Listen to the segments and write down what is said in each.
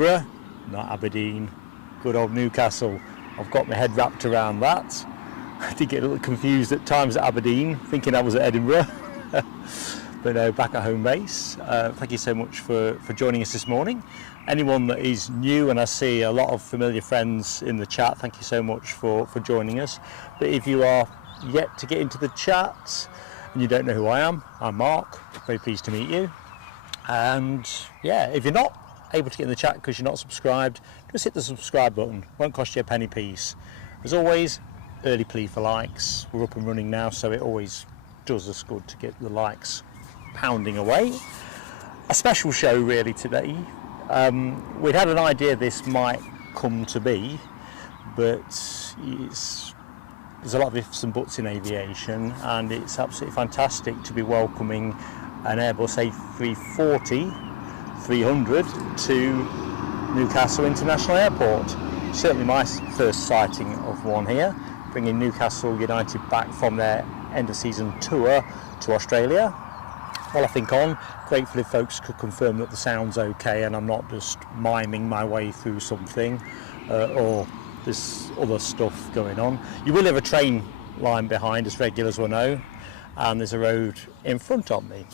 Edinburgh, not Aberdeen, good old Newcastle. I've got my head wrapped around that. I did get a little confused at times at Aberdeen, thinking I was at Edinburgh. But no, back at home base. Thank you so much for joining us this morning. Anyone that is new, and I see a lot of familiar friends in the chat, thank you so much for joining us. But if you are yet to get into the chat and you don't know who I am, I'm Mark, very pleased to meet you. And yeah, if you're not able to get in the chat because you're not subscribed, just hit the subscribe button, won't cost you a penny piece. As always, early plea for likes. We're up and running now, so it always does us good to get the likes pounding away. A special show really today. We'd had an idea this might come to be, but there's a lot of ifs and buts in aviation, and it's absolutely fantastic to be welcoming an Airbus A340-300 to Newcastle International Airport. Certainly my first sighting of one here, bringing Newcastle United back from their end of season tour to Australia. While I think on, grateful if folks could confirm that the sound's okay and I'm not just miming my way through something or there's other stuff going on. You will have a train line behind, as regulars will know, and there's a road in front of me.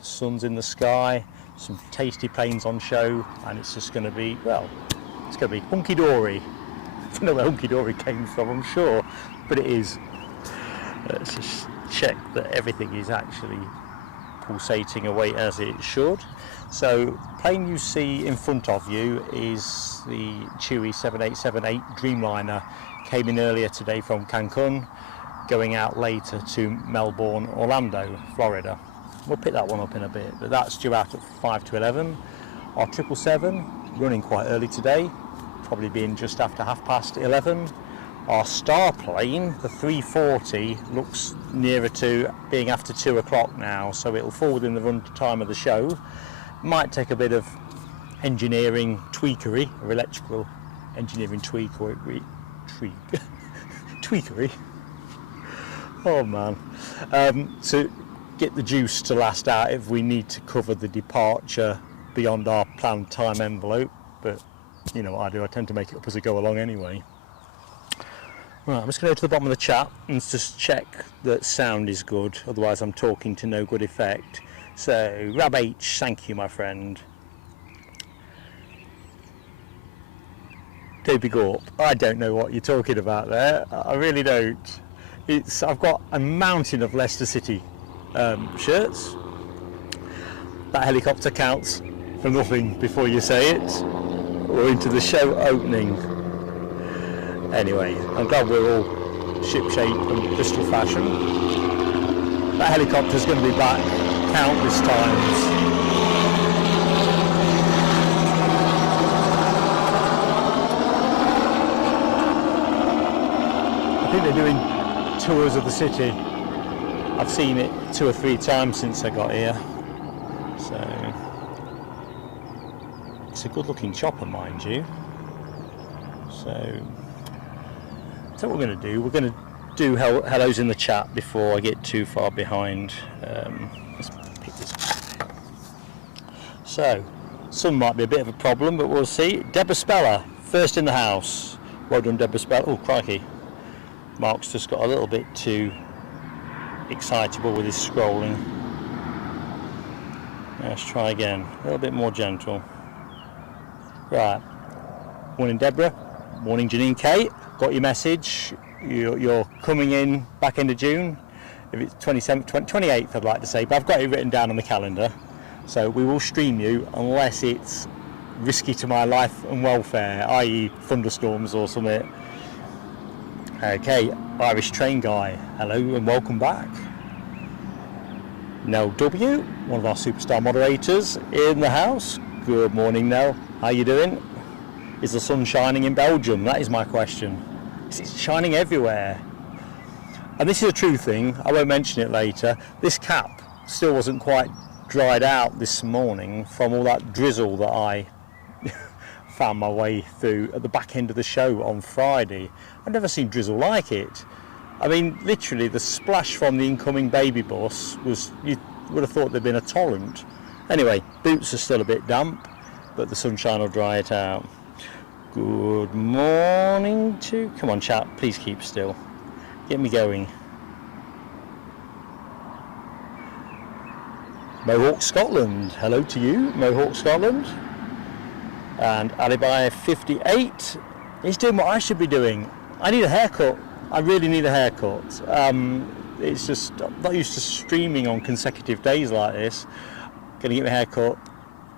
The sun's in the sky, some tasty planes on show, and it's just going to be, well, it's going to be hunky-dory. I don't know where hunky-dory came from, I'm sure, but it is. Let's just check that everything is actually pulsating away as it should. So plane you see in front of you is the TUI 787-8 Dreamliner. Came in earlier today from Cancun, going out later to Melbourne, Orlando, Florida. We'll pick that one up in a bit, but that's due out at 5 to 11. Our 777 running quite early today, probably being just after 11:30. Our star plane, the 340, looks nearer to being after 2 o'clock now, so it'll fall within the run time of the show. Might take a bit of engineering tweakery, or electrical engineering tweakery. Oh man. To get the juice to last out if we need to cover the departure beyond our planned time envelope, but you know what I do, I tend to make it up as I go along anyway. Right, I'm just going to go to the bottom of the chat and just check that sound is good, otherwise I'm talking to no good effect. So, Rab H, thank you my friend. Davey Gorp, I don't know what you're talking about there, I really don't. I've got a mountain of Leicester City shirts. That helicopter counts for nothing before you say it. We're into the show opening. Anyway, I'm glad we're all shipshape and crystal fashion. That helicopter's going to be back countless times. I think they're doing tours of the city. I've seen it 2 or 3 times since I got here. So it's a good looking chopper, mind you. So what we're going to do, we're going to do hellos in the chat before I get too far behind. Let's pick this up. So, sun might be a bit of a problem, but we'll see. Deborah Speller, first in the house. Well done, Deborah Speller. Oh, crikey. Mark's just got a little bit too excitable with his scrolling. Let's try again. A little bit more gentle. Right. Morning, Deborah. Morning, Janine Kate. Got your message. You're coming in back end of June. If it's 28th, I'd like to say, but I've got it written down on the calendar. So we will stream you unless it's risky to my life and welfare, i.e. thunderstorms or something. Okay, Irish Train Guy, hello and welcome back. Nell W, one of our superstar moderators in the house. Good morning, Nell. How you doing? Is the sun shining in Belgium? That is my question. It's shining everywhere. And this is a true thing, I won't mention it later. This cap still wasn't quite dried out this morning from all that drizzle that I found my way through at the back end of the show on Friday. I've never seen drizzle like it. I mean, literally the splash from the incoming baby bus was, you would have thought there'd been a torrent. Anyway, boots are still a bit damp, but the sunshine will dry it out. Good morning to, come on chat, please keep still, get me going. Mohawk Scotland, hello to you, Mohawk Scotland. And Alibi 58 is doing what I should be doing. I need a haircut. I really need a haircut. It's just, I'm not used to streaming on consecutive days like this. Gonna get my haircut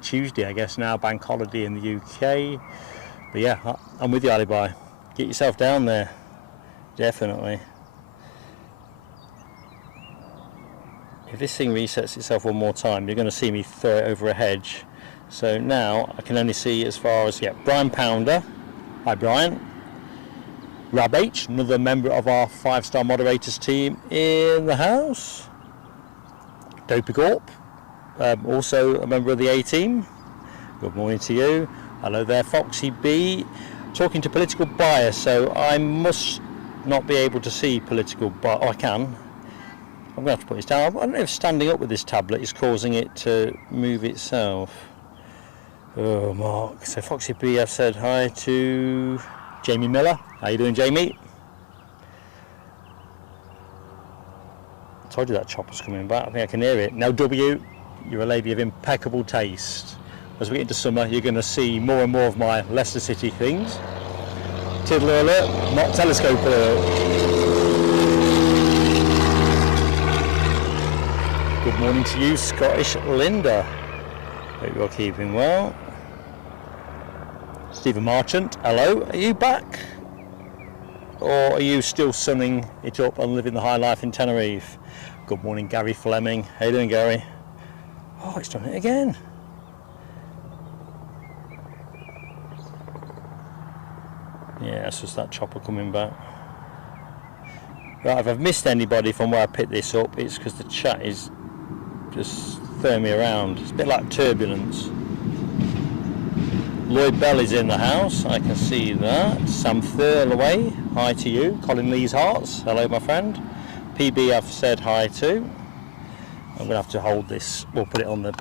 Tuesday, I guess now, bank holiday in the UK. But yeah, I'm with you, Alibi. Get yourself down there, definitely. If this thing resets itself one more time, you're gonna see me throw it over a hedge. So now I can only see as far as, yeah, Brian Pounder. Hi Brian. Rab H, another member of our 5-star moderators team in the house. Dopey Gorp, also a member of the A team. Good morning to you. Hello there, Foxy B. Talking to political bias, so I must not be able to see political bias. Oh, I can. I'm going to have to put this down. I don't know if standing up with this tablet is causing it to move itself. Oh, Mark. So Foxy B, I've said hi to Jamie Miller. How you doing, Jamie? I told you that chopper's coming back. I think I can hear it. Now, W, you're a lady of impeccable taste. As we get into summer, you're going to see more and more of my Leicester City things. Tiddler alert, not telescope alert. Good morning to you, Scottish Linda. Hope you're keeping well. Stephen Marchant, hello. Are you back? Or are you still sunning it up and living the high life in Tenerife? Good morning, Gary Fleming. How you doing, Gary? Oh, it's done it again. Yeah, it's just that chopper coming back. Right, if I've missed anybody from where I picked this up, it's because the chat is just throwing me around. It's a bit like turbulence. Lloyd Bell is in the house, I can see that. Sam Thurlaway, hi to you. Colin Lee's Hearts, hello my friend. PB I've said hi to. I'm going to have to hold this, we'll put it on the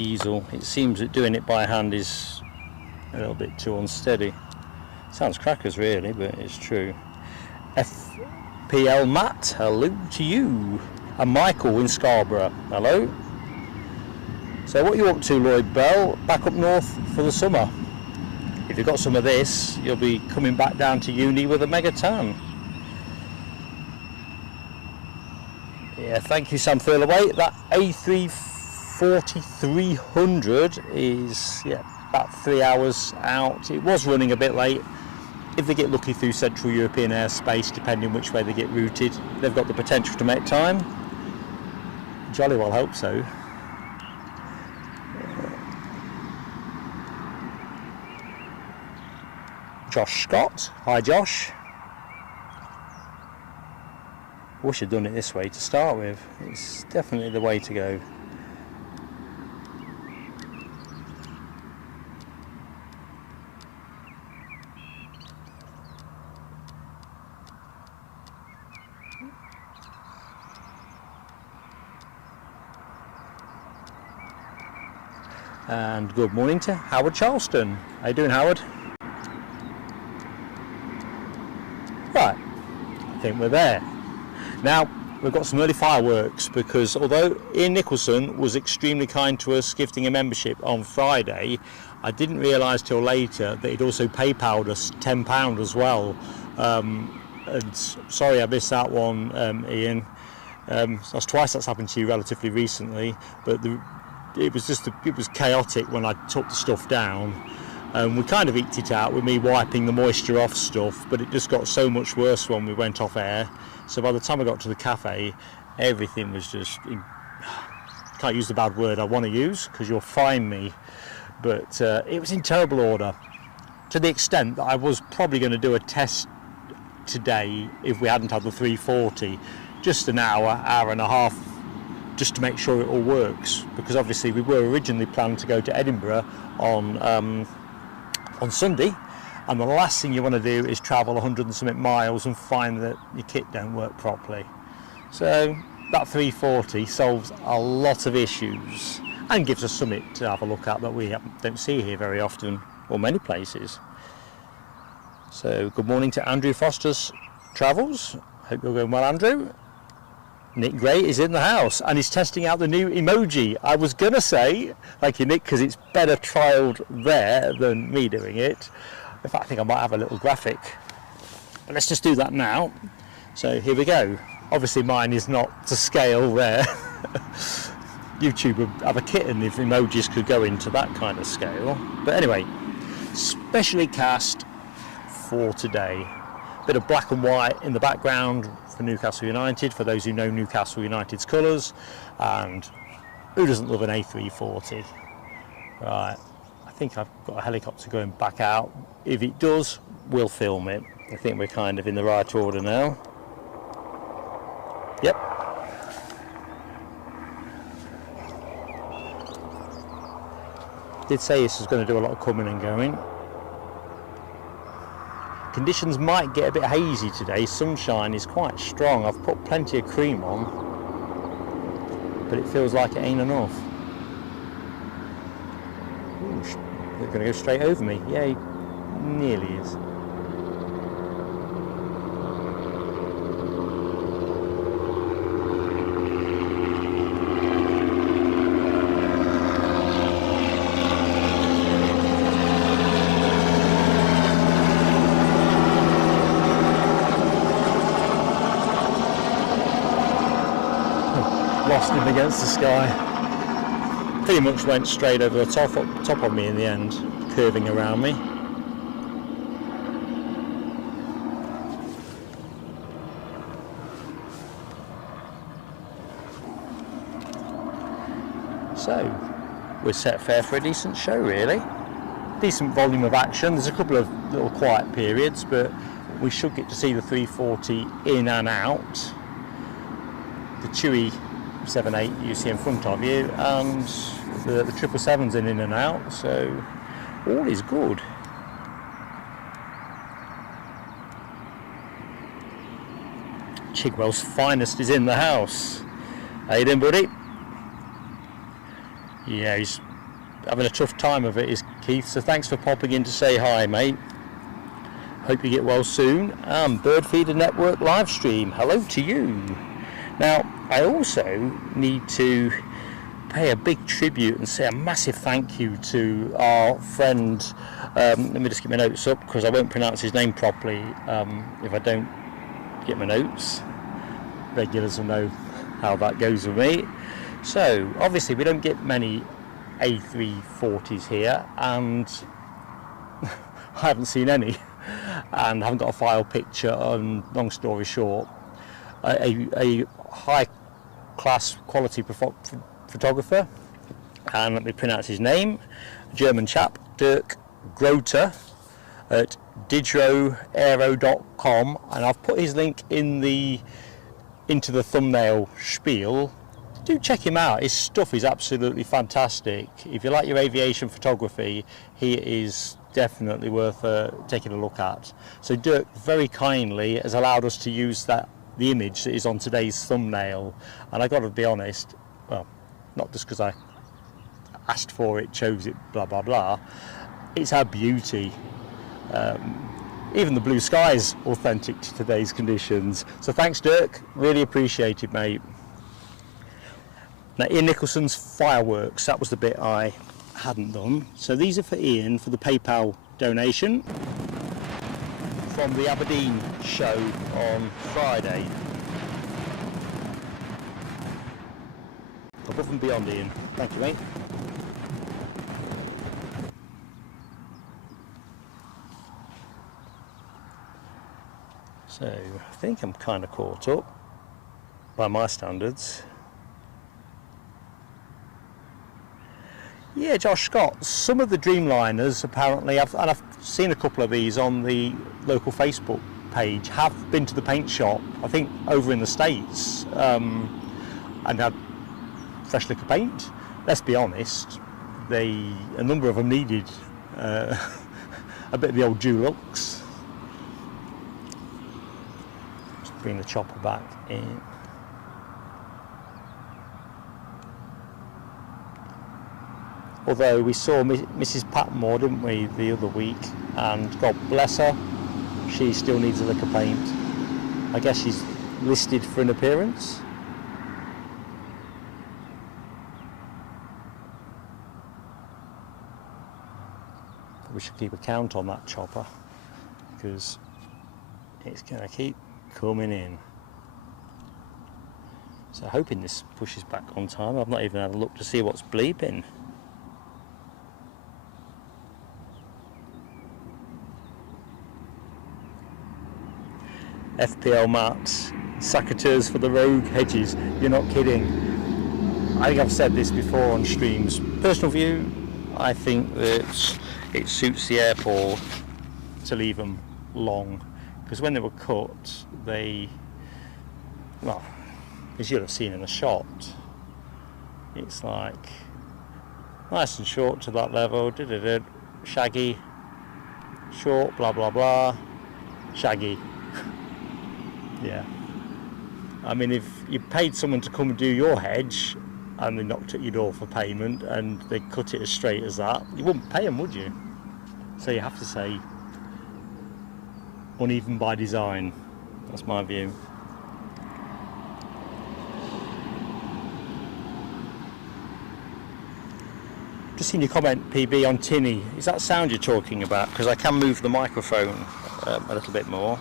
easel. It seems that doing it by hand is a little bit too unsteady. Sounds crackers really, but it's true. FPL Matt, hello to you. And Michael in Scarborough, hello. So what are you up to, Lloyd Bell? Back up north for the summer? If you've got some of this, you'll be coming back down to uni with a mega tan. Yeah, thank you, Sam Thurlaway. That A340-300 is, yeah, about 3 hours out. It was running a bit late. If they get lucky through Central European airspace, depending which way they get routed, they've got the potential to make time. Jolly well hope so. Josh Scott, hi Josh. Wish I'd done it this way to start with. It's definitely the way to go. And good morning to Howard Charleston. How you doing, Howard? Right, I think we're there. Now, we've got some early fireworks because although Ian Nicholson was extremely kind to us gifting a membership on Friday, I didn't realise till later that he'd also PayPal'd us £10 as well. And sorry I missed that one, Ian. That's twice that's happened to you relatively recently, but it was chaotic when I took the stuff down. We kind of eked it out with me wiping the moisture off stuff, but it just got so much worse when we went off air. So by the time I got to the cafe, everything was just, can't use the bad word I want to use because you'll fine me, but it was in terrible order, to the extent that I was probably going to do a test today if we hadn't had the 340, just an hour and a half, just to make sure it all works, because obviously we were originally planned to go to Edinburgh on Sunday, and the last thing you want to do is travel 100 and something miles and find that your kit don't work properly. So that 340 solves a lot of issues, and gives us something to have a look at that we don't see here very often, or many places. So good morning to Andrew Foster's Travels. Hope you're going well, Andrew. Nick Gray is in the house and he's testing out the new emoji. I was going to say, thank you Nick, because it's better trialled there than me doing it. In fact, I think I might have a little graphic. But let's just do that now. So here we go. Obviously mine is not to scale there. YouTube would have a kitten if emojis could go into that kind of scale. But anyway, specially cast for today. Bit of black and white in the background for Newcastle United, for those who know Newcastle United's colours, and who doesn't love an A340? Right, I think I've got a helicopter going back out. If it does, we'll film it. I think we're kind of in the right order now. Yep. Did say this was going to do a lot of coming and going. Conditions might get a bit hazy today. Sunshine is quite strong. I've put plenty of cream on, but it feels like it ain't enough. Ooh, they're going to go straight over me. Yeah, he nearly is. Lost him against the sky. Pretty much went straight over the top of me in the end, curving around me. So, we're set fair for a decent show really. Decent volume of action. There's a couple of little quiet periods, but we should get to see the 340 in and out. The TUI 78 you see in front of you, and the 777's in and out, so all is good. Chigwell's finest is in the house. How you doing, buddy? Yeah, he's having a tough time of it, is Keith, so thanks for popping in to say hi, mate. Hope you get well soon. Bird Feeder Network live stream, hello to you. Now, I also need to pay a big tribute and say a massive thank you to our friend, let me just get my notes up because I won't pronounce his name properly if I don't get my notes. Regulars will know how that goes with me. So, obviously we don't get many A340s here, and I haven't seen any, and I haven't got a file picture, and long story short, a high class quality photographer, and let me pronounce his name, a German chap, Dirk Grothe at digroaero.com, and I've put his link into the thumbnail spiel. Do check him out, his stuff is absolutely fantastic. If you like your aviation photography, he is definitely worth taking a look at. So Dirk very kindly has allowed us to use the image that is on today's thumbnail, and I got to be honest, well, not just because I asked for it, chose it, blah blah blah, it's our beauty. Even the blue sky is authentic to today's conditions, so thanks Dirk, really appreciate it, mate. Now Ian Nicholson's fireworks, that was the bit I hadn't done, so these are for Ian for the PayPal donation from the Aberdeen show on Friday. Above and beyond, Ian. Thank you, mate. So, I think I'm kind of caught up by my standards. Yeah, Josh Scott, some of the Dreamliners apparently, I've seen a couple of these on the local Facebook page, have been to the paint shop, I think over in the States, and had fresh liquor paint. Let's be honest, a number of them needed a bit of the old Dulux. Just bring the chopper back in. Although we saw Mrs. Patmore, didn't we, the other week, and God bless her, she still needs a lick of paint. I guess she's listed for an appearance. We should keep a count on that chopper, because it's going to keep coming in. So hoping this pushes back on time. I've not even had a look to see what's bleeping. FPL maps, secateurs for the rogue hedges. You're not kidding. I think I've said this before on streams. Personal view, I think that it suits the airport to leave them long, because when they were cut, well, as you'll have seen in the shot, it's like nice and short to that level, shaggy, short, blah blah blah, shaggy. Yeah, I mean, if you paid someone to come and do your hedge and they knocked at your door for payment and they cut it as straight as that, you wouldn't pay them, would you? So you have to say uneven by design. That's my view. Just seen your comment, PB, on tinny. Is that sound you're talking about? Because I can move the microphone a little bit more.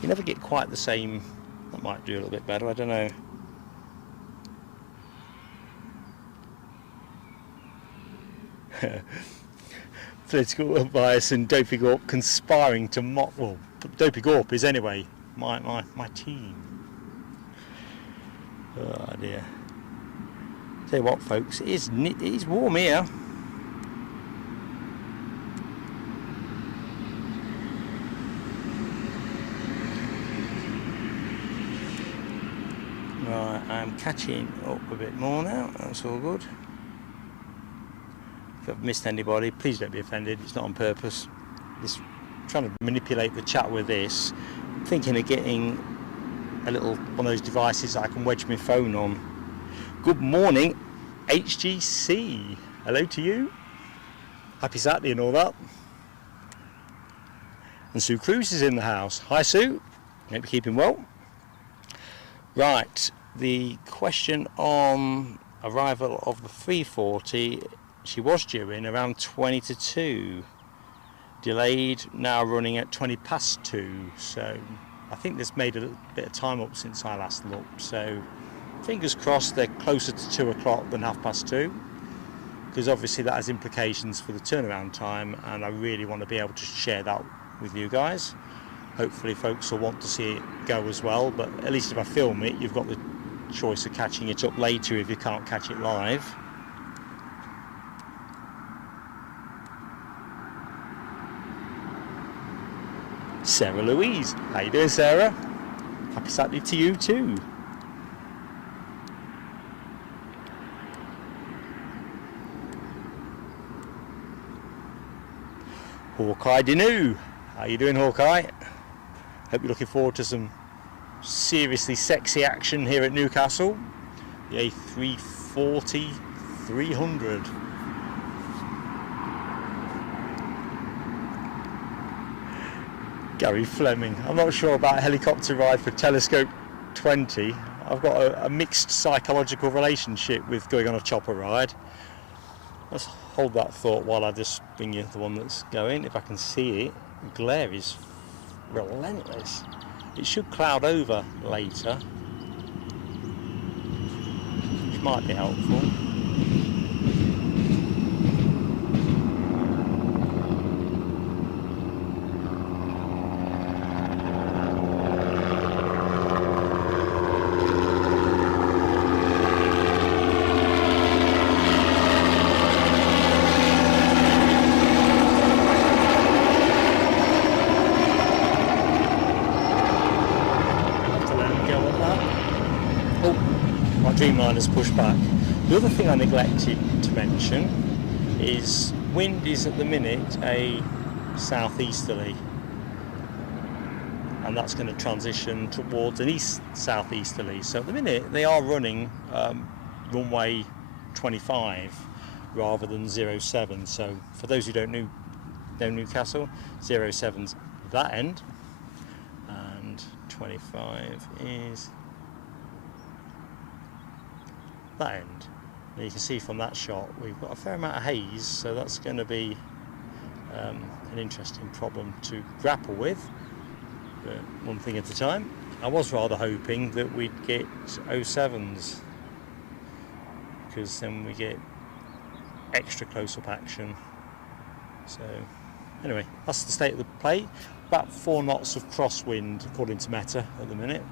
You never get quite the same. That might do a little bit better, I don't know. Political bias and Dopey Gorp conspiring to mock. Well, Dopey Gorp is anyway my team. Oh dear. Tell you what, folks, it is warm here. Right, I'm catching up a bit more now. That's all good. If I've missed anybody, please don't be offended. It's not on purpose. Just trying to manipulate the chat with this. I'm thinking of getting a little one of those devices that I can wedge my phone on. Good morning, HGC. Hello to you. Happy Saturday and all that. And Sue Cruz is in the house. Hi Sue. Hope you're keeping well. Right, the question on arrival of the 340. She was due in around 20 to 2. Delayed, now running at 20 past 2. So I think this made a little bit of time up since I last looked. So fingers crossed they're closer to 2 o'clock than 2:30, because obviously that has implications for the turnaround time, and I really want to be able to share that with you guys. Hopefully folks will want to see it go as well, but at least if I film it, you've got the choice of catching it up later if you can't catch it live. Sarah Louise, how you doing, Sarah? Happy Saturday to you too. Hawkeye Dinu, how you doing, Hawkeye? Hope you're looking forward to some seriously sexy action here at Newcastle. The A340-300. Gary Fleming, I'm not sure about a helicopter ride for Telescope 20. I've got a mixed psychological relationship with going on a chopper ride. Let's hold that thought while I just bring you the one that's going. If I can see it, the glare is relentless. It should cloud over later, which might be helpful. Dreamliner's pushed back. The other thing I neglected to mention is wind is at the minute a southeasterly, and that's going to transition towards an east southeasterly. So at the minute they are running runway 25, rather than 07. So for those who don't know Newcastle, 07's that end, and 25 is that end. And you can see from that shot we've got a fair amount of haze, so that's going to be an interesting problem to grapple with, but one thing at a time. I was rather hoping that we'd get 07s, because then we get extra close-up action. So anyway, that's the state of the plane. About 4 knots of crosswind according to Meta at the minute,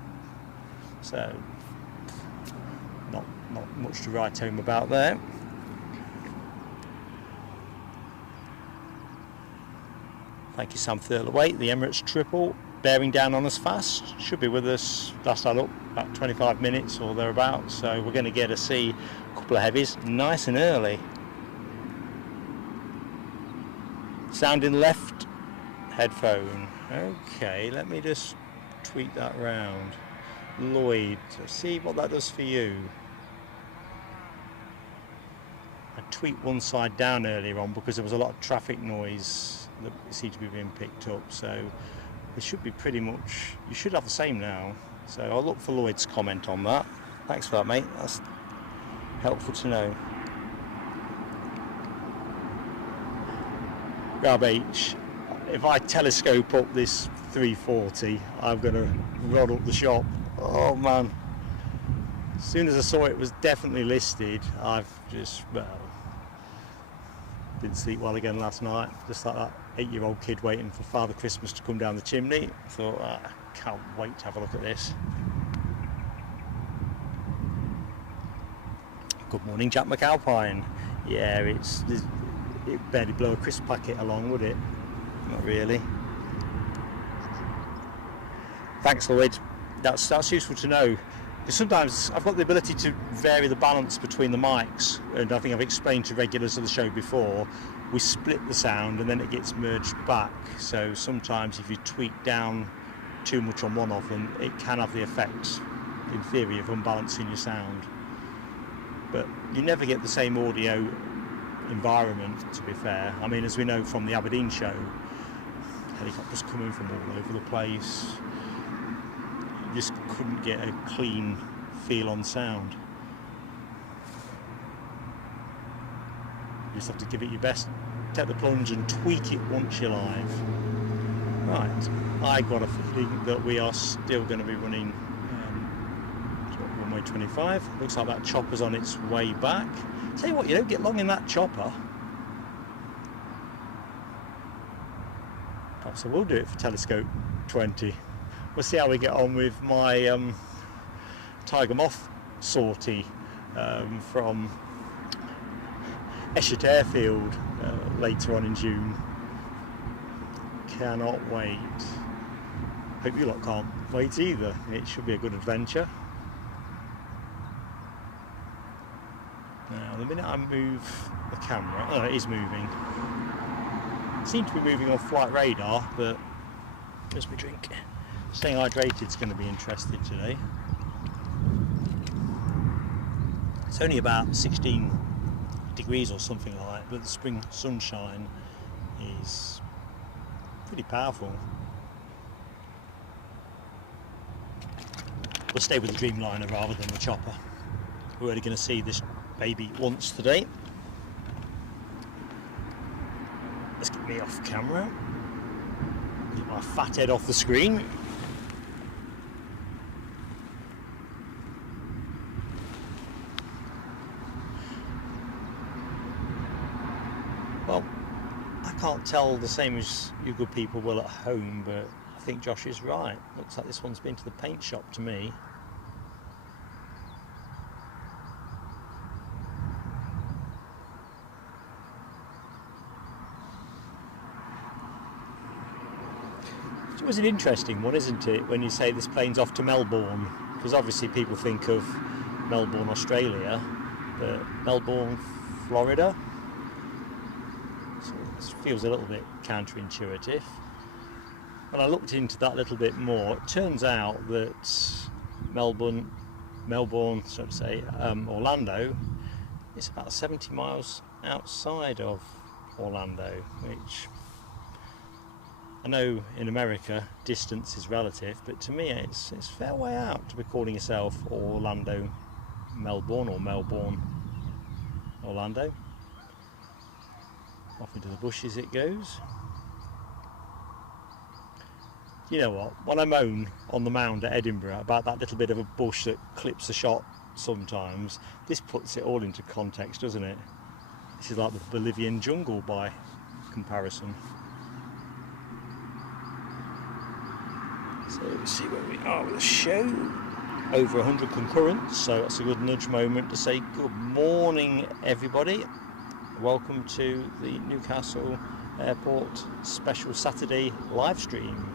so not much to write home about there. Thank you, Sam Thirlaway. The Emirates triple bearing down on us fast. Should be with us, last I looked, about 25 minutes or thereabouts. So we're going to get to see a couple of heavies nice and early. Sounding left headphone. Okay, let me just tweak that round. Lloyd, see what that does for you. I tweaked one side down earlier on because there was a lot of traffic noise that seemed to be being picked up, so it should be pretty much, you should have the same now. So I'll look for Lloyd's comment on that. Thanks for that, mate, that's helpful to know. Grab H, if I telescope up this 340, I'm going to rod up the shop. Oh man, as soon as I saw it was definitely listed, I've just, well, didn't sleep well again last night, just like that 8-year-old kid waiting for Father Christmas to come down the chimney. Thought, I can't wait to have a look at this. Good morning, Jack McAlpine. Yeah, it barely blow a crisp packet along, would it? Not really. Thanks, Lloyd. That's useful to know. Sometimes I've got the ability to vary the balance between the mics, and I think I've explained to regulars of the show before, we split the sound and then it gets merged back. So sometimes if you tweak down too much on one of them, it can have the effect, in theory, of unbalancing your sound. But you never get the same audio environment, to be fair. I mean, as we know from the Aberdeen show, helicopters coming from all over the place. You just couldn't get a clean feel on sound. You just have to give it your best, take the plunge and tweak it once you're live. Right, I got a feeling that we are still going to be running runway 25. Looks like that chopper's on its way back. Tell you what, you don't get long in that chopper. Perhaps I will do it for telescope 20. We'll see how we get on with my Tiger Moth sortie from Eshet Airfield later on in June. Cannot wait. Hope you lot can't wait either. It should be a good adventure. Now, the minute I move the camera, oh, it is moving. It seems to be moving on flight radar, but just me drink. Staying hydrated is going to be interesting today. It's only about 16 degrees or something like that, but the spring sunshine is pretty powerful. We'll stay with the Dreamliner rather than the chopper. We're only going to see this baby once today. Let's get me off camera. Get my fat head off the screen. Well, I can't tell the same as you good people will at home, but I think Josh is right. Looks like this one's been to the paint shop to me. It's always an interesting one, isn't it, when you say this plane's off to Melbourne, because obviously people think of Melbourne, Australia, but Melbourne, Florida. So it feels a little bit counterintuitive. When I looked into that a little bit more, it turns out that Melbourne, so to say, Orlando, is about 70 miles outside of Orlando, which I know in America distance is relative, but to me it's a fair way out to be calling yourself Orlando Melbourne or Melbourne Orlando. Off into the bushes it goes. You know what, when I moan on the mound at Edinburgh about that little bit of a bush that clips the shot sometimes, this puts it all into context, doesn't it? This is like the Bolivian jungle by comparison. So let's see where we are with the show. Over 100 concurrents, so that's a good nudge moment to say good morning everybody. Welcome to the Newcastle Airport special Saturday live stream.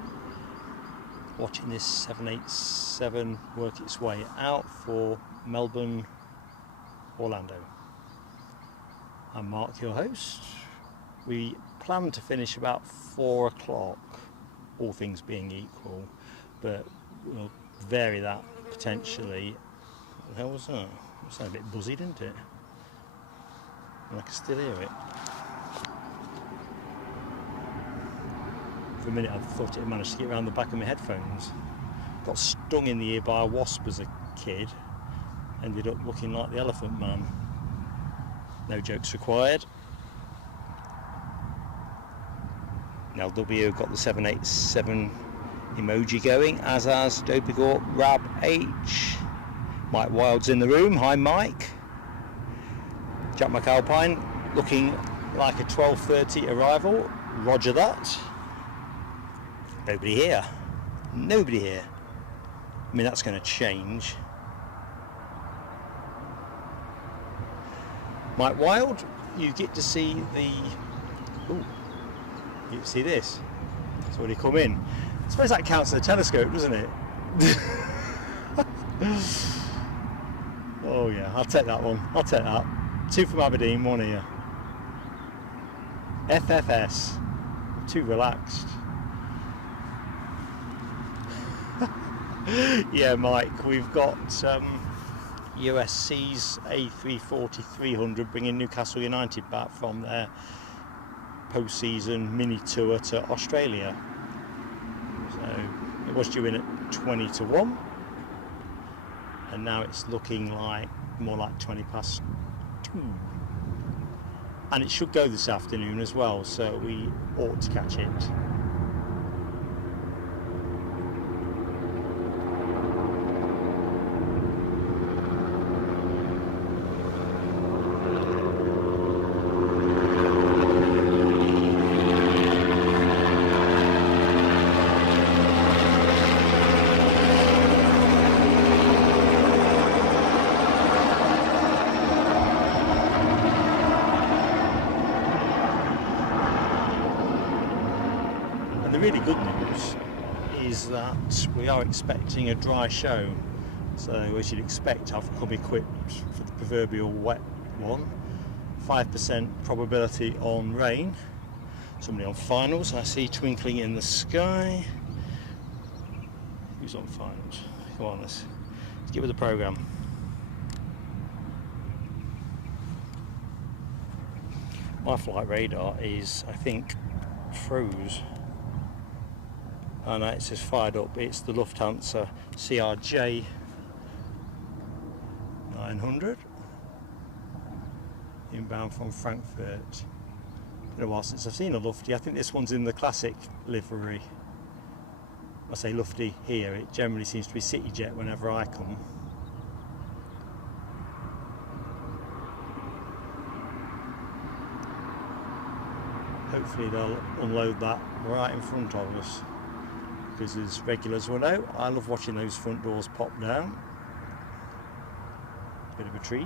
Watching this 787 work its way out for Melbourne, Orlando. I'm Mark, your host. We plan to finish about 4 o'clock, all things being equal, but we'll vary that potentially. What the hell was that? It sounded a bit buzzy, didn't it? And I can still hear it. For a minute I thought it had managed to get around the back of my headphones. Got stung in the ear by a wasp as a kid. Ended up looking like the Elephant Man. No jokes required. LW got the 787 emoji going, as has Dopigor Rab H. Mike Wild's in the room. Hi Mike. Jack McAlpine looking like a 12:30 arrival. Roger that. Nobody here. Nobody here. I mean, that's going to change. Mike Wild, you get to see the... Ooh, you get to see this. It's already come in. I suppose that counts as a telescope, doesn't it? Oh yeah, I'll take that one. I'll take that. 2 from Aberdeen, 1 here. FFS. Too relaxed. Yeah, Mike, we've got USC's A340-300 bringing Newcastle United back from their post-season mini tour to Australia. So it was due in at 20 to 1, and now it's looking like more like 20 past 2. And it should go this afternoon as well, so we ought to catch it. Really good news is that we are expecting a dry show, so as you'd expect I've come equipped for the proverbial wet one. 5% probability on rain. Somebody on finals I see twinkling in the sky. Who's on finals? Come on, let's get with the programme. My flight radar is, I think, froze. Oh no, it says fired up. It's the Lufthansa CRJ 900 inbound from Frankfurt. Been a while since I've seen a Lufty. I think this one's in the classic livery. I say Lufty here, it generally seems to be CityJet whenever I come. Hopefully they'll unload that right in front of us, because as regulars will know, I love watching those front doors pop down. Bit of a treat.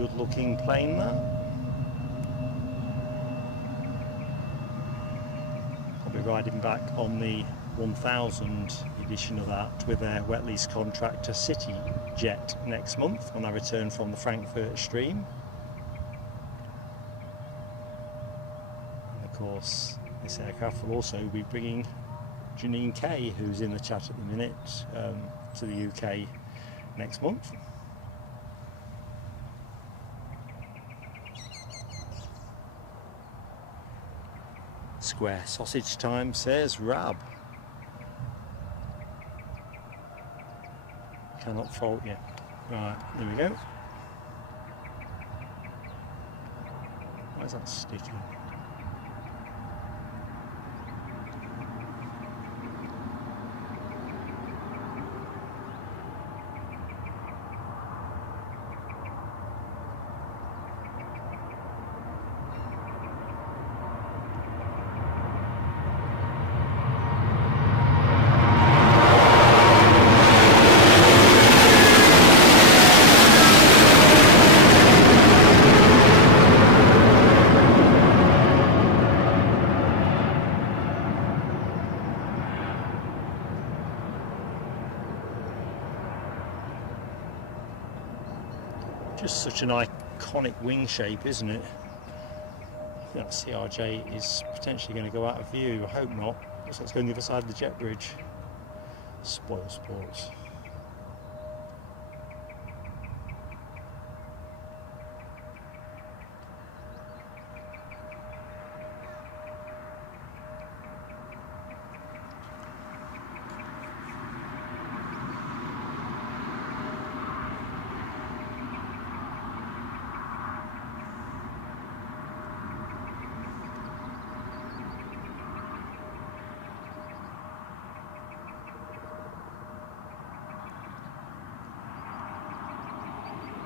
good looking plane there. I'll be riding back on the 1000 edition of that with their wet lease contractor CityJet next month when I return from the Frankfurt stream. And of course this aircraft will also be bringing Janine Kay, who's in the chat at the minute, to the UK next month. Square sausage time, says Rab. Cannot fault you. Right, there we go. Why is that sticking? Just such an iconic wing shape, isn't it? I think that CRJ is potentially going to go out of view. I hope not. Looks like it's going the other side of the jet bridge. Spoil sports.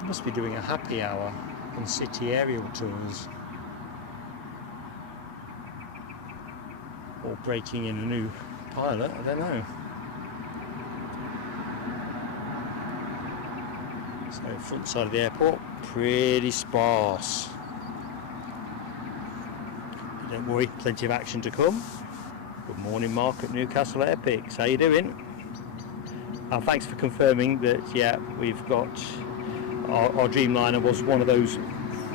Must be doing a happy hour on city aerial tours, or breaking in a new pilot, I don't know. So front side of the airport, pretty sparse. But don't worry, plenty of action to come. Good morning, Mark at Newcastle Airpix. How you doing? Thanks for confirming that. Yeah, we've got our Dreamliner was one of those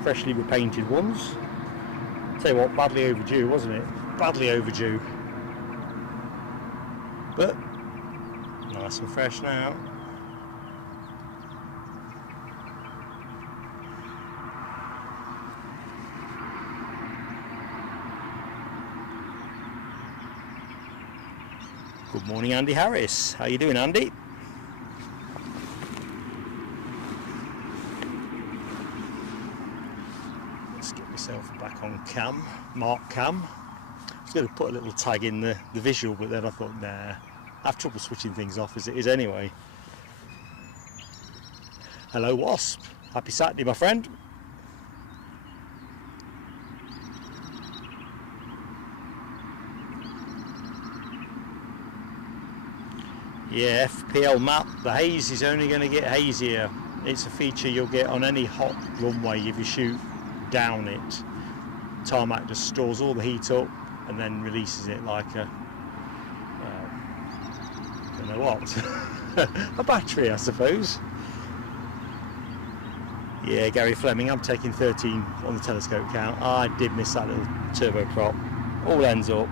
freshly repainted ones. Tell you what, badly overdue, wasn't it? Badly overdue. But nice and fresh now. Good morning, Andy Harris. How you doing, Andy? Back on cam, Mark Cam. I was going to put a little tag in the visual, but then I thought, nah, I have trouble switching things off as it is anyway. Hello, Wasp. Happy Saturday, my friend. Yeah, FPL map, the haze is only going to get hazier. It's a feature you'll get on any hot runway if you shoot down it. Tarmac just stores all the heat up and then releases it like a don't know what. A battery, I suppose. Yeah, Gary Fleming, I'm taking 13 on the telescope count. I did miss that little turboprop. All ends up.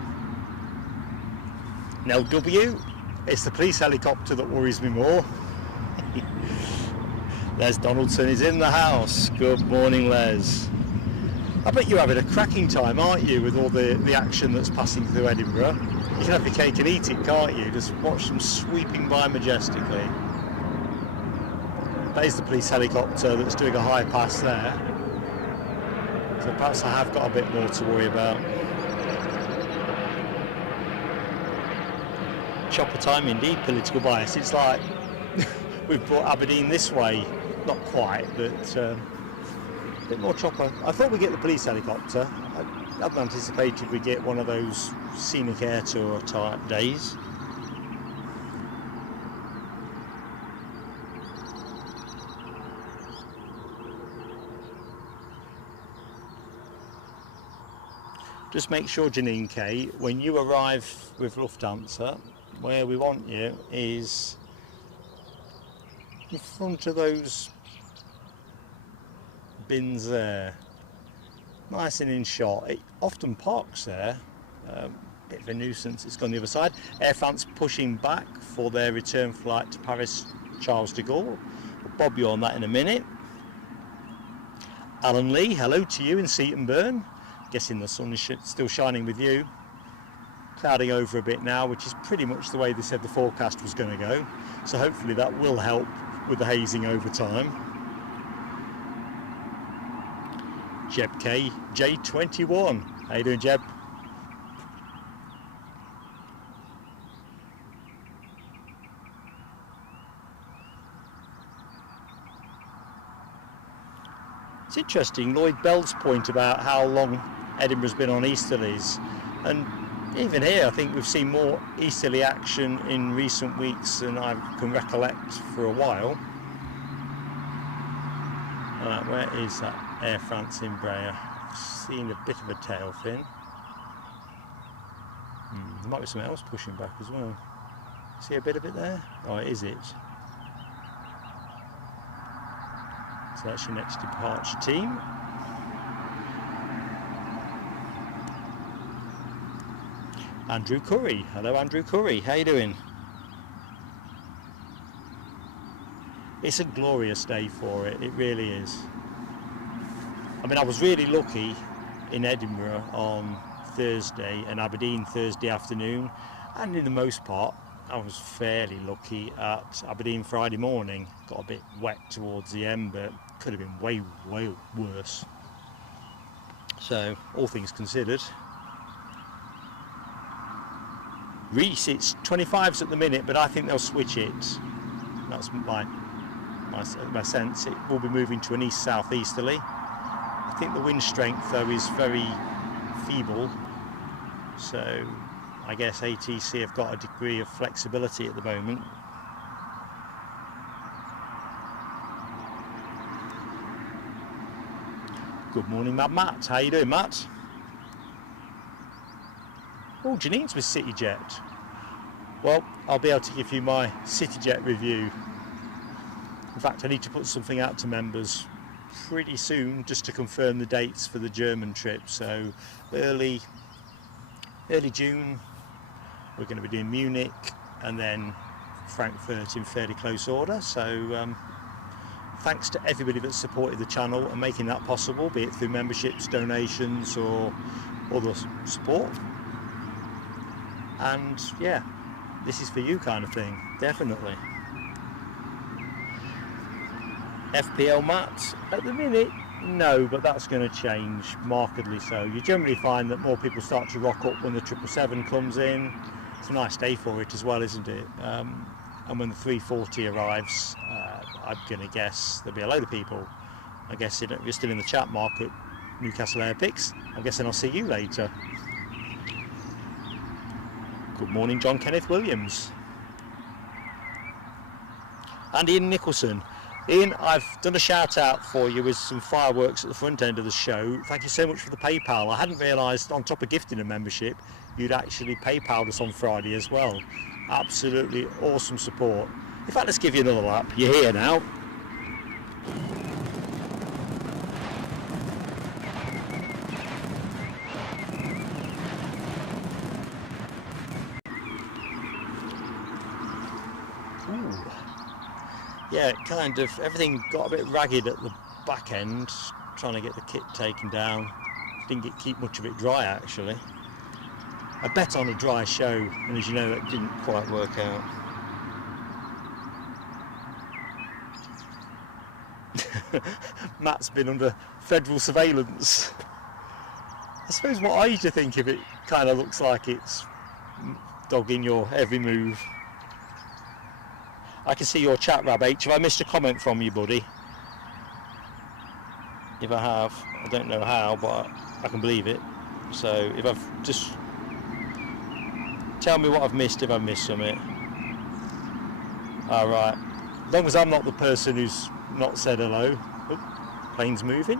Nell W, it's the police helicopter that worries me more. Les Donaldson is in the house. Good morning, Les. I bet you're having a cracking time, aren't you, with all the action that's passing through Edinburgh? You can have your cake and eat it, can't you? Just watch them sweeping by majestically. That is the police helicopter that's doing a high pass there. So perhaps I have got a bit more to worry about. Chopper time indeed, political bias. It's like we've brought Aberdeen this way. Not quite, but a bit more chopper. I thought we'd get the police helicopter. I hadn't anticipated we'd get one of those scenic air tour type days. Just make sure, Janine K, when you arrive with Lufthansa, where we want you is in front of those bins there, nice and in shot. It often parks there, bit of a nuisance. It's gone the other side. Air France pushing back for their return flight to Paris Charles de Gaulle. We'll bob you on that in a minute. Alan Lee, hello to you in Seaton Burn. Guessing the sun is still shining with you. Clouding over a bit now, which is pretty much the way they said the forecast was going to go, so hopefully that will help with the hazing over time. Jeb K, J21. How you doing, Jeb? It's interesting, Lloyd Bell's point about how long Edinburgh's been on easterlies, and even here I think we've seen more easterly action in recent weeks than I can recollect for a while. Where is that Air France Embraer? I've seen a bit of a tail fin. There might be something else pushing back as well. See a bit of it there? Oh, is it? So that's your next departure team. Andrew Curry. Hello, Andrew Curry. How you doing? It's a glorious day for it. It really is. I mean, I was really lucky in Edinburgh on Thursday and Aberdeen Thursday afternoon, and in the most part I was fairly lucky at Aberdeen Friday morning. Got a bit wet towards the end, but could have been way worse. So all things considered, Reese, it's 25s at the minute, but I think they'll switch it. That's my sense. It will be moving to an east-southeasterly. I think the wind strength though is very feeble, so I guess ATC have got a degree of flexibility at the moment. Good morning, Matt. How you doing, Matt? Oh, Janine's with CityJet. Well, I'll be able to give you my CityJet review. In fact, I need to put something out to members pretty soon just to confirm the dates for the German trip. So early June, we're going to be doing Munich and then Frankfurt in fairly close order. So thanks to everybody that supported the channel and making that possible, be it through memberships, donations or other support. And yeah, this is for you kind of thing, definitely. FPL Matt, at the minute, no, but that's going to change markedly so. You generally find that more people start to rock up when the 777 comes in. It's a nice day for it as well, isn't it? And when the 340 arrives, I'm going to guess there'll be a load of people. I guess if you're still in the chat market, Newcastle Airpix, I'm guessing I'll see you later. Good morning, John Kenneth Williams. And Ian Nicholson. Ian, I've done a shout out for you with some fireworks at the front end of the show. Thank you so much for the PayPal. I hadn't realised, on top of gifting a membership, you'd actually PayPal'd us on Friday as well. Absolutely awesome support. In fact, let's give you another lap. You're here now. Yeah, kind of, everything got a bit ragged at the back end, trying to get the kit taken down. Didn't keep much of it dry actually. I bet on a dry show, and as you know, that didn't quite work out. Matt's been under federal surveillance. I suppose what I used to think of it kind of looks like it's dogging your every move. I can see your chat, Rab H. Have I missed a comment from you, buddy? If I have, I don't know how, but I can believe it. So if I've just... tell me what I've missed if I've missed something. Alright. As long as I'm not the person who's not said hello. Oh, plane's moving.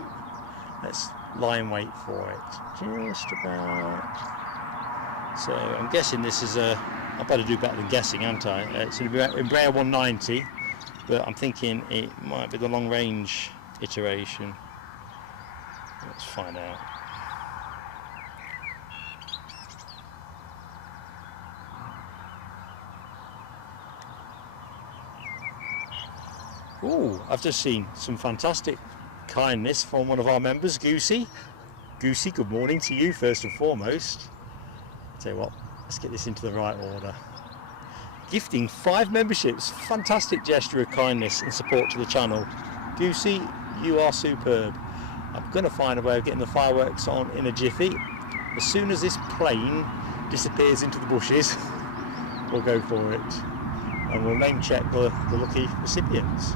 Let's line weight for it. Just about. So I'm guessing this is a, I better do better than guessing, aren't I? It's an Embraer 190, but I'm thinking it might be the long range iteration. Let's find out. Oh, I've just seen some fantastic kindness from one of our members, Goosey. Goosey, good morning to you first and foremost. Tell you what, let's get this into the right order. Gifting 5 memberships, fantastic gesture of kindness and support to the channel. Goosey, you are superb. I'm going to find a way of getting the fireworks on in a jiffy. As soon as this plane disappears into the bushes, we'll go for it. And we'll name check the lucky recipients.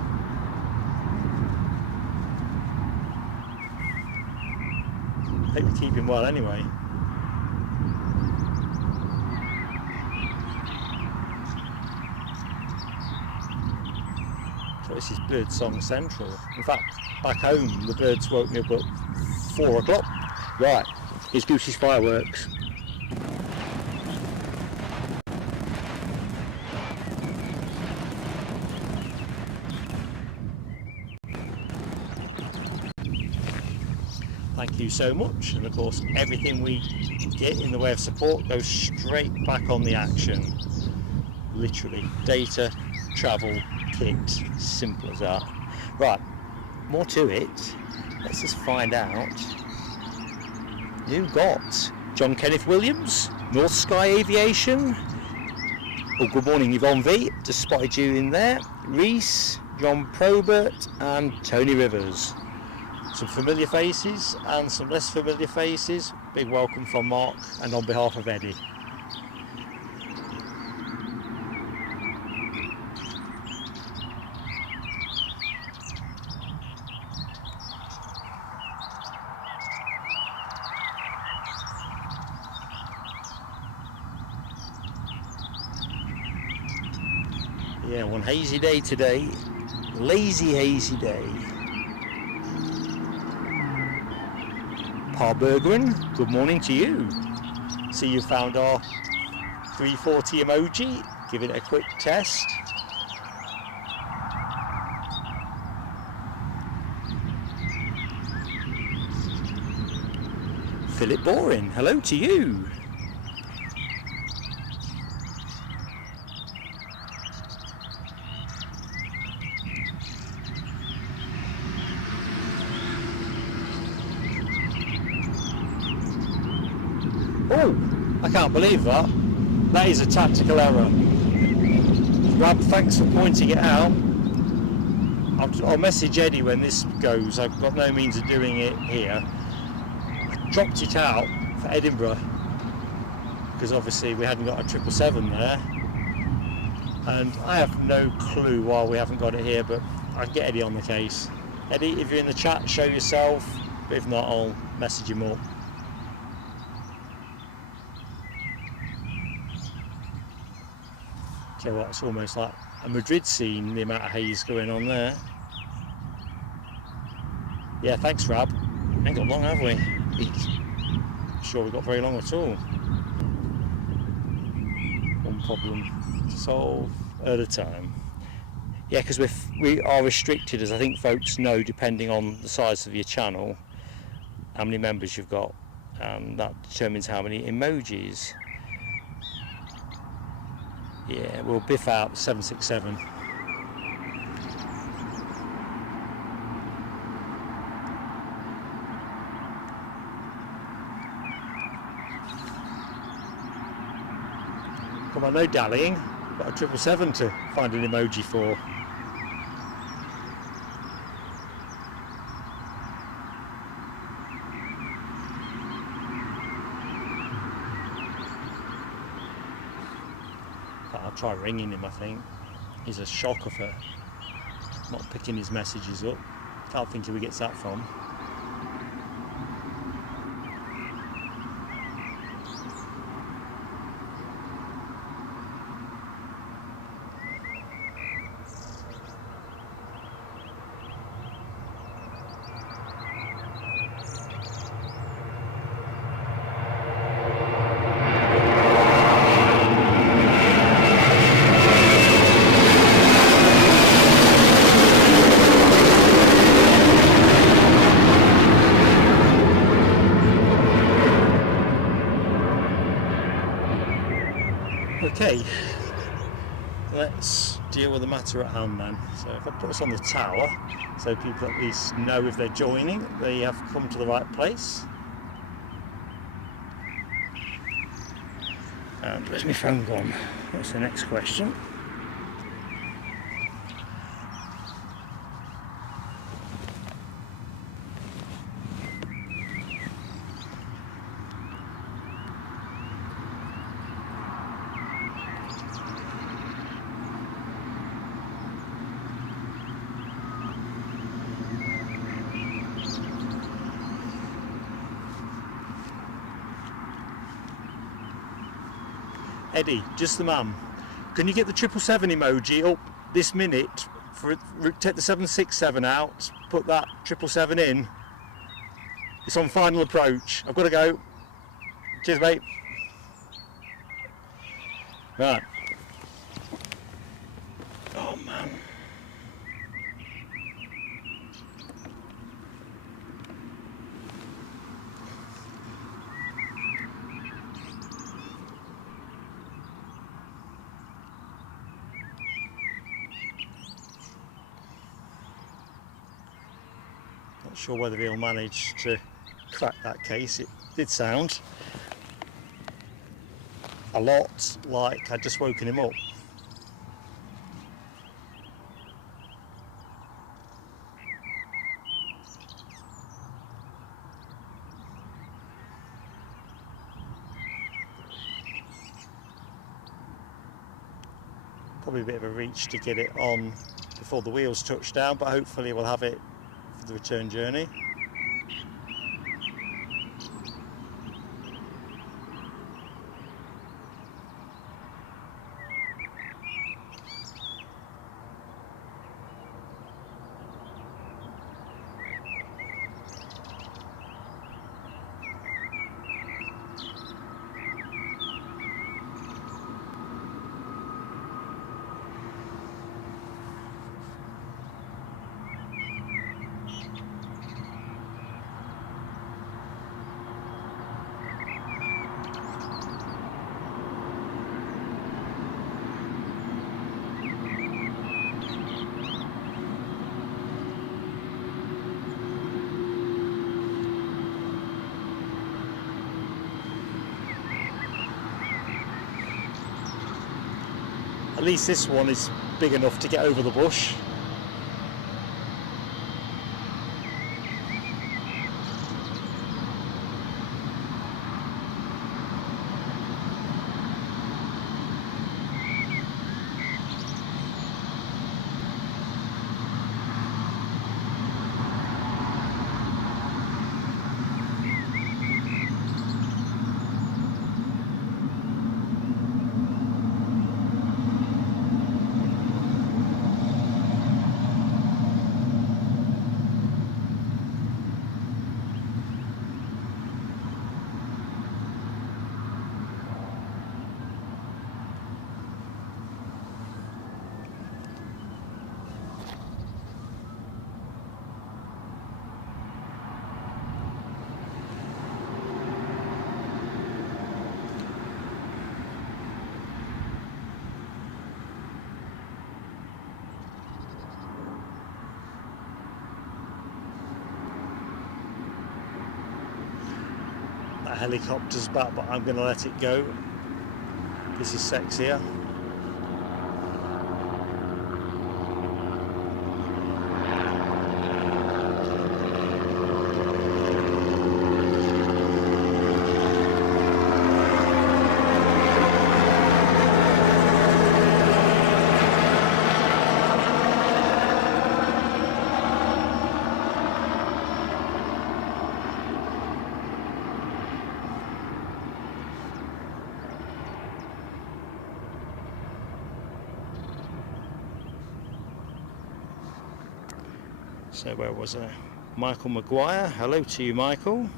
Hope you're keeping well anyway. So this is Bird Song Central. In fact, back home the birds woke me up at 4 o'clock. Right, here's Goosey's fireworks. Thank you so much, and of course everything we get in the way of support goes straight back on the action. Literally, data, travel, kit, simple as that. Right, more to it. Let's just find out who got John Kenneth Williams, North Sky Aviation. Oh, good morning Yvonne V, just spotted you in there. Reese, John Probert and Tony Rivers. Some familiar faces and some less familiar faces. Big welcome from Mark and on behalf of Eddie. Yeah, one hazy day today. Lazy hazy day. Bergeron, good morning to you. See you found our 340 emoji. Give it a quick test. Philip Boring, hello to you. Oh, I can't believe that. That is a tactical error. Rob, thanks for pointing it out. I'll message Eddie when this goes. I've got no means of doing it here. I dropped it out for Edinburgh because obviously we hadn't got a 777 there. And I have no clue why we haven't got it here, but I can get Eddie on the case. Eddie, if you're in the chat, show yourself. But if not, I'll message him up. Tell you what, it's almost like a Madrid scene, the amount of haze going on there. Yeah, thanks Rab. Ain't got long, have we? Sure, we've got very long at all. One problem to solve at a time. Yeah, because we are restricted, as I think folks know, depending on the size of your channel, how many members you've got, and that determines how many emojis. Yeah, we'll biff out 767. Come on, no dallying. Got a 777 to find an emoji for. I'll try ringing him, I think. He's a shocker for not picking his messages up. Can't think who he gets that from. Okay, let's deal with the matter at hand then. So if I put us on the tower, so people at least know if they're joining, they have come to the right place. And where's my phone gone? What's the next question? Eddie, just the man. Can you get the 777 emoji up this minute? Take the 767 out, put that 777 in. It's on final approach. I've got to go. Cheers, mate. Right. Oh, man. Not sure whether he'll manage to crack that case. It did sound a lot like I'd just woken him up. Probably a bit of a reach to get it on before the wheels touch down, but hopefully we'll have it for the return journey. At least this one is big enough to get over the bush. That helicopter's back, but I'm going to let it go. This is sexier. So where was I? Michael Maguire. Hello to you, Michael.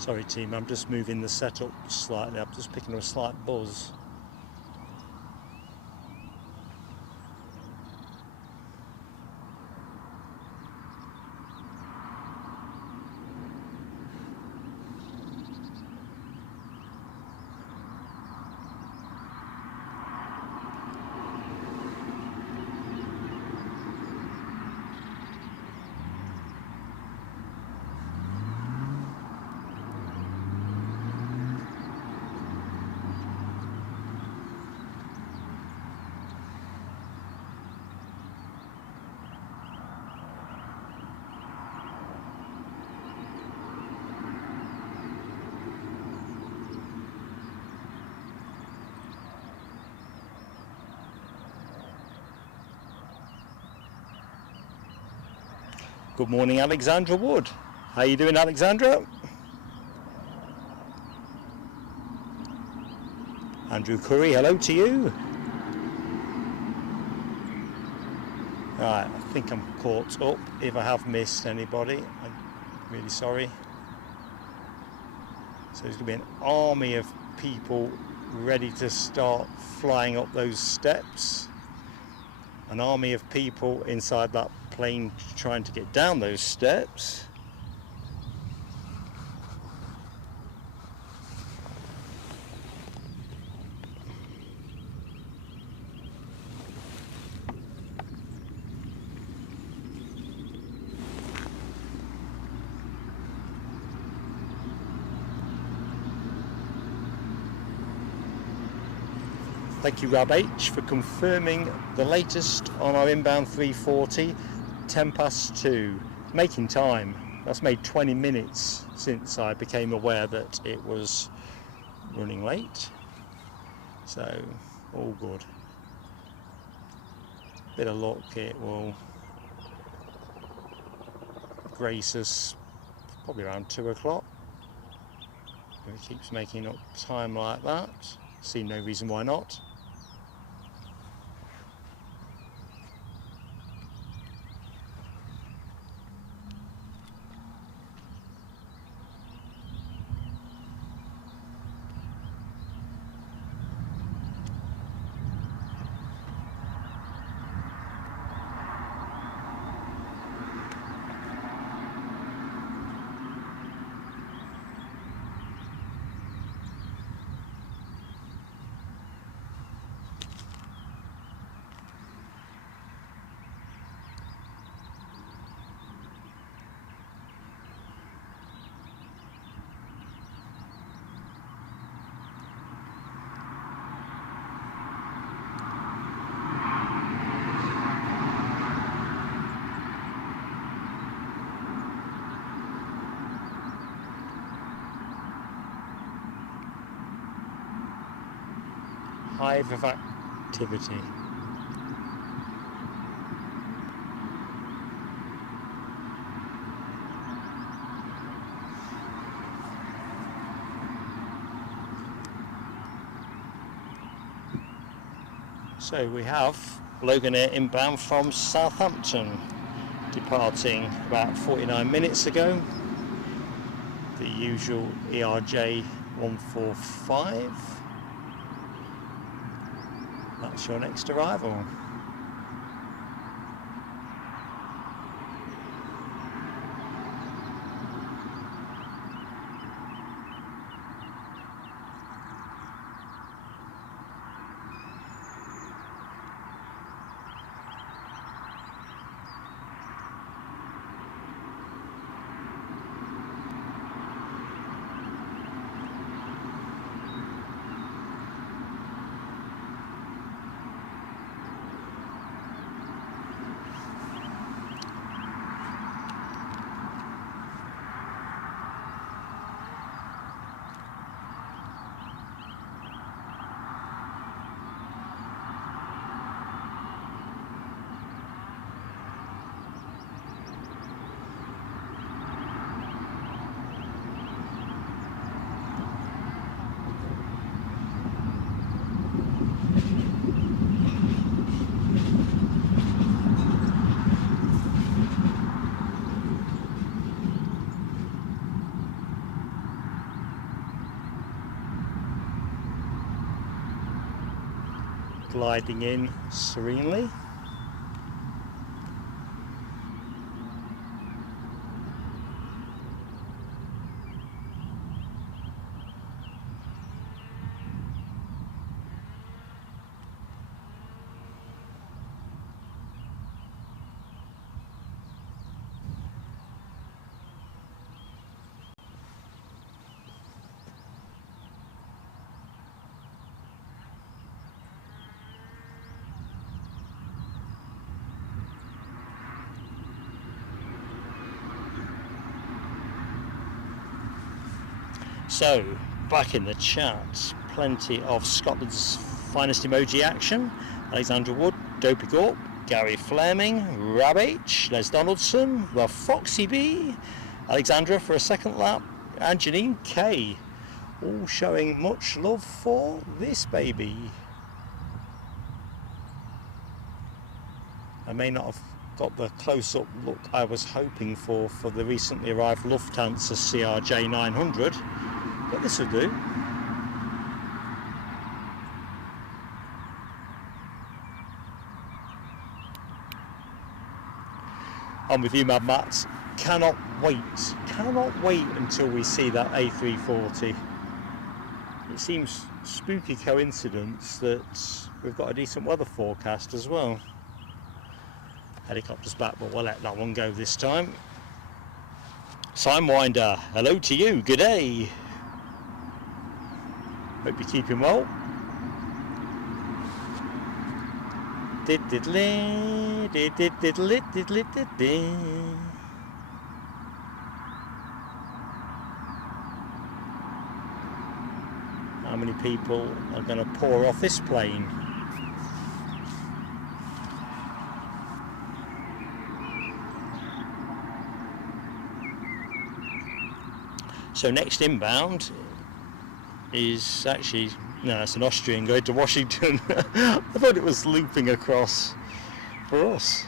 Sorry team, I'm just moving the setup slightly, I'm just picking up a slight buzz. Good morning, Alexandra Wood. How you doing, Alexandra? Andrew Curry, hello to you. Right, I think I'm caught up. If I have missed anybody, I'm really sorry. So there's going to be an army of people ready to start flying up those steps. An army of people inside that plane trying to get down those steps. Thank you, Rob H, for confirming the latest on our inbound 340, 2:10, making time. That's made 20 minutes since I became aware that it was running late. So, all good. Bit of luck, it will grace us probably around 2 o'clock. If it keeps making up time like that, see no reason why not. Hive of activity. So we have Logan Air inbound from Southampton, departing about 49 minutes ago. The usual ERJ 145. That's your next arrival. gliding in serenely. So, back in the chat, plenty of Scotland's finest emoji action. Alexandra Wood, Dopey Gorp, Gary Fleming, Rab H, Les Donaldson, the Foxy B, Alexandra for a second lap, and Janine K. All showing much love for this baby. I may not have got the close-up look I was hoping for the recently arrived Lufthansa CRJ 900. But this will do. I'm with you, Mad Matt. Cannot wait until we see that A340. It seems spooky coincidence that we've got a decent weather forecast as well. Helicopter's back, but we'll let that one go this time. Sidewinder, hello to you, good day. Hope you're keeping well. How many people are going to pour off this plane? So next inbound is actually, no, it's an Austrian going to Washington. I thought it was looping across for us.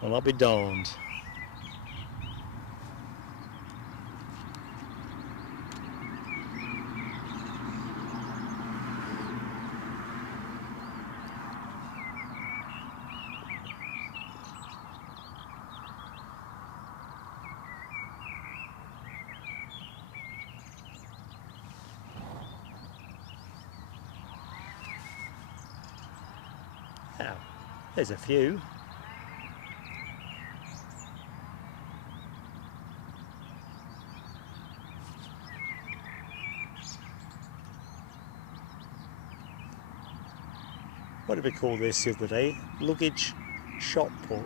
Well, I'll be darned. Now, there's a few. What did we call this the other day? Luggage shop put.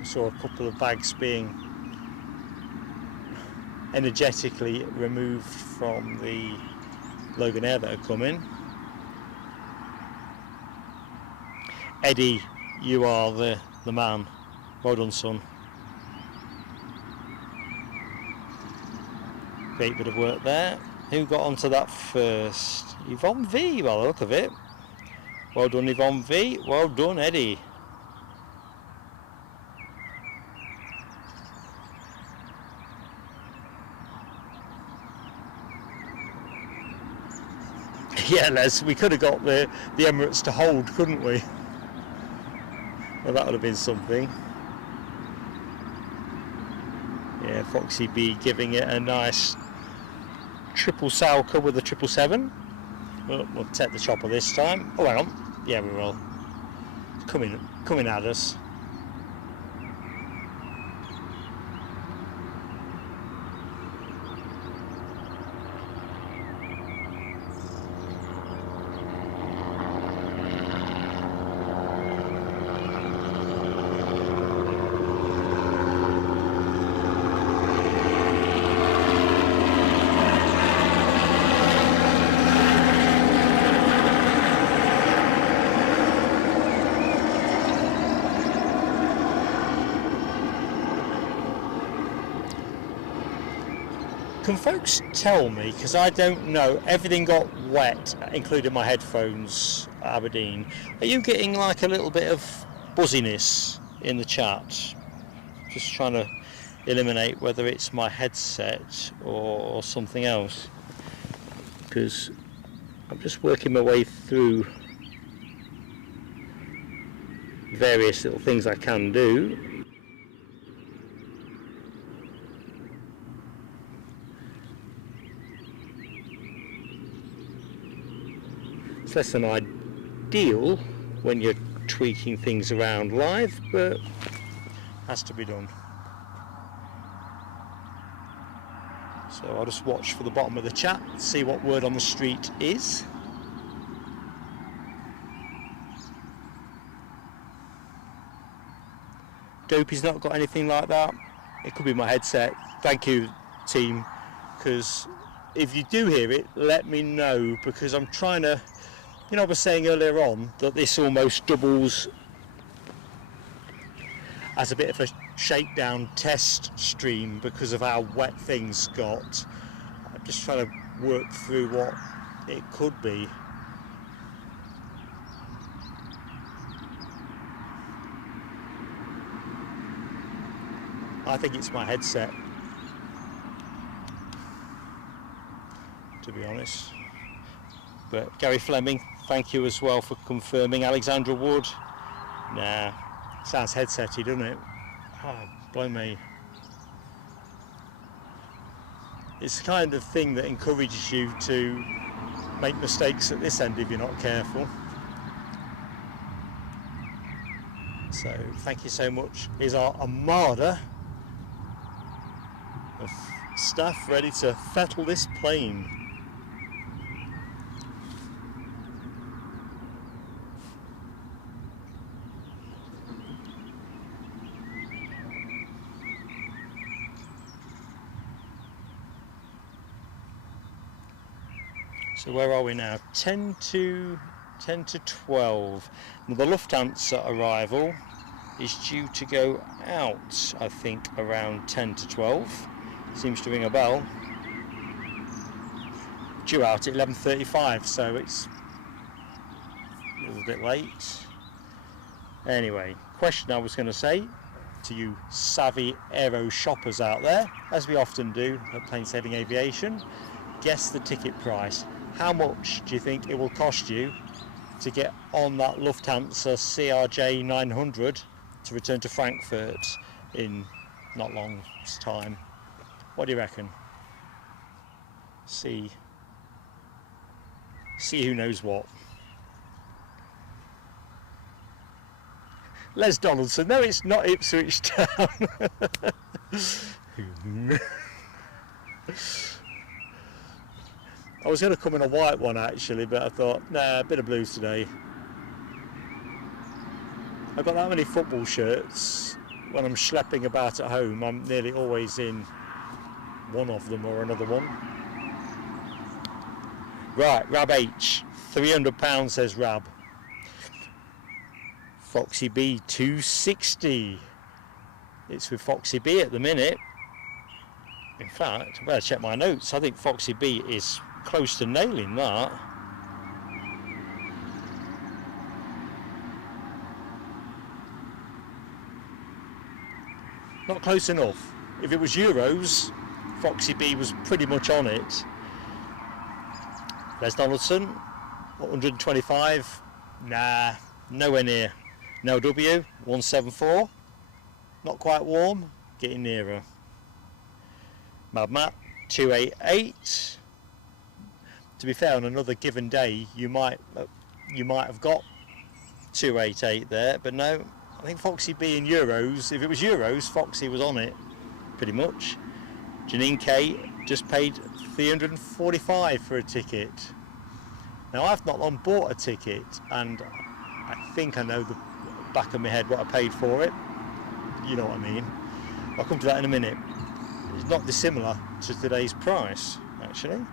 I saw a couple of bags being energetically removed from the Logan Air that had come in. Eddie, you are the man. Well done, son. Great bit of work there. Who got onto that first? Yvonne V, by the look of it. Well done, Yvonne V. Well done, Eddie. Yeah, Les, we could have got the Emirates to hold, couldn't we? Well, that would have been something. Yeah, Foxy B giving it a nice triple Salka with a 777. We'll take the chopper this time. Oh, hang on. Yeah, we will. It's coming at us. Can folks tell me, because I don't know, everything got wet, including my headphones at Aberdeen. Are you getting like a little bit of buzziness in the chat? Just trying to eliminate whether it's my headset or something else. because I'm just working my way through various little things I can do. It's less than ideal when you're tweaking things around live, but has to be done. So I'll just watch for the bottom of the chat, see what word on the street is. Dopey's not got anything like that. It could be my headset. Thank you, team, because if you do hear it, let me know, because I'm trying to, you know, I was saying earlier on that this almost doubles as a bit of a shakedown test stream because of how wet things got. I'm just trying to work through what it could be. I think it's my headset, to be honest. But Gary Fleming, thank you as well for confirming. Alexandra Wood, nah, sounds headsetty, doesn't it? Oh, blow me. It's the kind of thing that encourages you to make mistakes at this end if you're not careful. So thank you so much. Here's our armada of staff ready to fettle this plane. So where are we now? 10 to 12. Now the Lufthansa arrival is due to go out, I think, around 10 to 12. Seems to ring a bell. Due out at 11:35, so it's a little bit late. Anyway, question I was going to say to you savvy aero shoppers out there, as we often do at Plane Saving Aviation, guess the ticket price. How much do you think it will cost you to get on that Lufthansa CRJ 900 to return to Frankfurt in not long time? What do you reckon? See who knows what. Les Donaldson, no, it's not Ipswich Town. I was going to come in a white one actually, but I thought, nah, a bit of blues today. I've got that many football shirts. When I'm schlepping about at home, I'm nearly always in one of them or another one. Right, Rab H, £300 says Rab. Foxy B 260. It's with Foxy B at the minute. In fact, I better check my notes. I think Foxy B is close to nailing that. Not close enough. If it was euros, Foxy B was pretty much on it. Les Donaldson, 125. Nah, nowhere near. No W, 174. Not quite warm, getting nearer. Mad Matt, 288. To be fair, on another given day, you might have got 288 there, but no. I think Foxy B in euros. If it was euros, Foxy was on it, pretty much. Janine K just paid $345 for a ticket. Now I've not long bought a ticket, and I think I know the back of my head what I paid for it. You know what I mean. I'll come to that in a minute. It's not dissimilar to today's price, actually.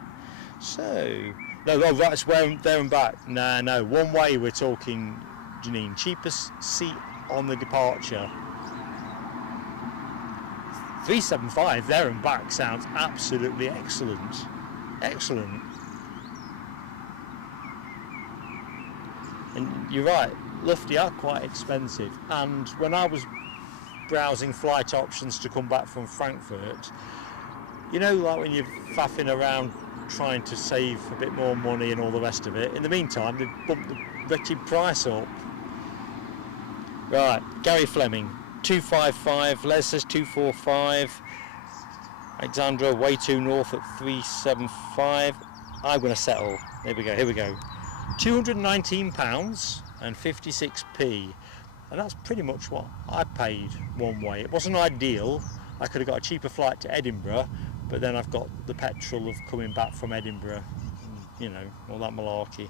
So, no, that's there and back. No, one way we're talking, Janine. Cheapest seat on the departure. 375 there and back sounds absolutely excellent. Excellent. And you're right, Lufty are quite expensive. And when I was browsing flight options to come back from Frankfurt, You know, like when you're faffing around trying to save a bit more money and all the rest of it, in the meantime they've bumped the wretched price up. Right, Gary Fleming 255, Les says 245, Alexandra way too north at 375. I'm going to settle. Here we go. £219 and 56p, and that's pretty much what I paid one way. It wasn't ideal. I could have got a cheaper flight to Edinburgh, but then I've got the petrol of coming back from Edinburgh, you know, all that malarkey.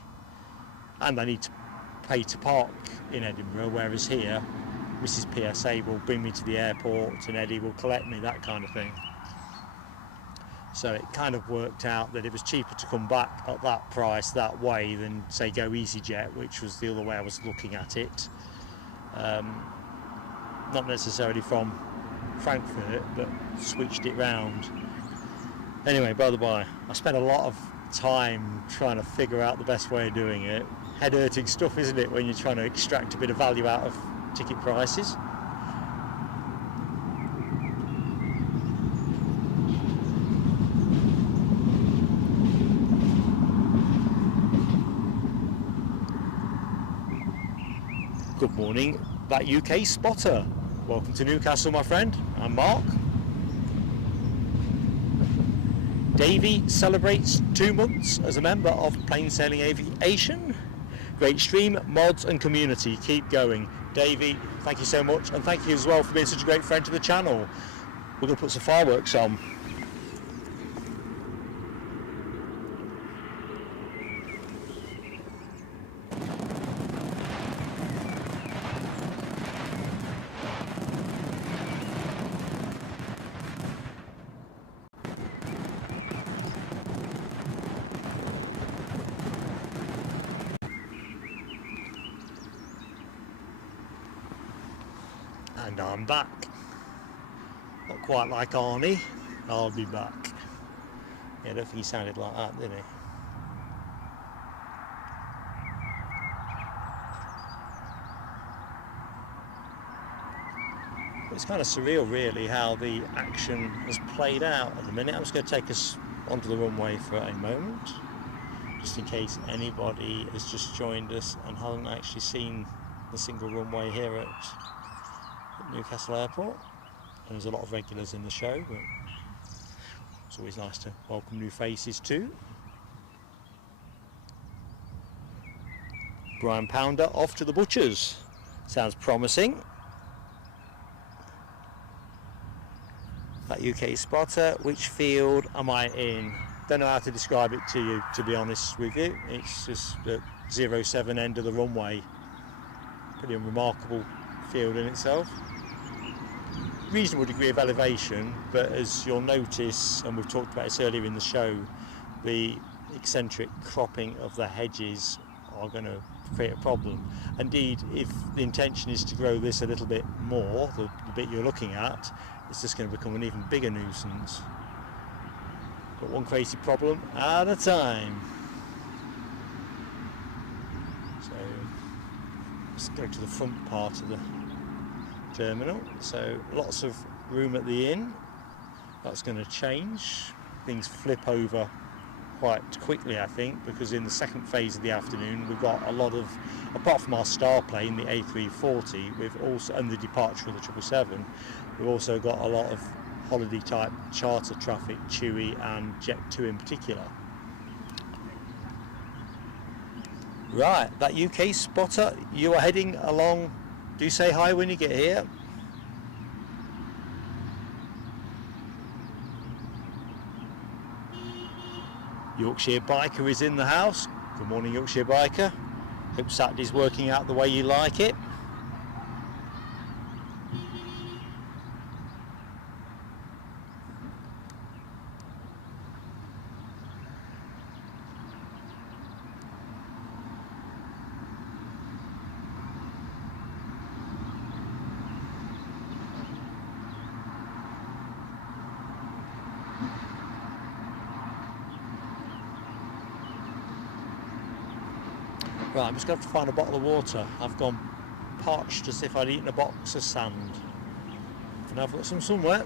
And I need to pay to park in Edinburgh, whereas here, Mrs. PSA will bring me to the airport and Eddie will collect me, that kind of thing. So it kind of worked out that it was cheaper to come back at that price that way than, say, go EasyJet, which was the other way I was looking at it. Not necessarily from Frankfurt, but switched it round. Anyway, by the by, I spent a lot of time trying to figure out the best way of doing it. Head-hurting stuff, isn't it, when you're trying to extract a bit of value out of ticket prices? Good morning, that UK spotter. Welcome to Newcastle, my friend. I'm Mark. Davey celebrates 2 months as a member of Plain Sailing Aviation. Great stream, mods and community. Keep going. Davey, thank you so much, and thank you as well for being such a great friend to the channel. We're going to put some fireworks on. And I'm back. Not quite like Arnie. I'll be back. Yeah, I don't think he sounded like that, did he? It's kind of surreal, really, how the action has played out at the minute. I'm just going to take us onto the runway for a moment, just in case anybody has just joined us and hasn't actually seen the single runway here at Newcastle Airport. And there's a lot of regulars in the show, but it's always nice to welcome new faces too. Brian Pounder off to the butchers. Sounds promising. That UK spotter, which field am I in? Don't know how to describe it to you, to be honest with you. It's just the 07 end of the runway. Pretty remarkable field in itself. Reasonable degree of elevation, but as you'll notice, and we've talked about this earlier in the show, the eccentric cropping of the hedges are going to create a problem. Indeed, if the intention is to grow this a little bit more, the bit you're looking at, it's just going to become an even bigger nuisance. Got one crazy problem at a time. So let's go to the front part of the terminal. So lots of room at the inn. That's going to change. Things flip over quite quickly, I think, because in the second phase of the afternoon we've got a lot of, apart from our star plane, the A340, we've also, and the departure of the 777, we've also got a lot of holiday type charter traffic, TUI and Jet2 in particular. Right, that UK spotter, you are heading along. Do say hi when you get here. Yorkshire Biker is in the house. Good morning, Yorkshire Biker. Hope Saturday's working out the way you like it. Right, I'm just going to have to find a bottle of water. I've gone parched as if I'd eaten a box of sand. And I've got some somewhere.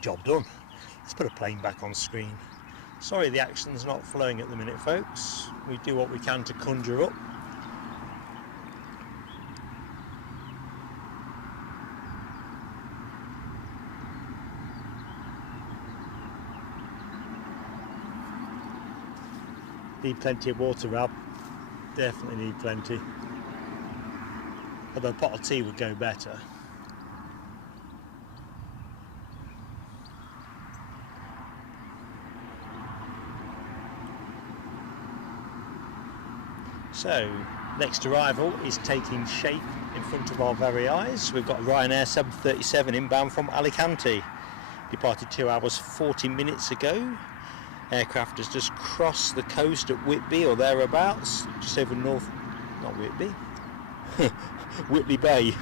Job done. Let's put a plane back on screen. Sorry the action's not flowing at the minute, folks. We do what we can to conjure up. Need plenty of water, Rab. Definitely need plenty. Although a pot of tea would go better. So, next arrival is taking shape in front of our very eyes. We've got Ryanair 737 inbound from Alicante. Departed 2 hours 40 minutes ago. Aircraft has just crossed the coast at Whitby or thereabouts, just over north, not Whitby, Whitley Bay.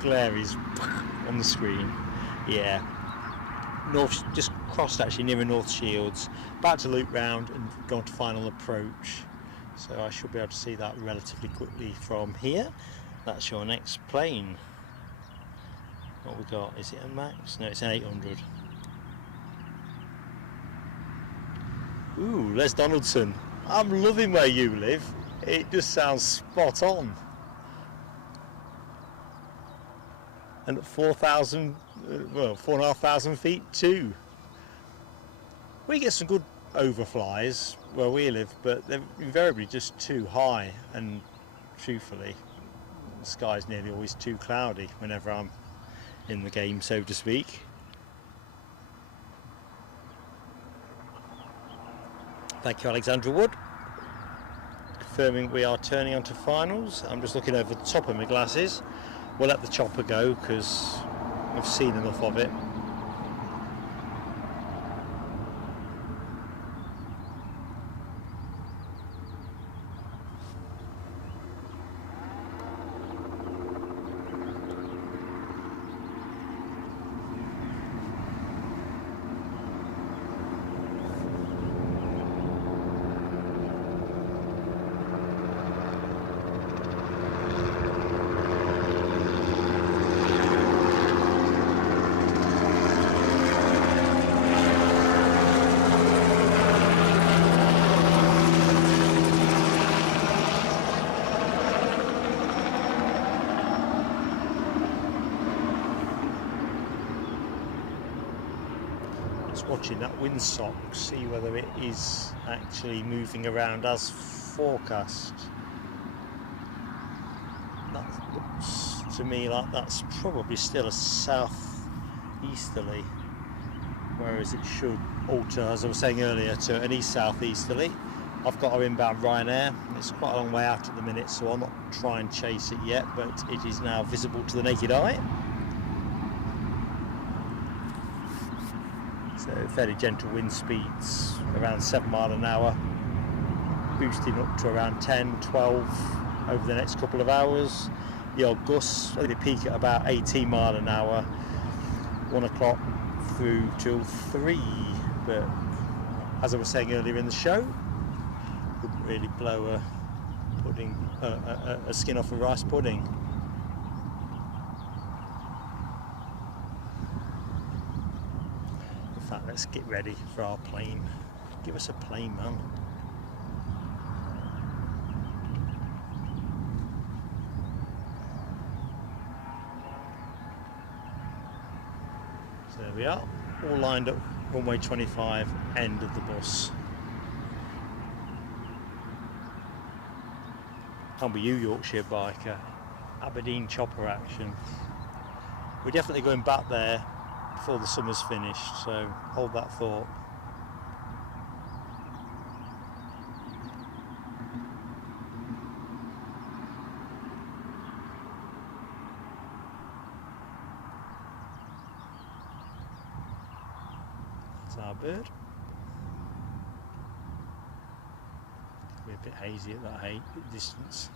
Glare is on the screen. Yeah, north, just crossed actually near North Shields, about to loop round and go on to final approach. So I should be able to see that relatively quickly from here. That's your next plane. What we got? Is it a Max? No, it's an 800. Ooh, Les Donaldson. I'm loving where you live. It just sounds spot on. And at 4,000, well, 4,500 feet too. We get some good overflies where we live, but they're invariably just too high, and truthfully, the sky's nearly always too cloudy whenever I'm in the game, so to speak. Thank you, Alexandra Wood. Confirming we are turning onto finals. I'm just looking over the top of my glasses. We'll let the chopper go because I've seen enough of it. Watching that windsock, see whether it is actually moving around as forecast. That looks to me like that's probably still a south-easterly, whereas it should alter, as I was saying earlier, to an east-south-easterly. I've got our inbound Ryanair. It's quite a long way out at the minute, so I'll not try and chase it yet, but it is now visible to the naked eye. So fairly gentle wind speeds, around 7 miles an hour, boosting up to around 10, 12 over the next couple of hours. The old gusts, they peak at about 18 miles an hour, 1 o'clock through till 3. But as I was saying earlier in the show, wouldn't really blow a skin off a rice pudding. In fact, let's get ready for our plane. Give us a plane, man. So there we are, all lined up, runway 25, end of the bus. How about you, Yorkshire biker? Aberdeen chopper action. We're definitely going back there before the summer's finished, so hold that thought. That's our bird. Be a bit hazy at that distance.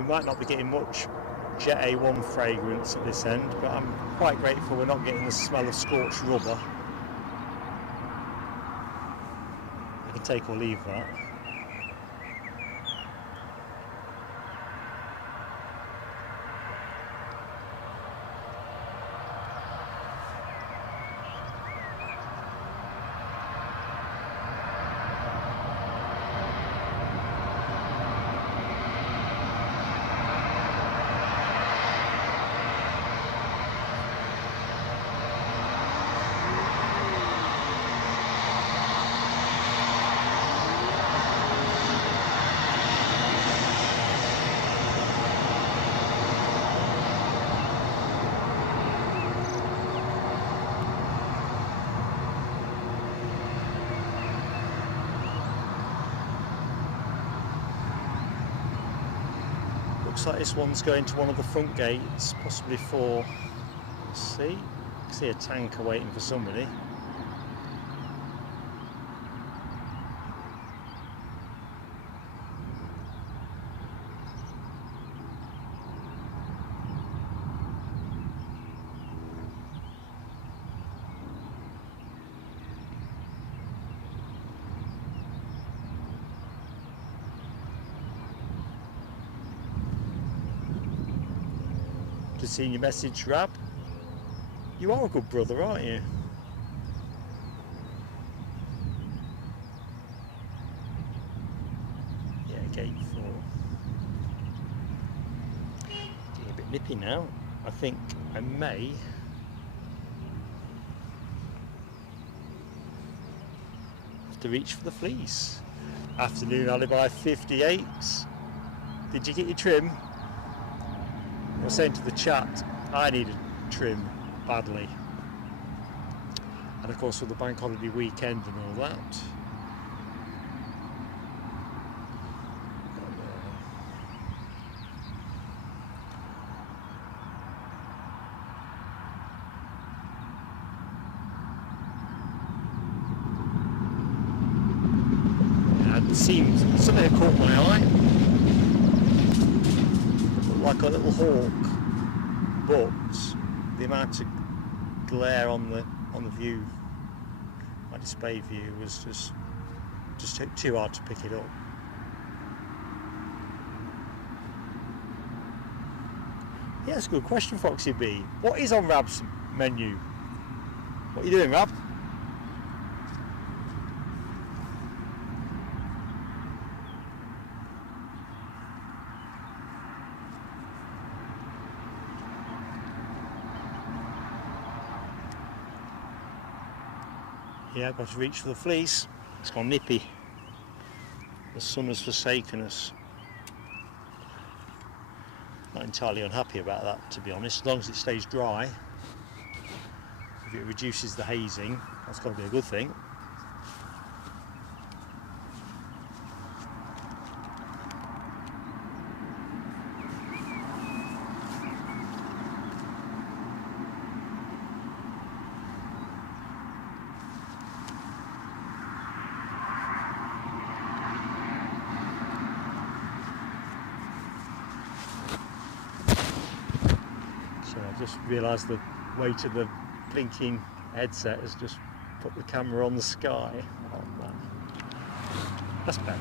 We might not be getting much Jet A1 fragrance at this end, but I'm quite grateful we're not getting the smell of scorched rubber. I can take or leave that. Looks like this one's going to one of the front gates, possibly for, let's see, I see a tanker waiting for somebody. Just seen your message, Rab. You are a good brother, aren't you? Yeah, gate 4. Getting a bit nippy now. I think I may have to reach for the fleece. Afternoon alibi 58. Did you get your trim? I was saying to the chat, I needed trim badly, and of course with the bank holiday weekend and all that. And it seemed something had caught my eye. Like a little hawk, but the amount of glare on the view, my display view, was just too hard to pick it up. Yeah, that's a good question, Foxy B. What is on Rab's menu? What are you doing, Rab? Yeah, I've got to reach for the fleece. It's gone nippy. The sun has forsaken us. Not entirely unhappy about that, to be honest. As long as it stays dry, if it reduces the hazing, that's got to be a good thing. Just realised the weight of the blinking headset has just put the camera on the sky. Oh, man. That's better.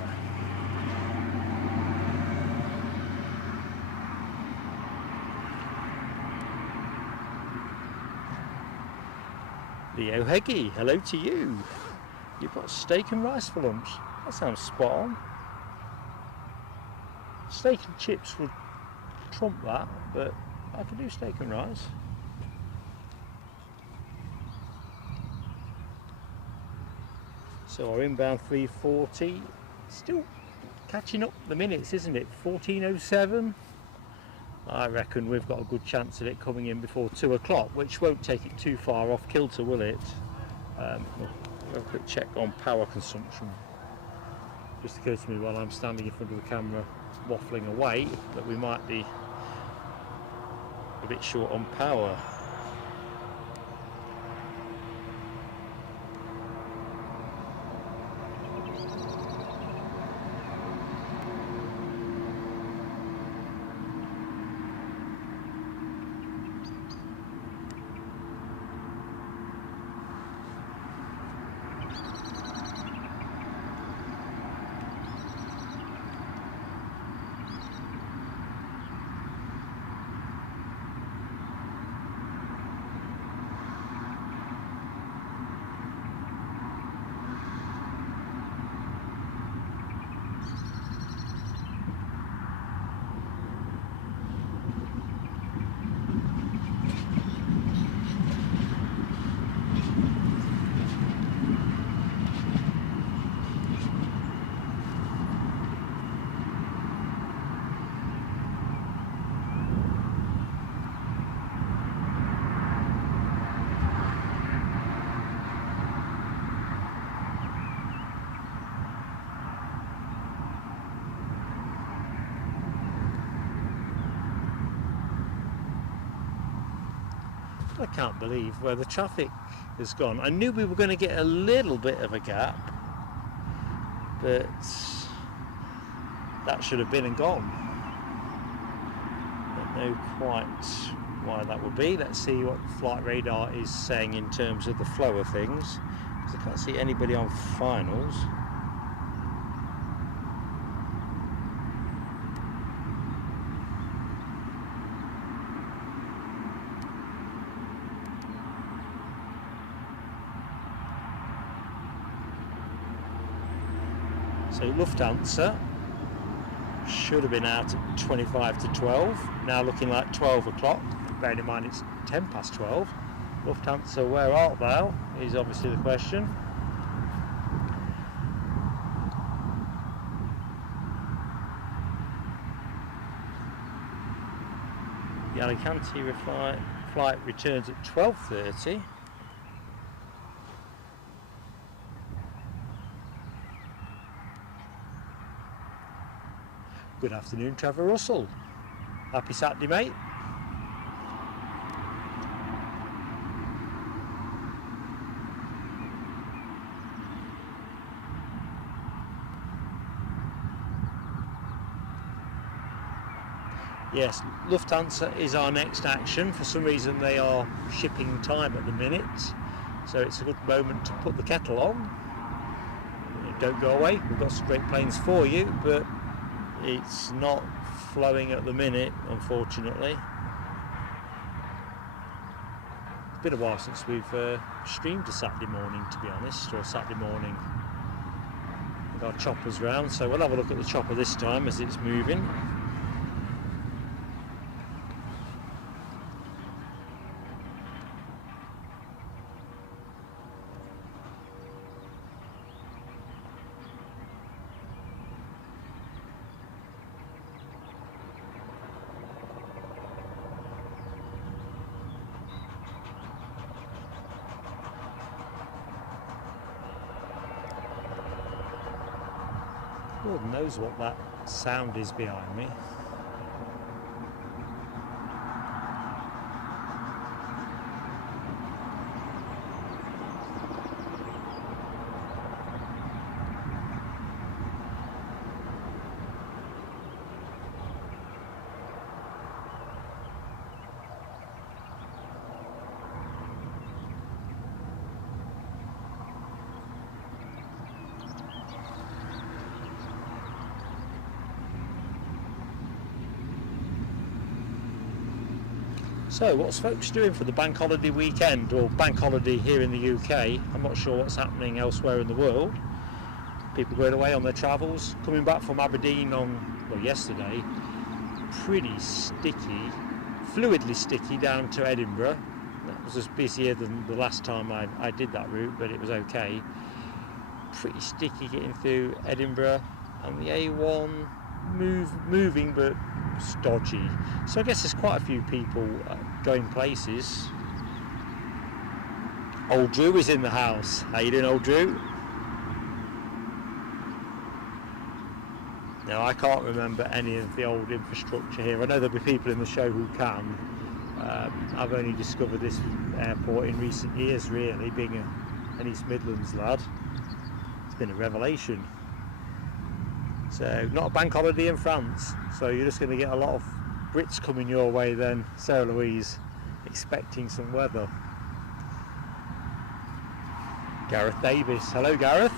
Leo Heggie, hello to you. You've got steak and rice for lunch. That sounds spot on. Steak and chips would trump that, but I can do steak and rice. So our inbound 340, still catching up the minutes, isn't it? 14:07. I reckon we've got a good chance of it coming in before 2 o'clock, which won't take it too far off kilter, will it? We'll have a quick check on power consumption. Just occurs to me while I'm standing in front of the camera waffling away that we might be a bit short on power. I can't believe where the traffic has gone. I knew we were going to get a little bit of a gap, but that should have been and gone. Don't know quite why that would be. Let's see what flight radar is saying in terms of the flow of things, because I can't see anybody on finals. So Lufthansa should have been out at 25 to 12, now looking like 12 o'clock, bearing in mind it's 10 past 12. Lufthansa, where art thou, is obviously the question. The Alicante flight returns at 12:30. Good afternoon, Trevor Russell. Happy Saturday, mate. Yes, Lufthansa is our next action. For some reason they are shipping time at the minute, so it's a good moment to put the kettle on. Don't go away, we've got some great planes for you, but it's not flowing at the minute, unfortunately. It's been a while since we've streamed a Saturday morning, to be honest, or a Saturday morning with our choppers round, so we'll have a look at the chopper this time as it's moving. Lord knows what that sound is behind me. So what's folks doing for the bank holiday weekend, or bank holiday here in the UK? I'm not sure what's happening elsewhere in the world. People going away on their travels, coming back from Aberdeen on, well, yesterday, pretty sticky, fluidly sticky down to Edinburgh. That was just busier than the last time I did that route, but it was okay. Pretty sticky getting through Edinburgh, and the A1 moving but dodgy. So I guess there's quite a few people going places. Old Drew is in the house. How you doing, old Drew? Now, I can't remember any of the old infrastructure here. I know there'll be people in the show who can. I've only discovered this airport in recent years, really, being an East Midlands lad. It's been a revelation. So, not a bank holiday in France, so you're just going to get a lot of Brits coming your way then, Sarah Louise, expecting some weather. Gareth Davis. Hello, Gareth.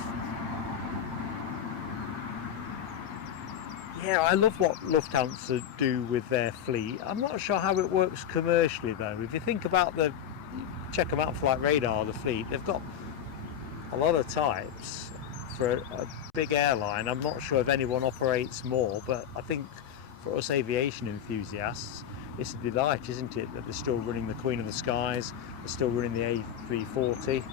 Yeah, I love what Lufthansa do with their fleet. I'm not sure how it works commercially though. If you think about check them out, Flight Radar, the fleet, they've got a lot of types for a big airline. I'm not sure if anyone operates more, but I think for us aviation enthusiasts, it's a delight, isn't it, that they're still running the Queen of the Skies, they're still running the A340.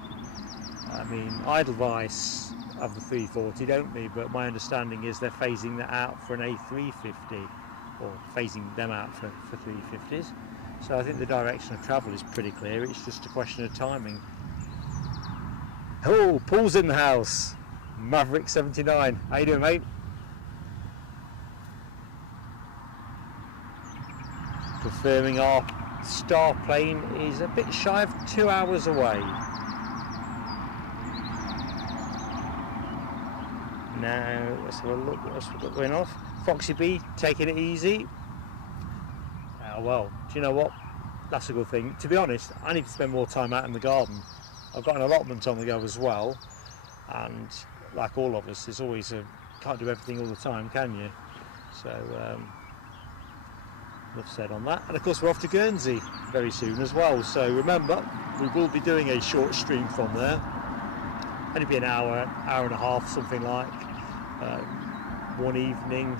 I mean, Edelweiss have the 340, don't they? But my understanding is they're phasing that out for an A350, or phasing them out for 350s. So I think the direction of travel is pretty clear. It's just a question of timing. Oh, Paul's in the house. Maverick 79. How you doing, mate? Confirming our Star plane is a bit shy of 2 hours away. Now let's have a look what else we've got going off. Foxy B taking it easy. Well, do you know what? That's a good thing. To be honest, I need to spend more time out in the garden. I've got an allotment on the go as well, and like all of us, there's always can't do everything all the time, can you? So enough said on that. And of course we're off to Guernsey very soon as well, so remember, we will be doing a short stream from there. Only be an hour, hour and a half, something like. One evening.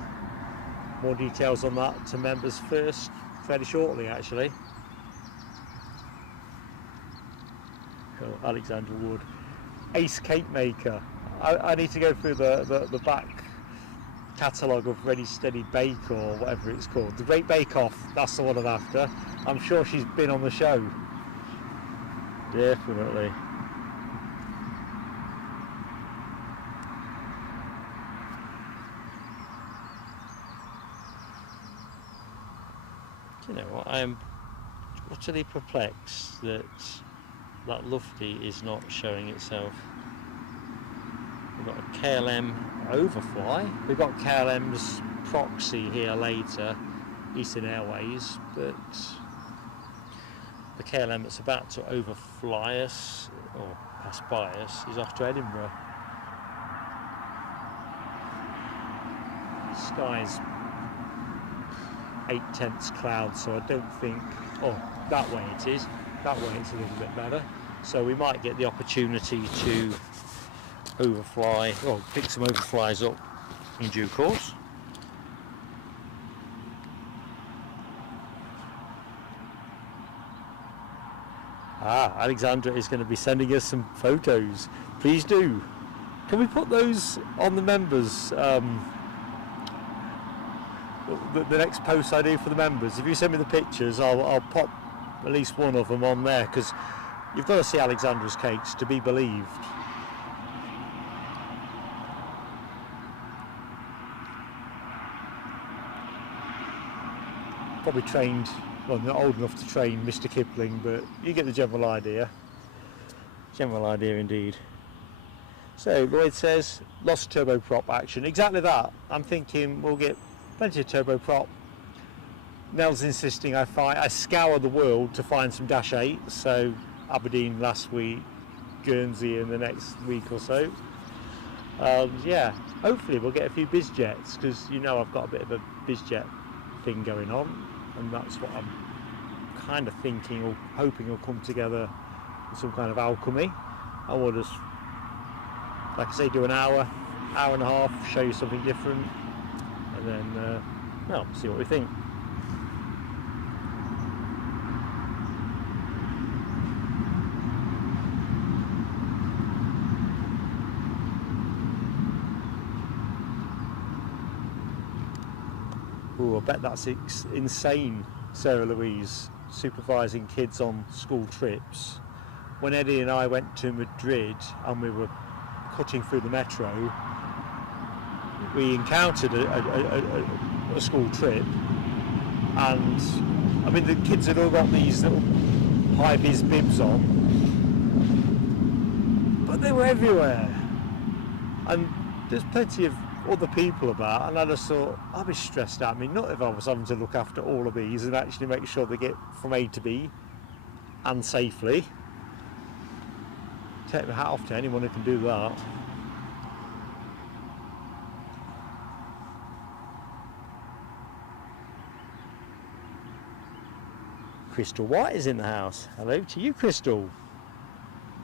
More details on that to members first, fairly shortly actually. Oh, Alexandra Wood. Ace Cake Maker. I need to go through the back catalogue of Ready Steady Bake or whatever it's called. The Great Bake Off, that's the one I'm after. I'm sure she's been on the show. Definitely. You know what, I am utterly perplexed that Lufty is not showing itself. We've got a KLM overfly. We've got KLM's proxy here later, Eastern Airways, but the KLM that's about to overfly us, or pass by us, is off to Edinburgh. Sky's 8/10 clouds, so I don't think, oh, that way it is, that way it's a little bit better, so we might get the opportunity to overfly, or pick some overflies up in due course. Alexandra is going to be sending us some photos. Please do. Can we put those on the members? The next post I do for the members, if you send me the pictures, I'll pop at least one of them on there, because you've got to see Alexandra's cakes to be believed. Probably trained, well, not old enough to train Mr. Kipling, but you get the general idea. General idea indeed. So Lloyd says lost turboprop action. Exactly that. I'm thinking we'll get plenty of turboprop. Nell's insisting I scour the world to find some Dash 8s, so Aberdeen last week, Guernsey in the next week or so. Yeah, hopefully we'll get a few bizjets, because you know I've got a bit of a bizjet thing going on, and that's what I'm kind of thinking or hoping will come together in some kind of alchemy. I will just, like I say, do an hour and a half, show you something different, and then well, see what we think. Ooh, I bet that's insane, Sarah Louise, supervising kids on school trips. When Eddie and I went to Madrid and we were cutting through the metro, we encountered a school trip, and I mean the kids had all got these little high-vis bibs on, but they were everywhere, and there's plenty of other people about, and I just thought I'd be stressed out. I mean, not if I was having to look after all of these and actually make sure they get from A to B and safely. Take my hat off to anyone who can do that. Crystal White is in the house. Hello to you, Crystal.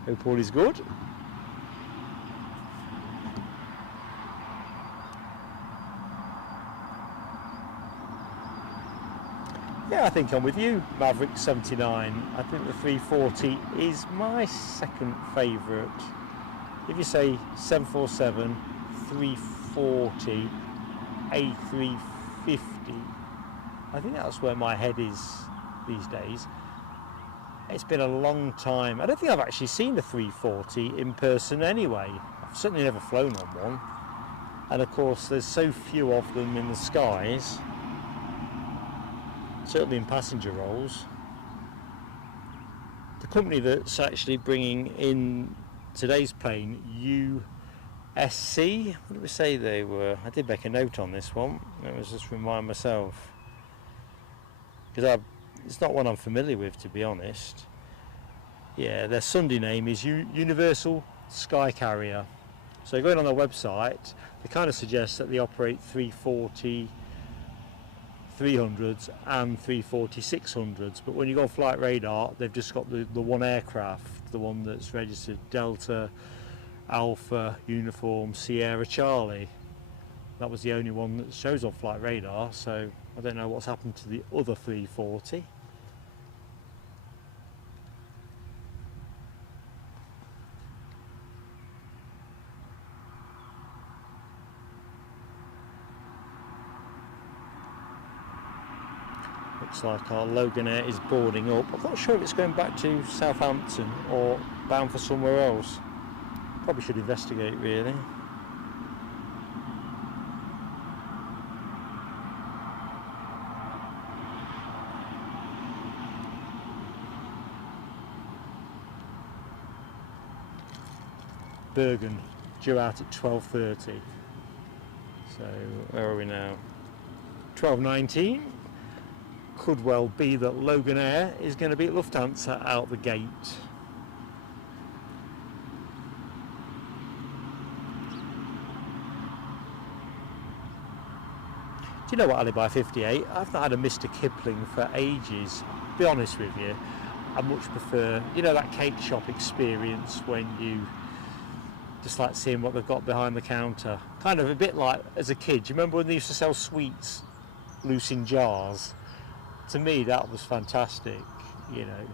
Hope all is good. Yeah, I think I'm with you, Maverick 79. I think the 340 is my second favourite. If you say 747, 340, A350, I think that's where my head is these days. It's been a long time. I don't think I've actually seen the 340 in person anyway. I've certainly never flown on one. And of course, there's so few of them in the skies. Certainly in passenger roles. the company that's actually bringing in today's plane, USC, what did we say they were? I did make a note on this one. Let me just remind myself, because it's not one I'm familiar with, to be honest. Yeah, their Sunday name is Universal Sky Carrier. So going on their website, they kind of suggest that they operate 340 300s and 340 600s, but when you go on flight radar, they've just got the one aircraft, the one that's registered Delta Alpha Uniform Sierra Charlie. That was the only one that shows on flight radar, so I don't know what's happened to the other 340. Looks like our Loganair is boarding up. I'm not sure if it's going back to Southampton or bound for somewhere else. Probably should investigate, really. Bergen, due out at 12:30. So where are we now? 12:19. Could well be that Loganair is going to be at Lufthansa out the gate. Do you know what, Alibi 58? I've not had a Mr. Kipling for ages. To be honest with you, I much prefer, you know, that cake shop experience when you just like seeing what they've got behind the counter. Kind of a bit like as a kid. Do you remember when they used to sell sweets loose in jars? To me, that was fantastic. You know,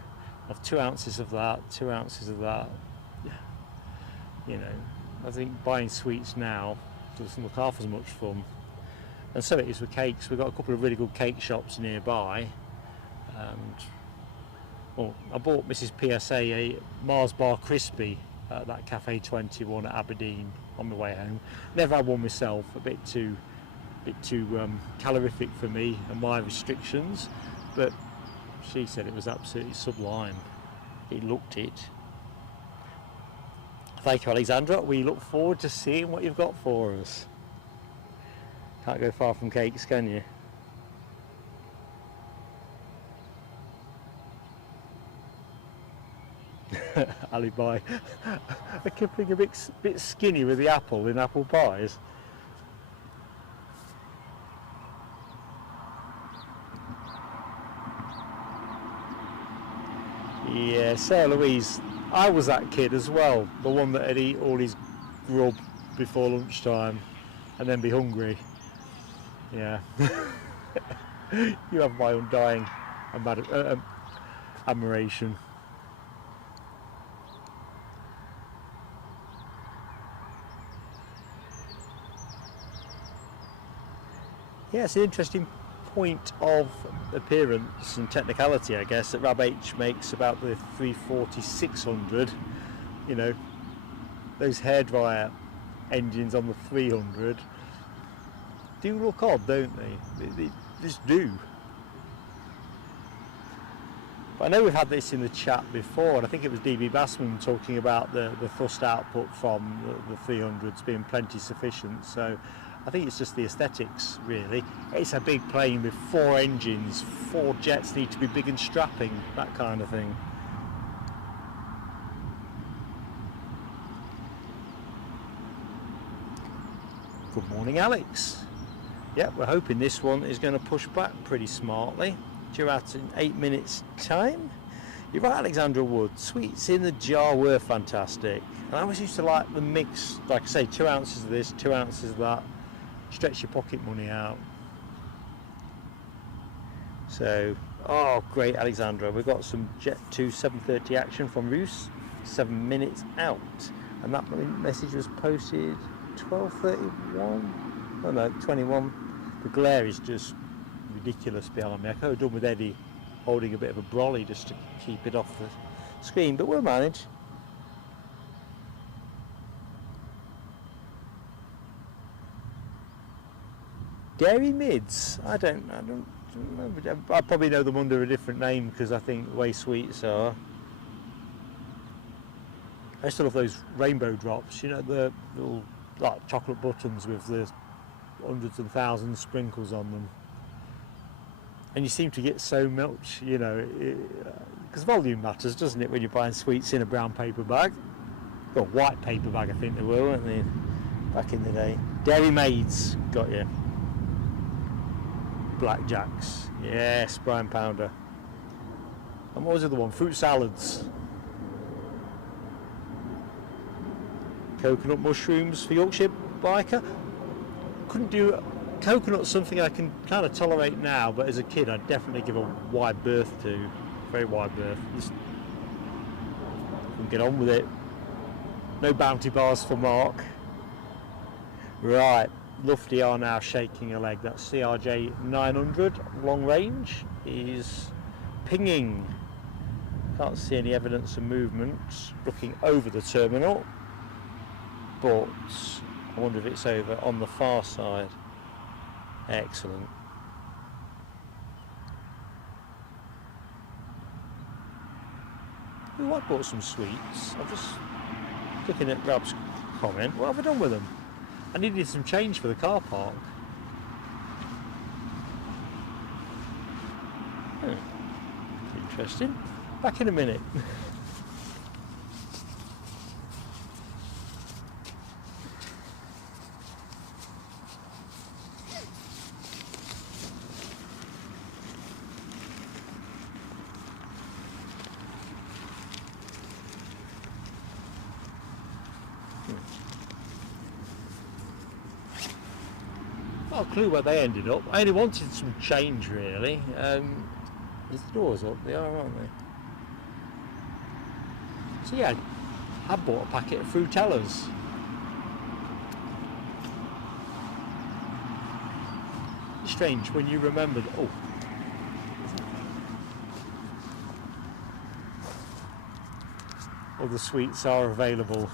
have 2 ounces of that, 2 ounces of that. You know, I think buying sweets now doesn't look half as much fun. And so it is with cakes. We've got a couple of really good cake shops nearby. And well, I bought Mrs. PSA a Mars Bar Crispy at that Cafe 21 at Aberdeen on my way home. Never had one myself. A bit too calorific for me and my restrictions, but she said it was absolutely sublime. It looked it. Thank you, Alexandra. We look forward to seeing what you've got for us. Can't go far from cakes, can you? Alibi. A Kipling a bit skinny with the apple in apple pies. Yeah, Sarah Louise, I was that kid as well, the one that would eat all his grub before lunchtime and then be hungry. Yeah. You have my undying admiration. Yeah, it's an interesting point of appearance and technicality, I guess, that Rab H makes about the 340-600. You know, those hairdryer engines on the 300 do look odd, don't they? They just do. But I know we've had this in the chat before, and I think it was DB Bassman talking about the thrust output from the 300s being plenty sufficient. So I think it's just the aesthetics, really. It's a big plane with 4 engines, 4 jets need to be big and strapping, that kind of thing. Good morning, Alex. Yeah, we're hoping this one is going to push back pretty smartly. Due out in 8 minutes time. You're right, Alexandra Wood. Sweets in the jar were fantastic. And I always used to like the mix, like I say, 2 ounces of this, 2 ounces of that. Stretch your pocket money out. So, oh great, Alexandra, we've got some Jet 2 730 action from Roos, 7 minutes out, and that message was posted 12:31. Oh no, 21. The glare is just ridiculous behind me. I could have done with Eddie holding a bit of a brolly just to keep it off the screen, but we'll manage. Dairy Mids, I don't know. I probably know them under a different name because I think the way sweets are. I still love those rainbow drops, you know, the little like chocolate buttons with the hundreds and thousands of sprinkles on them. And you seem to get so much, you know, because volume matters, doesn't it, when you're buying sweets in a brown paper bag? Or white paper bag, I think they were, weren't they, back in the day? Dairy Maids, got you. Blackjacks, yes, brine pounder. And what was the other one? Fruit salads. Coconut mushrooms for Yorkshire biker. Couldn't do coconut, something I can kind of tolerate now, but as a kid I'd definitely give a wide berth to. Very wide berth. Just get on with it. No bounty bars for Mark. Right, Lufty are now shaking a leg. That CRJ 900 long range is pinging. Can't see any evidence of movement. Looking over the terminal, but I wonder if it's over on the far side. Excellent. Oh, I bought some sweets. I'm just looking at Rob's comment. What have I done with them? I needed some change for the car park. Oh, interesting. Back in a minute. Not a clue where they ended up. I only wanted some change, really. There's the doors up, they are, aren't they? So yeah, I bought a packet of Frutellas. Strange when you remember that. Oh, other sweets are available.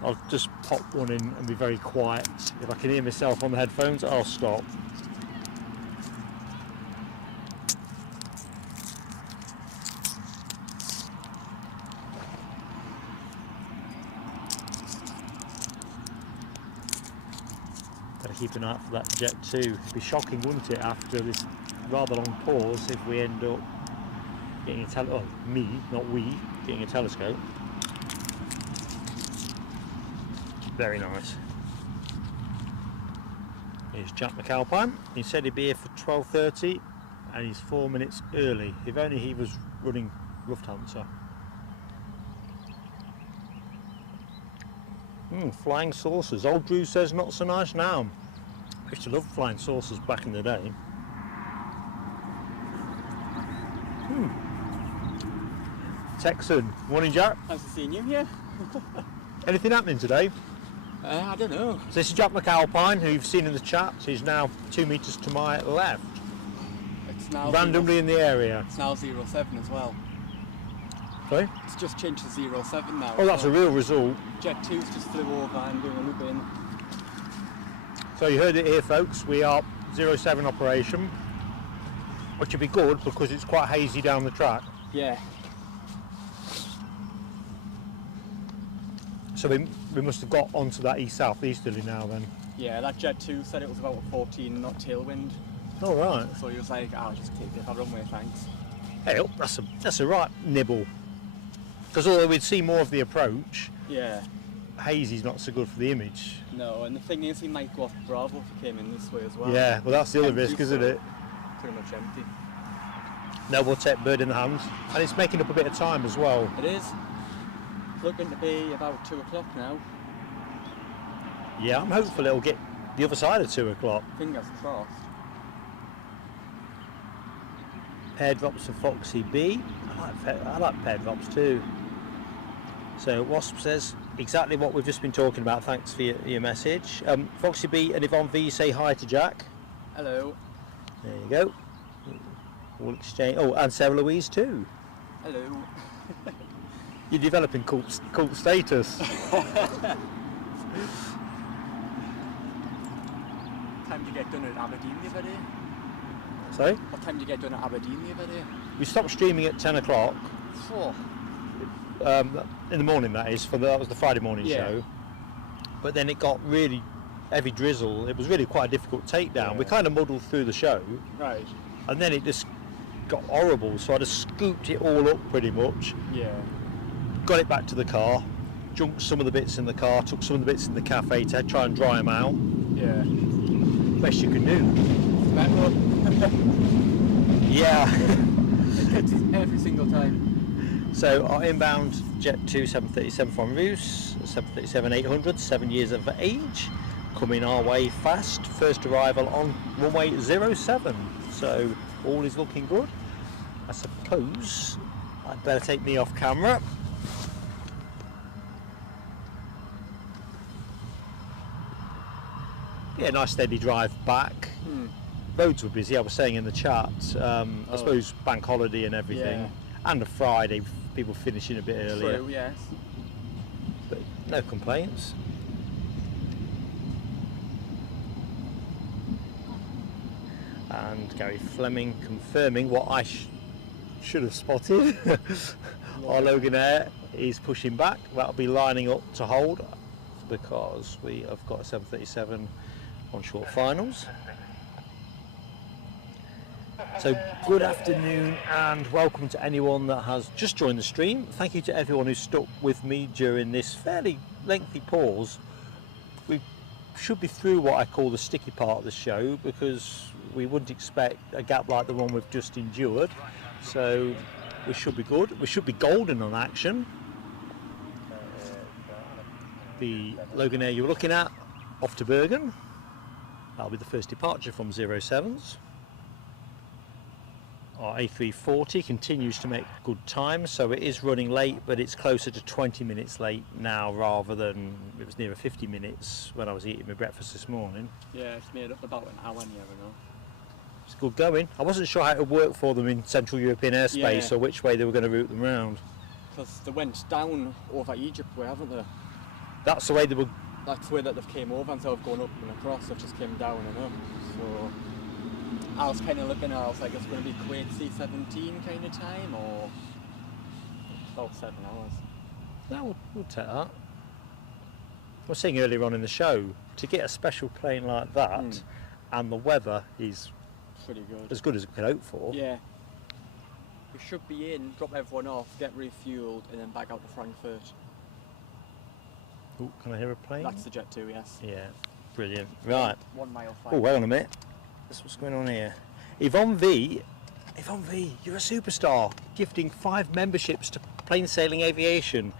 I'll just pop one in and be very quiet. If I can hear myself on the headphones, I'll stop. Gotta keep an eye out for that Jet 2. It'd be shocking, wouldn't it, after this rather long pause, if we end up getting getting a telescope. Very nice. Here's Jack McAlpine. He said he'd be here for 12:30 and he's 4 minutes early. If only he was running Lufthansa. Flying saucers. Old Drew says not so nice now. I used to love flying saucers back in the day. Texan. Morning, Jack. Nice to see you here. Anything happening today? I don't know. So this is Jack McAlpine, who you've seen in the chat. He's now 2 metres to my left. It's now randomly in the area. It's now 07 as well. Sorry? It's just changed to 07 now. Oh, that's a real result. Jet 2's just flew over and doing a loop in. So you heard it here, folks. We are 07 operation, which would be good because it's quite hazy down the track. Yeah. So we must have got onto that east-south easterly now then. Yeah, that Jet 2 said it was about a 14 knot tailwind. All right. So he was like, I'll just take it, I'll runway, thanks. Hey, that's a right nibble. Because although we'd see more of the approach, yeah, hazy's not so good for the image. No, and the thing is, he might go off Bravo if he came in this way as well. Yeah, well that's the other risk, isn't it? Pretty much empty. No, we'll take bird in the hands. And it's making up a bit of time as well. It is. Looking to be about 2 o'clock now. Yeah, I'm hopeful it'll get the other side of 2 o'clock. Fingers crossed. Pair drops for Foxy B. I like pair drops too. So Wasp says exactly what we've just been talking about. Thanks for your message. Foxy B and Yvonne V say hi to Jack. Hello. There you go. We'll exchange. Oh, and Sarah Louise too. Hello. You're developing cult status. Time to get done at Aberdeen the other day. Sorry? What time did you get done at Aberdeen the other day? We stopped streaming at 10 o'clock. Oh. in the morning, that is, that was the Friday morning show. But then it got really heavy drizzle. It was really quite a difficult takedown. We kind of muddled through the show. Right. And then it just got horrible, so I just scooped it all up pretty much. Yeah. Got it back to the car, junked some of the bits in the car, took some of the bits in the cafe to try and dry them out. Yeah. Best you can do. Metal. Yeah. Every single time. So our inbound Jet 2 737 from Roos, 737-800, 7 years of age, coming our way fast. First arrival on runway 07. So all is looking good. I suppose I'd better take me off camera. Yeah, nice steady drive back. Roads were busy, I was saying in the chat. I suppose bank holiday and everything. And a Friday, people finishing a bit earlier. True, yes. But no complaints. And Gary Fleming confirming what I should have spotted. Our Loganair is pushing back. That'll be lining up to hold because we have got a 737 on short finals. So good afternoon and welcome to anyone that has just joined the stream. Thank you to everyone who stuck with me during this fairly lengthy pause. We should be through what I call the sticky part of the show because we wouldn't expect a gap like the one we've just endured. So we should be good. We should be golden on action. The Loganair you were looking at, off to Bergen. That'll be the first departure from 07s. Our A340 continues to make good time, so it is running late, but it's closer to 20 minutes late now rather than it was nearer 50 minutes when I was eating my breakfast this morning. Yeah, it's made up about an hour near now. It's good going. I wasn't sure how it would work for them in Central European airspace or which way they were going to route them round. Because they went down over Egypt way, haven't they? That's the way they were. That's the way that they've came over instead of going up and across, they've just came down and up. So I was kind of looking at, I was like, it's going to be Kuwait C-17 kind of time, or about 7 hours. No, we'll take that. I was saying earlier on in the show, to get a special plane like that, and the weather is pretty good. As good as we could hope for. Yeah. We should be in, drop everyone off, get refueled, and then back out to Frankfurt. Oh, can I hear a plane? That's the Jet 2, yes. Yeah, brilliant. Right. 1 mile 5. Oh, wait on a minute. That's what's going on here. Yvonne V, you're a superstar. Gifting 5 memberships to Plain Sailing Aviation.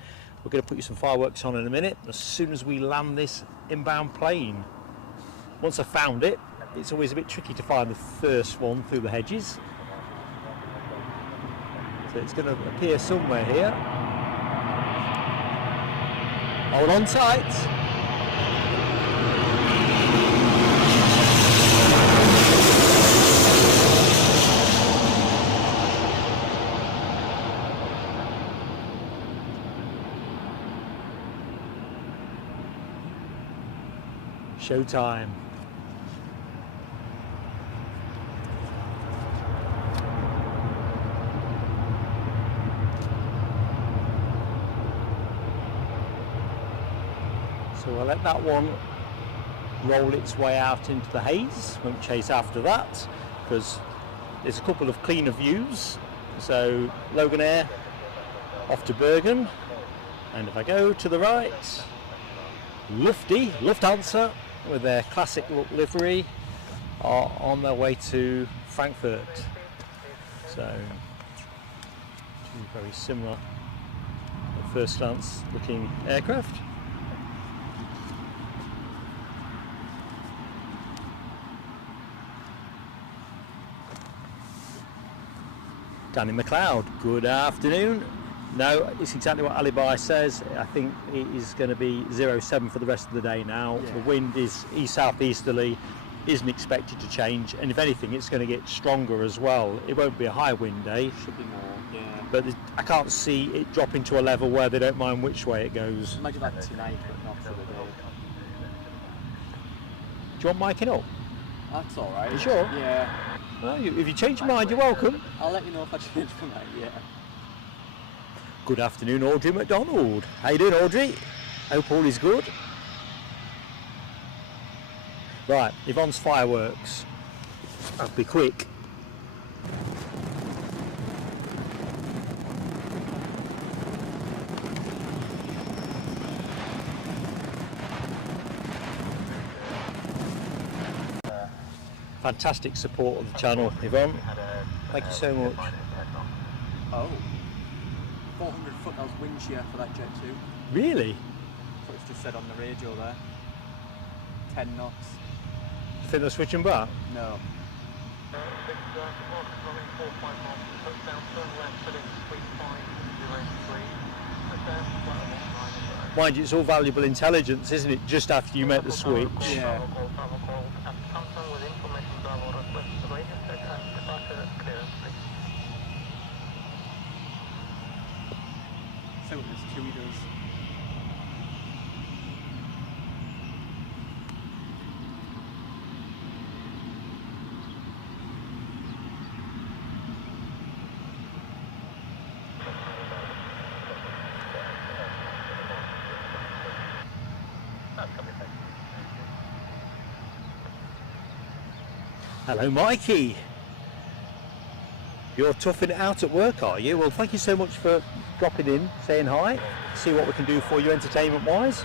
We're going to put you some fireworks on in a minute as soon as we land this inbound plane. Once I found it, it's always a bit tricky to find the first one through the hedges. So it's going to appear somewhere here. Hold on tight. Showtime. So we'll let that one roll its way out into the haze. Won't chase after that because there's a couple of cleaner views. So Loganair off to Bergen, and if I go to the right, Lufthansa with their classic look livery are on their way to Frankfurt. So two very similar at first glance looking aircraft. Danny McLeod, good afternoon. No, it's exactly what Alibi says. I think it is going to be 07 for the rest of the day now. Yeah. The wind is east-southeasterly, isn't expected to change, and if anything, it's going to get stronger as well. It won't be a high wind day. Should be more, yeah. But I can't see it dropping to a level where they don't mind which way it goes. Might do that tonight, but not for the day. Do you want miking up? That's all right. You sure? Yeah. Well, if you change your mind, you're welcome. I'll let you know if I change my mind, yeah. Good afternoon, Audrey McDonald. How you doing, Audrey? Hope all is good. Right, Yvonne's fireworks. I'll be quick. Fantastic support of the channel, Yvonne. Thank you so much. Oh. 400 foot, that was wind shear for that jet too. Really? That's what it's just said on the radio there. 10 knots. You think they're switching back? No. Mind you, it's all valuable intelligence, isn't it? Just after you make the switch. Yeah. So what this TUI does. Hello, Mikey. You're toughing it out at work, are you? Well, thank you so much for dropping in, saying hi. See what we can do for you entertainment-wise.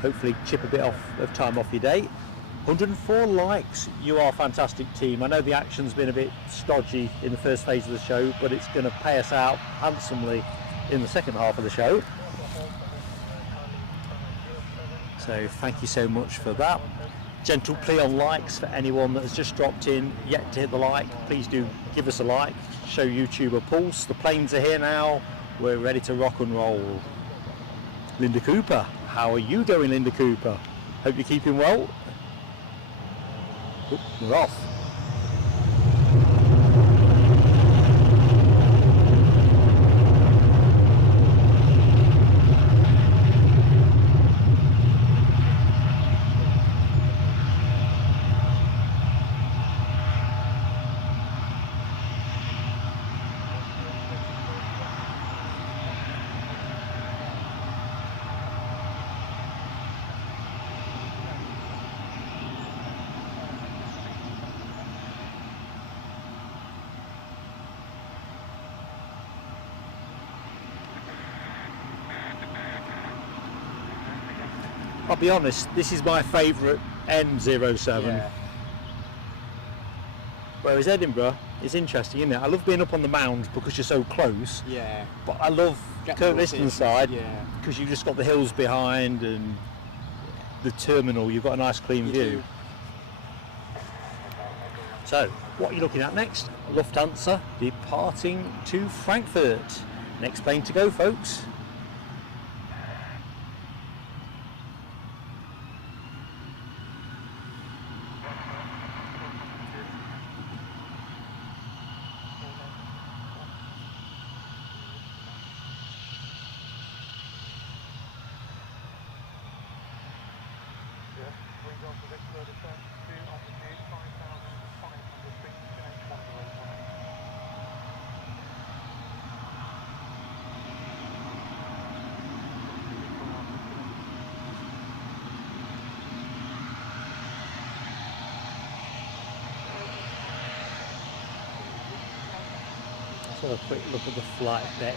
Hopefully chip a bit of time off your day. 104 likes. You are a fantastic team. I know the action's been a bit stodgy in the first phase of the show, but it's going to pay us out handsomely in the second half of the show. So thank you so much for that. Gentle plea on likes for anyone that has just dropped in, yet to hit the like. Please do give us a like, show YouTube a pulse. The planes are here now, we're ready to rock and roll. Linda Cooper, how are you going, Linda Cooper? Hope you're keeping well. Oop, we're off. I'll be honest, this is my favourite M07. Yeah. Whereas Edinburgh is interesting, isn't it? I love being up on the mound because you're so close. Yeah. But I love Kirkliston side Yeah. because you've just got the hills behind and the terminal. You've got a nice clean You view. do. So, what are you looking at next? Lufthansa departing to Frankfurt. Next plane to go, folks. Let's have a quick look at the flight deck.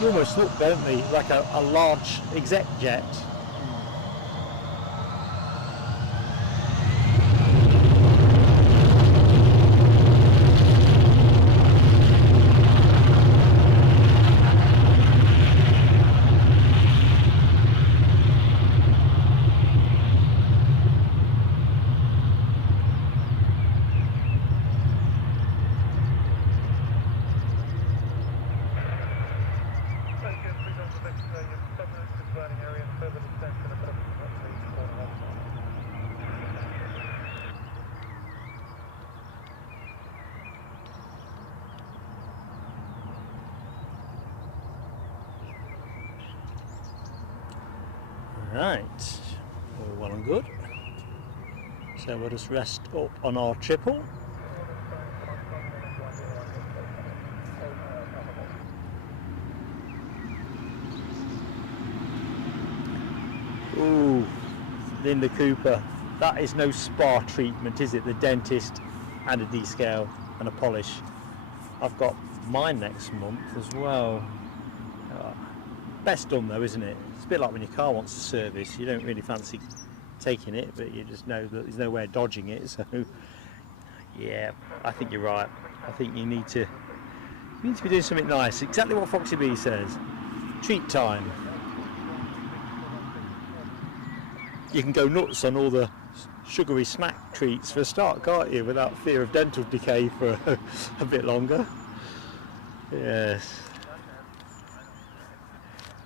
You almost look, don't they, like a large exec jet. Right, all well and good. So we'll just rest up on our triple. Ooh, Linda Cooper, that is no spa treatment, is it? The dentist and a descale and a polish. I've got mine next month as well. Best done though, isn't it? It's a bit like when your car wants a service. You don't really fancy taking it, but you just know that there's nowhere dodging it. So, yeah, I think you're right. I think you need to be doing something nice. Exactly what Foxy B says. Treat time. You can go nuts on all the sugary snack treats for a start, can't you? Without fear of dental decay for a bit longer. Yes.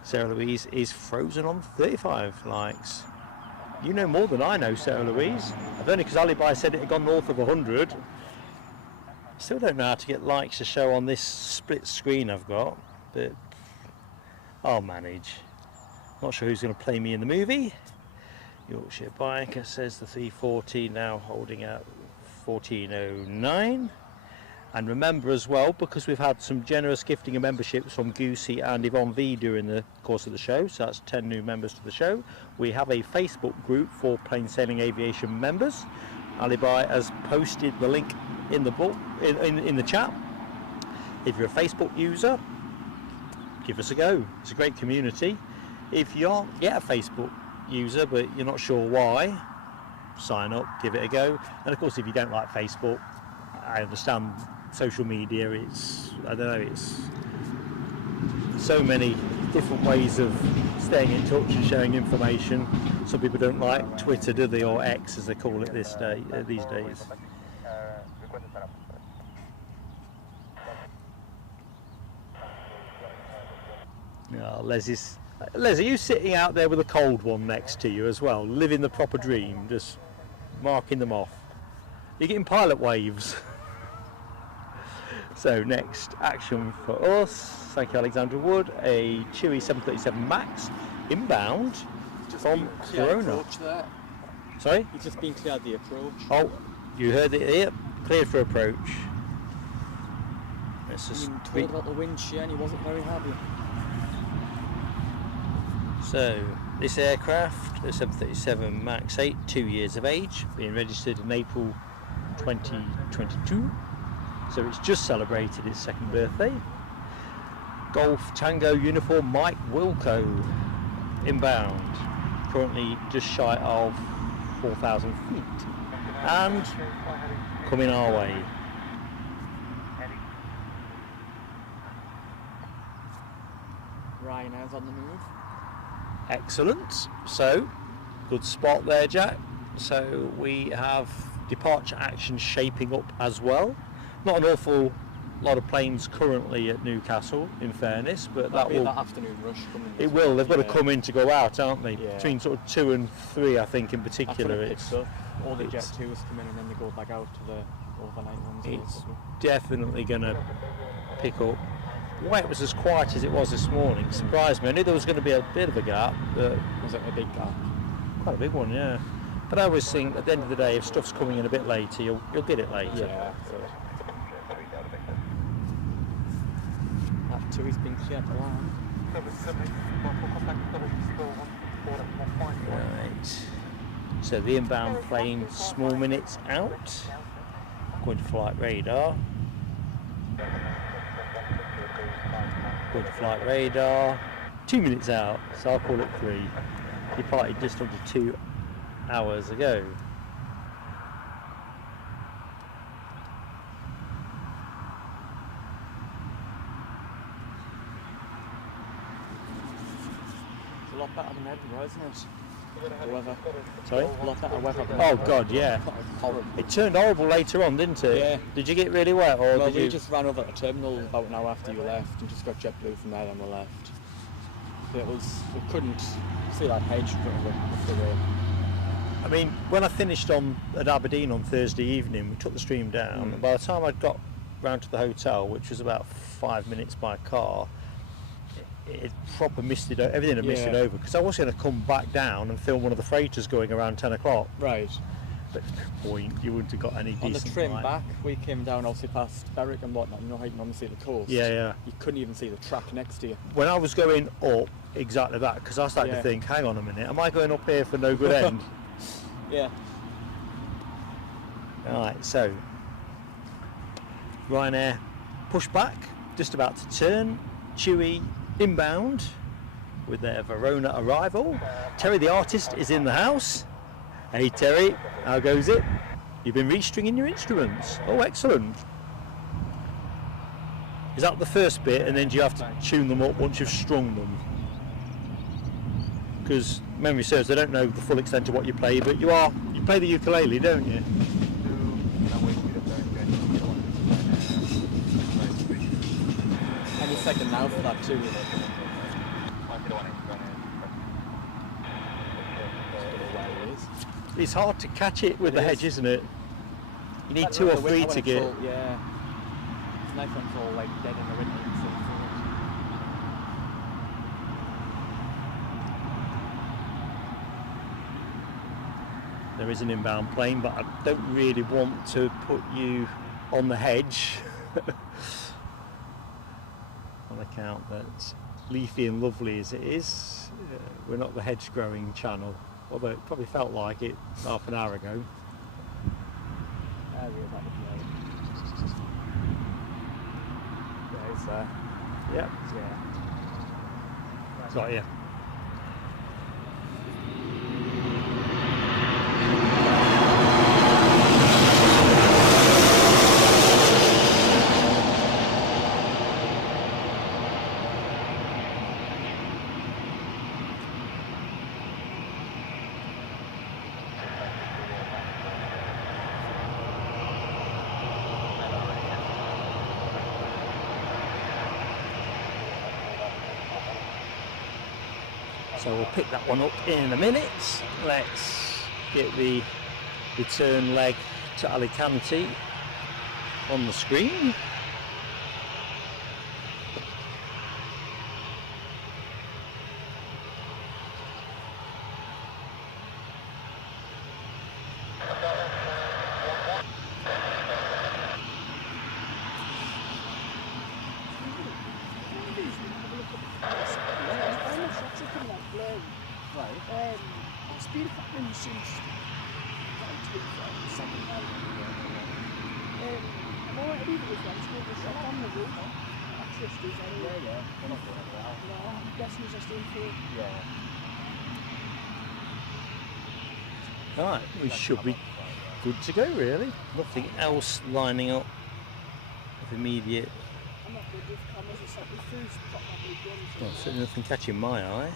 Sarah Louise is frozen on 35 likes. You know more than I know, Sarah Louise. I've only because Alibi said it had gone north of 100. Still don't know how to get likes to show on this split screen I've got, but I'll manage. Not sure who's going to play me in the movie. Yorkshire Biker says the 340 now holding out 1409. And remember as well, because we've had some generous gifting of memberships from Goosey and Yvonne V during the course of the show, so that's 10 new members to the show. We have a Facebook group for Plain Sailing Aviation members. Alibi has posted the link in the book in the chat. If you're a Facebook user, give us a go. It's a great community. If you aren't yet a Facebook user but you're not sure why, sign up, give it a go. And of course, if you don't like Facebook, I understand social media, it's so many different ways of staying in touch and sharing information. Some people don't like Twitter, do they, or X as they call it these days. Oh, Les, are you sitting out there with a cold one next to you as well, living the proper dream, just marking them off? You're getting pilot waves. So next action for us, thank you Alexandra Wood, a TUI 737 MAX inbound from Corona. Sorry? He's just been cleared the approach. Oh, you heard it here, cleared for approach. Let's just told about the wind shear and he wasn't very happy. So this aircraft, the 737 MAX 8, 2 years of age, being registered in April 2022. So it's just celebrated its second birthday. Golf Tango uniform Mike Wilco inbound, currently just shy of 4,000 feet and coming our way. Ryanair's on the move. Excellent. So good spot there, Jack. So we have departure action shaping up as well. Not an awful lot of planes currently at Newcastle, in fairness, but that will. That afternoon rush coming. It will. They've got to come in to go out, aren't they? Yeah. Between sort of 2 and 3, I think, in particular. It's up. All the Jet 2s come in and then they go back out to the overnight ones. It's definitely going to pick up. Why it was as quiet as it was this morning surprised me. I knew there was going to be a bit of a gap, but was it a big gap? Quite a big one, yeah. But I always think at the end of the day, if stuff's coming in a bit later, you'll get it later. Yeah. That TUI's been cleared to land. Right. So the inbound plane, small minutes out. Going to flight radar. Going to flight radar. 2 minutes out, so I'll call it 3. Departed just under 2 hours ago. It's a lot better than Edinburgh, isn't it? The weather. Sorry? A lot better weather than Oh God, yeah. Horrible. It turned horrible later on, didn't it? Yeah. Did you get really wet, or Well, did we you? just ran over the terminal about an hour after you left and just got JetBlue from there and we left. we couldn't see that hedge with the rain. I mean, when I finished at Aberdeen on Thursday evening, we took the stream down, and by the time I'd got round to the hotel, which was about 5 minutes by car, it proper misted, everything had misted over, because I was going to come back down and film one of the freighters going around 10 o'clock. Right. But at no point, you wouldn't have got any decent On the trim light. back, we came down obviously past Berwick and whatnot, you know how you can normally see the coast? Yeah. You couldn't even see the track next to you. When I was going up, exactly that, because I started to think, hang on a minute, am I going up here for no good end? Yeah. Right, so Ryanair push back, just about to turn. TUI inbound with their Verona arrival. Terry the artist is in the house. Hey Terry, how goes it? You've been restringing your instruments. Oh, excellent. Is that the first bit, and then do you have to tune them up once you've strung them? Because memory serves, I don't know the full extent of what you play, but you play the ukulele, don't you? Any second now for that too. It's hard to catch it with the hedge, isn't it? You need 2 or 3 to get. Yeah. It's nice when it's all like dead in the wind. There is an inbound plane, but I don't really want to put you on the hedge on account that leafy and lovely as it is, we're not the hedge growing channel, although it probably felt like it half an hour ago. Yeah. Got you. So we'll pick that one up in a minute. Let's get the return leg to Alicante on the screen. Right, we should be good to go really. Nothing else lining up of immediate. Well, certainly nothing catching my eye.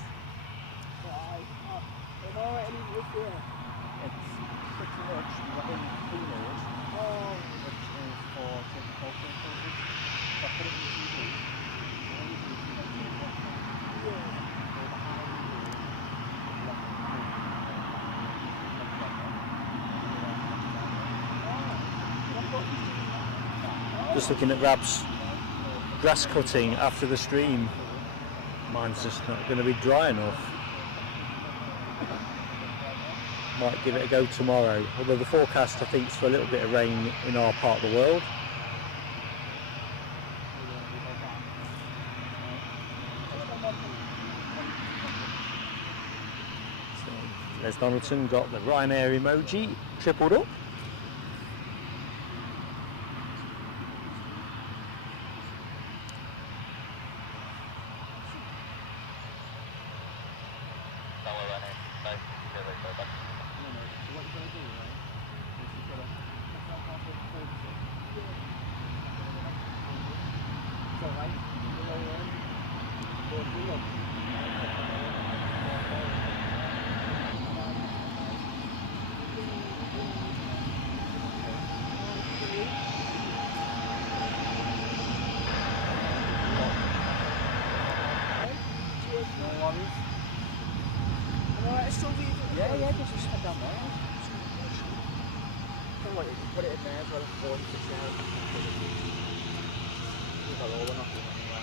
Just looking at Rab's grass cutting after the stream. Mine's just not going to be dry enough. Might give it a go tomorrow, although the forecast I think is for a little bit of rain in our part of the world. So, Les Donaldson got the Ryanair emoji tripled up. No worries. Alright, still leave it? Yeah, just head down there. Tell you what, you can put it in there as well as 46 yards. We've got all the nothing anyway.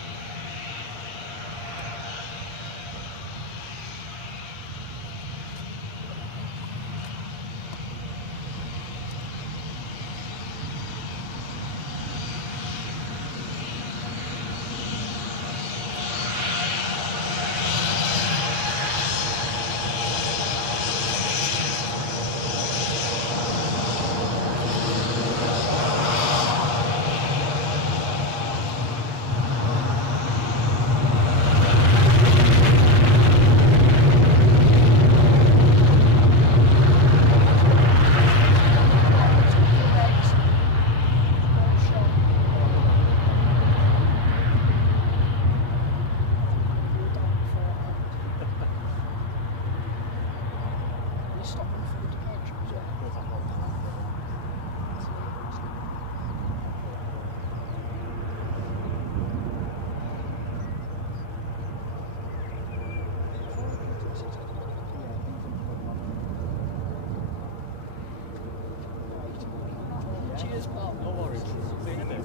Cheers, Mark. No worries. See you in a bit.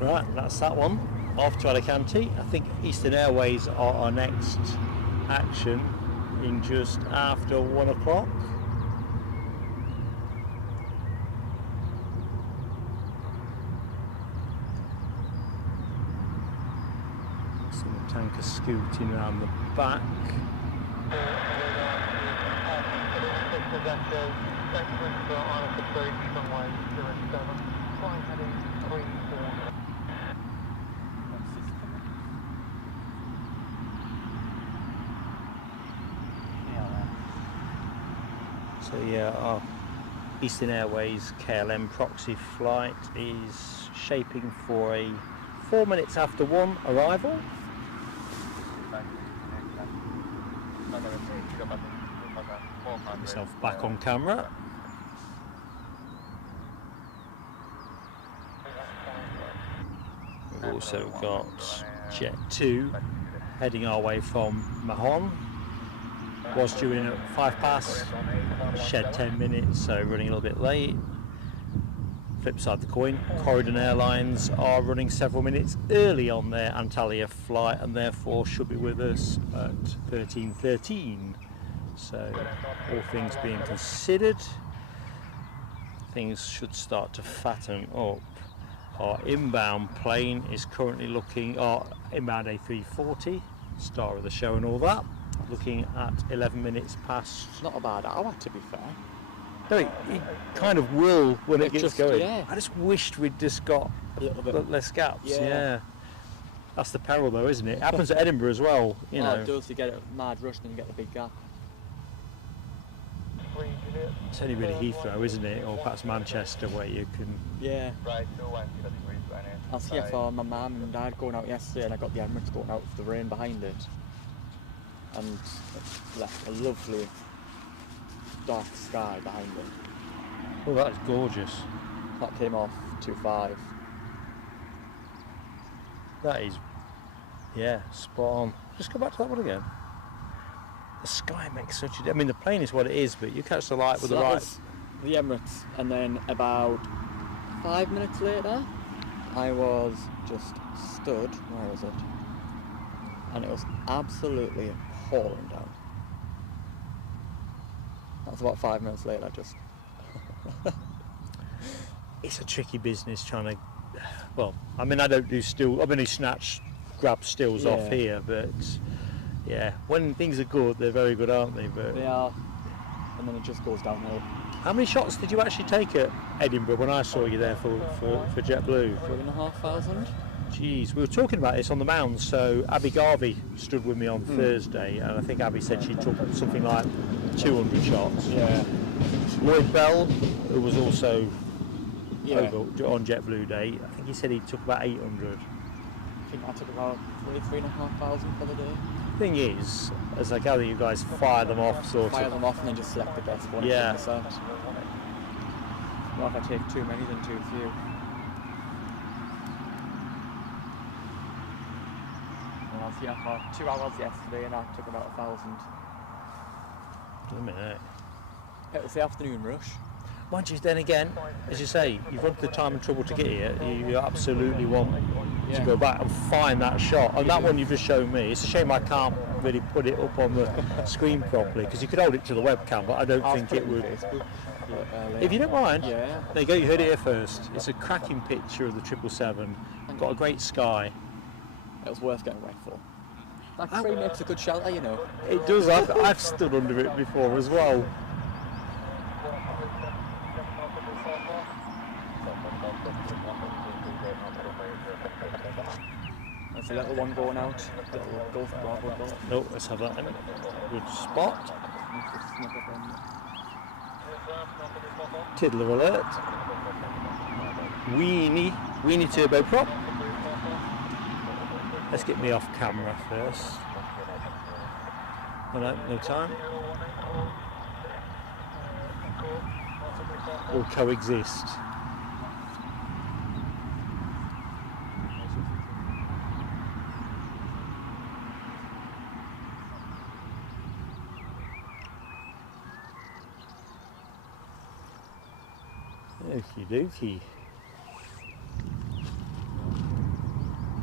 Right, that's that one. Off to Alicante. I think Eastern Airways are our next action in just after 1 o'clock. Some tanker scooting around the back. So yeah, our Eastern Airways KLM proxy flight is shaping for a 4 minutes after 1 arrival. Get myself back on camera. We've also got Jet 2 heading our way from Mahon. Was due in at 5 past, shed 10 minutes, so running a little bit late. Flip side of the coin, Corridor Airlines are running several minutes early on their Antalya flight and therefore should be with us at 13:13. So all things being considered, things should start to fatten up. Our inbound plane is currently looking, our inbound A340, star of the show and all that, looking at 11 minutes past. Not a bad hour, to be fair. No, it kind of will when it gets just, going. yeah. I just wished we'd just got A little bit less gaps. Yeah. That's the peril though, isn't it? It happens at Edinburgh as well, you know. It does, you get a mad rush and you get the big gap. It's only really Heathrow, isn't it? Or perhaps Manchester where you can... Yeah. I was here for my mum and dad going out yesterday and I got the Emirates going out with the rain behind it. And it's left a lovely dark sky behind it. Oh, that's gorgeous. That came off 2.5. That is, yeah, spot on. Just go back to that one again. The sky makes such a... I mean, the plane is what it is, but you catch the light with So the that right... was the Emirates, and then about 5 minutes later, I was just stood, where was it? And it was absolutely pouring down. That's about 5 minutes later, just... It's a tricky business trying to... Well, I mean, I don't do still... I've only grab stills off here, but... Yeah, when things are good, they're very good, aren't they? But they are, and then it just goes downhill. How many shots did you actually take at Edinburgh when I saw you there for JetBlue? 3,500. Jeez, we were talking about this on the mounds. So Abby Garvey stood with me on Thursday, and I think Abby said she took something like 200 shots. Yeah. Lloyd Bell, who was also over on JetBlue Day, I think he said he took about 800. I think I took about 3,500 for the day. Thing is, as I gather, you guys fire them off, Fire them off and then just select the best one. Yeah. Well, if I take too many, then too few. was here for 2 hours yesterday and I took about 1,000. Wait a minute. It was the afternoon rush. Mind you, then again, as you say, you've gone to the time and trouble to get here, you absolutely want to go back and find that shot. And that one you've just shown me, it's a shame I can't really put it up on the screen properly, because you could hold it to the webcam, but I don't think it would. If you don't mind, Yeah. there you go, you heard it here first. It's a cracking picture of the 777, got a great sky. It was worth getting wet for. That tree makes a good shelter, you know. It does, I've stood under it before as well. There's a little one going out, little Golf Bravo Golf. Oh, let's have that in. Good spot. Tiddler alert. Weenie turboprop. Let's get me off camera first. Oh no, no time. We'll coexist. Okie dokie.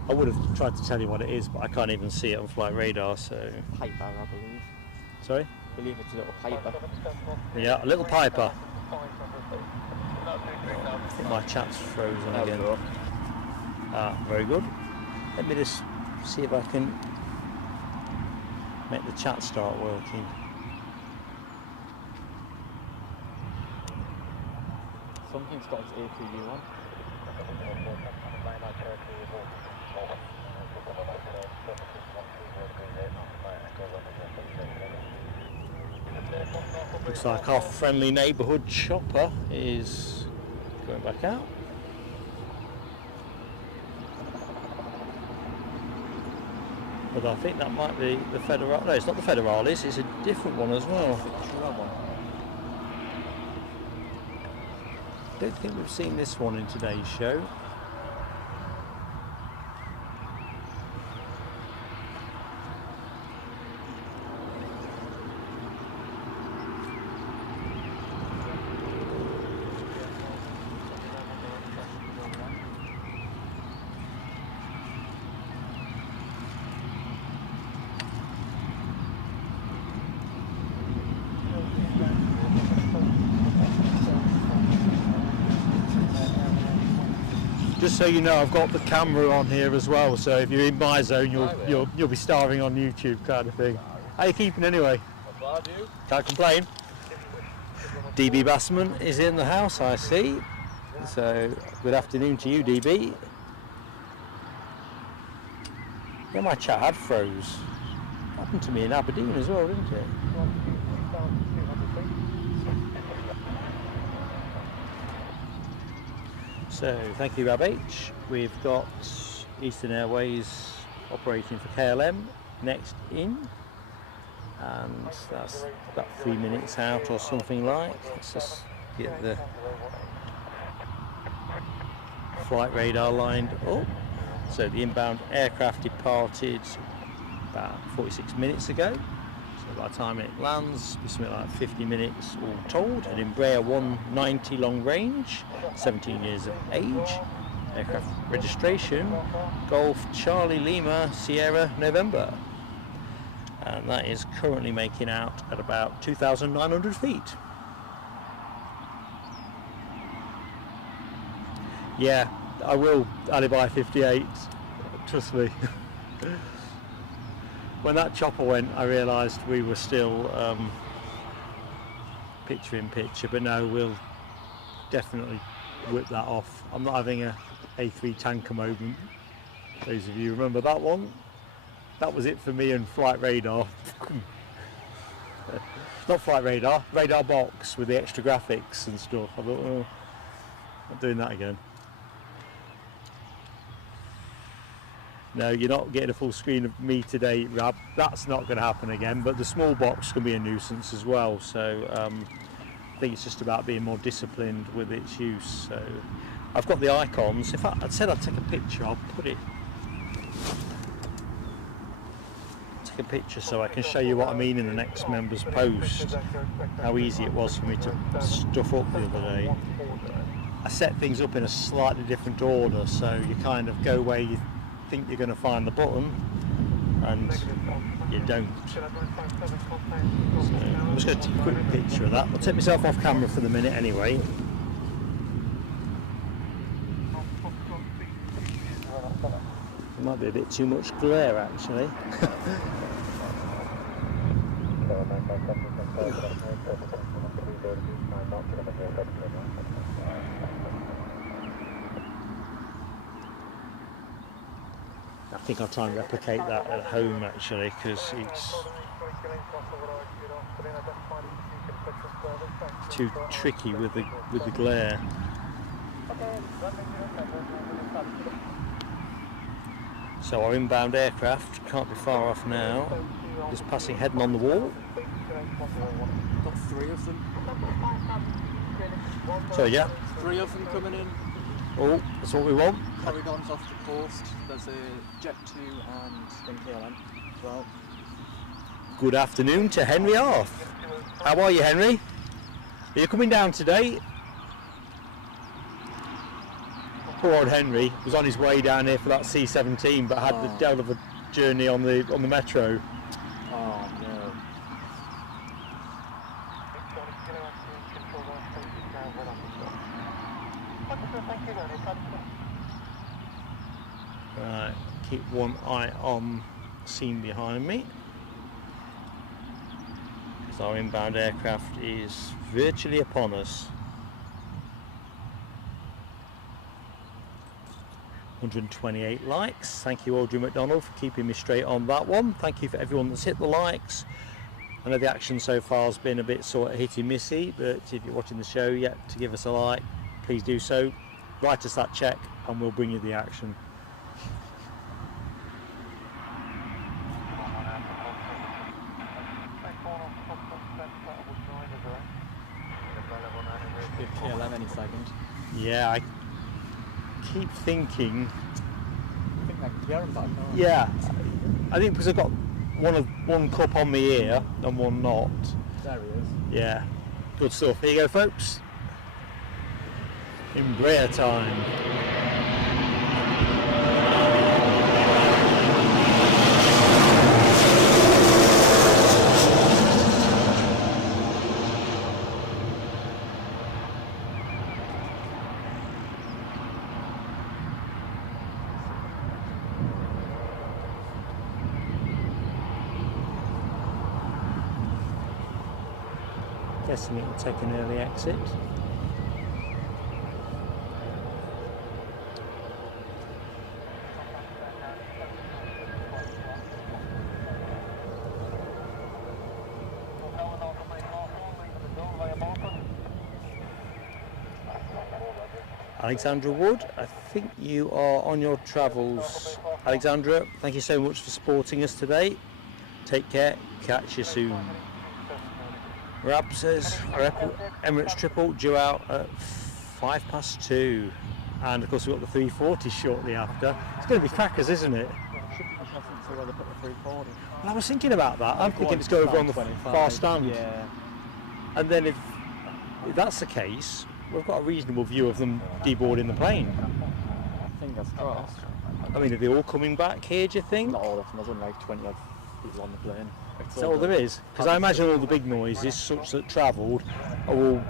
I would have tried to tell you what it is, but I can't even see it on flight radar, so... Piper, I believe. Sorry? I believe it's a little Piper. Yeah, a little Piper. I think my chat's frozen again. Ah, very good. Let me just see if I can make the chat start working. Something's got its A3 on. Looks like our friendly neighbourhood chopper is going back out. But I think that might be the Federal. No, it's not the Federalis, it's a different one as well. I don't think we've seen this one in today's show. Just so you know, I've got the camera on here as well, so if you're in my zone, you'll be starving on YouTube, kind of thing. How are you keeping anyway? Can't complain. DB Bassman is in the house, I see. So good afternoon to you, DB. Yeah, my chat had froze. Happened to me in Aberdeen as well, didn't it? So, thank you, Rab H. We've got Eastern Airways operating for KLM next in, and that's about 3 minutes out or something like. Let's just get the flight radar lined up. So the inbound aircraft departed about 46 minutes ago. So by the time it lands, it'll be something like 50 minutes all told. An Embraer 190 long range, 17 years of age. Aircraft registration, Golf Charlie Lima Sierra November. And that is currently making out at about 2,900 feet. Yeah, I will alibi 58, trust me. When that chopper went, I realised we were still picture in picture, but no, we'll definitely whip that off. I'm not having a A3 tanker moment. Those of you remember that one? That was it for me and flight radar. Not flight radar, radar box with the extra graphics and stuff. I thought, oh, not doing that again. No, you're not getting a full screen of me today, Rab. That's not going to happen again, but the small box can be a nuisance as well. So I think it's just about being more disciplined with its use. So I've got the icons. If I said I'd take a picture, I'll put it. take a picture so I can show you what I mean in the next members post, how easy it was for me to stuff up the other day. I set things up in a slightly different order, so you kind of go where you think you're going to find the button and you don't. So I'm just going to take a quick picture of that. I'll take myself off camera for the minute anyway. There might be a bit too much glare actually. I think I'll try and replicate that at home actually, because it's too tricky with the glare. So our inbound aircraft can't be far off now. Just passing, heading on the wall. Got 3 of them. So yeah. 3 of them coming in. Oh, that's what we want. Corridon's off the coast. There's a Jet 2 and then KLM as well. Good afternoon to Henry Arth. How are you, Henry? Are you coming down today? Poor old Henry was on his way down here for that C-17, but had the devil of a journey on the metro. Oh no. Right, keep one eye on the scene behind me. Because our inbound aircraft is virtually upon us. 128 likes. Thank you, Audrey McDonald, for keeping me straight on that one. Thank you for everyone that's hit the likes. I know the action so far has been a bit sort of hitty-missy, but if you're watching the show yet to give us a like, please do so. Write us that check and we'll bring you the action. KLM any second. Yeah, I keep thinking. I think I can hear him back now. Yeah, I think because I've got one cup on my ear and one not. There he is. Yeah, good stuff. Here you go, folks. Embraer time. Guessing it will take an early exit. Alexandra Wood, I think you are on your travels. Alexandra, thank you so much for supporting us today. Take care, catch you soon. Rab says our Emirates triple due out at 2:05, and of course we've got the 340 shortly after. It's going to be crackers, isn't it? Well, I was thinking about that. I'm thinking it's going over on the far stand. Yeah. And then if that's the case, we've got a reasonable view of them deboarding the plane. Fingers crossed. I mean, are they all coming back here, do you think? Not all of them, there's only like 20 odd people on the plane. Is that all there is? Because I imagine all the big noises, such that travelled, are all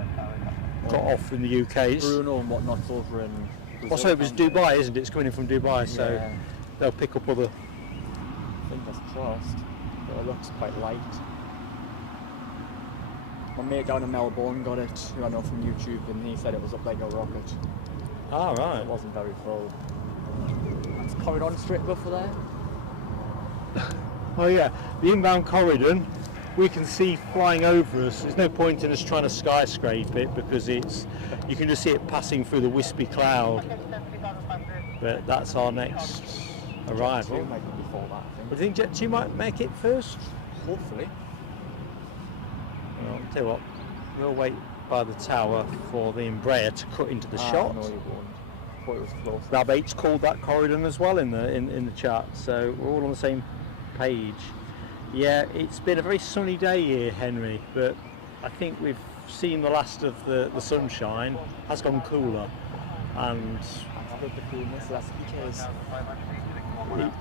got off in the UK. Bruno and whatnot's over in Brazil. Also, it was Dubai, isn't it? It's coming in from Dubai, so Yeah. they'll pick up other. Fingers crossed. But it looks quite light. My mate down in Melbourne got it, who I know from YouTube, and he said it was up like a rocket. Ah, right. It wasn't very full. It's Corridon straight above for there. Oh yeah, the inbound Corridon, we can see flying over us. There's no point in us trying to skyscrape it because you can just see it passing through the wispy cloud. But that's our next arrival. Jet 2 might be before that, I think. Do you think Jet 2 might make it first? Hopefully. Well, I'll tell you what, we'll wait by the tower for the Embraer to cut into the shot. No, you won't. I thought it was close. Rab8's called that Corridon as well in the chat, so we're all on the same page. Yeah, it's been a very sunny day here, Henry, but I think we've seen the last of the sunshine. Has gone cooler, and I love the coolness, that's because it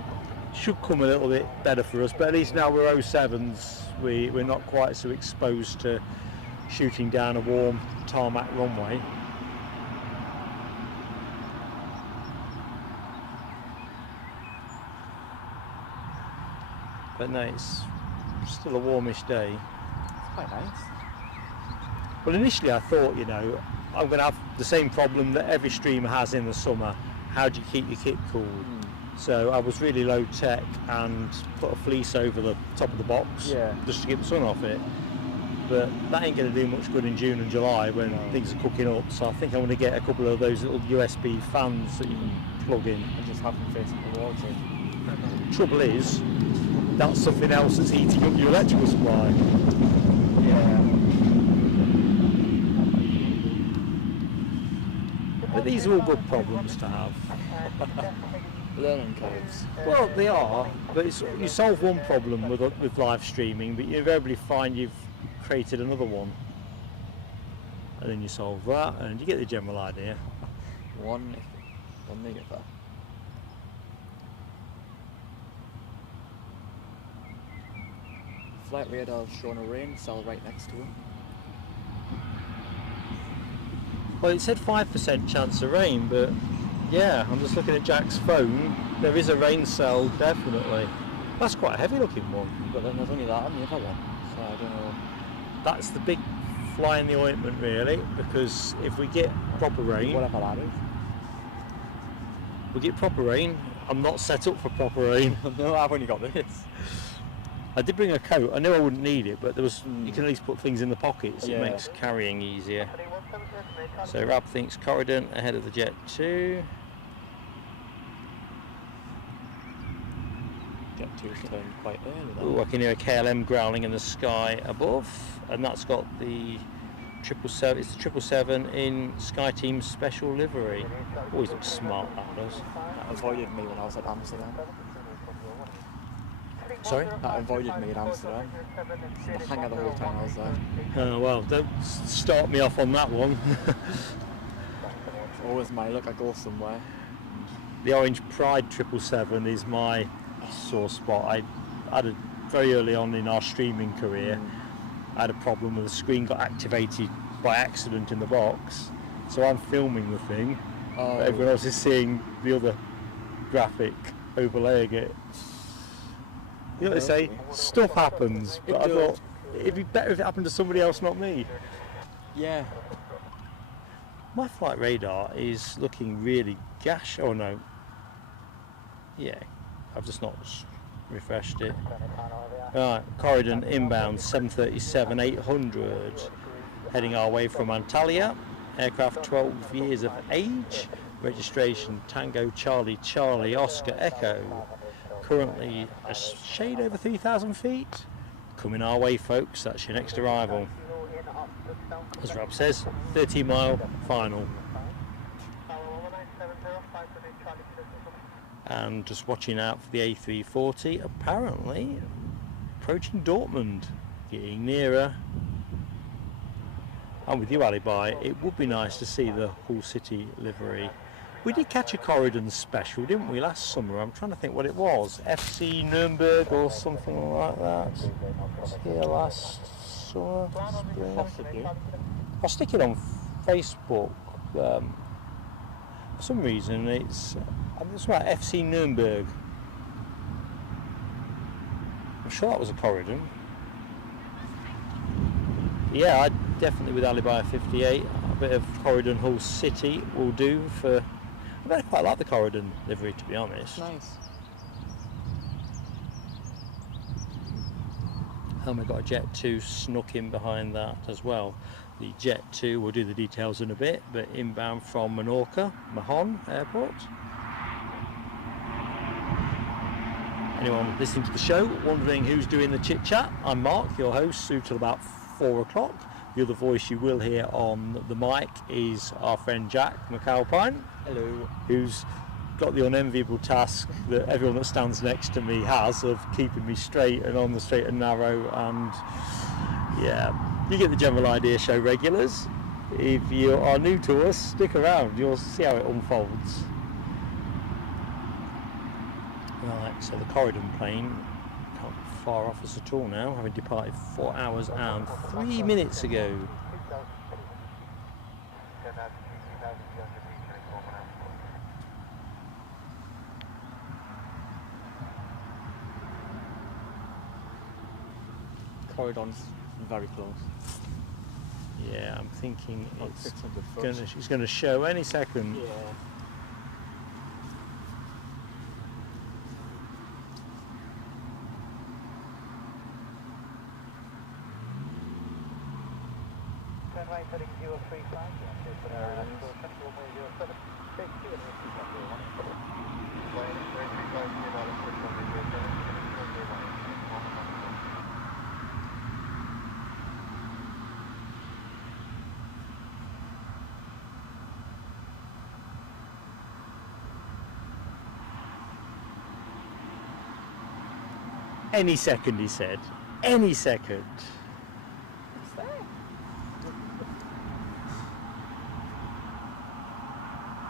should come a little bit better for us, but at least now we're 07s, we're not quite so exposed to shooting down a warm tarmac runway. But no, it's still a warmish day. it's quite nice. Well, initially I thought, you know, I'm going to have the same problem that every streamer has in the summer. How do you keep your kit cool? So I was really low tech and put a fleece over the top of the box just to keep the sun off it. But that ain't going to do much good in June and July when things are cooking up. So I think I'm going to get a couple of those little USB fans that you can plug in. And just have them facing the wall too. Trouble is, that's something else that's heating up your electrical supply. Yeah. But these are all good problems to have. Learning curves. Well, they are, but you solve one problem with live streaming, but you invariably find you've created another one. And then you solve that, and you get the general idea. One negative. Flight radar showing a rain cell right next to it. Well, it said 5% chance of rain, but yeah, I'm just looking at Jack's phone. There is a rain cell, definitely. That's quite a heavy looking one. But then there's only that on the other one, so I don't know. That's the big fly in the ointment, really, because if we get proper rain, Whatever that is. we get proper rain. I'm not set up for proper rain. No, I've only got this. I did bring a coat. I knew I wouldn't need it, but there was you can at least put things in the pockets. Yeah. It makes carrying easier. So Rab thinks Corridon ahead of the Jet 2. Jet 2's turned quite early then. Ooh, I can hear a KLM growling in the sky above, and that's got the 777. It's the 777 in Sky Team's special livery. Always looks smart, that does. That avoided me when I was at Amsterdam. Sorry? That avoided me in Amsterdam. I hang out the whole time I was there. Oh well, don't start me off on that one. It's always my look, I go somewhere. The Orange Pride 777 is my sore spot. I had a very early on in our streaming career. I had a problem where the screen got activated by accident in the box, so I'm filming the thing, but everyone else is seeing the other graphic overlaying it. You know what they say, stuff happens, but I thought it'd be better if it happened to somebody else, not me. Yeah. My flight radar is looking really gash. Oh no. Yeah, I've just not refreshed it. Right, Corridon inbound 737-800, heading our way from Antalya. Aircraft 12 years of age. Registration Tango Charlie Charlie Oscar Echo. Currently a shade over 3,000 feet. Coming our way, folks. That's your next arrival. As Rob says, 30-mile final. And just watching out for the A340, apparently approaching Dortmund, getting nearer. I'm with you, Alibi. It would be nice to see the Hull City livery. We did catch a Corridon special, didn't we, last summer? I'm trying to think what it was. FC Nuremberg or something like that. Was here last summer? Possibly. I'll stick it on Facebook. For some reason, it's about FC Nuremberg. I'm sure that was a Corridon. Yeah, I'd definitely with Alibi 58. A bit of Corridon Hull City will do for. I bet I quite like the Corridon livery, to be honest. Nice. And we've got a Jet 2 snuck in behind that as well. The Jet 2, we'll do the details in a bit, but inbound from Menorca, Mahon Airport. Anyone listening to the show wondering who's doing the chit chat? I'm Mark, your host, through till about 4 o'clock. The other voice you will hear on the mic is our friend Jack McAlpine. Hello. Who's got the unenviable task that everyone that stands next to me has of keeping me straight and on the straight and narrow, and yeah, you get the general idea, show regulars. If you are new to us, stick around, you'll see how it unfolds. Right, so the Corridon plane can't be far off us at all now, having departed 4 hours and 3 minutes ago. Corridon's very close. Yeah, I'm thinking About it's 600 foot. it's going to show any second. Yeah. Any second, he said. Any second. What's that?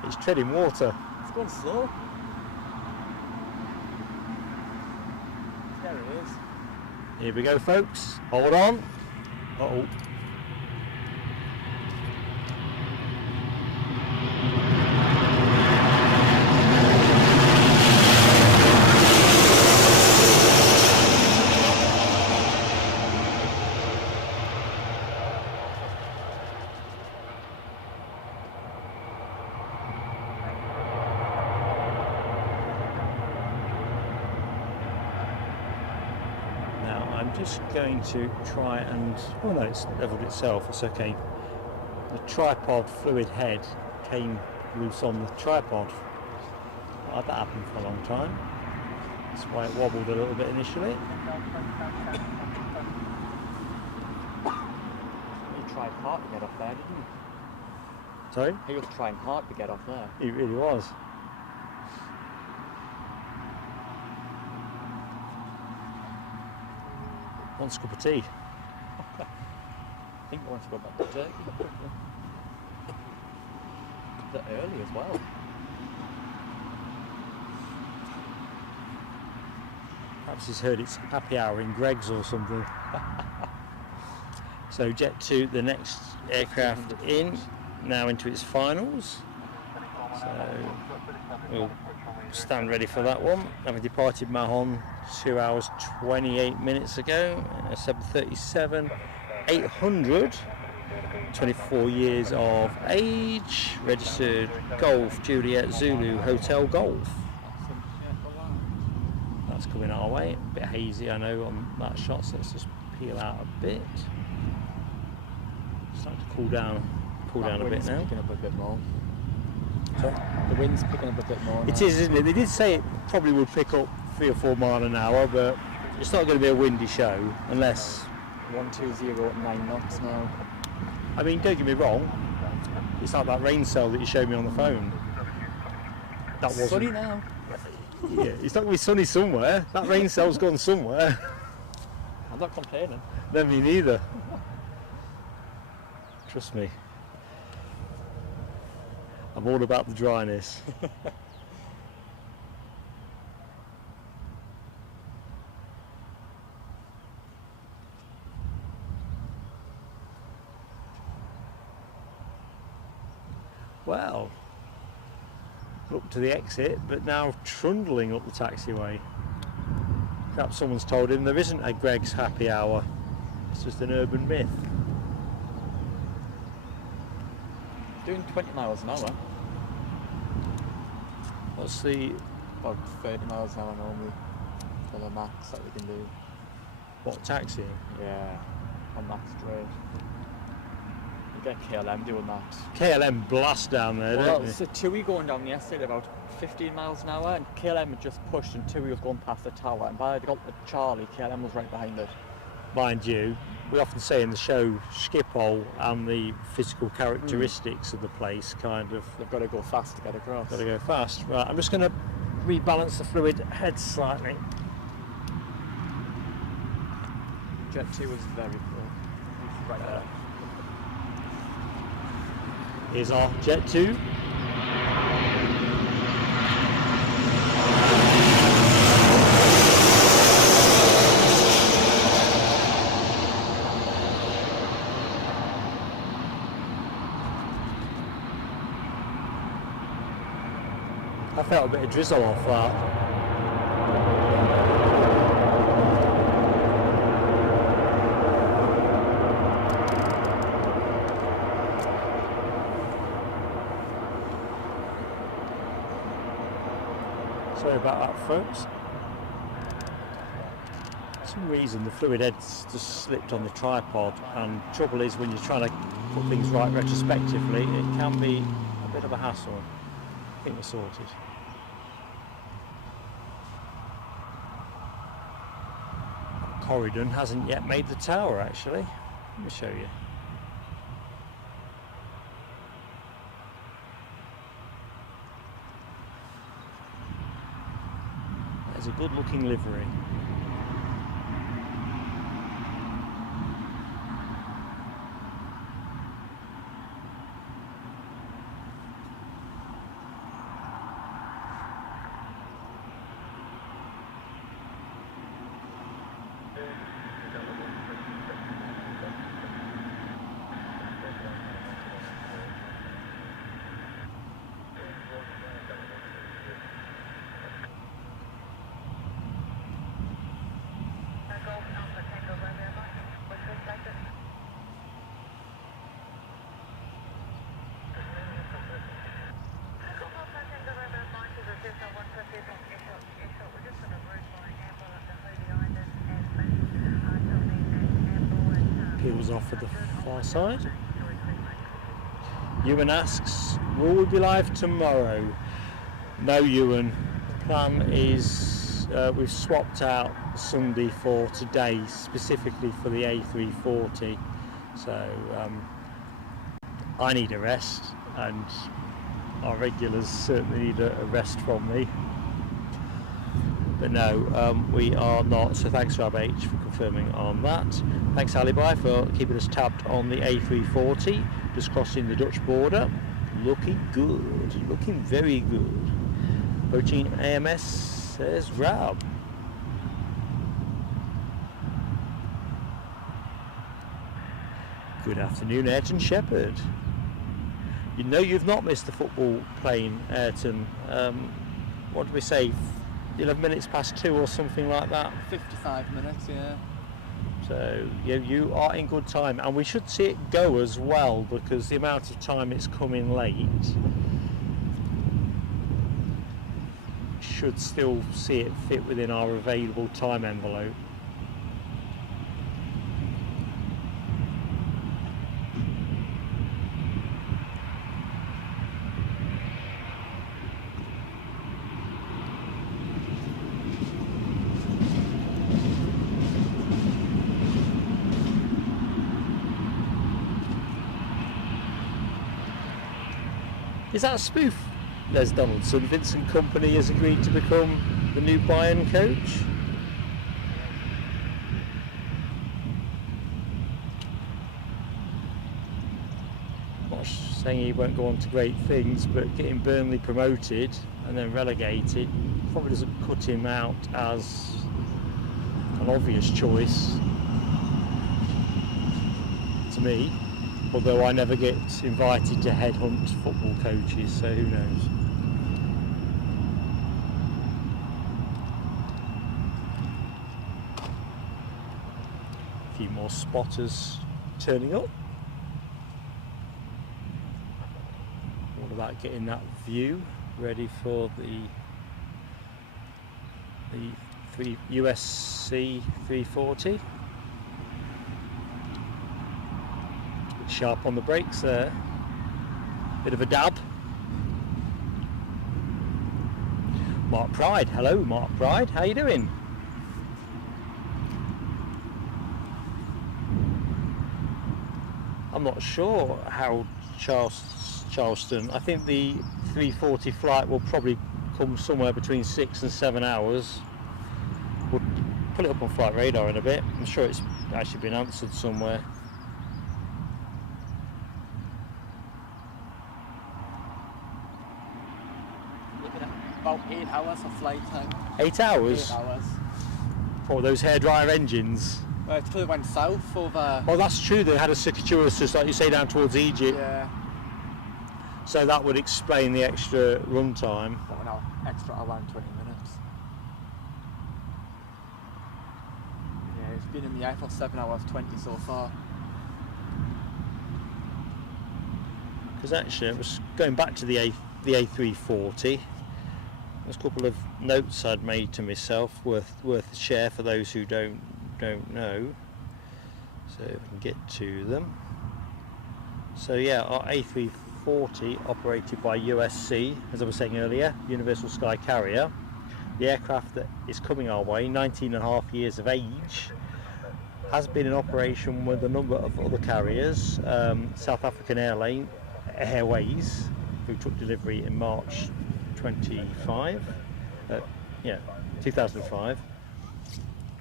It's treading water. It's going slow. There it is. Here we go, folks. Hold on. Uh-oh. Just going to try and, oh no, it's levelled itself, it's okay. The tripod fluid head came loose on the tripod. Not had that happen for a long time. That's why it wobbled a little bit initially. You tried hard to get off there, didn't you? Sorry? He was trying hard to get off there. He really was. Wants a cup of tea. I think he wants to go back to Turkey. A bit early as well. Perhaps he's heard it's happy hour in Greg's or something. So jet to the next aircraft in, now into its finals. So we'll stand ready for that one. Having departed Mahon 2 hours 28 minutes ago, 737 800, 24 years of age, registered Golf Juliet Zulu Hotel Golf. That's coming our way, a bit hazy I know on that shot, so let's just peel out a bit. Starting to cool down a bit now. Picking up a bit more. Sorry? The wind's picking up a bit more. It is, isn't it? They did say it probably would pick up 3 or 4 miles an hour, but it's not going to be a windy show unless. 120 at 9 knots now. I mean, don't get me wrong. It's like that rain cell that you showed me on the phone. That wasn't. Sunny now. Yeah, it's not going to be sunny somewhere. That rain cell's gone somewhere. I'm not complaining. Then me neither. Trust me. I'm all about the dryness. Well, up to the exit, but now trundling up the taxiway. Perhaps someone's told him there isn't a Greg's happy hour. It's just an urban myth. Doing 20 miles an hour. What's the... About 30 miles an hour normally for the max that we can do. what, taxiing? Yeah, on that straight. You get KLM doing that. KLM blast down there, Well, don't it's they? a TUI going down yesterday about 15 miles an hour, and KLM had just pushed and TUI was going past the tower, and by the got to Charlie, KLM was right behind it. Mind you, we often say in the show, Schiphol and the physical characteristics of the place kind of... They've got to go fast to get across. Got to go fast. Right, I'm just going to rebalance the fluid head slightly. Jet 2 is very full. Right there. Here's our Jet 2. I felt a bit of drizzle off that. Sorry about that, folks. For some reason the fluid head's just slipped on the tripod, and trouble is when you're trying to put things right retrospectively, it can be a bit of a hassle. I think we're sorted. Corridon hasn't yet made the tower, actually. Let me show you. There's a good looking livery. Peels off at the far side. Ewan asks, will we be live tomorrow? No, Ewan. The plan is we've swapped out Sunday for today, specifically for the A340. So I need a rest, and our regulars certainly need a rest from me. But no, we are not. So thanks Rob H for confirming on that. Thanks Alibi for keeping us tapped on the A340, just crossing the Dutch border. Looking good, looking very good. Approaching AMS, says Rob. Good afternoon, Ayrton Shepherd. You know you've not missed the football playing, Ayrton. What did we say? 11 minutes past 2 or something like that. 55 minutes, yeah. So you are in good time, and we should see it go as well, because the amount of time it's coming late, should still see it fit within our available time envelope. Is that a spoof, Les Donaldson? Vincent Company has agreed to become the new Bayern coach? Not saying he won't go on to great things, but getting Burnley promoted and then relegated probably doesn't cut him out as an obvious choice to me. Although I never get invited to headhunt football coaches, so who knows. A few more spotters turning up. What about getting that view ready for the USC A340? Sharp on the brakes there. Bit of a dab. Mark Pride. Hello, Mark Pride. How you doing? I'm not sure how Charleston. I think the 340 flight will probably come somewhere between 6 and 7 hours. We'll put it up on flight radar in a bit. I'm sure it's actually been answered somewhere. Looking at about 8 hours of flight time. 8 hours? 8 hours. For those hairdryer engines. Well, it's because it went south over... Oh, that's true. They had a circuitous, just like you say, down towards Egypt. Yeah. So that would explain the extra run time. About an hour, extra hour and 20 minutes. Yeah, it's been in the air for 7 hours 20 so far. Because actually, it was going back to the A340. There's a couple of notes I'd made to myself worth a share for those who don't know. So if we can get to them. So yeah, our A340 operated by USC, as I was saying earlier, Universal Sky Carrier. The aircraft that is coming our way, 19.5 years of age, has been in operation with a number of other carriers. South African Airways, who took delivery in March 2005,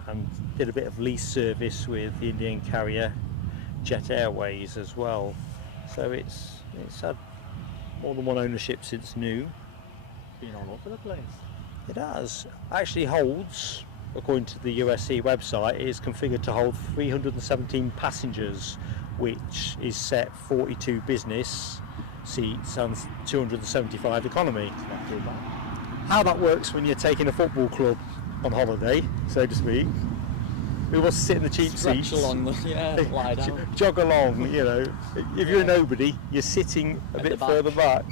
and did a bit of lease service with the Indian carrier Jet Airways as well. So it's had more than one ownership since new. Been all over the place. It has. Actually holds, according to the USC website, it is configured to hold 317 passengers, which is set 42 business seats and 275 economy. Not too bad. How that works when you're taking a football club on holiday, so to speak. Who wants to sit in the cheap Stretch seats? along the, yeah, lie down. Jog along, you know. If you're a nobody, you're sitting a At bit the back. further back.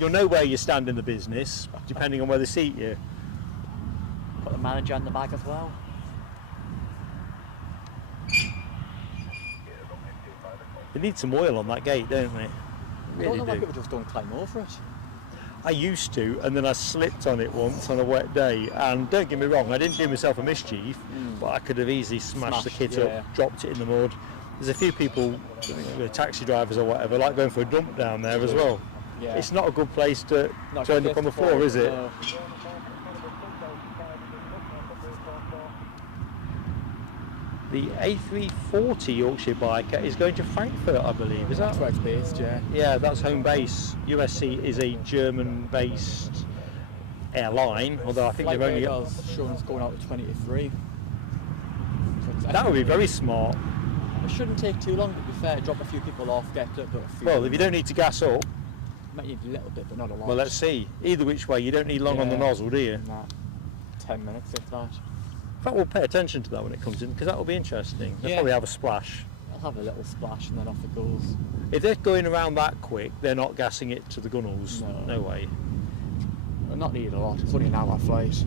You'll know where you stand in the business, depending on where they seat you. Got the manager in the back as well. They need some oil on that gate, don't they? I Really don't know why do. people just don't climb over it. I used to, and then I slipped on it once on a wet day. And don't get me wrong, I didn't do myself a mischief, but I could have easily smashed the kit up, dropped it in the mud. There's a few people, taxi drivers or whatever, like going for a dump down there as well. Yeah. It's not a good place to Not end good up on the place to floor, fall, is it? no. The A340 Yorkshire Biker is going to Frankfurt, I believe. Is that? That's where it's based, yeah. Yeah, that's home base. USC is a German-based airline, although I think Flight they've only. radar's showing it's going out to 23. So That would be very smart. It shouldn't take too long, to be fair. Drop a few people off, get up, put a few. Well, if you don't need to gas up, Might need a little bit, but not a lot. well, let's see. Either which way, you don't need long on the Yeah. nozzle, do you? Nah, 10 minutes if that. In fact, we'll pay attention to that when it comes in, because that will be interesting. They'll Yeah. probably have a splash. I'll have a little splash and then off it goes. If they're going around that quick, they're not gassing it to the gunnels. No. No way. Well, not needed a lot, it's only an hour flight.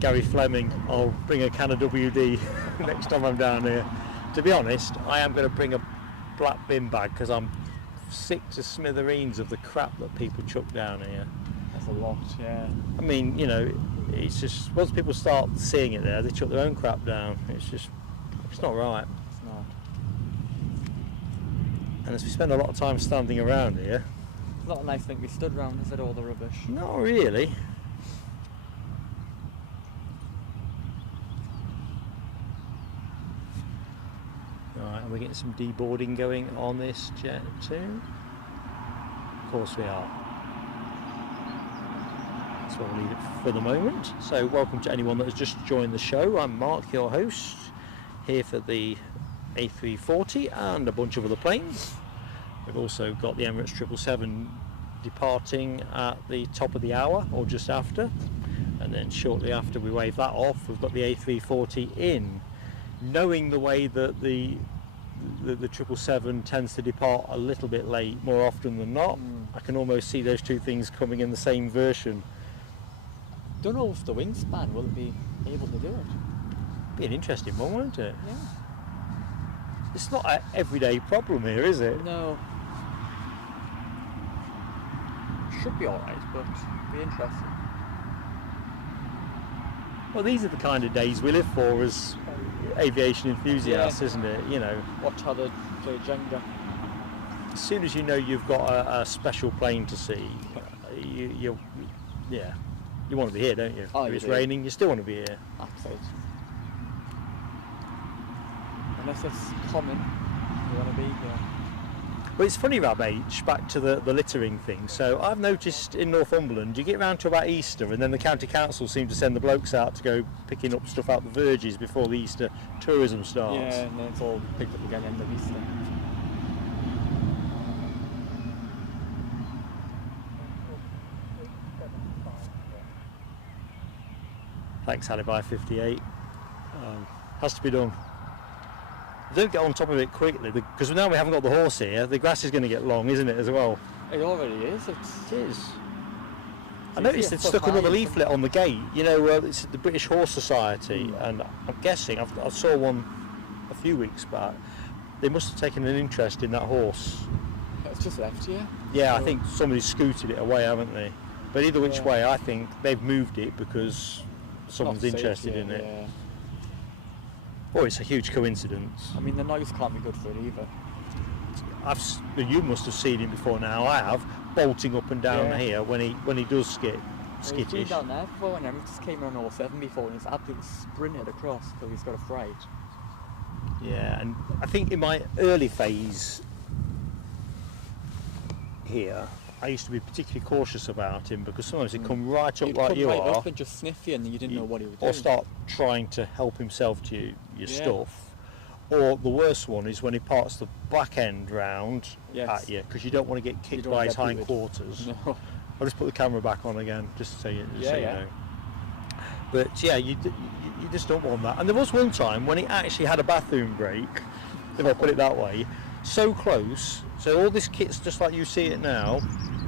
Gary Fleming, I'll bring a can of WD next time I'm down here. To be honest, I am going to bring a black bin bag because I'm sick to smithereens of the crap that people chuck down here. That's a lot, yeah. I mean, you know, it's just, once people start seeing it there, they chuck their own crap down. It's not right. It's not. And as we spend a lot of time standing around here, It's not a nice thing we stood round, is it, all the rubbish? not really. Right, and we're getting some deboarding going on this jet too. Of course we are. So we'll leave it for the moment. So welcome to anyone that has just joined the show. I'm Mark, your host, here for the A340 and a bunch of other planes. We've also got the Emirates 777 departing at the top of the hour or just after, and then shortly after we wave that off, we've got the A340 in. Knowing the way that the 777 tends to depart a little bit late more often than not, I can almost see those two things coming in the same version. Don't know if the wingspan will be able to do it. Be an interesting one, won't it? Yeah. It's not an everyday problem here, is it? No. Should be alright, but be interesting. Well, these are the kind of days we live for as aviation enthusiasts, Yeah. isn't it? You know, Watch how they play Jenga. as soon as you know you've got a special plane to see, you want to be here, don't you? Oh, if you it's do. raining, you still want to be here. Absolutely. Unless it's common, you want to be here. But it's funny, Rab H, back to the littering thing. So I've noticed in Northumberland, you get round to about Easter and then the county council seem to send the blokes out to go picking up stuff out the verges before the Easter tourism starts. Yeah, and then it's all picked up again end of Easter. Thanks, Alibi 58. Has to be done. Don't get on top of it quickly, because now we haven't got the horse here, the grass is going to get long, isn't it, as well? It already is. It is. I noticed they'd stuck another leaflet on the gate. You know, it's the British Horse Society, and I'm guessing, I saw one a few weeks back, they must have taken an interest in that horse. It's just left here. Yeah, So I think somebody's scooted it away, haven't they? But either which way, I think they've moved it because someone's interested in it. Yeah. Oh, it's a huge coincidence. I mean, the noise can't be good for it either. You must have seen him before now. I have, bolting up and down here when he does He's been skittish. down there before, and I just came on all 7 before, and he's absolutely sprinted across because he's got a fright. Yeah, and I think in my early phase here, I used to be particularly cautious about him because sometimes he'd come right up He'd like come you right are, up and just sniff you, and you didn't know what he was doing. or start trying to help himself to your stuff. Or the worst one is when he parts the back end round at you, because you don't want to get kicked by his hindquarters. No. I'll just put the camera back on again, just so you know. But yeah, you just don't want that. And there was one time when he actually had a bathroom break, if I put it that way, so close. So all this kit's just like you see it now.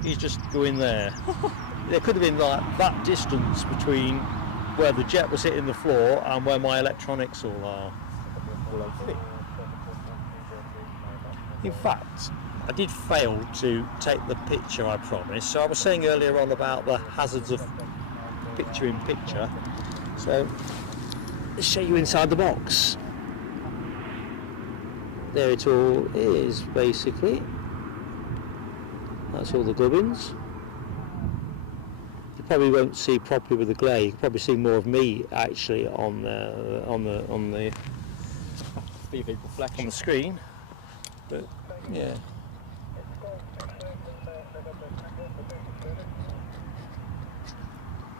He's just going there. There could have been like that distance between where the jet was hitting the floor and where my electronics all are. In fact, I did fail to take the picture I promised. So I was saying earlier on about the hazards of picture in picture. So let's show you inside the box. There it all is, basically. That's all the gubbins. You probably won't see properly with the glare. You can probably see more of me actually on the screen. But yeah.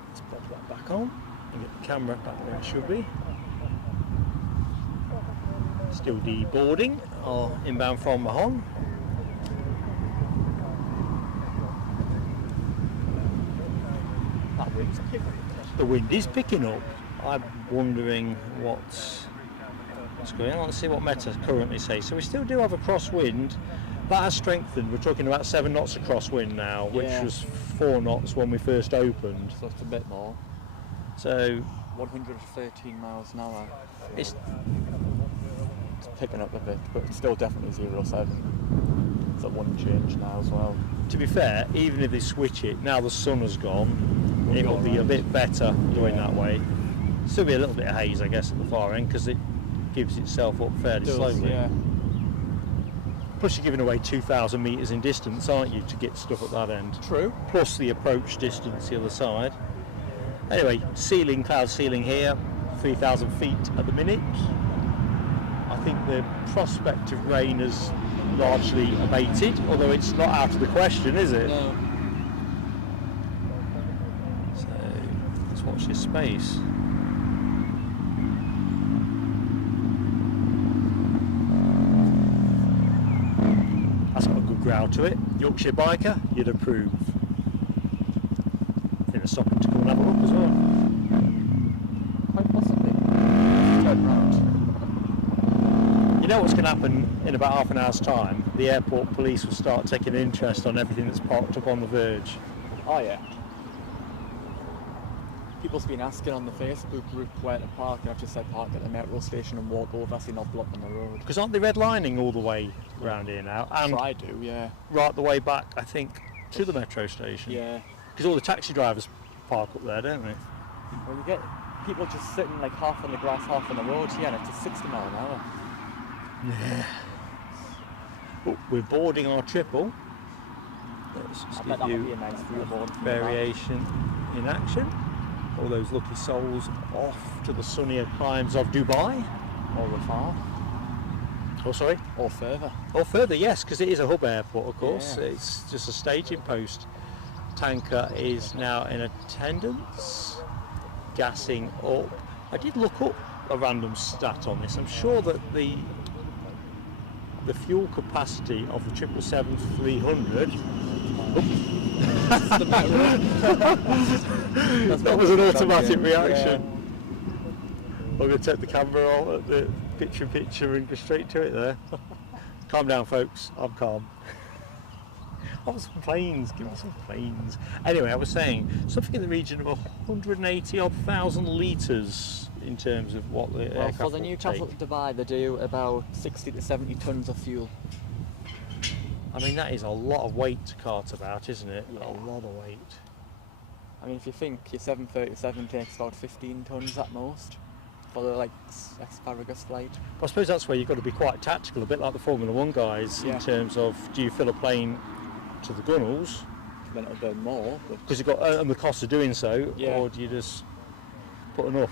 Let's pop that back on and get the camera back where it should be. Still deboarding, or inbound from Mahon. The wind is picking up. I'm wondering what's going on. Let's see what Meta currently says. So we still do have a crosswind. That has strengthened. We're talking about 7 knots of crosswind now, which was 4 knots when we first opened. So it's a bit more. So 113 miles an hour. It's picking up a bit, but it's still definitely 07. It's at 1 change now as well. To be fair, even if they switch it, now the sun has gone, it'll be a bit better going that way. Still be a little bit of haze, I guess, at the far end, because it gives itself up fairly slowly. Yeah. Plus you're giving away 2,000 metres in distance, aren't you, to get stuff at that end? True. Plus the approach distance the other side. Anyway, cloud ceiling here, 3,000 feet at the minute. I think the prospect of rain has largely abated, although it's not out of the question, is it? No. So let's watch this space. That's got a good growl to it. Yorkshire biker, you'd approve. I think they're stopping to come and have a look as well. Quite possibly. Turn round. You know what's going to happen in about half an hour's time? The airport police will start taking interest on everything that's parked up on the verge. Oh yeah. People's been asking on the Facebook group where to park, and I've just said park at the metro station and walk over so you're not blocking the road. Because aren't they redlining all the way around here now? And Try to, yeah. right the way back, I think, to the metro station. Yeah. Because all the taxi drivers park up there, don't they? Well, you get people just sitting like half on the grass, half on the road here, and it's a 60 mile an hour. Yeah. Oh, we're boarding our triple. Let's just I give bet that would you be a nice view board from the back. variation in action. All those lucky souls off to the sunnier climes of Dubai. Or far. Oh, sorry? Or further. Or further, yes, because it is a hub airport, of course. Yeah. It's just a staging post. Tanker is now in attendance, gassing up. I did look up a random stat on this. I'm sure that the fuel capacity of the 777-300. That was an automatic reaction. I'm going to take the camera on at the picture and go straight to it there. Calm down, folks. I'm calm. Oh, some planes. Give me some planes. Anyway, I was saying something in the region of 180,000 litres in terms of what the aircraft for the will Newcastle take. to Dubai, they do about 60 to 70 tonnes of fuel. I mean, that is a lot of weight to cart about, isn't it? Yeah. A lot of weight. I mean, if you think your 737 takes about 15 tonnes at most for the asparagus flight. I suppose that's where you've got to be quite tactical, a bit like the Formula One guys, Yeah. in terms of do you fill a plane to the gunnels Then it'll burn more. But because you've got and the cost of doing so, Yeah. or do you just put enough?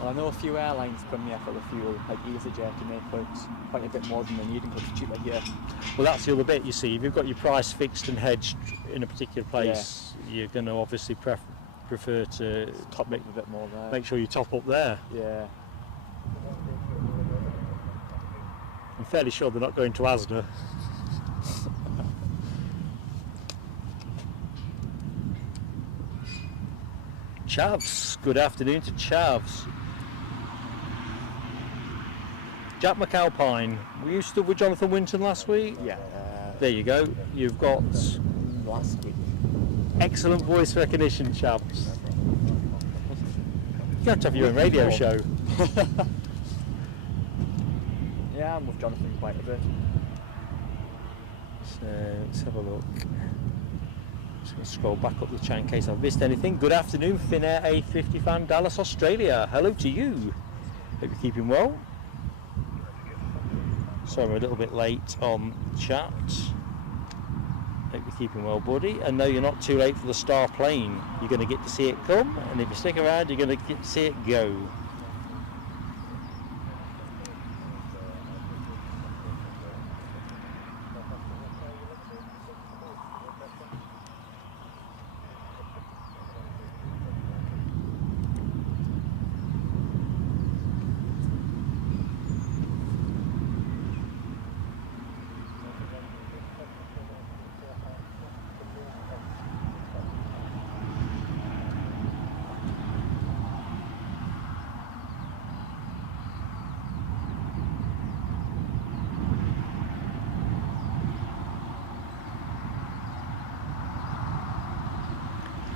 well, I know a few airlines come here for the fuel, like EasyJet, and they put quite a bit more than they need because it's cheaper here. Well, that's the other bit. You see, if you've got your price fixed and hedged in a particular place, you're going to obviously prefer to Top up a bit more there. make sure you top up there. Yeah. I'm fairly sure they're not going to Asda. Chavs, good afternoon to Chavs. Jack McAlpine, were you stood with Jonathan Winton last week? Yeah. There you go. You've got Last week. excellent voice recognition, Chavs. You have to have your own radio show. Yeah, I'm with Jonathan quite a bit. So let's have a look. Just going to scroll back up the chat in case I've missed anything. Good afternoon, Finnair A350 fan, Dallas, Australia. Hello to you. Hope you're keeping well. Sorry, I'm a little bit late on chat. Hope you're keeping well, buddy. And no, you're not too late for the Star plane. You're going to get to see it come, and if you stick around, you're going to get to see it go.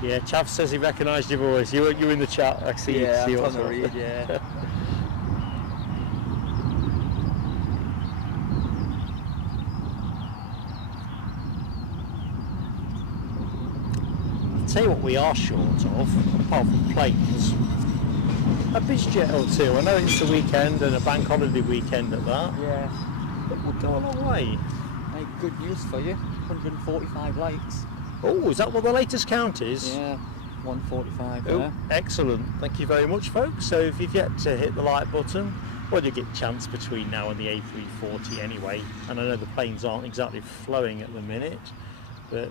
Yeah, Chav says he recognised your voice. You were in the chat. I see. Yeah, see I'm what's on the up. read, yeah. I'll tell you what we are short of, apart from planes. A BizJet or two. I know it's the weekend and a bank holiday weekend at that. Yeah. But we'll go a long way. Hey, good news for you. 145 likes. Oh, is that what the latest count is? Yeah. 145 Oh, there. excellent. Thank you very much, folks. So if you've yet to hit the like button, well, you get a chance between now and the A340 anyway. And I know the planes aren't exactly flowing at the minute, but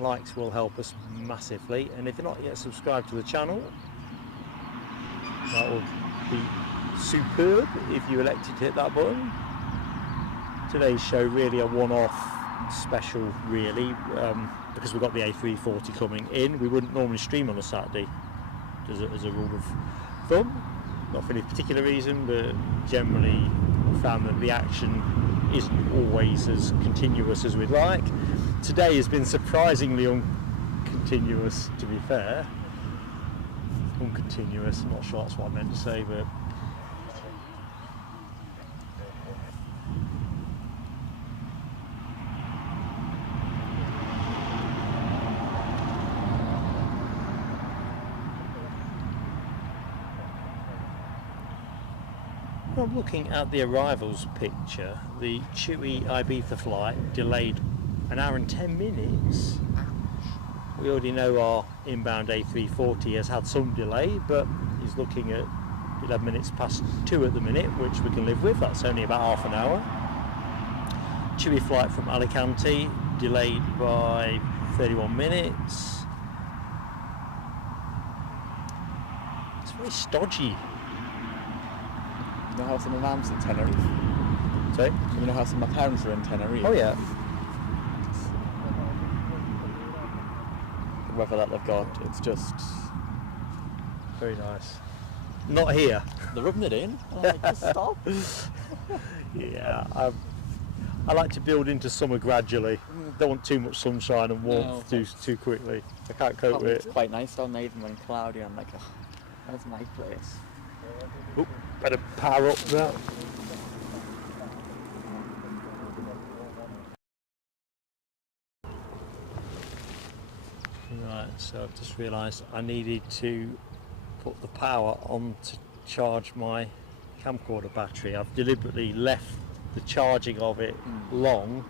likes will help us massively. And if you're not yet subscribed to the channel, that would be superb if you elected to hit that button. Today's show really a one-off special, really, because we've got the A340 coming in. We wouldn't normally stream on a Saturday as a rule of thumb, not for any particular reason, but generally we found that the action isn't always as continuous as we'd like. Today has been surprisingly uncontinuous, to be fair. Uncontinuous, I'm not sure that's what I meant to say, but I'm looking at the arrivals picture. The TUI Ibiza flight delayed an hour and 10 minutes. We already know our inbound A340 has had some delay, but he's looking at 11 minutes past 2 at the minute, which we can live with. That's only about half an hour. TUI flight from Alicante delayed by 31 minutes. It's very stodgy. You know how some of my mum's in Tenerife? Sorry? You know how some of my parents are in Tenerife? Oh yeah. The weather that they've got, it's just... Very nice. Not here. They're rubbing it in. I'm like, just stop. Yeah, I like to build into summer gradually. Don't want too much sunshine and warmth too quickly. I can't cope with It's it. quite nice down there even when cloudy. I'm like, oh, that's my place. Oop, better power up that. Right, so I've just realised I needed to put the power on to charge my camcorder battery. I've deliberately left the charging of it long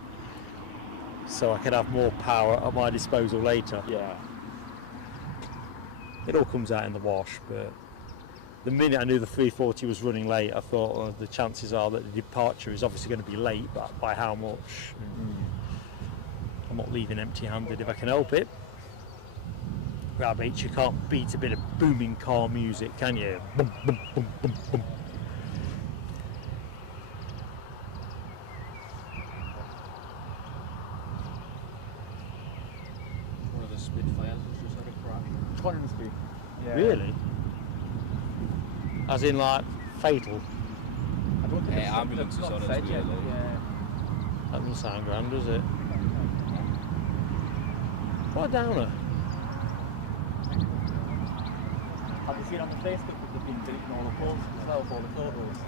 so I could have more power at my disposal later. Yeah. It all comes out in the wash, but the minute I knew the 340 was running late, I thought, well, the chances are that the departure is obviously going to be late, but by how much? I'm not leaving empty-handed if I can help it. Grab H, you can't beat a bit of booming car music, can you? Boom, boom, boom, boom, boom. One of the Spitfires was just had a crash. Honestly. Yeah. Really? As in, like, fatal? I don't think it's Ambulances not on its fed way, yet, though. yeah. That doesn't sound grand, does it? What a downer. Have you seen on the Facebook that they've been deleting all the posts as well, all the photos?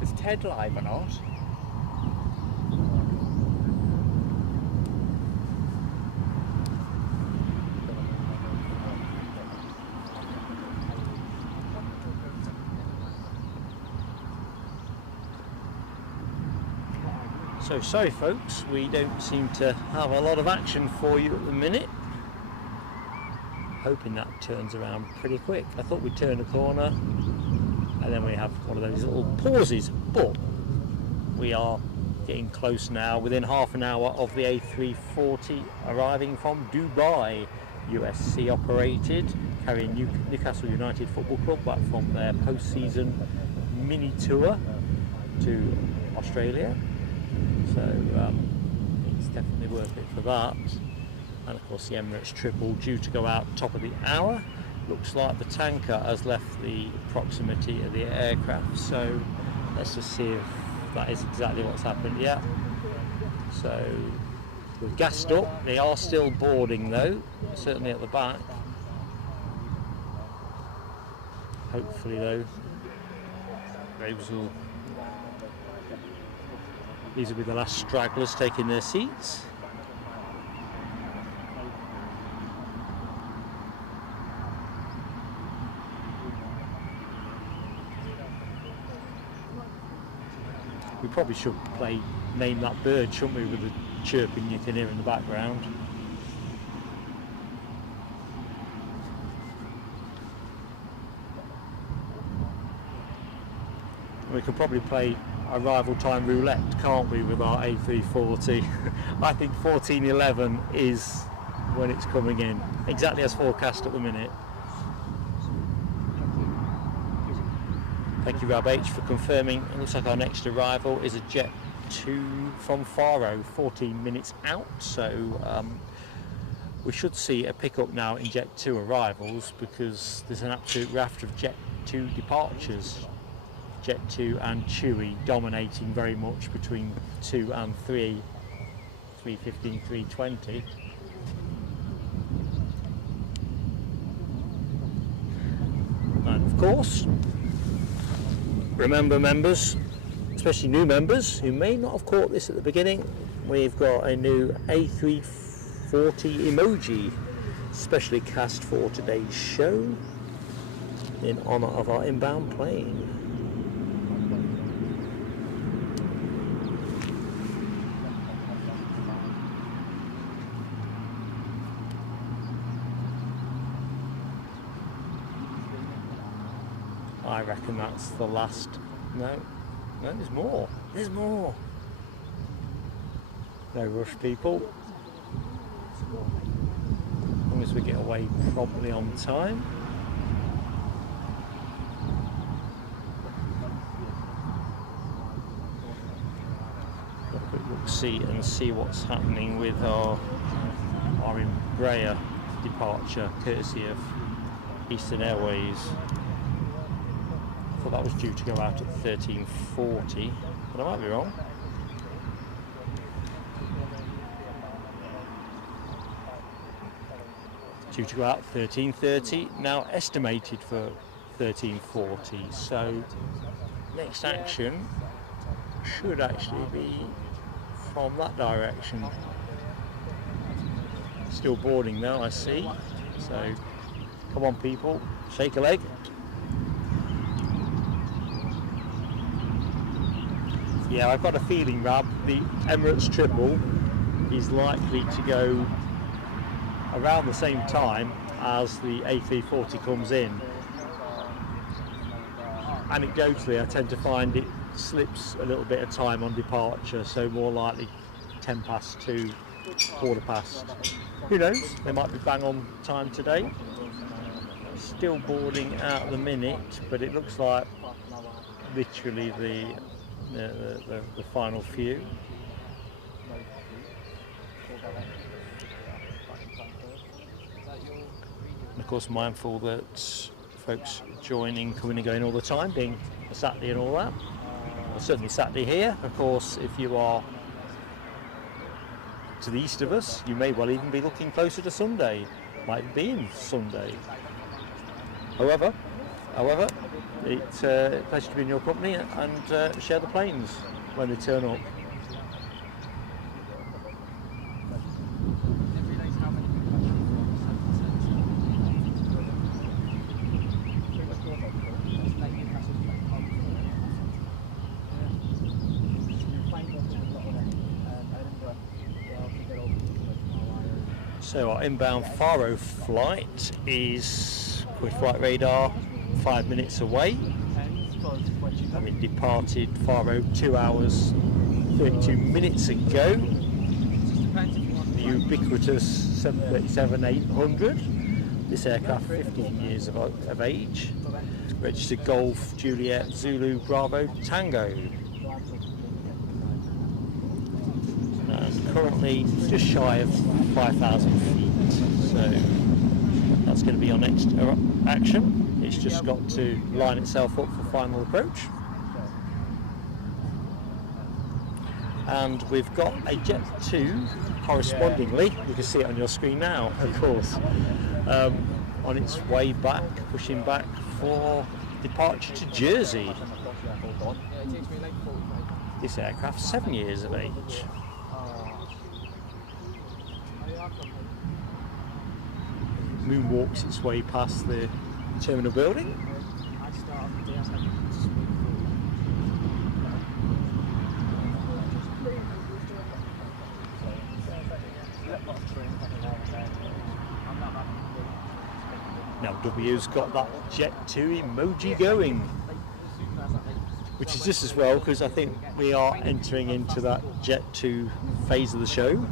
Is Ted live or not? So sorry folks, we don't seem to have a lot of action for you at the minute. Hoping that turns around pretty quick. I thought we'd turn a corner and then we have one of those little pauses, but we are getting close now, within half an hour of the A340 arriving from Dubai. USC operated, carrying Newcastle United Football Club back from their post-season mini tour to Australia. So it's definitely worth it for that. And of course the Emirates triple due to go out top of the hour. Looks like the tanker has left the proximity of the aircraft, so let's just see if that is exactly what's happened. Yeah, so we've gassed up. They are still boarding though, certainly at the back. Hopefully though these will be the last stragglers taking their seats. We probably should play Name That Bird, shouldn't we, with the chirping you can hear in the background. We could probably play arrival time roulette, can't we, with our A340? I think 14:11 is when it's coming in, exactly as forecast at the minute. Thank you, Rab H, for confirming. It looks like our next arrival is a Jet 2 from Faro, 14 minutes out, so we should see a pickup now in Jet 2 arrivals, because there's an absolute raft of Jet 2 departures. Jet 2 and TUI dominating very much between 2 and 3, 3:15, 3:20. And of course, remember members, especially new members who may not have caught this at the beginning, we've got a new A340 emoji specially cast for today's show in honour of our inbound plane. I reckon that's the last. No, there's more. There's more. No rush, people. As long as we get away promptly on time. Have a quick look, see what's happening with our Embraer departure, courtesy of Eastern Airways. I thought that was due to go out at 13:40, but I might be wrong. Due to go out 13:30, now estimated for 13:40. So next action should actually be from that direction. Still boarding though, I see. So come on, people, shake a leg. Yeah, I've got a feeling, Rab, the Emirates triple is likely to go around the same time as the A340 comes in. Anecdotally, I tend to find it slips a little bit of time on departure, so more likely 10 past 2, quarter past. Who knows, they might be bang on time today. Still boarding at the minute, but it looks like literally the final few. And of course, mindful that folks joining, coming and going all the time, being a Saturday and all that. Well, certainly Saturday here. Of course, if you are to the east of us, you may well even be looking closer to Sunday. Might be in Sunday. However, it's a pleasure to be in your company and share the planes when they turn up. So our inbound Faro flight is with flight radar 5 minutes away. Having departed Faro 2 hours 32 minutes ago. The ubiquitous 777-800. This aircraft 15 years of age. Registered Golf Juliet Zulu Bravo Tango. And currently just shy of 5,000 feet. So that's going to be our next action. It's just got to line itself up for final approach. And we've got a Jet 2 correspondingly, you can see it on your screen now, of course, on its way back, pushing back for departure to Jersey. This aircraft 7 years of age. Moonwalks its way past the terminal building. Now W's got that Jet 2 emoji going, which is just as well because I think we are entering into that Jet 2 phase of the show.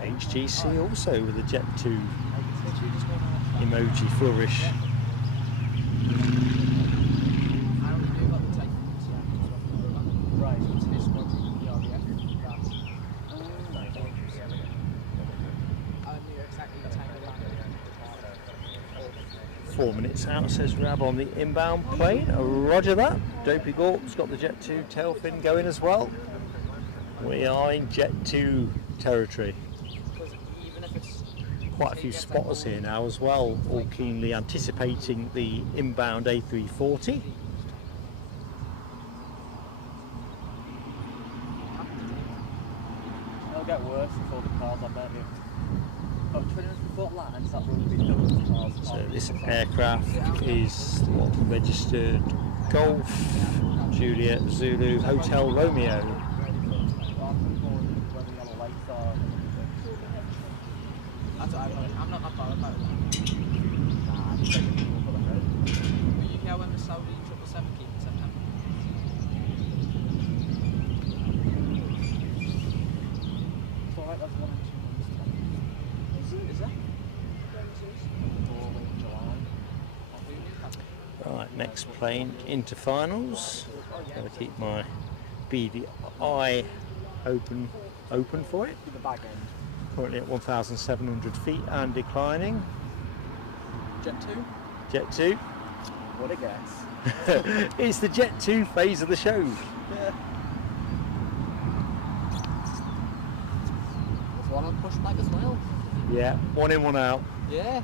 HGC also with the Jet 2 emoji flourish. Four minutes out, says Rab on the inbound plane. Roger that. Dopey Gorp's got the Jet 2 tail fin going as well. We are in Jet 2 territory. Quite a few spotters here now as well, all keenly anticipating the inbound A340. get worse before the cars, I bet you. Oh, 200-foot lines, that wouldn't be those cars. So this aircraft is what, registered Golf Juliet Zulu Hotel Romeo. I'm not that bad about that. Were you here when the Saudi 777 came in September? It's alright, that's 1 and 2 months. Is that? Right, next plane into finals. Got to keep my beady eye open for it. The back end. Currently at 1,700 feet and declining. Jet 2? Jet 2. What a guess. It's the Jet 2 phase of the show. Yeah. There's one on pushback as well. Yeah, one in, one out. Yeah.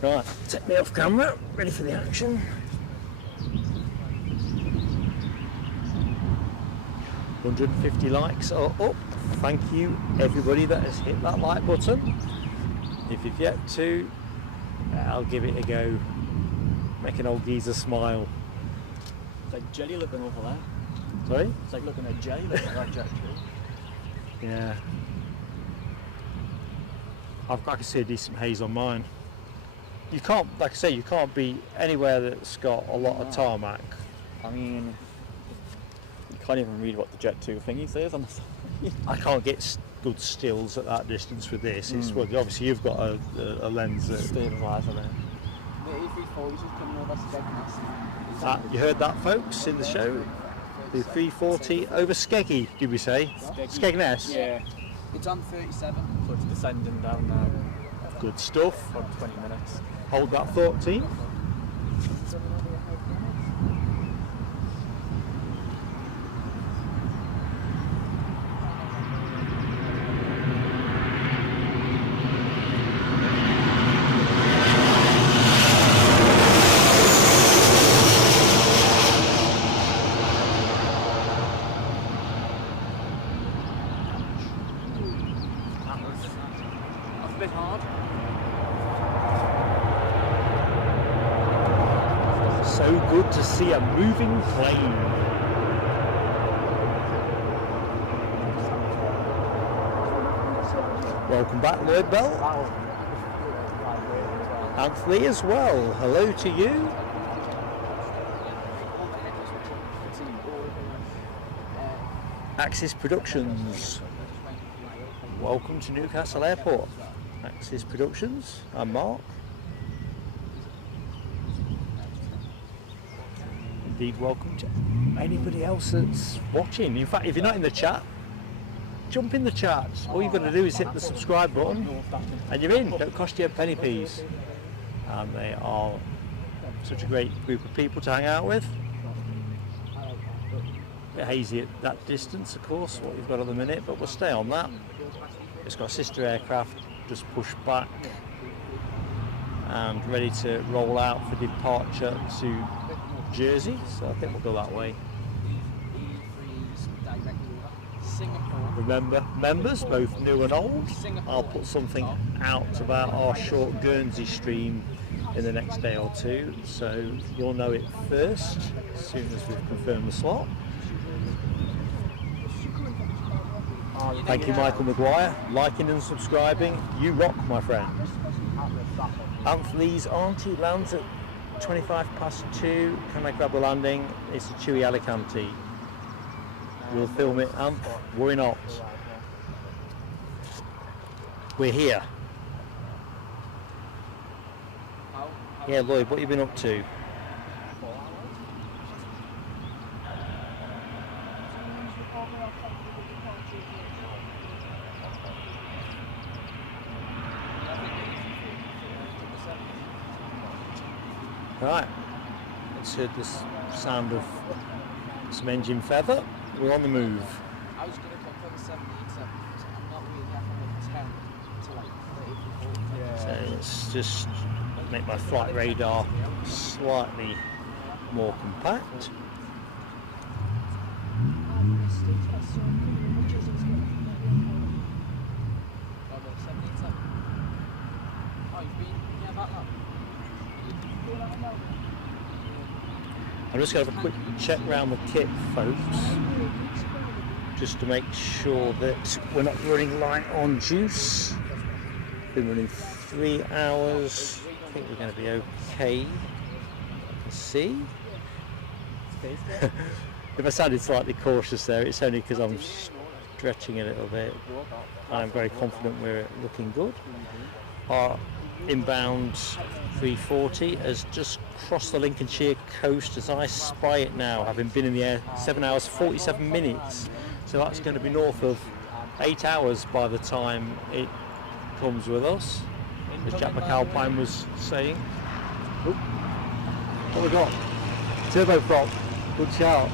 Right, take me off camera, ready for the action. 150 likes are up. Thank you everybody that has hit that like button. If you've yet to, I'll give it a go. Make an old geezer smile. It's like jelly looking over there. Sorry? It's like looking at jelly looking at that Jet 2. Yeah. I can see a decent haze on mine. You can't, like I say, you can't be anywhere that's got a lot of tarmac. I mean, you can't even read what the Jet 2 thingy says on the side. I can't get good stills at that distance with this. It's, well, obviously you've got a lens that... Stabiliser there. The A340 is coming over Skegness. You heard that, folks, in the show. The 340 over Skeggy, did we say? Skegness? Yeah. It's on 37. So it's descending down now. Good stuff. For 20 minutes. Hold that thought, team. That's a bit hard. So good to see a moving plane. Welcome back, Lloyd Bell. Anthony as well. Hello to you. Axis Productions. Welcome to Newcastle Airport. Axis Productions. I'm Mark. Indeed, welcome to anybody else that's watching. In fact, if you're not in the chat, jump in the chat. All you've got to do is hit the subscribe button and you're in. Don't cost you a penny piece. And they are such a great group of people to hang out with. A bit hazy at that distance, of course, what we've got at the minute, but we'll stay on that. It's got a sister aircraft just pushed back and ready to roll out for departure to Jersey, so I think we'll go that way. Remember, members, both new and old, I'll put something out about our short Guernsey stream in the next day or two, so you'll know it first as soon as we've confirmed the slot. Thank you, Michael Maguire, liking and subscribing. You rock, my friend. Anthony's auntie lands at 2:25 Can I grab a landing? It's a TUI Alicante. We'll film it, Amp. Worry not. We're here. Yeah, Lloyd, what have you been up to? Right, let's hear the sound of some engine feather. We're on the move. I was going to come for the 787, so I'm not really happy with the 10. So let's just make my flight radar slightly more compact. I'm just going to have a quick check around the kit, folks, just to make sure that we're not running light on juice. Been running 3 hours. I think we're going to be okay. I can see. If I sounded slightly cautious there, it's only because I'm stretching a little bit. I'm very confident we're looking good. Our inbound 340 has just crossed the Lincolnshire coast as I spy it now, having been in the air 7 hours 47 minutes. So that's going to be north of 8 hours by the time it comes with us, as Jack McAlpine was saying. Oh, what we got? Turboprop. Good shout.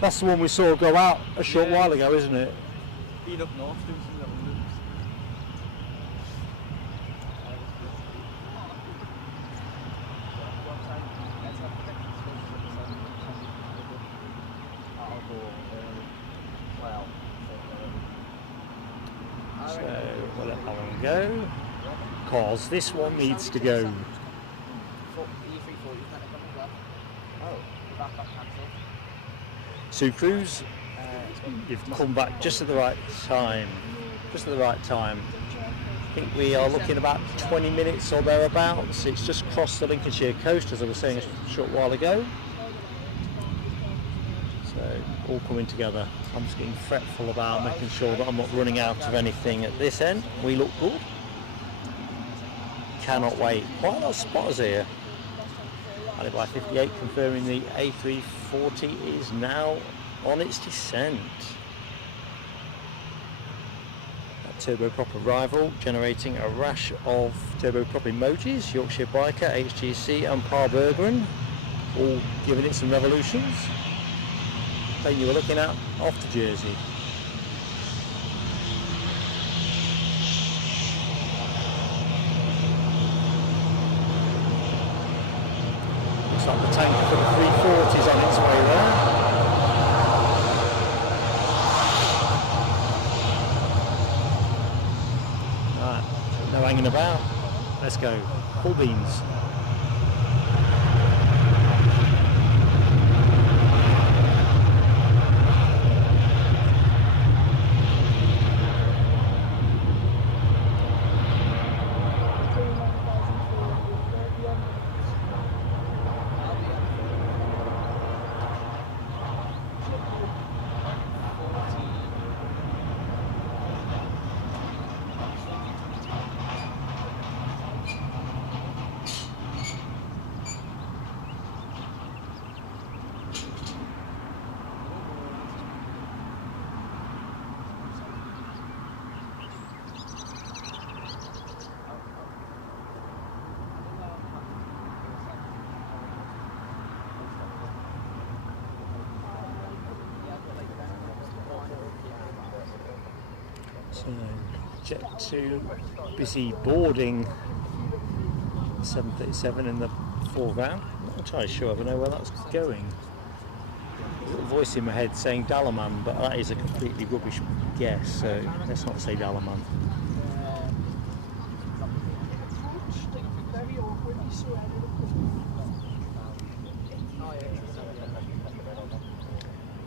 That's the one we saw go out a short while ago, isn't it? Been up north doing some little loops. So we'll let that one go, because this one needs to go. Sue Cruz, you've come back just at the right time. Just at the right time. I think we are looking about 20 minutes or thereabouts. It's just crossed the Lincolnshire coast, as I was saying a short while ago. So all coming together. I'm just getting fretful about making sure that I'm not running out of anything at this end. We look good. Cannot wait. Quite a lot of spotters here. Alibi 58 confirming the A340 is now on its descent. That turboprop arrival generating a rash of turboprop emojis. Yorkshire Biker, HGC and Par Bergeron all giving it some revolutions. Plane you were looking at off to Jersey. Looks like the tank for the 340 is on its way there. Right, no hanging about. Let's go. Full beans. So, Jet 2 busy boarding 737 in the foreground. I'm not entirely sure, I know where that's going. A little voice in my head saying Dalaman, but that is a completely rubbish guess, so let's not say Dalaman.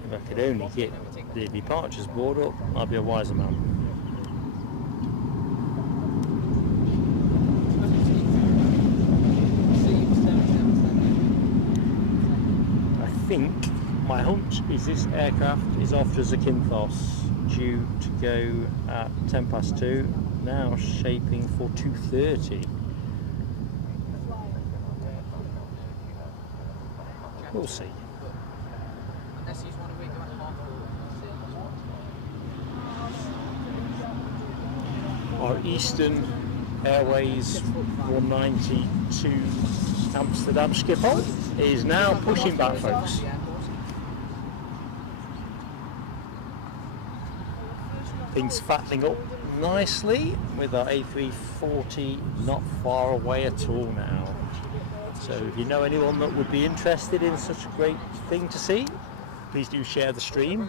If I could only get the departures board up, I'd be a wiser man. I think my hunch is this aircraft is off to Zakynthos, due to go at 2:10, now shaping for 2:30. We'll see. Our Eastern Airways 190 to Amsterdam Schiphol is now pushing back, folks. Things fattening up nicely with our A340 not far away at all now. So if you know anyone that would be interested in such a great thing to see, please do share the stream.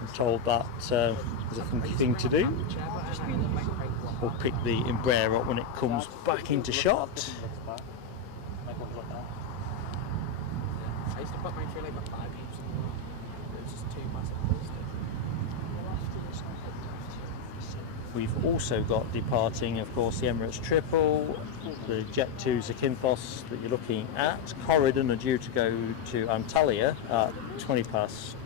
I'm told that is a funky thing to do. We'll pick the Embraer up when it comes back into shot. I used to put mine through like a 5 heaps and it was just too massive. We've also got departing, of course, the Emirates Triple, the Jet 2 Zakynthos that you're looking at. Corridon are due to go to Antalya at 2:20.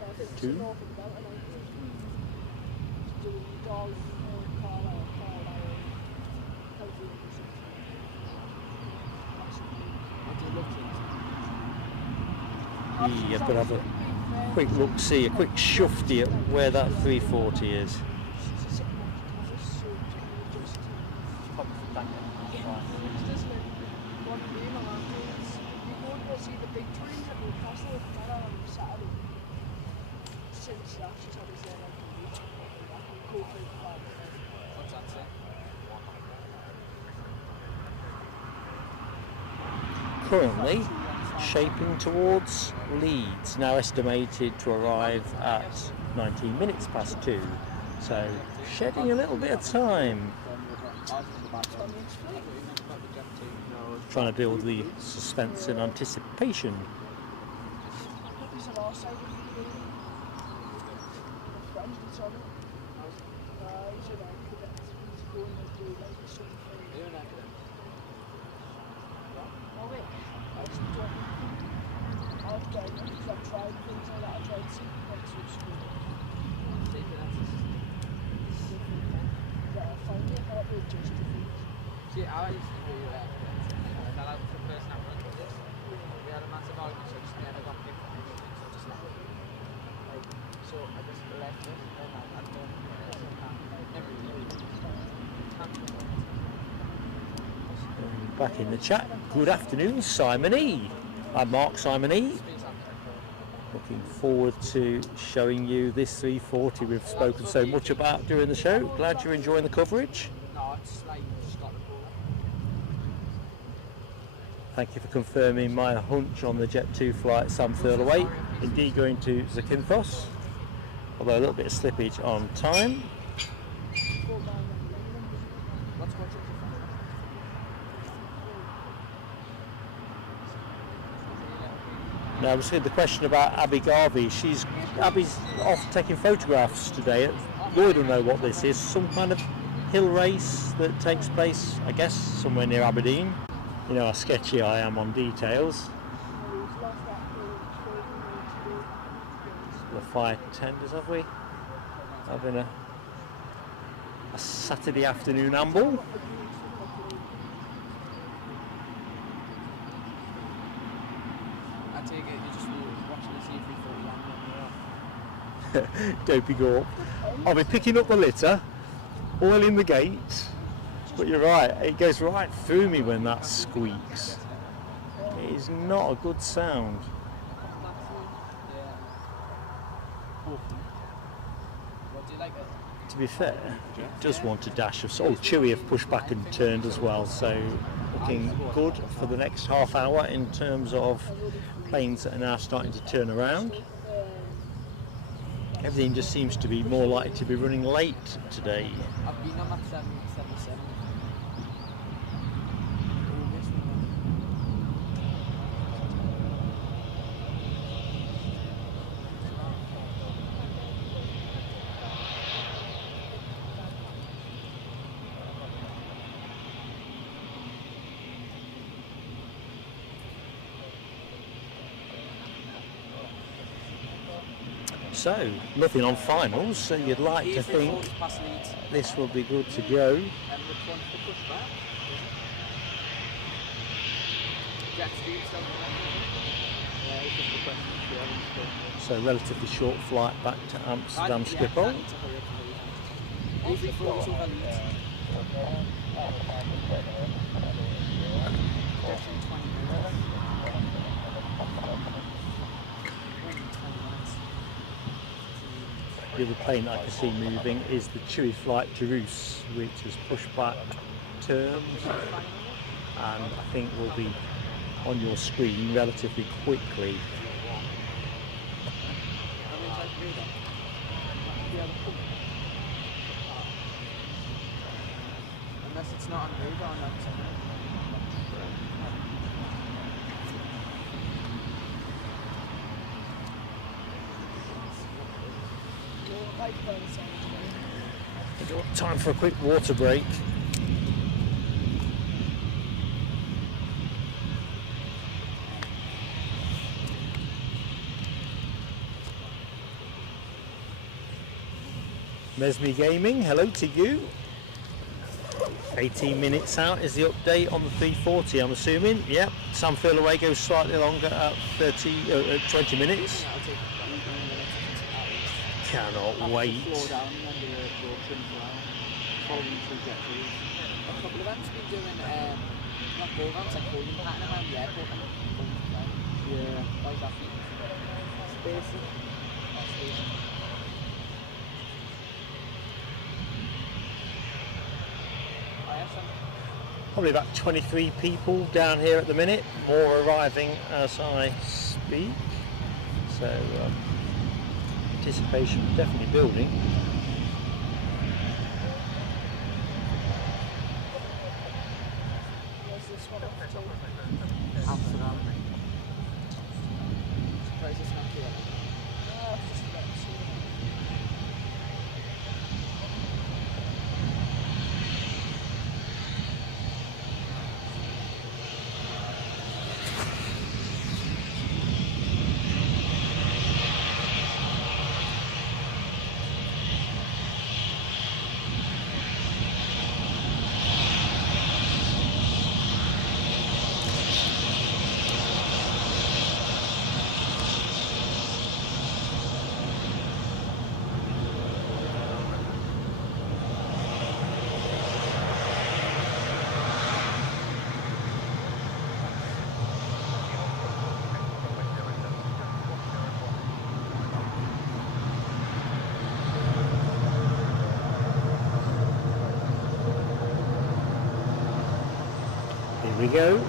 Yeah, but have a quick look, see a quick shufty at where that 340 is. See the big trains at Newcastle on Saturday. Since that, she's always there like a week. What's that say? Currently shaping towards Leeds, now estimated to arrive at 19 minutes past 2. So shedding a little bit of time. Trying to build the suspense and anticipation. See, I used to do that. That was the first time I went with this. We had a massive argument, so I just never got picked for anything, so I just left it. So I just left it, and I don't never really. Back in the chat. Good afternoon, Simon E. I'm Mark Simon E. Looking forward to showing you this 340 we've spoken so much about during the show. Glad you're enjoying the coverage. No, it's like just got the ball. Thank you for confirming my hunch on the Jet 2 flight Sam Thurlaway. Indeed going to Zakynthos, although a little bit of slippage on time. Now, I was heard the question about Abby Garvey. Abby's off taking photographs today. Lloyd will know what this is. Some kind of hill race that takes place, I guess, somewhere near Aberdeen. You know how sketchy I am on details. The fire tenders, have we? Having a Saturday afternoon amble. Dopey Gorp. I'll be picking up the litter, oiling the gate, but you're right, it goes right through me when that squeaks. It is not a good sound. To be fair, it does want a dash of... Oh, Chewy have pushed back and turned as well, so looking good for the next half hour in terms of planes that are now starting to turn around. Everything just seems to be more likely to be running late today. I've been on that 777. So, nothing on finals, so you'd like to think this will be good to go. So, relatively short flight back to Amsterdam Schiphol. The other plane that I can see moving is the TUI flight Jerus, which has pushed back terms and I think will be on your screen relatively quickly. Unless it's not on radar, that's Time for a quick water break. Mesme Gaming, hello to you. 18 minutes out is the update on the 340, I'm assuming. Yep, Sam Furlaway goes slightly longer at 20 minutes. Cannot wait. A couple of them have been doing not programs like holding pattern around the airport and going to fly. Yeah. Why is that? Spacey. I have some. Probably about 23 people down here at the minute, more arriving as I speak. So anticipation definitely building. Amsterdam. Surprised it's not here. Here we go.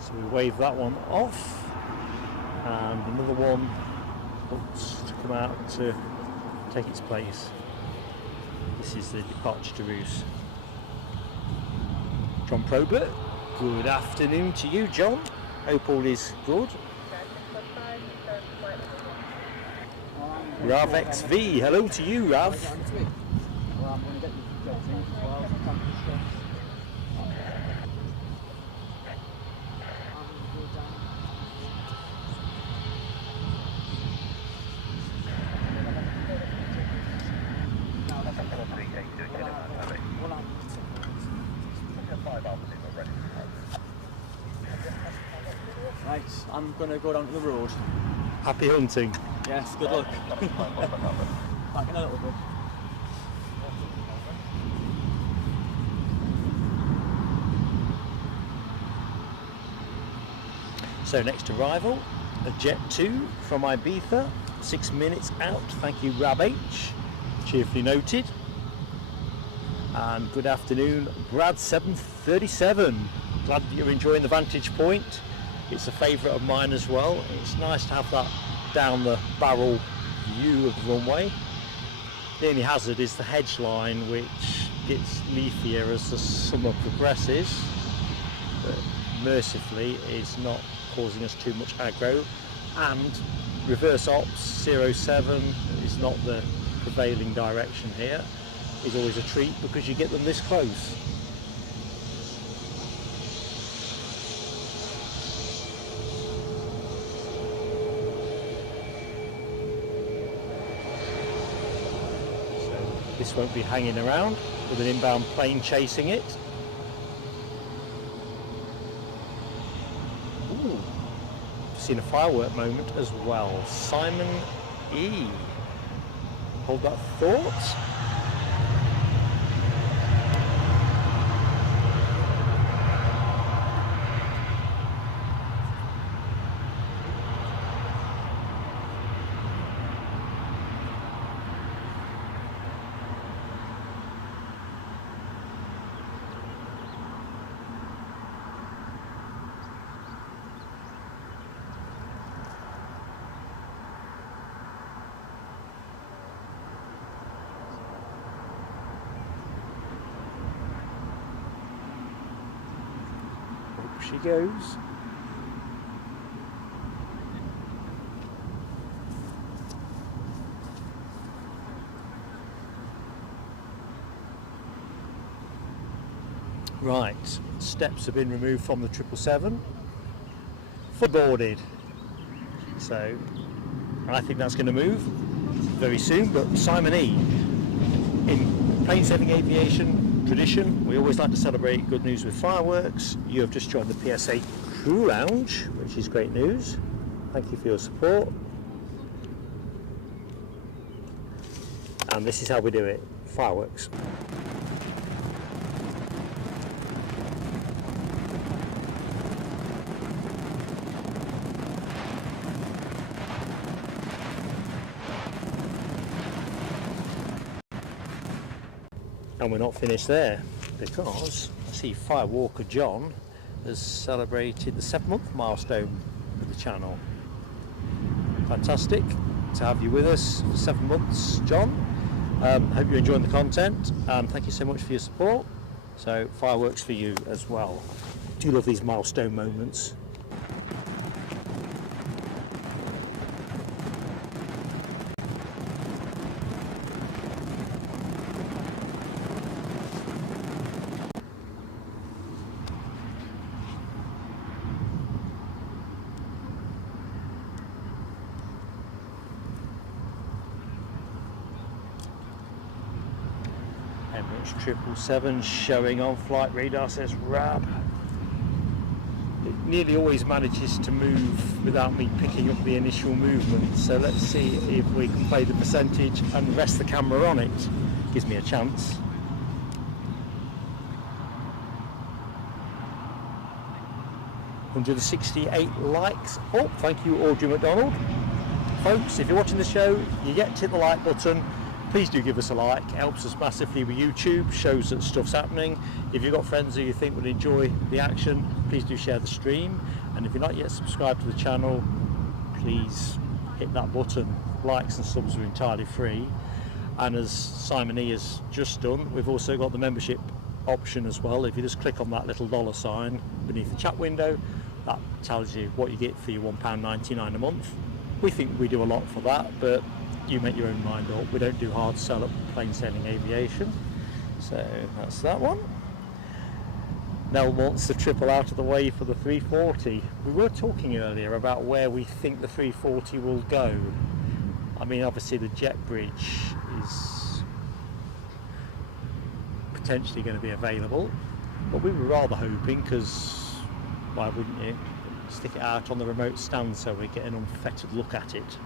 So we wave that one off, and another one looks to come out to take its place. This is the departure to Roos. John Probert, good afternoon to you, John. Hope all is good. Rav XV, hello to you, Rav. Right, I'm going to go down to the road. Happy hunting. Yes, good luck. Back in a little bit. So next arrival, a Jet 2 from Ibiza, 6 minutes out. Thank you, Rab H. Cheerfully noted. And good afternoon, Brad 737. Glad that you're enjoying the vantage point. It's a favourite of mine as well. It's nice to have that down the barrel view of the runway. The only hazard is the hedge line, which gets leafier as the summer progresses, but mercifully is not causing us too much aggro. And reverse ops 07 is not the prevailing direction here. is always a treat because you get them this close. So this won't be hanging around with an inbound plane chasing it. Ooh, seen a firework moment as well. Simon E. Hold that thought. She goes. Right, steps have been removed from the 777. Fully boarded. So I think that's going to move very soon. But Simon E, in plain sailing aviation tradition, we always like to celebrate good news with fireworks. You have just joined the PSA Crew Lounge, which is great news. Thank you for your support. And this is how we do it. Fireworks. And we're not finished there, because I see Firewalker John has celebrated the 7-month milestone with the channel. Fantastic to have you with us for 7 months, John. Hope you're enjoying the content, and thank you so much for your support. So fireworks for you as well. Do love these milestone moments. Emirates 777 showing on flight radar, says Rab. It nearly always manages to move without me picking up the initial movement, so let's see if we can play the percentage and rest the camera on it. Gives me a chance. $168 likes. Oh, thank you, Audrey McDonald. Folks, if you're watching the show, you get to hit the like button. Please do give us a like. It helps us massively with YouTube, shows that stuff's happening. If you've got friends who you think would enjoy the action, please do share the stream. And if you're not yet subscribed to the channel, please hit that button. Likes and subs are entirely free. And as Simon E has just done, we've also got the membership option as well. If you just click on that little $sign beneath the chat window, that tells you what you get for your £1.99 a month. We think we do a lot for that, but you make your own mind up. We don't do hard sell at plain sailing aviation. So that's that one. Nell wants the triple out of the way for the 340. We were talking earlier about where we think the 340 will go. I mean, obviously the jet bridge is potentially going to be available, but we were rather hoping, because why wouldn't you stick it out on the remote stand so we get an unfettered look at it.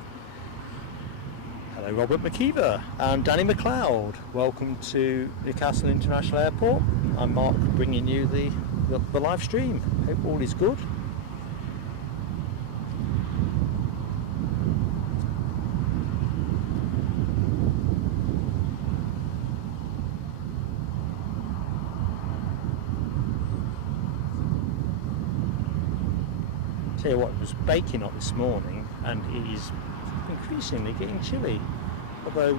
Hello Robert McKeever and Danny McLeod. Welcome to Newcastle International Airport. I'm Mark, bringing you the live stream. Hope all is good. Tell you what, it was baking hot this morning and it is increasingly getting chilly, although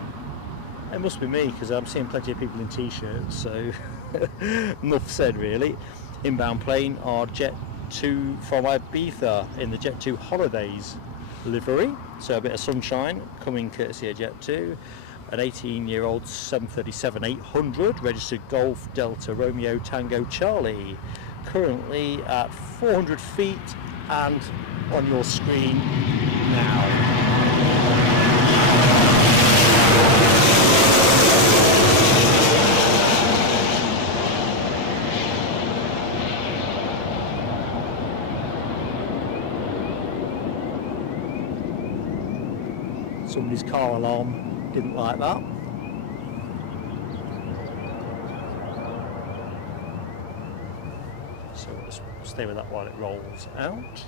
it must be me because I'm seeing plenty of people in t-shirts, so enough said really. Inbound plane are Jet 2 from Ibiza in the Jet 2 Holidays livery, so a bit of sunshine coming courtesy of Jet 2, an 18-year-old 737-800, registered Golf Delta Romeo Tango Charlie, currently at 400 feet and on your screen now. Somebody's car alarm didn't like that. So let's stay with that while it rolls out.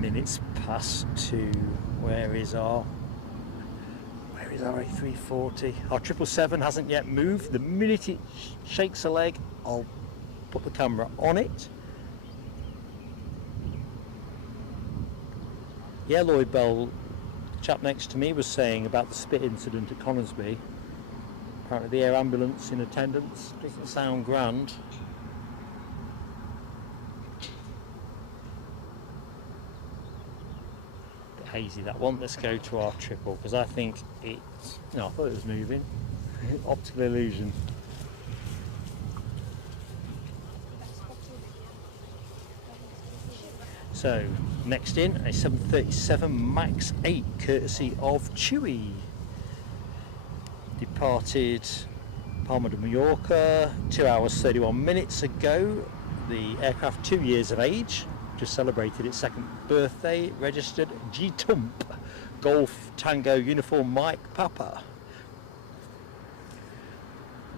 Minutes past 2. Where is our A340? Our 777 hasn't yet moved. The minute it shakes a leg, I'll put the camera on it. Yeah, Lloyd Bell, the chap next to me, was saying about the spit incident at Coningsby. Apparently the air ambulance in attendance doesn't sound grand. Hazy that one. Let's go to our triple because I think it's, no, I thought it was moving. Optical illusion. So next in a 737 MAX 8 courtesy of TUI. Departed Palma de Mallorca 2 hours 31 minutes ago. The aircraft 2 years of age. Just celebrated its 2nd birthday, registered G-Tump, Golf Tango Uniform Mike Papa.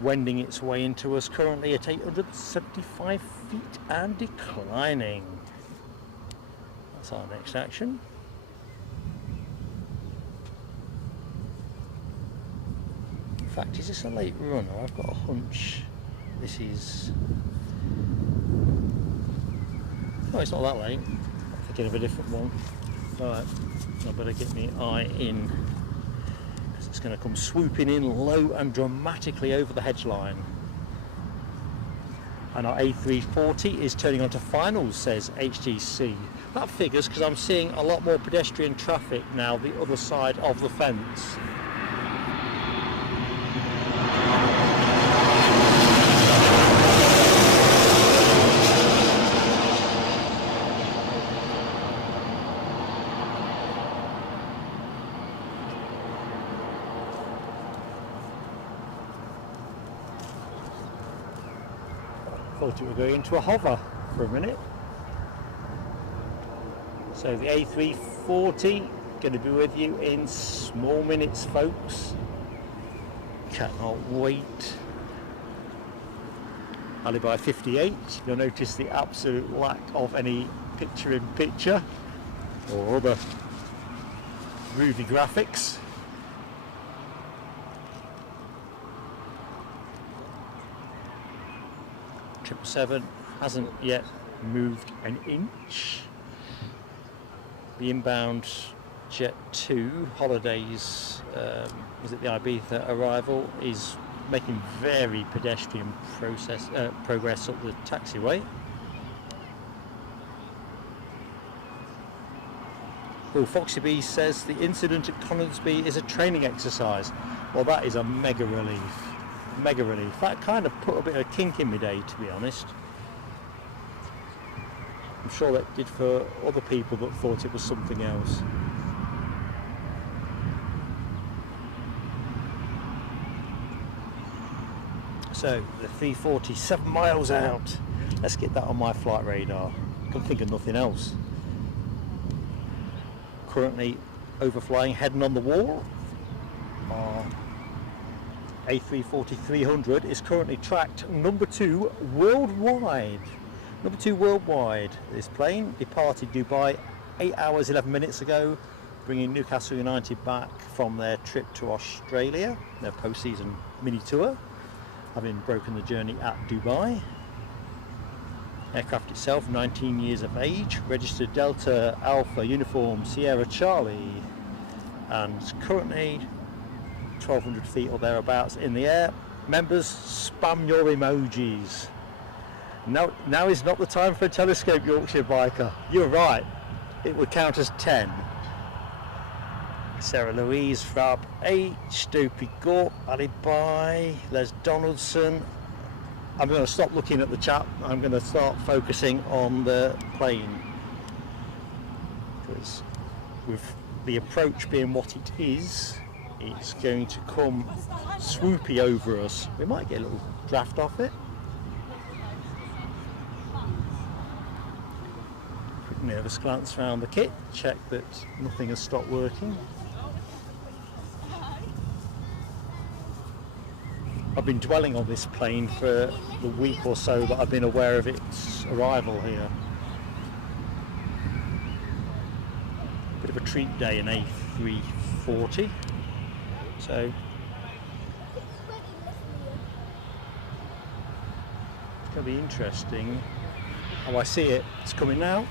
Wending its way into us currently at 875 feet and declining. That's our next action. In fact, is this a late runner? I've got a hunch this is... Oh, it's not that late. I'm thinking of a different one. Alright, I better get my eye in because it's going to come swooping in low and dramatically over the hedge line. And our A340 is turning onto finals, says HGC. That figures because I'm seeing a lot more pedestrian traffic now the other side of the fence. Thought it would go into a hover for a minute. So the A340 going to be with you in small minutes, folks. Cannot wait. Alibi 58. You'll notice the absolute lack of any picture-in-picture or other movie graphics. Seven hasn't yet moved an inch. The inbound Jet 2 Holidays, is it the Ibiza arrival, is making very pedestrian progress up the taxiway. Well, Foxy B says the incident at Coningsby is a training exercise. Well, that is a mega relief. Mega relief. That kind of put a bit of kink in my day, to be honest. I'm sure that did for other people that thought it was something else. So the 340, 7 miles out. Let's get that on my flight radar. I can think of nothing else. Currently overflying, heading on the wall. Our A340-300 is currently tracked number 2 worldwide. Number 2 worldwide. This plane departed Dubai 8 hours 11 minutes ago, bringing Newcastle United back from their trip to Australia, their post-season mini tour, having broken the journey at Dubai. Aircraft itself 19 years of age, registered Delta Alpha Uniform Sierra Charlie, and currently 1200 feet or thereabouts in the air. Members, spam your emojis. Now is not the time for a telescope, Yorkshire biker. You're right, it would count as 10. Sarah Louise, Frab H, Dopey Gorp, Ali Bai, Les Donaldson. I'm going to stop looking at the chat. I'm going to start focusing on the plane, because with the approach being what it is, it's going to come swoopy over us. We might get a little draft off it. Quick nervous glance around the kit, check that nothing has stopped working. I've been dwelling on this plane for the week or so that I've been aware of its arrival here. Bit of a treat day in A340. So it's going to be interesting how I see it. It's coming now.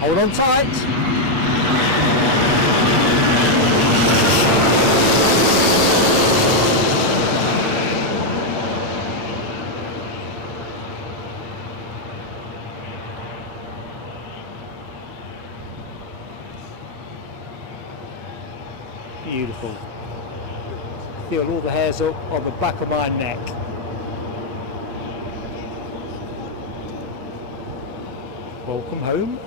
Hold on tight. Beautiful. Feel all the hairs up on the back of my neck. Welcome home,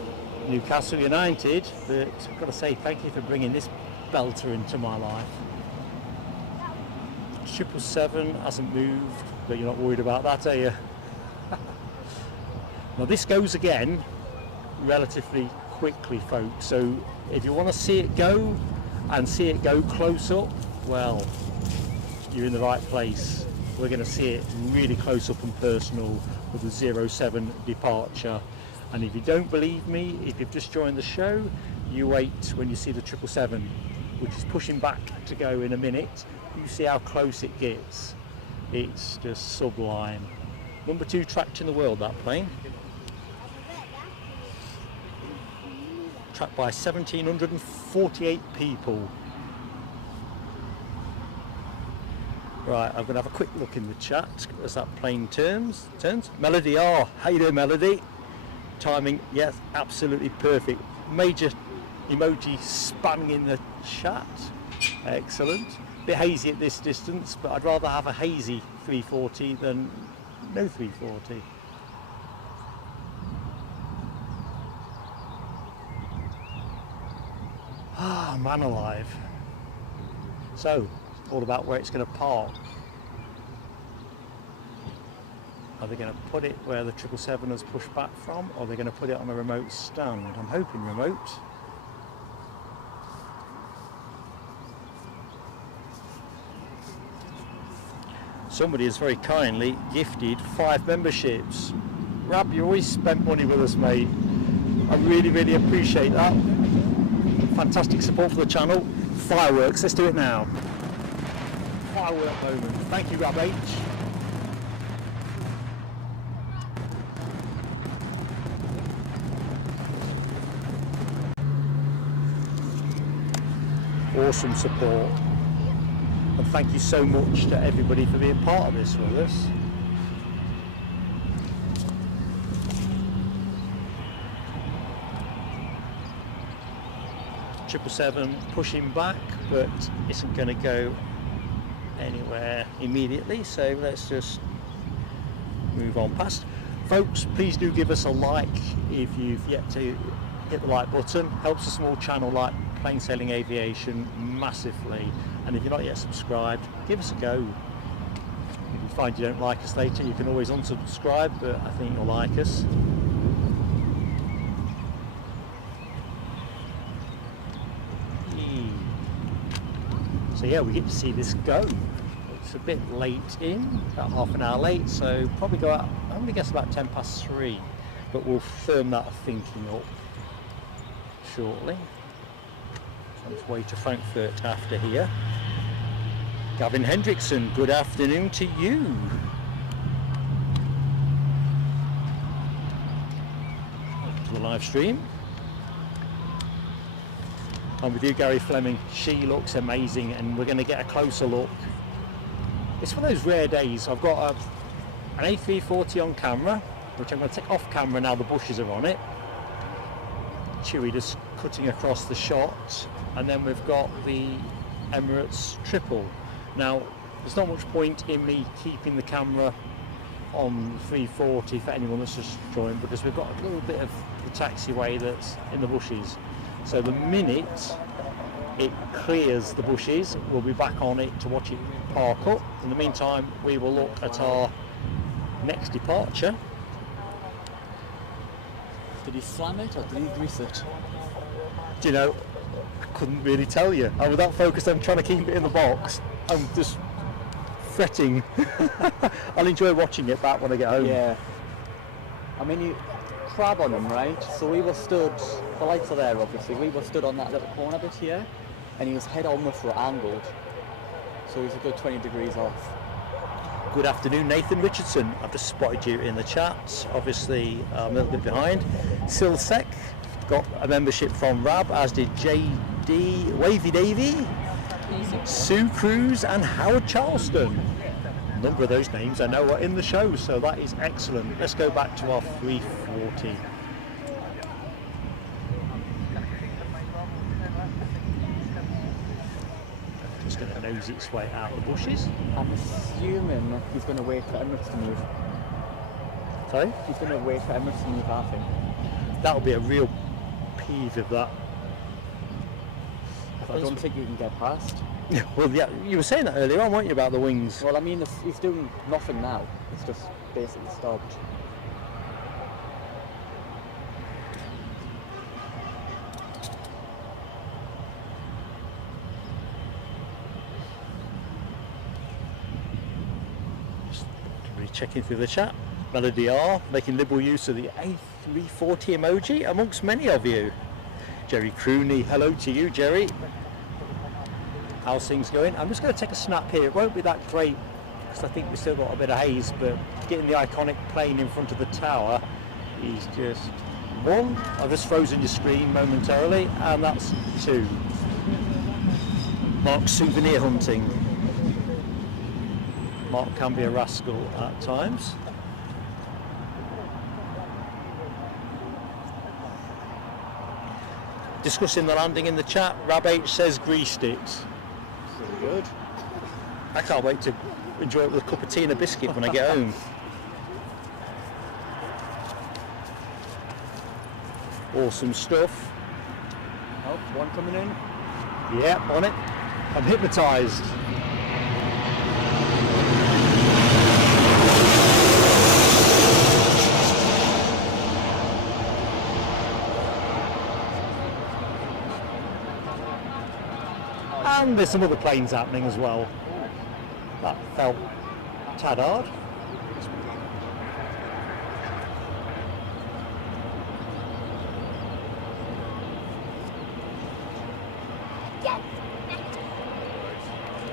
Newcastle United, but I've got to say thank you for bringing this belter into my life. 777 hasn't moved, but you're not worried about that, are you? Now this goes again relatively quickly, folks, so if you want to see it go and see it go close up, well, you're in the right place. We're going to see it really close up and personal with the 07 departure. And if you don't believe me, if you've just joined the show, you wait when you see the 777, which is pushing back to go in a minute. You see how close it gets. It's just sublime. Number 2 tracked in the world, that plane. Tracked by 1,748 people. Right, I'm going to have a quick look in the chat as that plane turns. Melody R, how you doing, Melody? Timing, yes, absolutely perfect. Major emoji spamming in the chat. Excellent. Bit hazy at this distance, but I'd rather have a hazy 340 than no 340. Ah, man alive. So, all about where it's going to park. Are they going to put it where the 777 has pushed back from, or are they going to put it on a remote stand? I'm hoping remote. Somebody has very kindly gifted 5 memberships. Rab, you always spent money with us, mate. I really, really appreciate that. Fantastic support for the channel. Fireworks, let's do it now. Firework moment. Thank you, Rab H. Awesome support. And thank you so much to everybody for being part of this with us. Triple 7 pushing back, but isn't going to go anywhere immediately, so let's just move on past. Folks, please do give us a like if you've yet to hit the like button. Helps a small channel like Plain Sailing Aviation massively, and if you're not yet subscribed, give us a go. If you find you don't like us later, you can always unsubscribe, but I think you'll like us. So yeah, we get to see this go. It's a bit late in, about half an hour late, so probably go out, I'm going to guess about 3:10, but we'll firm that thinking up shortly. On its way to Frankfurt after here. Gavin Hendrickson, good afternoon to you. To the live stream. I'm with you, Gary Fleming. She looks amazing, and we're going to get a closer look. It's one of those rare days. I've got an A340 on camera, which I'm going to take off camera now the bushes are on it. TUI just cutting across the shot, and then we've got the Emirates triple. Now, there's not much point in me keeping the camera on 340 for anyone that's just joined, because we've got a little bit of the taxiway that's in the bushes. So the minute it clears the bushes, we'll be back on it to watch it park up. In the meantime, we will look at our next departure. Did he slam it or did he grease it? Do you know, I couldn't really tell you. I'm without focus, I'm trying to keep it in the box. I'm just fretting. I'll enjoy watching it back when I get home. Yeah. I mean, you crab on him, right? So we were stood, the lights are there obviously, we were stood on that little corner bit here, and he was head almost angled. So he's a good 20 degrees off. Good afternoon, Nathan Richardson. I've just spotted you in the chat. Obviously, a little bit behind. Silsec got a membership from Rab, as did JD, Wavy Davy, Sue Cruz, and Howard Charleston. A number of those names I know are in the show, so that is excellent. Let's go back to our 340. Just going to nose its way out of the bushes. I'm assuming he's going to wait for Emirates to move. Sorry? He's going to wait for Emirates to move, I think. That'll be a real peeve of that. I don't think you can get past. Well, yeah, you were saying that earlier on, weren't you, about the wings? Well, I mean, he's doing nothing now. It's just basically stopped. Checking through the chat. Melody R making liberal use of the A340 emoji amongst many of you. Jerry Crooney, hello to you, Jerry. How's things going? I'm just going to take a snap here. It won't be that great because I think we've still got a bit of haze, but getting the iconic plane in front of the tower is just one. I've just frozen your screen momentarily, and that's two. Mark souvenir hunting. Mark can be a rascal at times. Discussing the landing in the chat, Rab H says greased it. Really good. I can't wait to enjoy it with a cup of tea and a biscuit when I get home. Awesome stuff. Oh, one coming in. Yeah, on it. I'm hypnotised. And there's some other planes happening as well. That felt tad hard.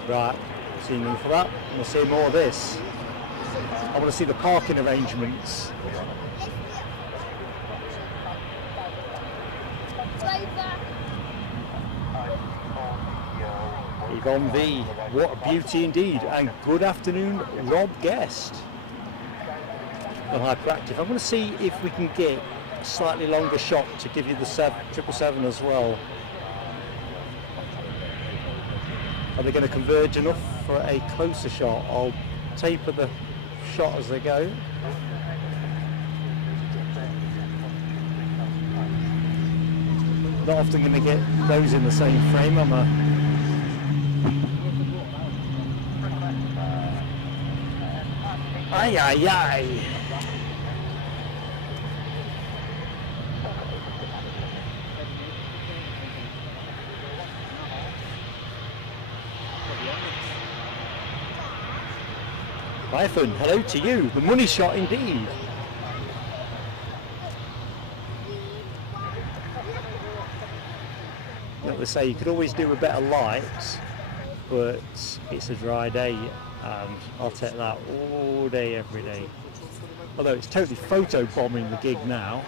Right, seeing them for that. I want to see more of this. I want to see the parking arrangements. Yvonne V, what a beauty indeed, and good afternoon, Rob Guest. On hyperactive, I'm going to see if we can get a slightly longer shot to give you the 777 as well. Are they going to converge enough for a closer shot? I'll taper the shot as they go. Not often going to get those in the same frame, am I? Ay, ay, ay. Python, hello to you. The money shot indeed. Like they say, you could always do a better light. but it's a dry day, and I'll take that all day, every day. Although it's totally photo bombing the gig now.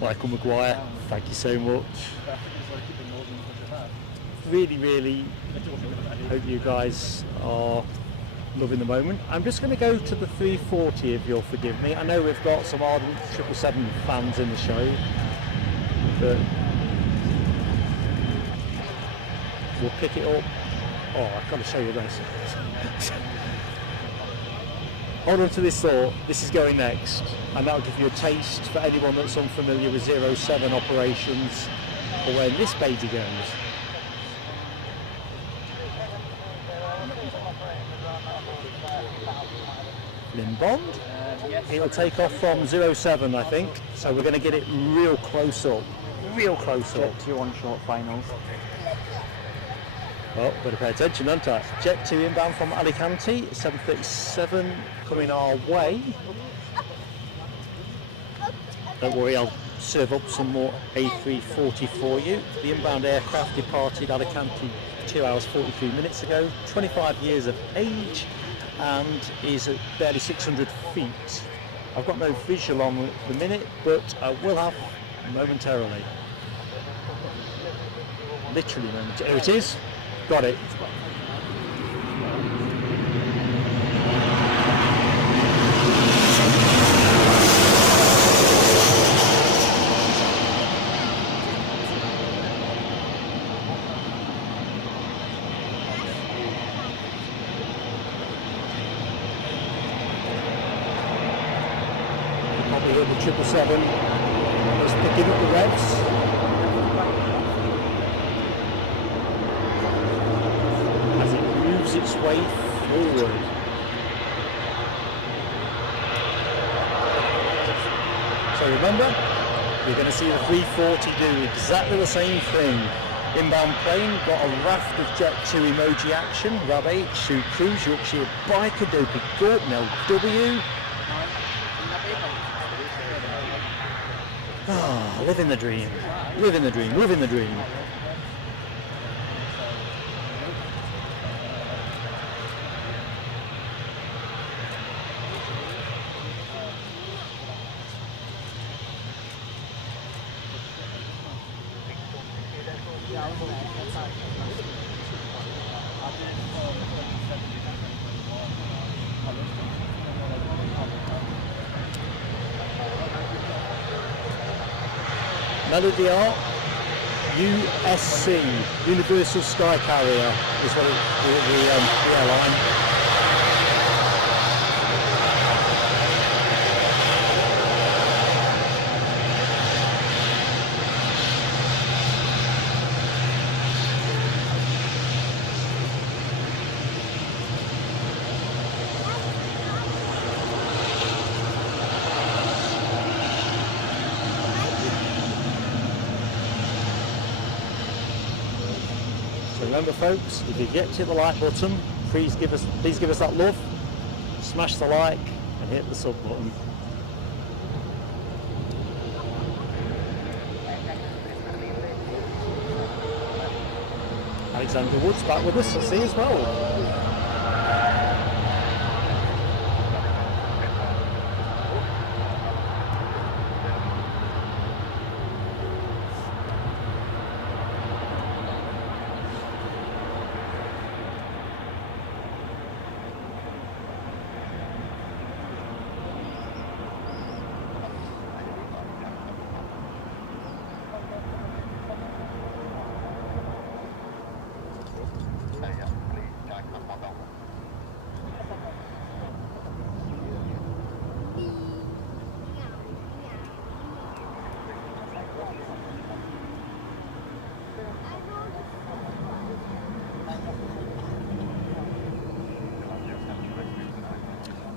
Michael Maguire, thank you so much. Really hope you guys are loving the moment. I'm just going to go to the 340 if you'll forgive me. I know we've got some ardent 777 fans in the show, but we'll pick it up. Oh, I've got to show you this. Hold on to this thought, this is going next, and that'll give you a taste for anyone that's unfamiliar with 07 operations or where this baby goes. Bond. It'll take off from 07, I think, so we're going to get it real close up. Jet 2 on short finals. Oh, better pay attention, don't I? Jet 2 inbound from Alicante, 737 coming our way. Don't worry, I'll serve up some more A340 for you. The inbound aircraft departed Alicante 2 hours 43 minutes ago, 25 years of age, and is at barely 600 feet. I've got no visual on the minute, but I will have momentarily. Literally momentarily. Here it is. Got it. Probably hear the 777 is picking up the revs. As it moves its way forward. So remember, you're going to see the 340 do exactly the same thing. Inbound plane, got a raft of Jet 2 emoji action, Rab H, Sue Cruise, Yorkshire Biker, Dopey Gorp, Mel W. Ah, living the dream, living the dream, living the dream. Melody Art, USC, Universal Sky Carrier, is what the airline. Remember folks, if you get to the like button, please give us that love, smash the like and hit the sub button. Alexander Woods back with us, I see as well.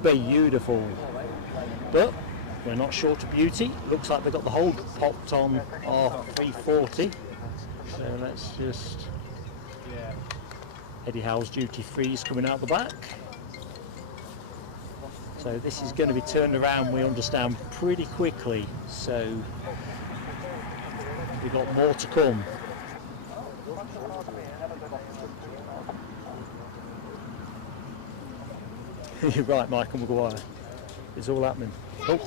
Beautiful, but we're not short of beauty. Looks like they've got the hold popped on our 340, so let's just Eddie Howe's duty free's coming out the back. So this is going to be turned around, we understand, pretty quickly. So we've got more to come. You're right, Michael Maguire. It's all happening. Oh,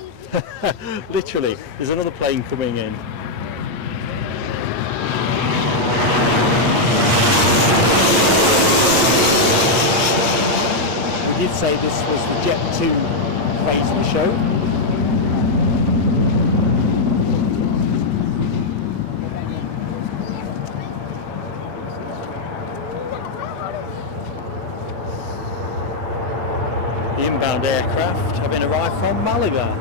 literally, there's another plane coming in. We did say this was the Jet 2 phase of the show. The inbound aircraft having arrived from Malaga.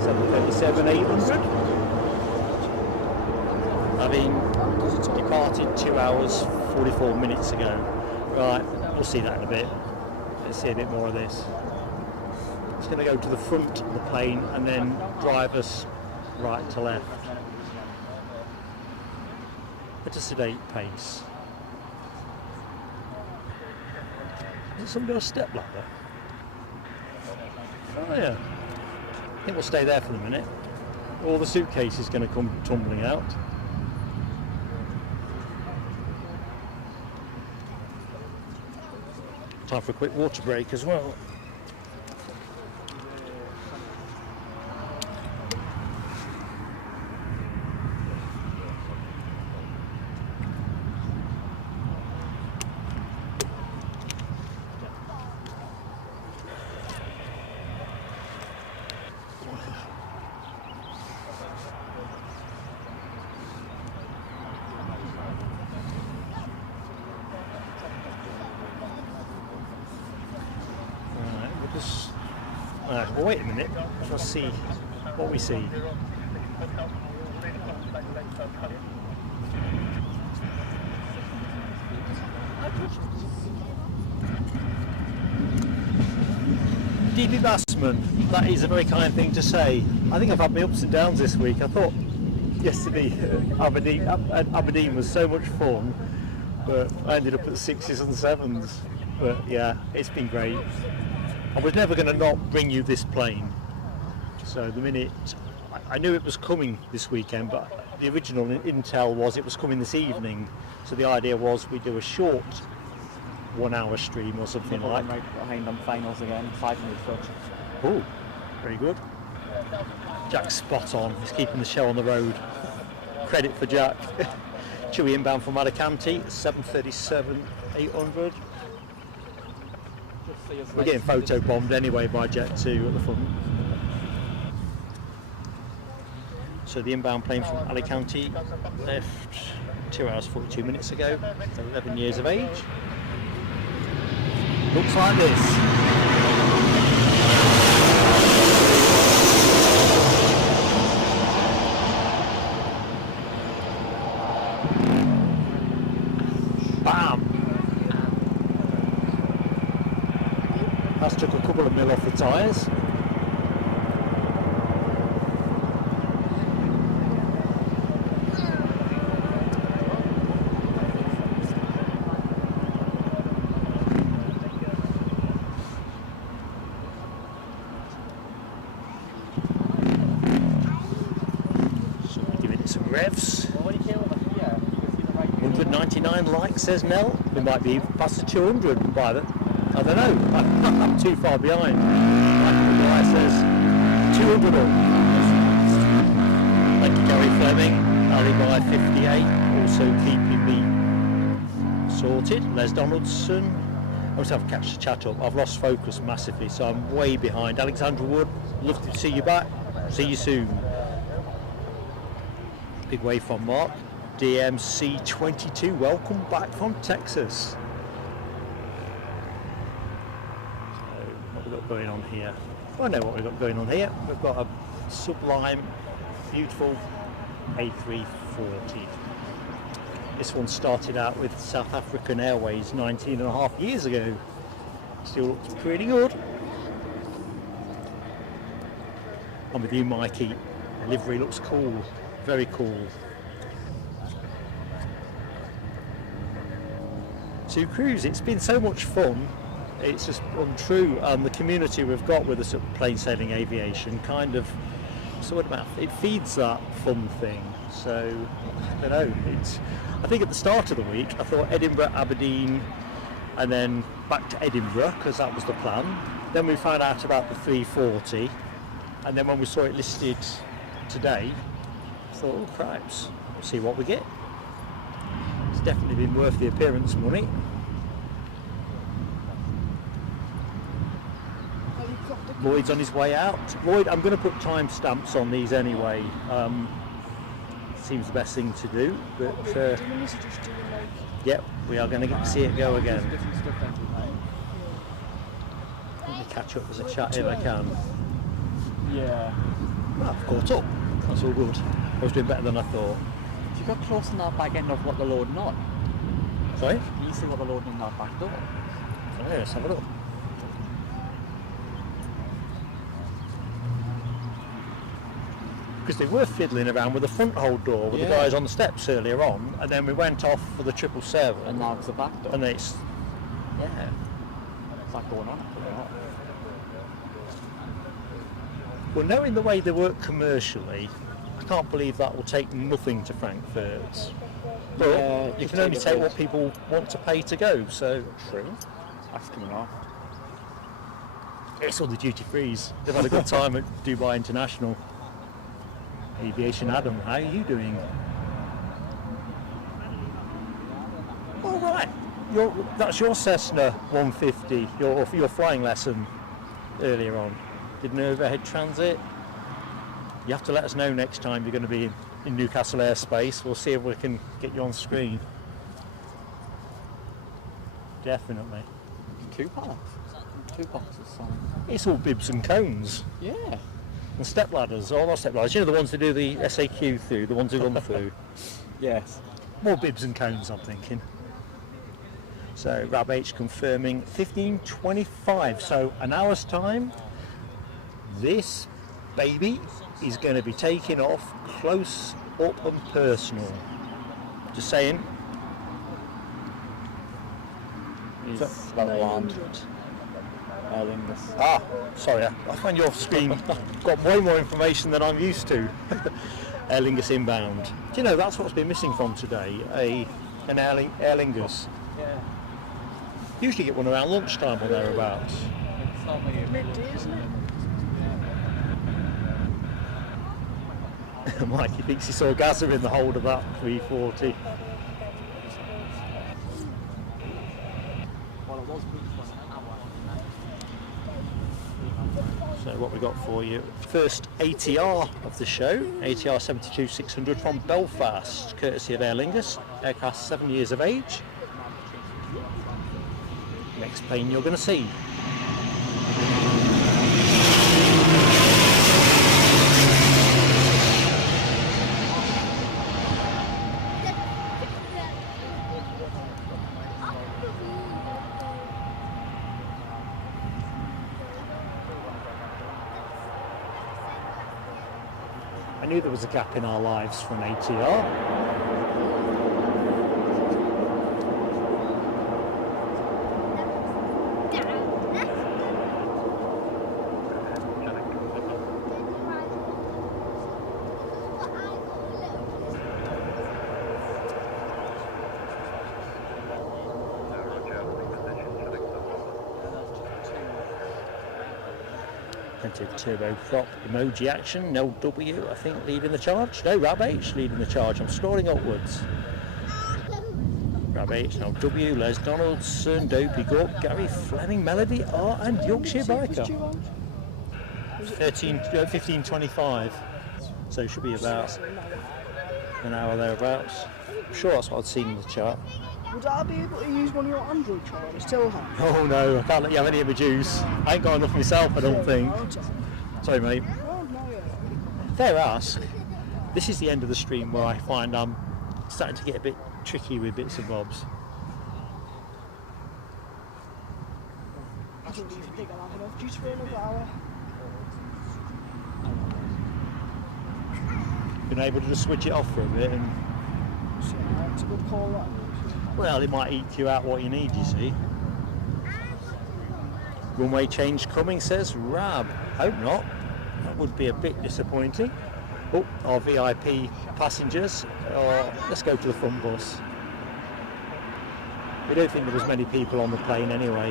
777-800. Having departed 2 hours 44 minutes ago. Right, we'll see that in a bit. Let's see a bit more of this. It's going to go to the front of the plane and then drive us right to left at a sedate pace. Is it some kind of step ladder? Oh yeah. I think we'll stay there for a minute. All the suitcase is going to come tumbling out. Time for a quick water break as well. Well, wait a minute, let's see what we see. DP Bassman, that is a very kind thing to say. I think I've had my ups and downs this week. I thought yesterday Aberdeen was so much fun, but I ended up at 6s and 7s. But yeah, it's been great. I was never going to not bring you this plane. So the minute, I knew it was coming this weekend, but the original intel was it was coming this evening. So the idea was we do a short 1 hour stream or something like that. Right behind on finals again, 5 minute foot. Oh, very good. Jack's spot on, he's keeping the show on the road. Credit for Jack. TUI inbound from Alicante, 737-800. We're getting photo bombed anyway by Jet 2 at the front. So the inbound plane from Alicante left 2 hours 42 minutes ago, 11 years of age. Looks like this. Bam! That's took a couple of mil off the tyres. So we're giving it some revs. 199 likes, says Nell. We might be past the 200 by the. I don't know, I'm too far behind. Michael Maguire says 200 up. Thank you, Gary Fleming. Ali by 58, also keeping me sorted. Les Donaldson. I must have to catch the chat up. I've lost focus massively, so I'm way behind. Alexandra Wood, love to see you back. See you soon. Big wave from Mark. DMC22, welcome back from Texas. Going on here. I know what we've got going on here. We've got a sublime, beautiful A340. This one started out with South African Airways 19.5 years ago. Still looks pretty good. I'm with you, Mikey. The livery looks cool, very cool. To cruise, it's been so much fun. It's just untrue, and the community we've got with us at Plain Sailing Aviation kind of it feeds that fun thing. So I don't know. I think at the start of the week I thought Edinburgh, Aberdeen, and then back to Edinburgh because that was the plan. Then we found out about the 340, and then when we saw it listed today, I thought, oh cripes, we'll see what we get. It's definitely been worth the appearance money. Lloyd's on his way out. Lloyd, I'm going to put timestamps on these anyway. Seems the best thing to do. But yep, we are going to get to see it go again. Let me catch up as a chat if I can. Yeah. Well, I've caught up. That's all good. I was doing better than I thought. You got close on that back end of what they're loading on. Sorry? Can you see what they're loading on that back door? Oh, yeah, let's have a look. Because they were fiddling around with the front hold door with the guys on the steps earlier on, and then we went off for the 777. And now it's the back door. And it's, What's that going on? Well, knowing the way they work commercially, I can't believe that will take nothing to Frankfurt. But you can only take what people want to pay to go, so... True. That's coming off. It's all the duty frees. They've had a good time at Dubai International. Aviation Adam, how are you doing? All right. That's your Cessna 150, your flying lesson earlier on. Did an overhead transit. You have to let us know next time you're going to be in Newcastle airspace. We'll see if we can get you on screen. Definitely. Two boxes. It's all bibs and cones. Yeah. And step ladders, all those step ladders. You know the ones that do the SAQ through, the ones who run through. Yes. More bibs and cones, I'm thinking. So Rab H confirming 15:25. So an hour's time. This baby is going to be taking off close up and personal. Just saying. He's about 100. Aer Lingus. Ah, sorry, I find your screen got way more information than I'm used to. Aer Lingus inbound. Do you know that's what's been missing from today? An Aer Lingus. Yeah. Usually get one around lunchtime or thereabouts. Midday, isn't it? Mikey thinks he saw Gaza in the hold of that 340. So what we got for you? First ATR of the show, ATR 72-600 from Belfast, courtesy of Aer Lingus, aircraft 7 years of age. Next plane you're going to see. I knew there was a gap in our lives for an ATR. Plenty of turboprop emoji action. No W, I think, leading the charge. No, Rab H leading the charge. I'm scrolling upwards. Rab H, no W, Les Donaldson, Dopey Gorp, Gary Fleming, Melody, R, and Yorkshire Biker. 15:25. So it should be about an hour thereabouts. I'm sure that's what I'd seen in the chart. Would I be able to use one of your Android chargers still have? Oh no, I can't let you have any of my juice. I ain't got enough myself, I don't think. Sorry, mate. Oh, no, yeah. Fair ask. This is the end of the stream where I find I'm starting to get a bit tricky with bits and bobs. I don't even think I'll have enough juice for another hour. Been able to just switch it off for a bit and... So, it's a good call, that. Well, it might eke you out what you need, you see. Runway change coming, says Rab. Hope not. That would be a bit disappointing. Oh, our VIP passengers. Let's go to the front bus. We don't think there was many people on the plane anyway.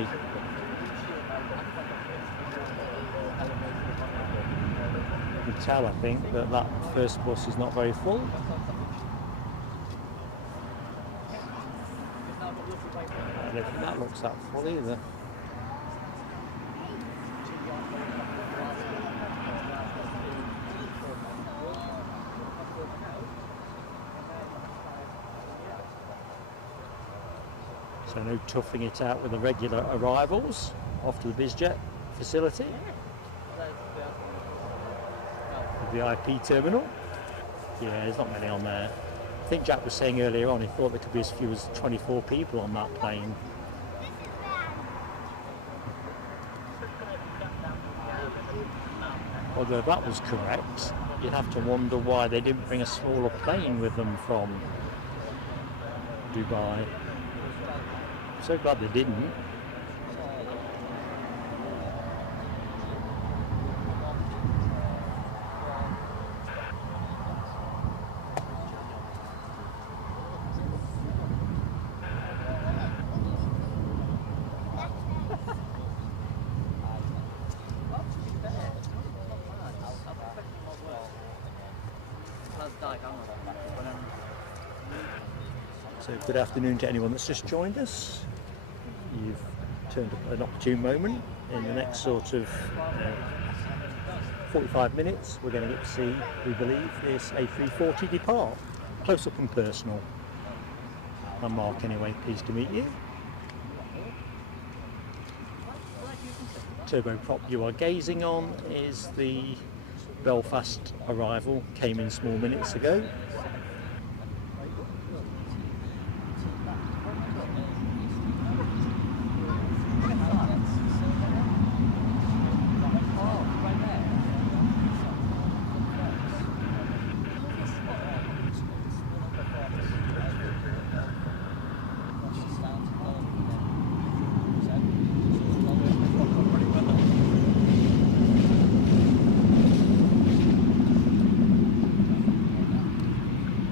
You can tell, I think, that that first bus is not very full. I don't think that looks that full either. So no toughing it out with the regular arrivals off to the BizJet facility. The VIP terminal. Yeah, there's not many on there. I think Jack was saying earlier on he thought there could be as few as 24 people on that plane. Although if that was correct, you'd have to wonder why they didn't bring a smaller plane with them from Dubai. I'm so glad they didn't. So good afternoon to anyone that's just joined us. You've turned up at an opportune moment. In the next sort of 45 minutes we're going to get to see, we believe, this A340 depart. Close up and personal. I'm Mark anyway, pleased to meet you. Turboprop you are gazing on is the Belfast arrival, came in small minutes ago.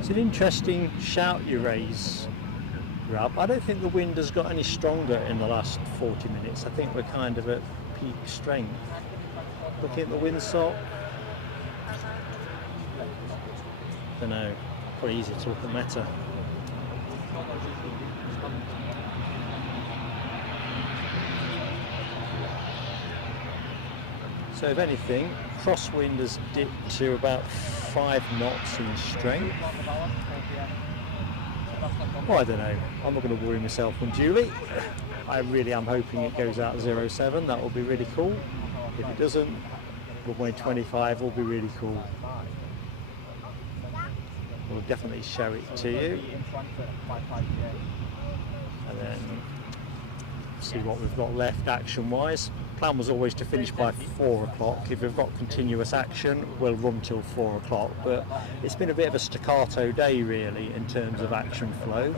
It's an interesting shout you raise, Rob. I don't think the wind has got any stronger in the last 40 minutes. I think we're kind of at peak strength. Looking at the windsock, I don't know, probably easy to look at Meta. So if anything, crosswind has dipped to about 5 knots in strength. Well, I don't know. I'm not going to worry myself unduly. I really am hoping it goes out 07. That will be really cool. If it doesn't, runway 25 will be really cool. We'll definitely show it to you. And then see what we've got left action-wise. Plan was always to finish by 4 o'clock. If we've got continuous action, we'll run till 4 o'clock. But it's been a bit of a staccato day, really, in terms of action flow.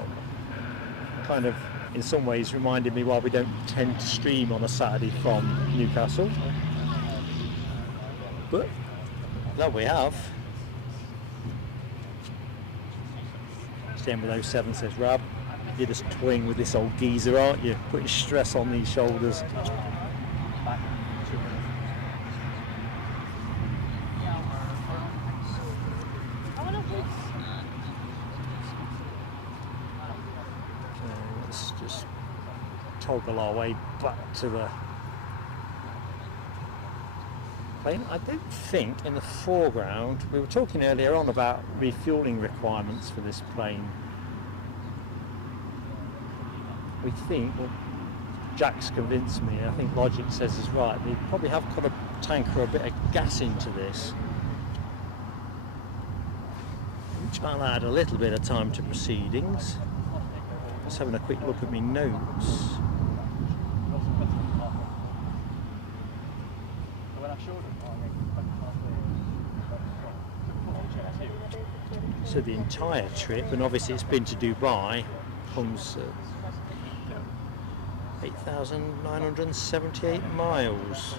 Kind of, in some ways, reminded me why we don't tend to stream on a Saturday from Newcastle. But there we have. Staying with 07, says Rab. You're just toying with this old geezer, aren't you? Putting stress on these shoulders. Let's just toggle our way back to the plane. I don't think in the foreground, we were talking earlier on about refueling requirements for this plane. We think, well, Jack's convinced me, I think logic says is right, they probably have got a tanker a bit of gas into this, which I'll add a little bit of time to proceedings. Just having a quick look at my notes. So the entire trip, and obviously it's been to Dubai, comes 8,978 miles.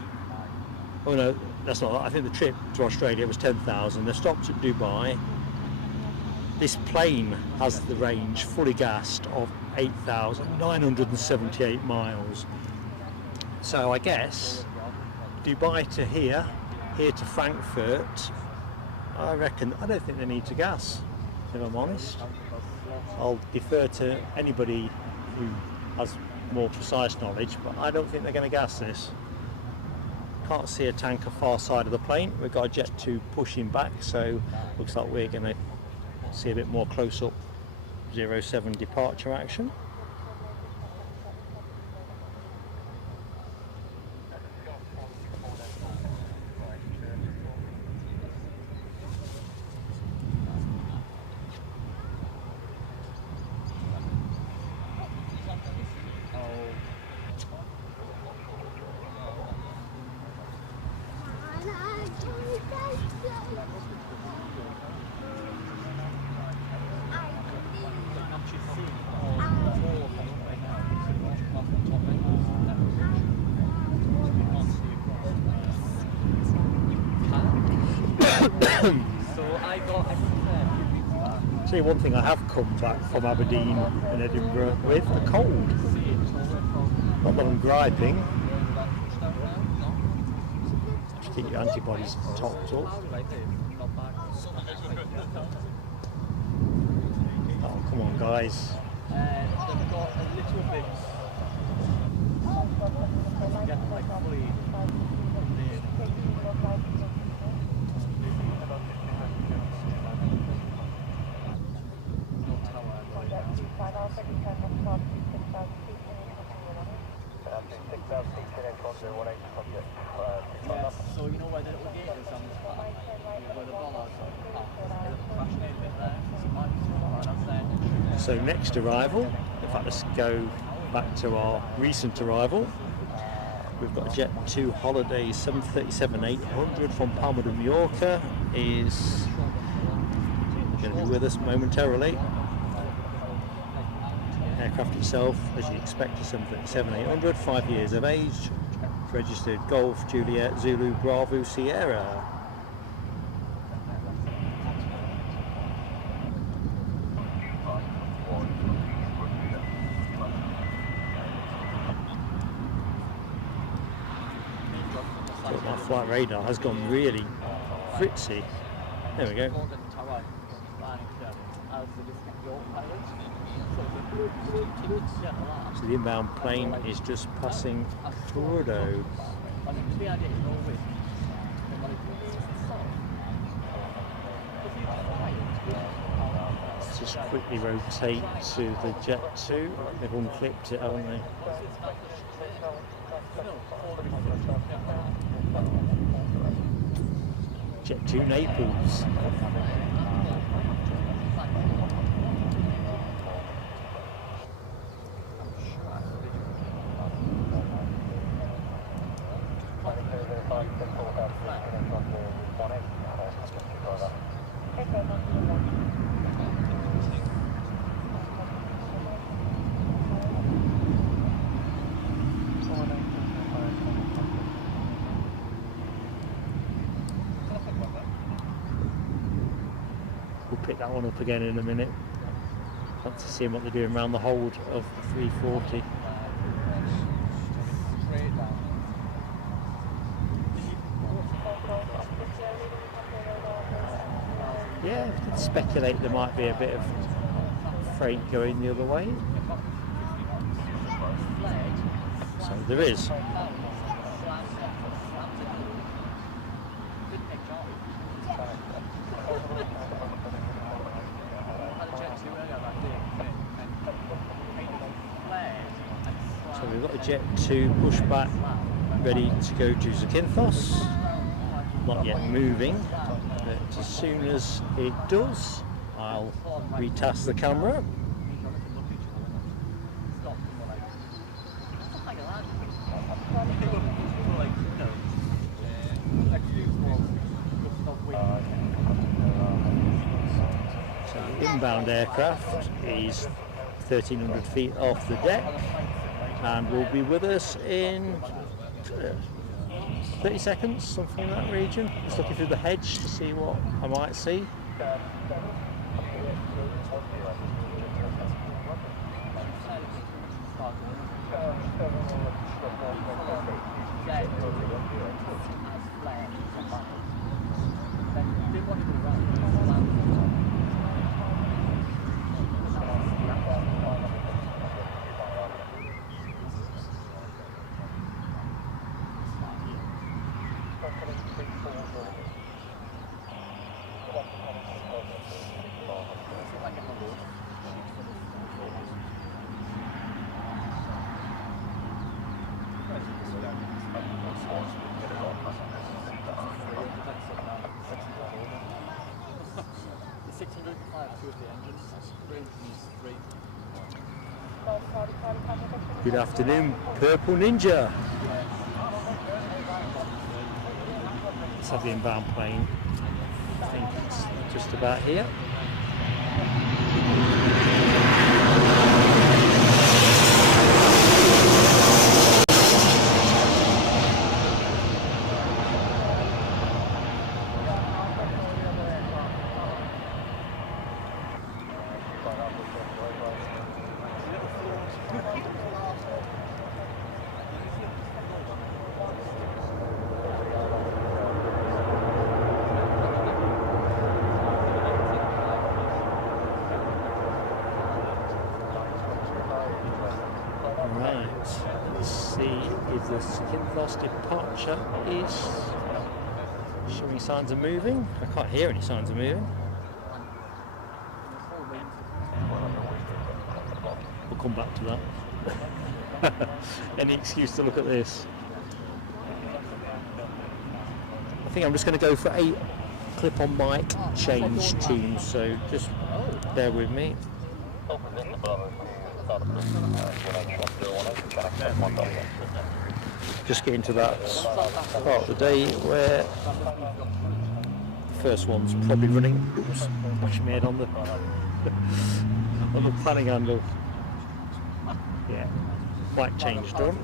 Oh no, that's not. I think the trip to Australia was 10,000. They stopped at Dubai. This plane has the range, fully gassed, of 8,978 miles. So I guess Dubai to here to Frankfurt, I don't think they need to gas, if I'm honest. I'll defer to anybody who has more precise knowledge, but I don't think they're going to gas this. Can't see a tanker far side of the plane. We've got a Jet 2 pushing back, so looks like we're going to see a bit more close-up 07 departure action. See, one thing I have come back from Aberdeen and Edinburgh with, the cold. Not that I'm griping. Just keep your antibodies topped up. Oh, come on, guys. They've got a little bit. Get like fully. So you know where the little gate is on this part? Where the bollards are. So next arrival, in fact let's go back to our recent arrival. We've got a Jet 2 Holiday 737-800 from Palma de Mallorca is going to be with us momentarily. Aircraft itself, as you expect, a 737-800, 5 years of age, registered Golf, Juliet, Zulu, Bravo, Sierra. So my flight radar has gone really fritzy. There we go. So the inbound plane is just passing Bordeaux. Let's just quickly rotate to the Jet 2. They've unclipped it, haven't they? Jet 2 Naples. We'll pick that one up again in a minute. Want to see what they're doing around the hold of the 340. Yeah, I could speculate there might be a bit of freight going the other way. So there is. So we've got a Jet 2 pushback ready to go to Zakynthos. Not yet moving, but as soon as it does, I'll retask the camera. So the inbound aircraft is 1,300 feet off the deck. and will be with us in 30 seconds, something in that region. Just looking through the hedge to see what I might see. Good afternoon, Purple Ninja. Let's have the inbound plane. I think it's just about here. The Synthos departure is showing signs of moving. I can't hear any signs of moving. We'll come back to that. Any excuse to look at this. I think I'm just going to go for a clip-on mic change teams, so just bear with me. Just getting to that part of the day where the first one's probably running. Oops, pushing my head on the on the planning handle. Yeah, white change done.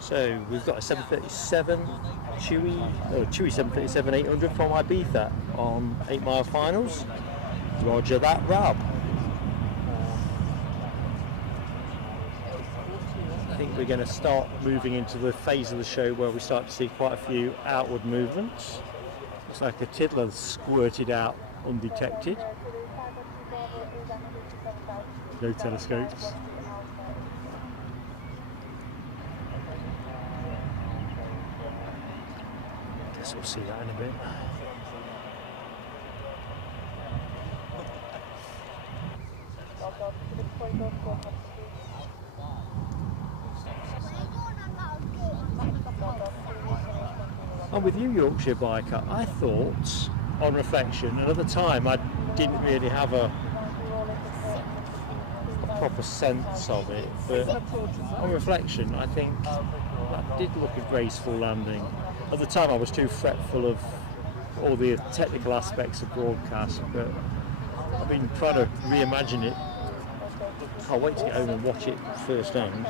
So we've got a 737 TUI 737-800 from Ibiza on 8 Mile finals. Roger that, Rob. I think we're going to start moving into the phase of the show where we start to see quite a few outward movements. Looks like a tiddler squirted out undetected. No telescopes. Guess we'll see that in a bit. I'm with you, Yorkshire biker. I thought, on reflection, and at the time I didn't really have a proper sense of it, but on reflection I think that did look a graceful landing. At the time I was too fretful of all the technical aspects of broadcast, but I've been trying to reimagine it. Can't wait to get home and watch it firsthand.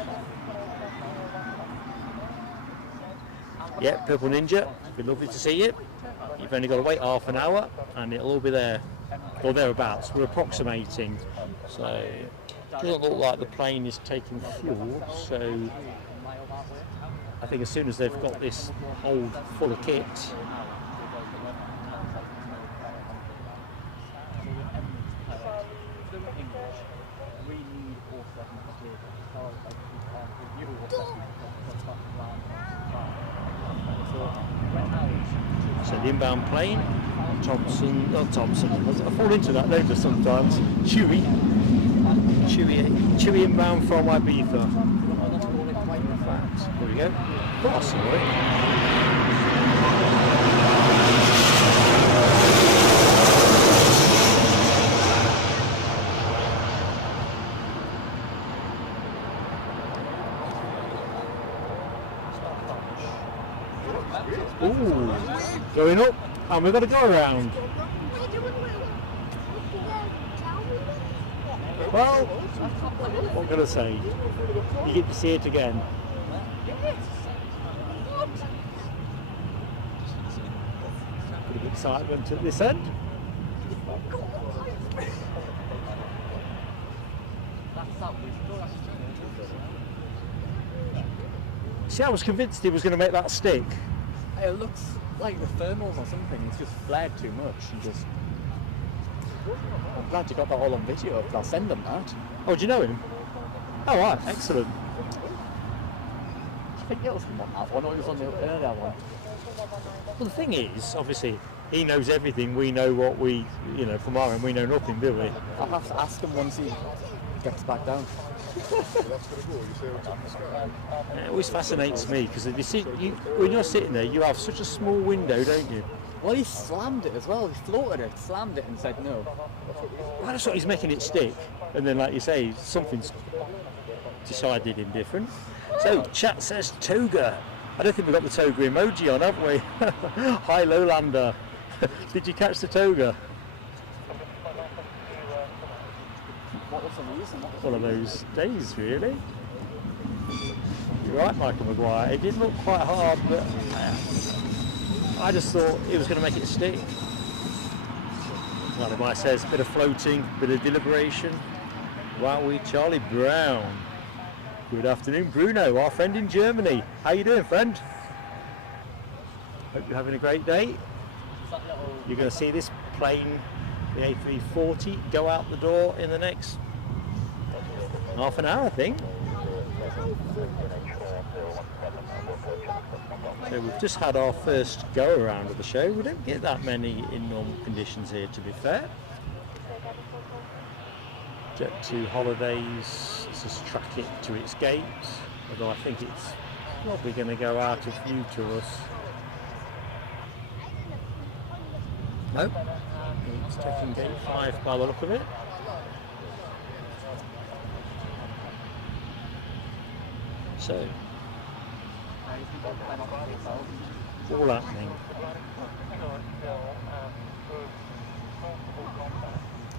Yeah, Purple Ninja, it'd be lovely to see you. You've only got to wait half an hour and it'll all be there, or thereabouts. We're approximating, so it doesn't look like the plane is taking fuel, so I think as soon as they've got this hold full of kit, so the inbound plane, not Thompson, I fall into that later sometimes, Chewy inbound from Ibiza. There we go, possibly. Ooh, going up, and we've got to go around. Well, what can I say? You get to see it again. Bit of excitement at this end. See, I was convinced he was going to make that stick. It looks like the thermals or something. It's just flared too much and just. I'm glad you got that all on video. I'll send them that. Oh, do you know him? Oh, right, excellent. I think it was on that one, or it was on the earlier one. Well, the thing is, obviously, he knows everything. We know what we, from our end, we know nothing, do we? I'll have to ask him once he gets back down. It always fascinates me because when you're sitting there, you have such a small window, don't you? Well, he slammed it as well. He floated it, slammed it, and said no. I just thought he's making it stick, and then, like you say, something's decided indifferent. So, chat says TOGA. I don't think we've got the TOGA emoji on, have we? Hi, Lowlander. Did you catch the TOGA? What was the reason? One of those days, really. You're right, Michael Maguire. It did look quite hard, but I just thought it was going to make it stick. Like the guy says, bit of floating, bit of deliberation. Wowie, Charlie Brown. Good afternoon, Bruno, our friend in Germany. How you doing, friend? Hope you're having a great day. You're going to see this plane, the A340, go out the door in the next half an hour, I think. So we've just had our first go around of the show. We don't get that many in normal conditions here, to be fair. Jet2 Holidays, let's just track it to its gate, although I think it's probably going to go out of view to us. Nope, it's taking gate 5 by the look of it. So, all happening.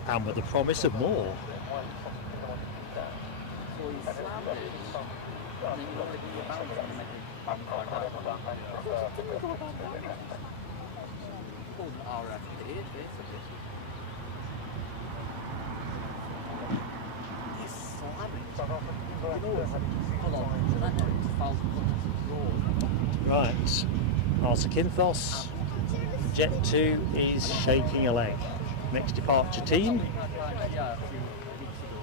And with the promise of more. So he slammed it, and then you want to do your bounce and make it called an RFD, basically. He's slamming. Hold on, so that it's 1,000 foot roll. Right, Arthur Kinthos, Jet2 is shaking a leg. Next departure team. Yeah, a few weeks ago,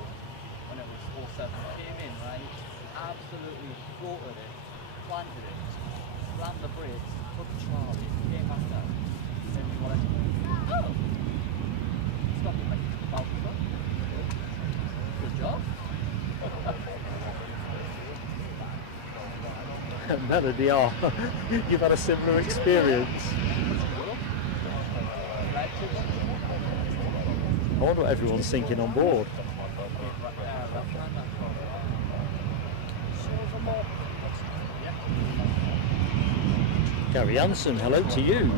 when it was 07, came in, right, absolutely floated it, planted it, slammed the brakes, took charge, came back down, then we wanted to stop it like about the front. Good job. Melody, you've had a similar experience. I wonder what everyone's thinking on board. Gary Jansen, hello to you.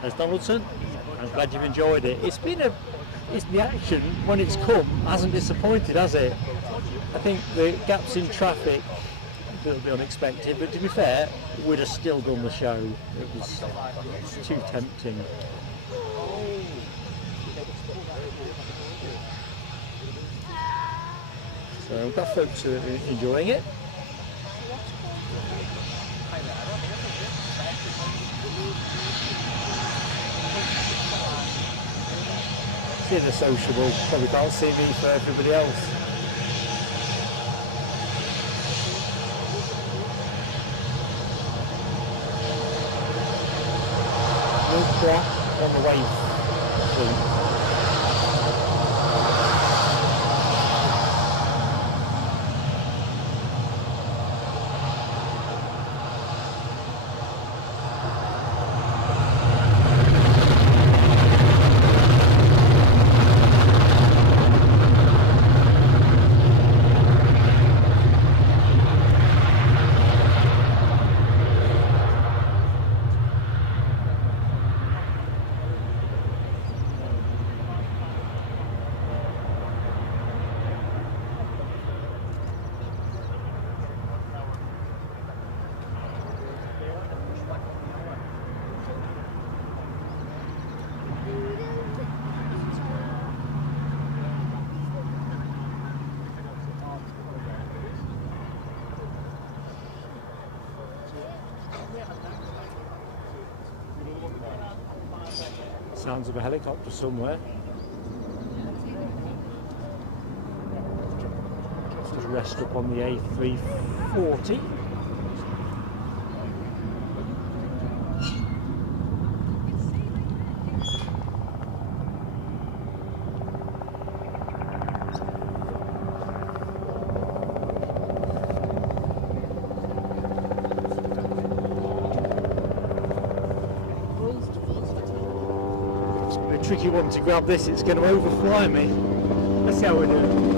As Donaldson, I'm glad you've enjoyed it. It's the action when it's come hasn't disappointed, has it? I think the gaps in traffic a little bit unexpected, but to be fair, we'd have still done the show. It was too tempting. So we've got folks who are enjoying it. Seeing the sociable, probably can't see me for everybody else. On the wave. Sounds of a helicopter somewhere. Just rest up on the A340. Tricky one to grab this, it's going to overfly me. Let's see how we do.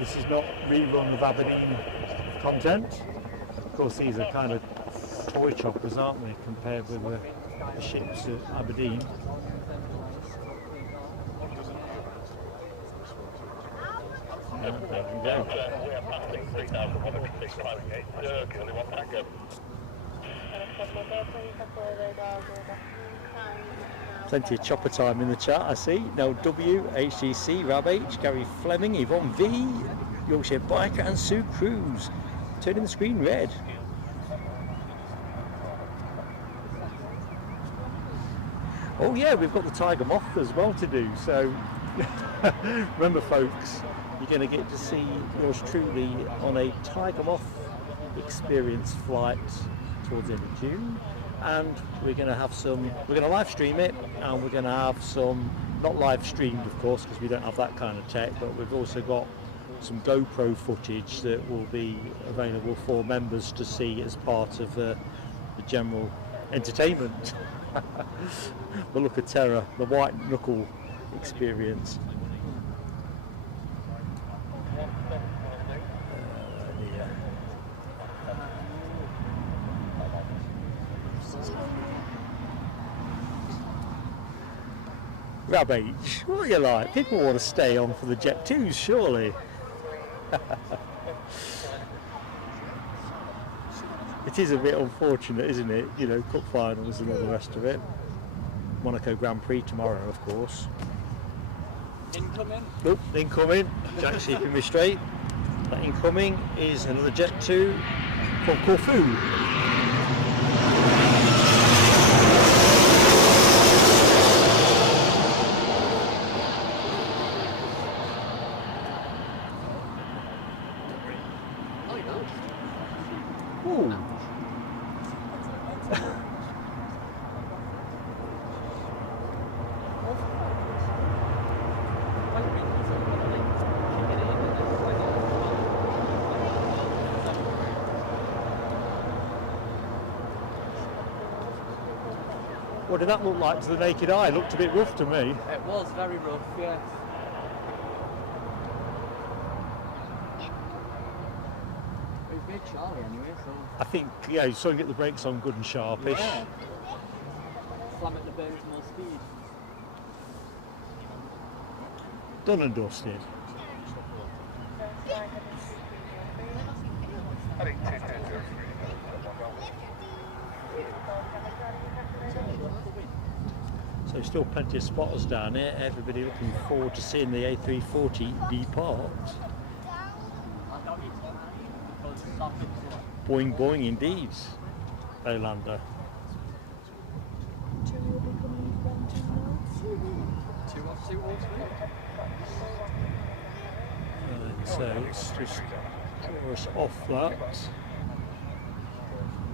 This is not rerun of Aberdeen content. Of course, these are kind of toy choppers, aren't they, compared with the ships at Aberdeen. There we go. Plenty of chopper time in the chat, I see. Now W, HGC, Rab H, Gary Fleming, Yvonne V, Yorkshire Biker and Sue Cruz. Turning the screen red. Oh yeah, we've got the Tiger Moth as well to do. So remember folks, you're going to get to see yours truly on a Tiger Moth experience flight towards the end of June. And we're going to have some, we're going to live stream it, and we're going to have some, not live streamed of course because we don't have that kind of tech, but we've also got some GoPro footage that will be available for members to see as part of the general entertainment. The look of terror, the white knuckle experience. Rab H, what are you like? People want to stay on for the Jet 2s, surely. It is a bit unfortunate, isn't it? You know, cup finals and all the rest of it. Monaco Grand Prix tomorrow, of course. Incoming. Nope, incoming. Jack's keeping me straight. That incoming is another Jet 2 from Corfu. What did that look like to the naked eye? It looked a bit rough to me. It was very rough, yes. It was big Charlie anyway, so... I think, yeah, you saw him get the brakes on good and sharpish. Yeah. Slam at the bends, more speed. Done and dusted. So still plenty of spotters down here. Everybody looking forward to seeing the A340 depart. Boing boing indeed, Olander. So let's just draw us off that.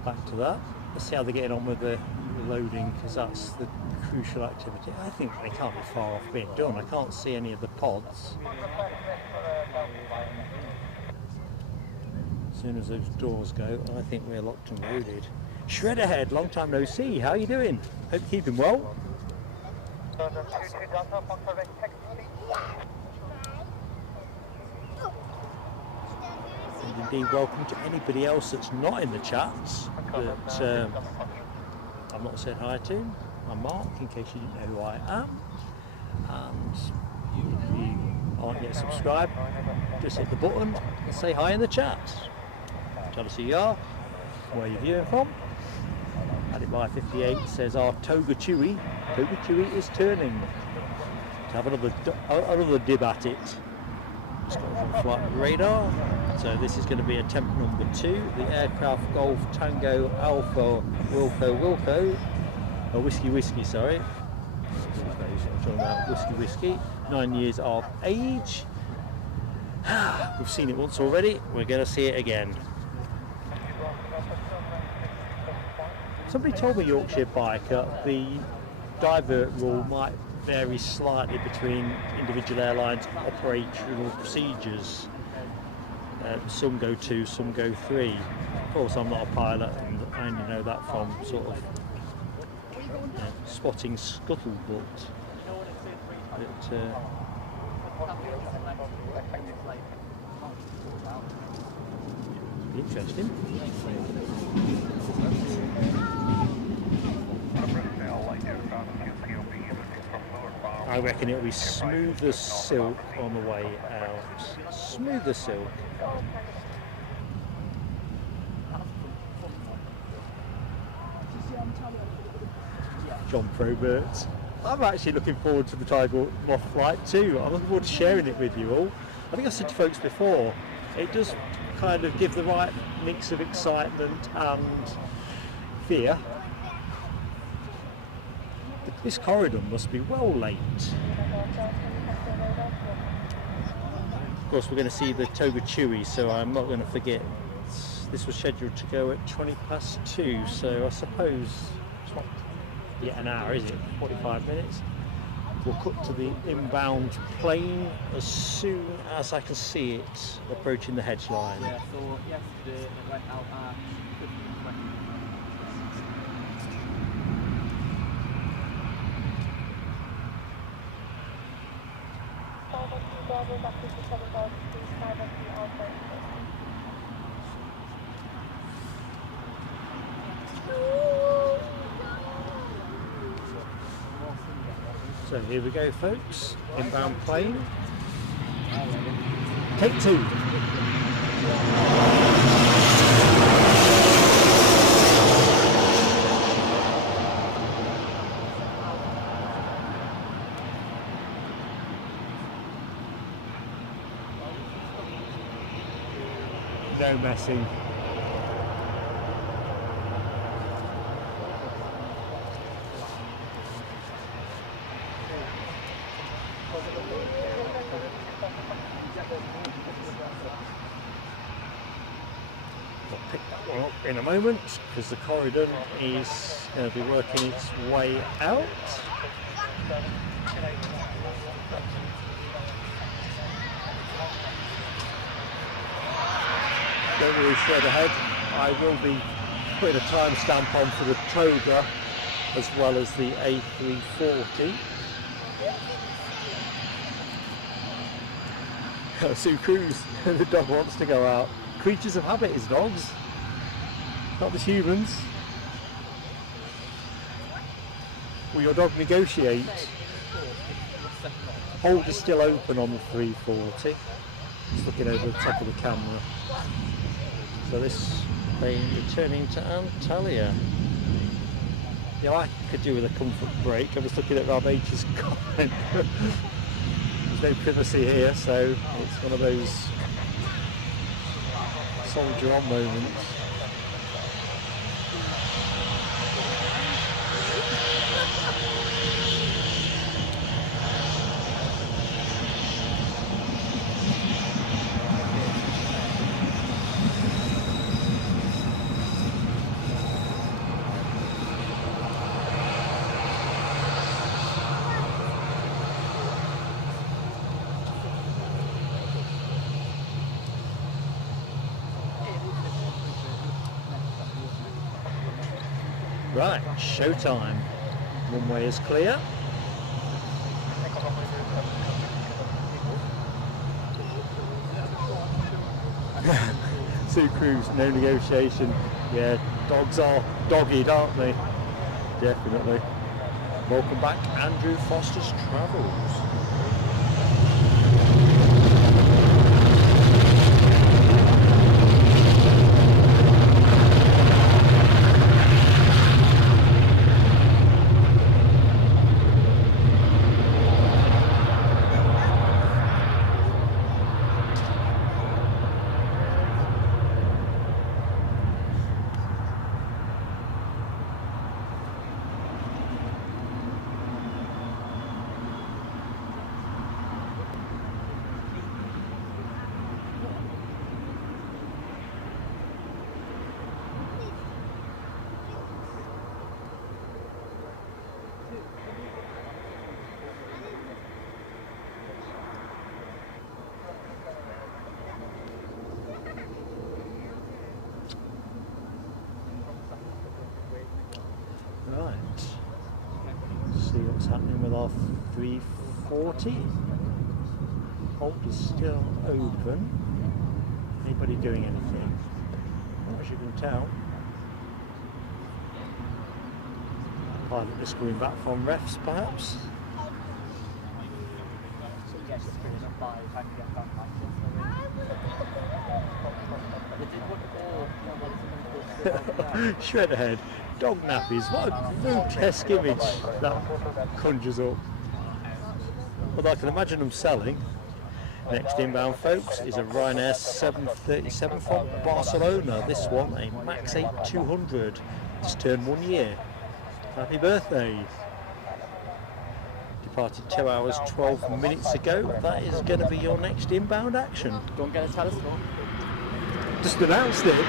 Back to that. Let's see how they're getting on with the loading, because that's the crucial activity. I think they can't be far off being done. I can't see any of the pods. As soon as those doors go, I think we're locked and loaded. Shred ahead, long time no see. How are you doing? Hope you're keeping well. And indeed, welcome to anybody else that's not in the chats that I've not said hi to. I'm Mark, in case you didn't know who I am. If you aren't yet subscribed, just hit the button and say hi in the chat. Tell us who you are, where you're viewing from. Added by 58 says our TOGA TUI is turning to have another dib at it. It's got from flight radar. So this is going to be attempt number 2. The aircraft Golf Tango Alpha Wilco, Whiskey, sorry. I'm talking about Whiskey. 9 years of age. We've seen it once already. We're going to see it again. Somebody told me, Yorkshire Biker, the divert rule might vary slightly between individual airlines' operational procedures. Some go 2, some go 3. Of course, I'm not a pilot, and I only know that from sort of spotting scuttlebutt. But, interesting. I reckon it'll be smooth as silk on the way out. Smooth as silk. John Probert. I'm actually looking forward to the Tiger Moth flight too. I'm looking forward to sharing it with you all. I think I said to folks before, it does kind of give the right mix of excitement and fear. This corridor must be well late. Of course, we're going to see the TOGA TUI, so I'm not going to forget. This was scheduled to go at 2:20, so I suppose it's not yet an hour, is it? 45 minutes. We'll cut to the inbound plane as soon as I can see it approaching the hedge line. Yeah, so yesterday it went out at 15:20. So here we go, folks. Inbound plane. Take 2. No messing. We'll pick that one up in a moment because the corridor is going to be working its way out. Don't worry, straight ahead. I will be putting a timestamp on for the TOGA as well as the A340. Sue Cruz, the dog wants to go out. Creatures of habit is dogs, not the humans. Will your dog negotiate? Hold is still open on the 340. Just looking over the top of the camera. So this plane returning to Antalya. Yeah, I could do with a comfort break. I was looking at Rob H's comment. There's no privacy here, so it's one of those soldier on moments. Right, showtime. Runway is clear. Sue Cruz, no negotiation. Yeah, dogs are dog-eared, aren't they? Definitely. Welcome back, Andrew Foster's Travels. A340. Hold is still open. Anybody doing anything? Not as you can tell. Pilot is coming back from refs, perhaps. Shredderhead, dog nappies, what a grotesque image that conjures up. Although I can imagine them selling. Next inbound, folks, is a Ryanair 737 from Barcelona. This one, a Max 8-200. It's turned 1 year. Happy birthday. Departed 2 hours 12 minutes ago. That is going to be your next inbound action. Don't get a telescope. Just announced it.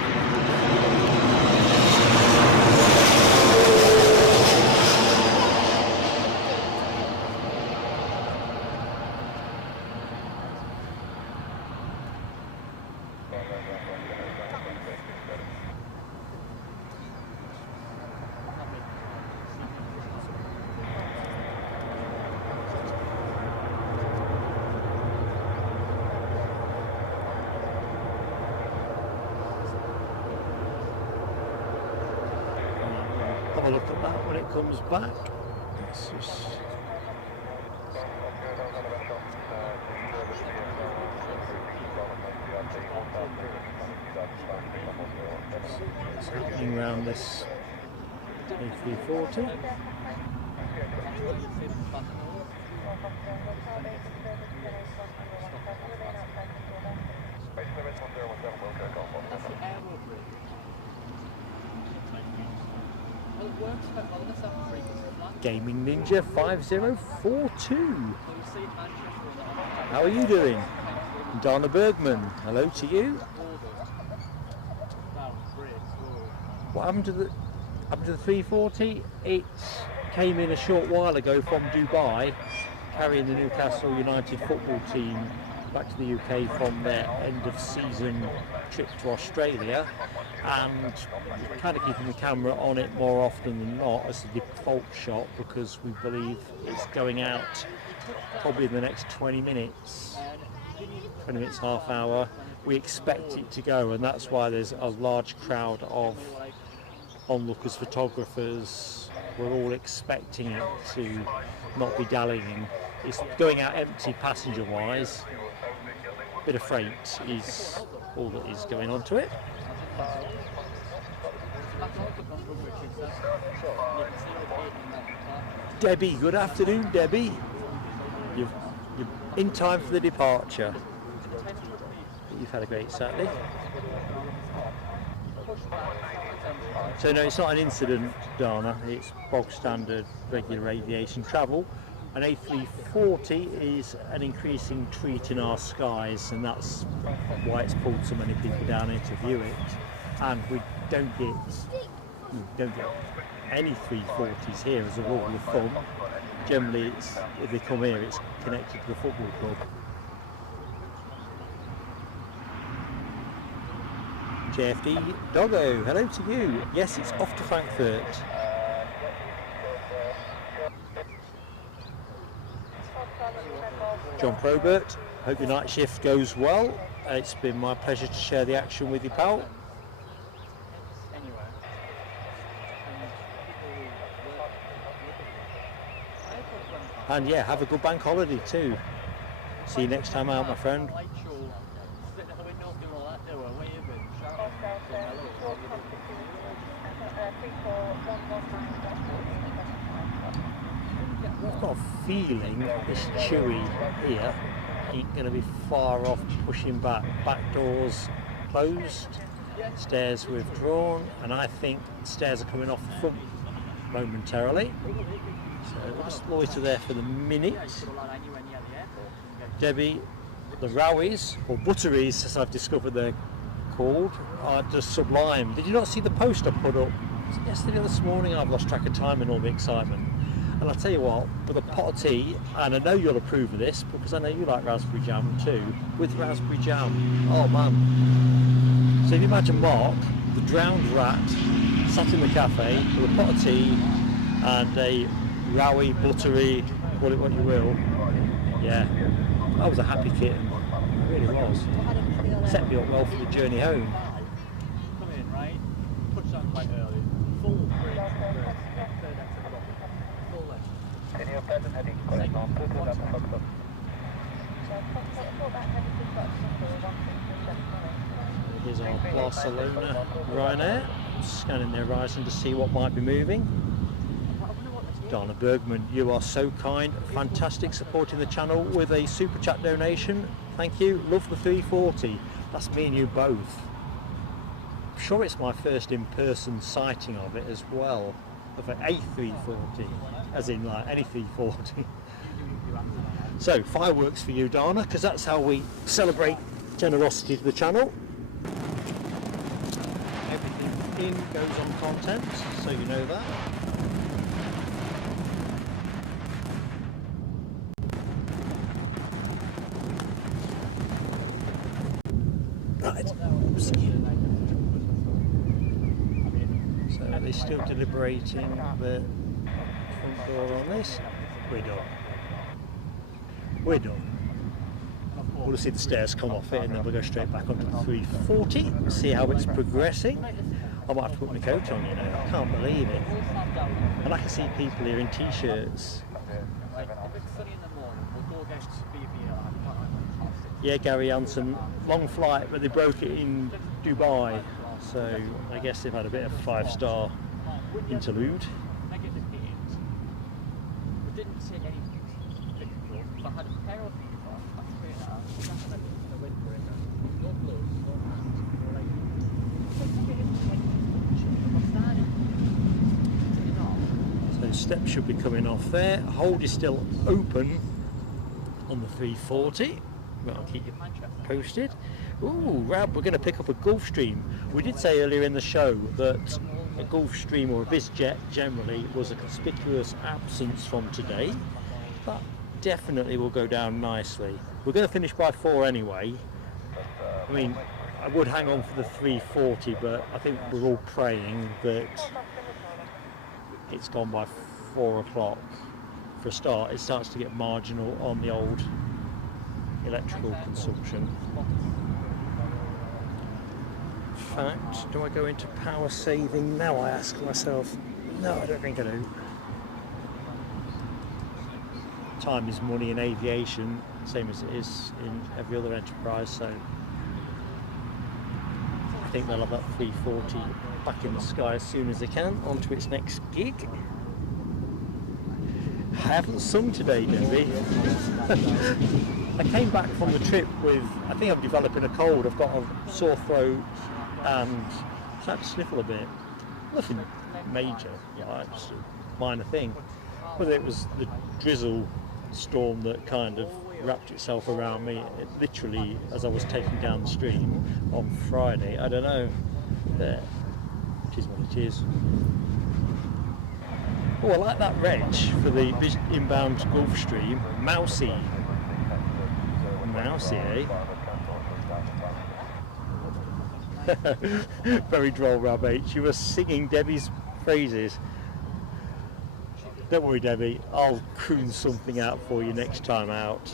Have a look at that when it comes back. It's just it's happening around this A340. Gaming Ninja 5042. How are you doing? Donna Bergman, hello to you. What happened to the 340? It came in a short while ago from Dubai, carrying the Newcastle United football team back to the UK from their end of season trip to Australia, and kind of keeping the camera on it more often than not as the default shot, because we believe it's going out probably in the next 20 minutes, half hour. We expect it to go, and that's why there's a large crowd of onlookers, photographers. We're all expecting it to not be dallying. It's going out empty passenger wise. Bit of freight is all that is going on to it. Debbie, good afternoon, Debbie. You're in time for the departure. You've had a great Saturday. So no, it's not an incident, Dana. It's bog standard regular aviation travel. An A340 is an increasing treat in our skies, and that's why it's pulled so many people down here to view it. And we don't get any 340s here as a rule of thumb. Generally, if they come here, it's connected to the football club. JFD Doggo, hello to you. Yes, it's off to Frankfurt. John Probert, hope your night shift goes well. It's been my pleasure to share the action with you, pal. And yeah, have a good bank holiday too. See you next time out, my friend. I've got a feeling this TUI here ain't going to be far off pushing back. Back doors closed, stairs withdrawn, and I think stairs are coming off the front momentarily. So we'll just loiter there for the minute. Debbie, the Rowies, or Butteries as I've discovered they're called, are just sublime. Did you not see the post I put up? Was it yesterday or this morning? I've lost track of time in all the excitement. And I'll tell you what, with a pot of tea, and I know you'll approve of this because I know you like raspberry jam too, with raspberry jam, oh man. So if you imagine Mark, the drowned rat, sat in the cafe with a pot of tea and a Rowie, buttery, call it what you will. Yeah, that was a happy kitten. It really was. Set me up well for the journey home. Come in, right? Push down quite early. Full bridge. Third exit block. Full left. Here's our Barcelona Ryanair, scanning the horizon to see what might be moving. Dana Bergman, you are so kind, fantastic, supporting the channel with a super chat donation. Thank you, love the 340. That's me and you both. I'm sure it's my first in-person sighting of it as well, of an A340, as in like any 340. So fireworks for you, Dana, because that's how we celebrate generosity to the channel. Everything in goes on content, so you know that. Right. So are they still deliberating the front door on this? We're done. We're done. We'll see the stairs come off it and then we'll go straight back onto the 340, see how it's progressing. I might have to put my coat on, you know, I can't believe it. And I can see people here in t-shirts. Yeah, Gary Hansen, long flight, but they broke it in Dubai, so I guess they've had a bit of a 5-star interlude. So steps should be coming off there. Hold is still open on the 340. Well, I'll keep you posted. Ooh, Rab, we're going to pick up a Gulfstream. We did say earlier in the show that a Gulfstream or a BizJet generally was a conspicuous absence from today. That definitely will go down nicely. We're going to finish by 4 anyway. I mean, I would hang on for the 340, but I think we're all praying that it's gone by 4 o'clock. For a start, it starts to get marginal on the old electrical consumption. In fact, do I go into power saving now, I ask myself? No, I don't think I do. Time is money in aviation, same as it is in every other enterprise, so I think they'll have that 340 back in the sky as soon as they can, onto its next gig. I haven't sung today, Debbie. I came back from the trip with, I think I'm developing a cold. I've got a sore throat and I started to sniffle a bit. Nothing major, yeah, just a minor thing. Whether it was the drizzle storm that kind of wrapped itself around me, literally as I was taking down the stream on Friday, I don't know. There, it is what it is. Oh, I like that reg for the inbound Gulfstream. Mousy. Mousy, eh? Very droll, Rab H. You were singing Debbie's phrases. Don't worry, Debbie. I'll croon something out for you next time out.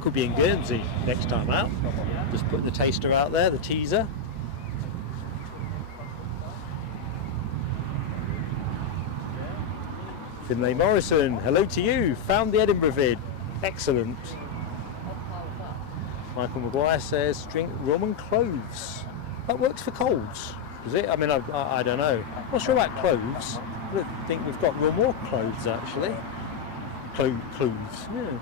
Could be in Guernsey next time out. Just put the taster out there, the teaser. Finlay Morrison, hello to you. Found the Edinburgh vid. Excellent. Michael Maguire says drink rum and cloves. That works for colds, does it? I mean, I don't know. I'm not sure about cloves. I don't think we've got rum or cloves actually. Cloves, yeah.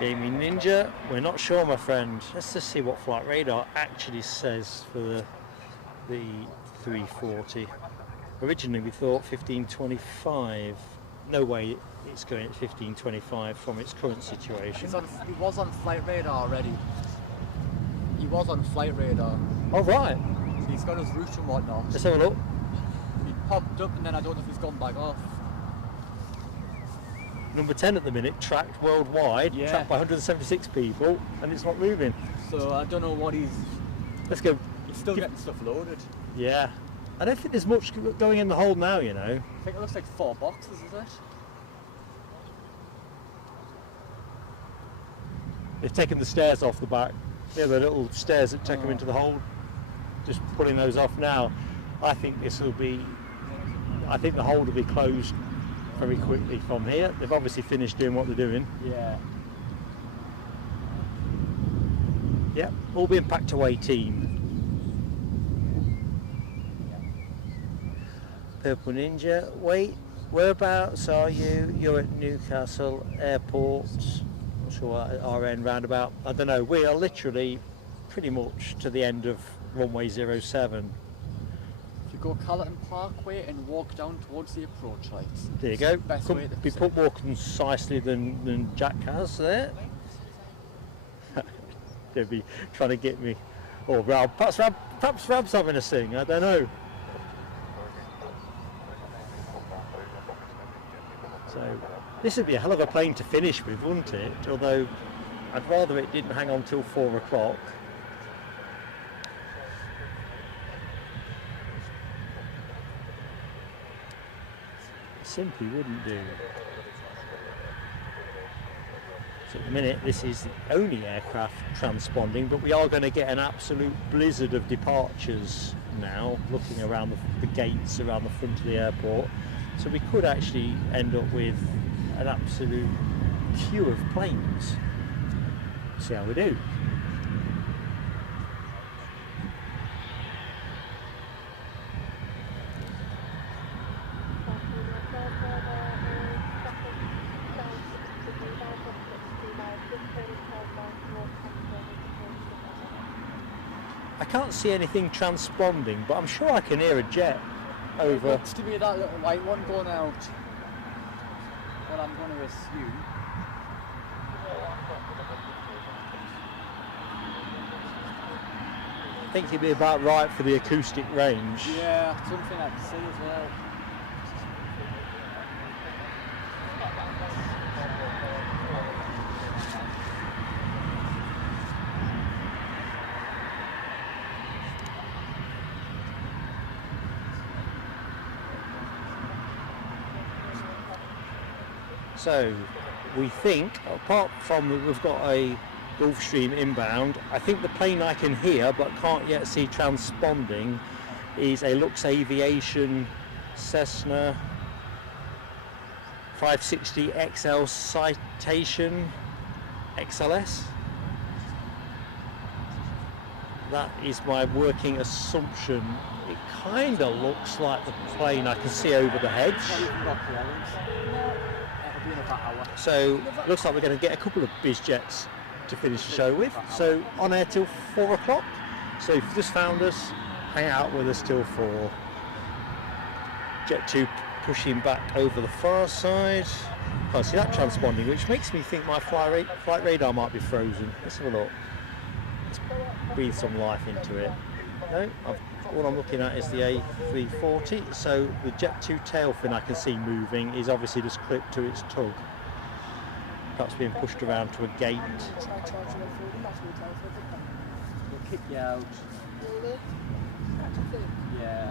Gaming Ninja, we're not sure, my friend. Let's just see what Flight Radar actually says for the 340. Originally we thought 1525. No way it's going at 1525 from its current situation. He was on Flight Radar already. He was on Flight Radar. Oh right. So he's got his route and whatnot. Let's have a look. He popped up and then I don't know if he's gone back off. Number 10 at the minute, tracked worldwide, Yeah. tracked by 176 people, and it's not moving. So I don't know what he's... Let's go. He's still getting stuff loaded. Yeah. I don't think there's much going in the hold now, you know. I think it looks like 4 boxes, is it? They've taken the stairs off the back. Yeah, the little stairs that take them into the hold. Just pulling those off now. I think this will be, I think the hold will be closed very quickly from here. They've obviously finished doing what they're doing. Yeah. Yep, all being packed away team. Purple Ninja, wait, whereabouts are you? You're at Newcastle Airport. Not sure what RN roundabout. I don't know. We are literally pretty much to the end of runway 07. If you go Callerton Parkway and walk down towards the approach lights. There you go. Best way Couldn't to be put more concisely than Jack has there. They'll be trying to get me. Or Rab, perhaps Rab's having a sing. I don't know. So this would be a hell of a plane to finish with, wouldn't it? Although I'd rather it didn't hang on till 4 o'clock. Simply wouldn't do. So at the minute this is the only aircraft transponding, but we are going to get an absolute blizzard of departures now, looking around the gates around the front of the airport. So we could actually end up with an absolute queue of planes. See how we do. I can't see anything transponding, but I'm sure I can hear a jet over. It looks to be that little white one going out. What I'm going to assume. I think it'd be about right for the acoustic range. Yeah, something I can see as well. So we think, apart from we've got a Gulfstream inbound, I think the plane I can hear but can't yet see transponding is a Lux Aviation Cessna 560 XL Citation XLS. That is my working assumption. It kind of looks like the plane I can see over the hedge. So looks like we're going to get a couple of biz jets to finish the show with. So on air till 4 o'clock. So if you've just found us, hang out with us till 4. Jet 2 pushing back over the far side. Can't see that transponding, which makes me think my flight radar might be frozen. Let's have a look. Let's breathe some life into it. No, all I'm looking at is the A340. So the Jet 2 tail fin I can see moving is obviously just clipped to its tug. Perhaps being pushed around to a gate. We'll kick you out. Yeah.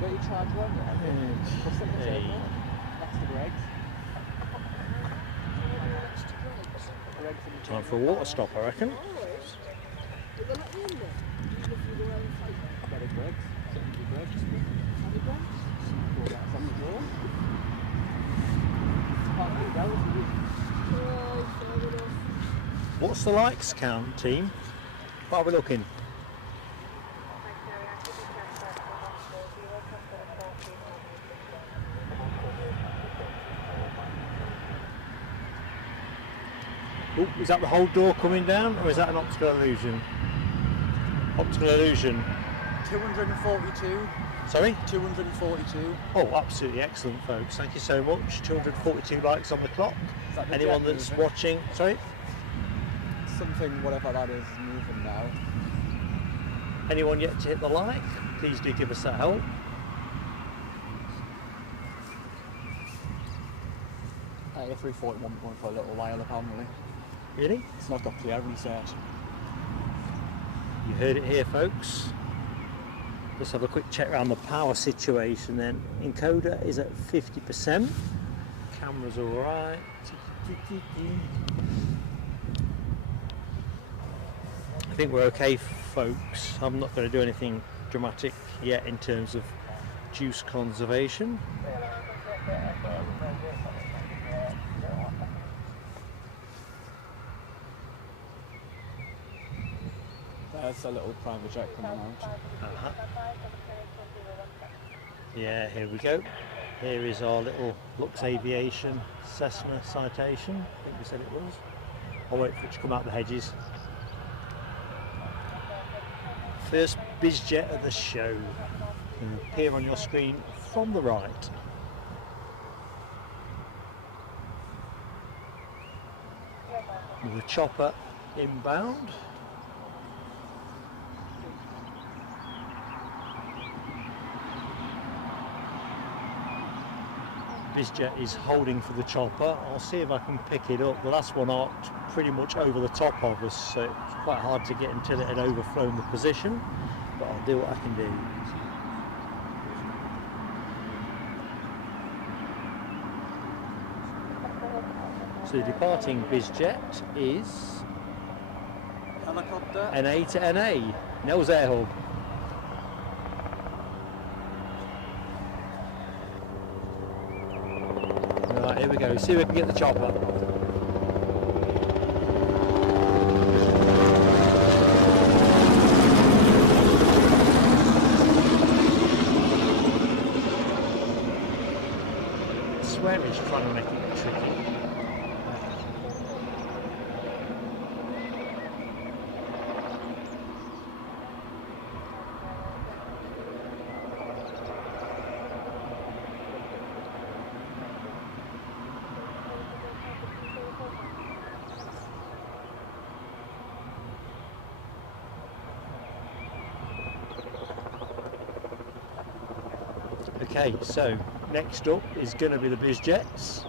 Got your charge one? That's the Greg's. Time for a water stop, I reckon. What's the likes count, team? What are we looking? Oh, is that the whole door coming down, or is that an optical illusion? Optical illusion. 242. Sorry? 242. Oh, absolutely excellent, folks. Thank you so much. 242 likes on the clock. That the Anyone jet that's moving? watching, sorry? Something, whatever that is, moving now. Anyone yet to hit the like? Please do give us that help. A340 won't be going for a little while apparently. Really? It's not got clear reset. You heard it here, folks. Let's have a quick check around the power situation then. Encoder is at 50%. Camera's alright. I think we're okay, folks. I'm not going to do anything dramatic yet in terms of juice conservation. There's a little private jet coming out. Yeah, here we go. Here is our little Lux Aviation Cessna citation. I think we said it was. I'll wait for it to come out the hedges. First bizjet of the show. Will appear on your screen from the right. With the chopper inbound. Bizjet is holding for the chopper. I'll see if I can pick it up. The last one arced pretty much over the top of us, so it's quite hard to get until it had overflown the position, but I'll do what I can do. So the departing bizjet is Helicopter. NA to NA, Nels Air Hub. Right, here we go, see if we can get the chopper. I swear he's trying to make it tricky. Okay, so next up is going to be the bizjets.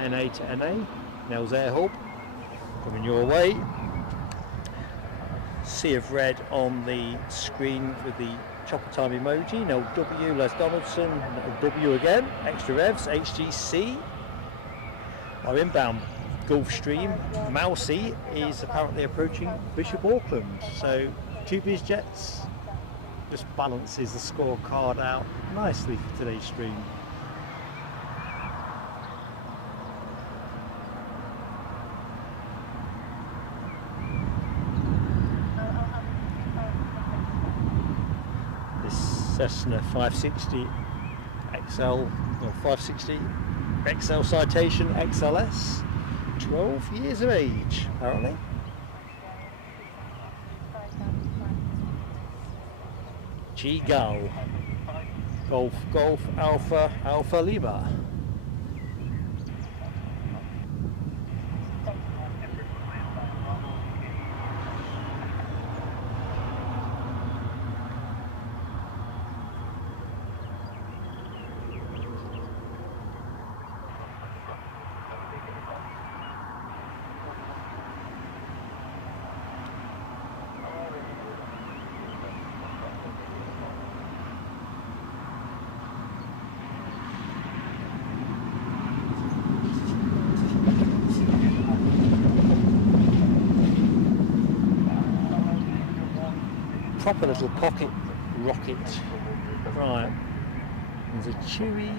NA to NA, Nels Air Hub, coming your way. Sea of red on the screen with the chopper time emoji. No W, Les Donaldson, no W again, extra revs, HGC. Our inbound Gulfstream, Mousy, is apparently approaching Bishop Auckland. So 2 bizjets. Just balances the scorecard out nicely for today's stream. This Cessna 560 XL, or 560 XL citation XLS, 12 years of age apparently. G Gull, Golf Golf Alpha Alpha Lima. Proper little pocket rocket. Right, there's a TUI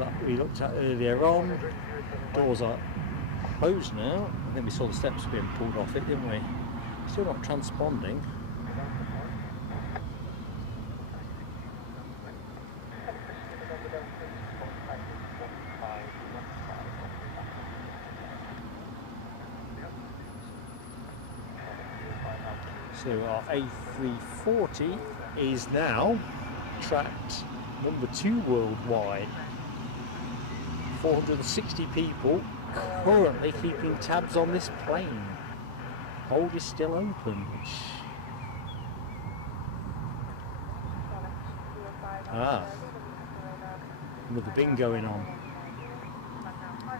that we looked at earlier on. Doors are closed now. I think we saw the steps being pulled off it, didn't we? Still not transponding. So our A340 is now tracked number 2 worldwide. 460 people currently keeping tabs on this plane. Hold is still open. Another bin going on.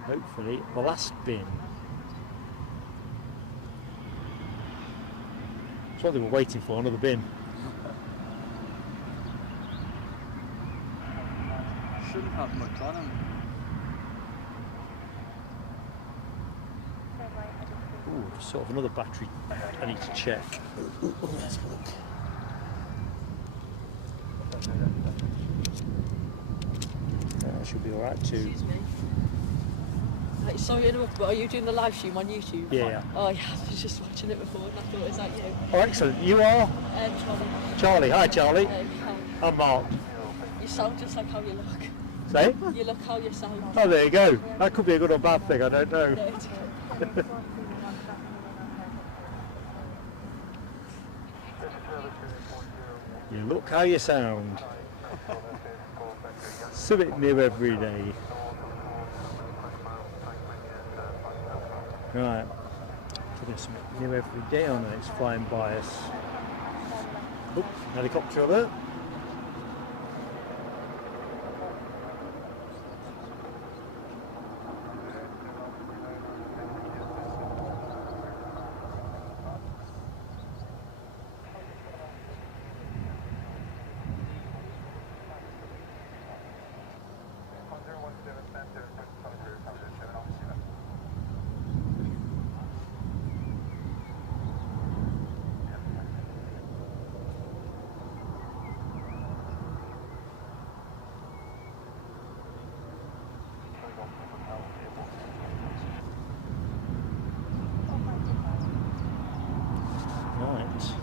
Hopefully the last bin. That's what they were waiting for, another bin. Shouldn't have much on them. Ooh, just sort of another battery I need to check. Let's have a look. That should be alright too. Excuse me. Sorry to interrupt, but are you doing the live stream on YouTube? Yeah. Oh yeah, I was just watching it before and I thought, is that you? Oh, excellent. You are? Charlie. Charlie. Hi, Charlie. How, I'm Mark. you sound just like how you look. Say? You look how you sound. Oh, there you go. That could be a good or bad thing, I don't know. No, it's okay. You look how you sound. Something new every day. Right. Something new every day on it. It's flying by us. Oh, helicopter alert.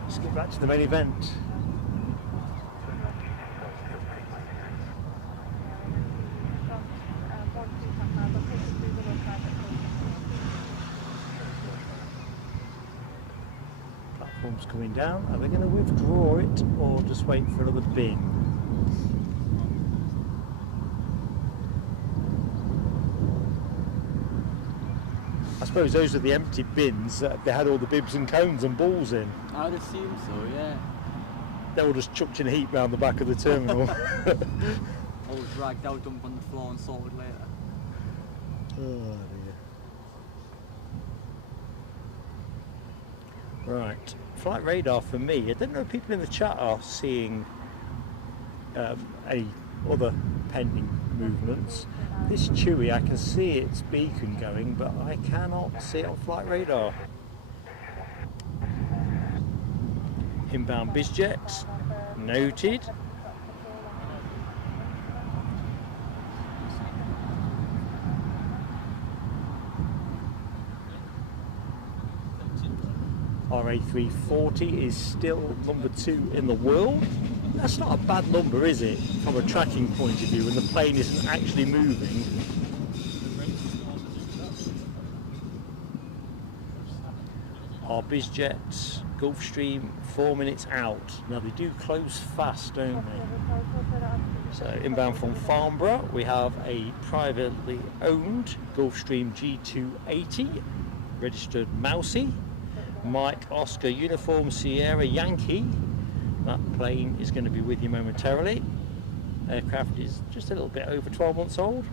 Let's get back to the main event. Platform's coming down. Are they going to withdraw it or just wait for another bin? I suppose those are the empty bins that they had all the bibs and cones and balls in. I'd assume so, yeah. They were just chucked in a heap round the back of the terminal. All dragged out, dumped on the floor and sorted later. Oh dear. Right, flight radar for me. I don't know if people in the chat are seeing any other pending movements. This TUI, I can see its beacon going, but I cannot see it on flight radar. Inbound bizjets, noted. Our A340 is still number 2 in the world. That's not a bad number, is it, from a tracking point of view, when the plane isn't actually moving. Our bizjets, Gulfstream, 4 minutes out. Now they do close fast, don't they? So inbound from Farnborough, we have a privately owned Gulfstream G280, registered Mousy, Mike Oscar Uniform Sierra Yankee. That plane is going to be with you momentarily. Aircraft is just a little bit over 12 months old.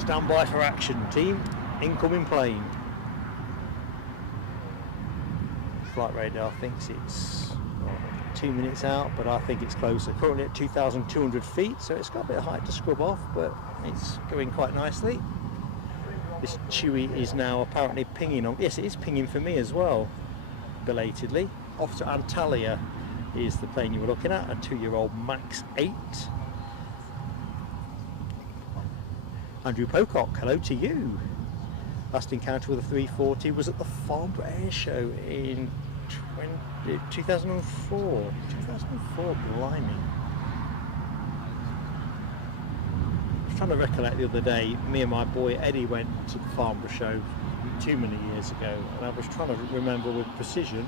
Stand by for action, team. Incoming plane. Flight radar thinks it's 2 minutes out, but I think it's closer. Currently at 2,200 feet, so it's got a bit of height to scrub off, but it's going quite nicely. This TUI is now apparently pinging on. Yes, it is pinging for me as well, belatedly. Off to Antalya is the plane you were looking at, a 2-year-old Max 8. Andrew Pocock, hello to you. Last encounter with a 340 was at the Farnborough Air Show in 2004. 2004, blimey. I was trying to recollect the other day, me and my boy Eddie went to the Farnborough Show too many years ago, and I was trying to remember with precision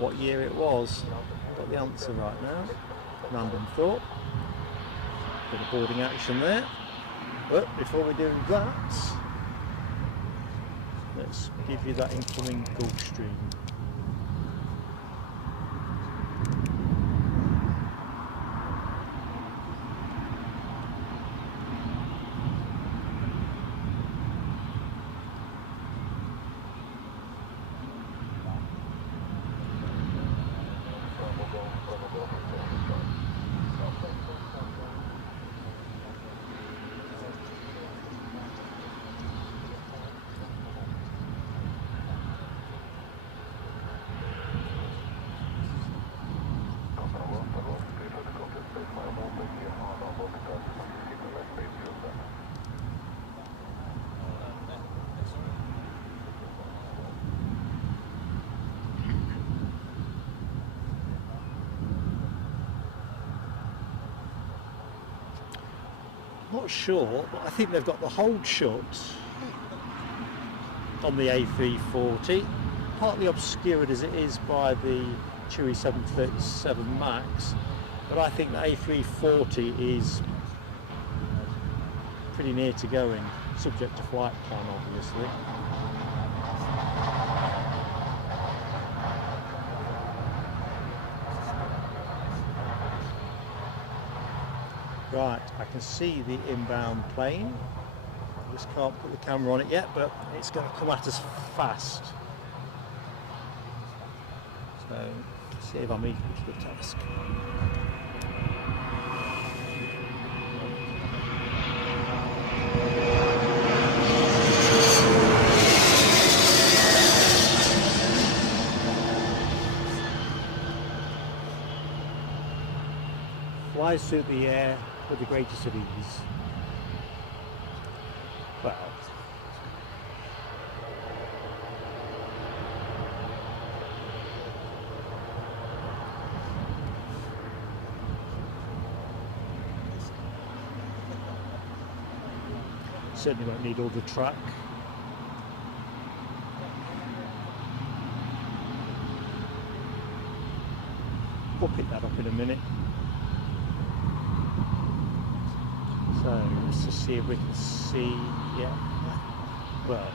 what year it was. Got the answer right now. Random thought. Bit of boarding action there. But before we do that, let's give you that incoming Gulf Stream. Not sure, but I think they've got the hold shut on the A340, partly obscured as it is by the TUI 737 MAX, but I think the A340 is pretty near to going, subject to flight plan obviously. Right, I can see the inbound plane. I just can't put the camera on it yet, but it's going to come at us fast. So, see if I'm equal to the task. Flies through the air with the greatest of ease. Well, certainly won't need all the track. We'll pick that up in a minute. So let's just see if we can see, yeah, well,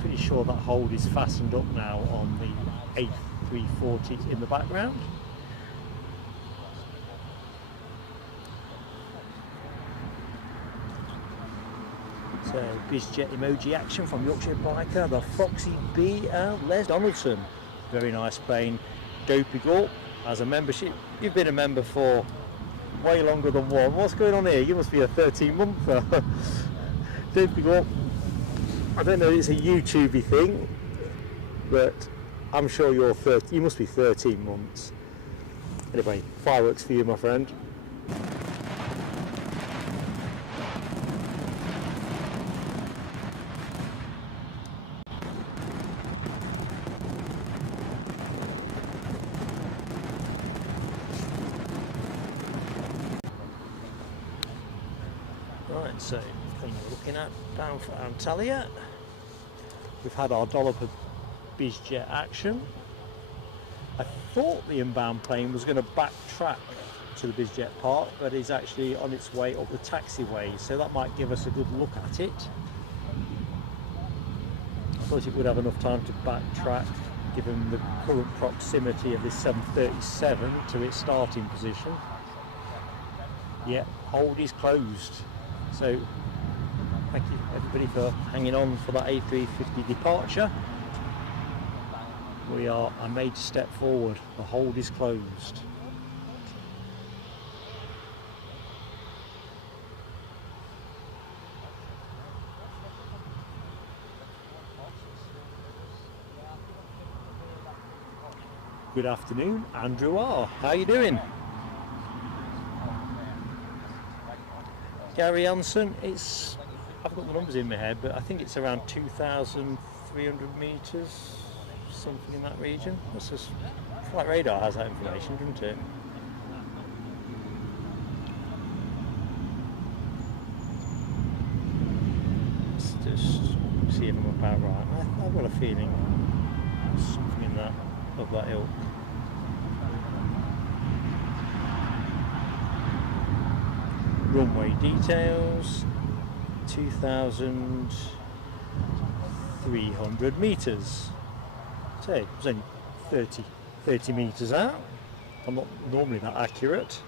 pretty sure that hold is fastened up now on the A340 in the background. So BizJet emoji action from Yorkshire Biker, the Foxy B and Les Donaldson. Very nice plane. Dopey Gorp as a membership. You've been a member for way longer than one. What's going on here? You must be a 13-monther. Dopey Gorp. I don't know if it's a YouTubey thing, but I'm sure you're 30. You must be 13 months. Anyway, fireworks for you, my friend. Right, so thing we're looking at, bound for Antalya. We've had our dollop of BizJet action. I thought the inbound plane was going to backtrack to the BizJet park, but is actually on its way up the taxiway, so that might give us a good look at it. I thought it would have enough time to backtrack given the current proximity of this 737 to its starting position. Yeah, hold is closed. So thank you everybody for hanging on for that A350 departure. We are a major step forward. The hold is closed. Good afternoon, Andrew R. How are you doing? Gary Hansen, it's, I've got the numbers in my head, but I think it's around 2,300 metres, something in that region. That's just, Flight Radar has that information, doesn't it? Let's just see if I'm about right. I've got a feeling something in that, of that ilk. runway details, 2,300 metres. So it was only 30 metres out. I'm not normally that accurate.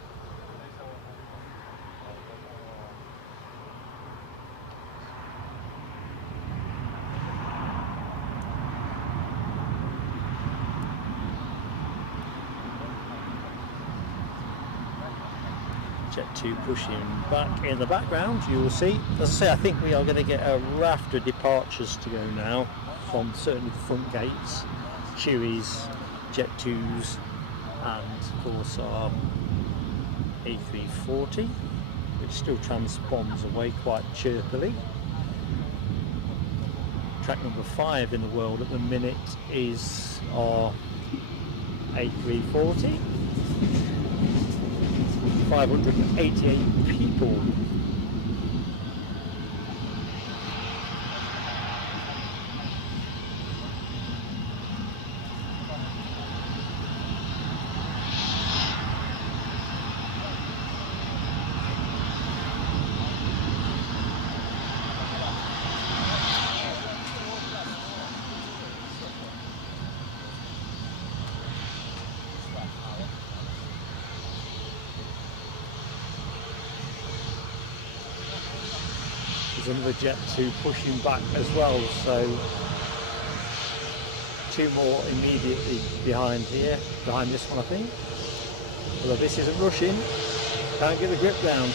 Jet 2 pushing back in the background, you will see. As I say, I think we are going to get a raft of departures to go now from certainly the front gates, TUI's, Jet 2's, and of course our A340, which still transponds away quite chirpily. Track number 5 in the world at the minute is our A340. 588 people. There's another Jet 2 pushing back as well, so 2 more immediately behind here, behind this one I think. Although this isn't rushing, can't get the grip down.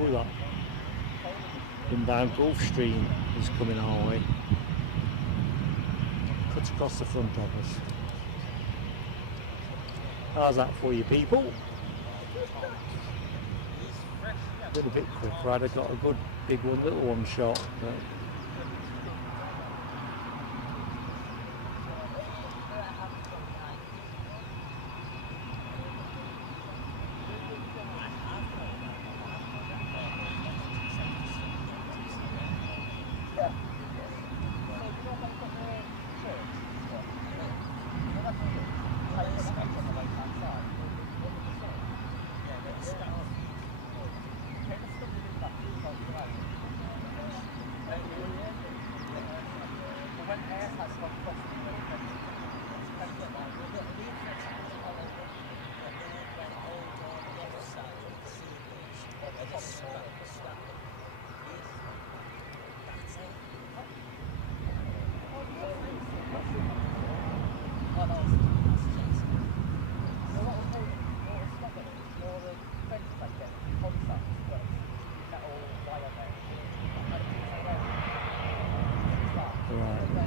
Ooh, that inbound Gulf Stream is coming our way. Cuts across the front of us. How's that for you people? A little bit quicker. I'd have got a good big one, little one shot. But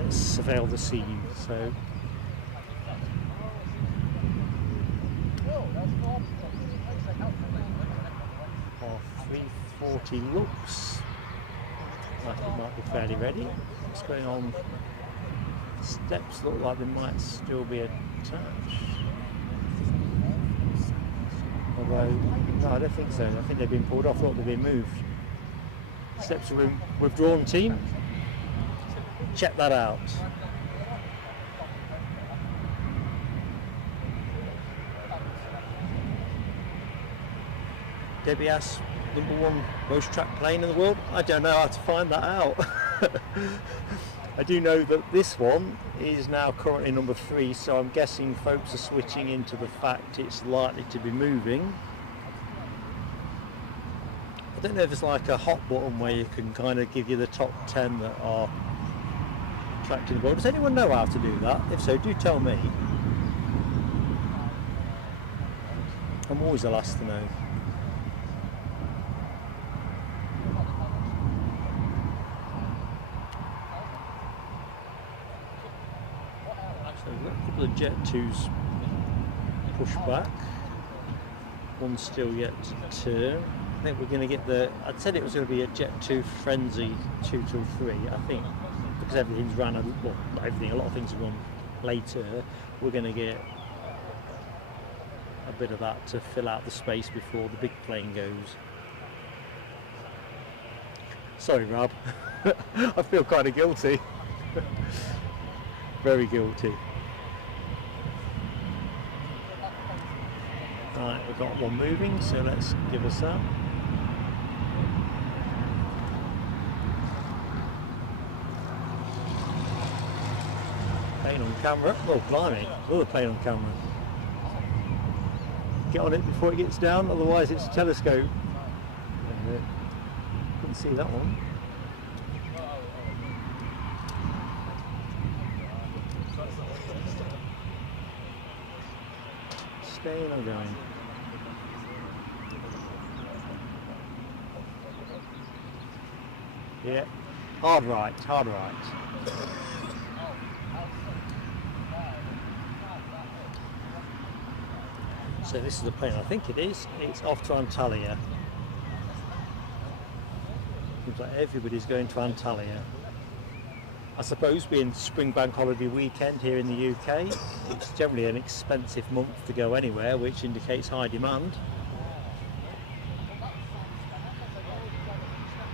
surveil the scene. So our 340 looks like it might be fairly ready. What's going on? Steps look like they might still be attached. Although, no, I don't think so. I think they've been pulled off. Look, they've been moved. Steps are withdrawn, team. Check that out. D-AUSC, #1 most tracked plane in the world. I don't know how to find that out. I do know that this one is now currently number 3, so I'm guessing folks are switching into the fact it's likely to be moving. I don't know if it's like a hot button where you can kind of give you the top 10 that are back to the board. Does anyone know how to do that? If so, do tell me. I'm always the last to know. So we've got a couple of Jet 2s push back. One still yet to turn. I think we're going to get I'd said it was going to be a Jet 2 frenzy 2 till 3. I think because everything's run, well, not everything, a lot of things have run later, we're going to get a bit of that to fill out the space before the big plane goes. Sorry, Rob. I feel kind of guilty. Very guilty. Right, we've got one moving, so let's give us that. Plane on camera. Oh, blimey. Another plane on camera. Get on it before it gets down, otherwise it's a telescope. Couldn't see that one. Staying or going? Yeah, hard right, hard right. So this is the plane, I think it is. It's off to Antalya. Seems like everybody's going to Antalya. I suppose being spring bank holiday weekend here in the UK, it's generally an expensive month to go anywhere, which indicates high demand.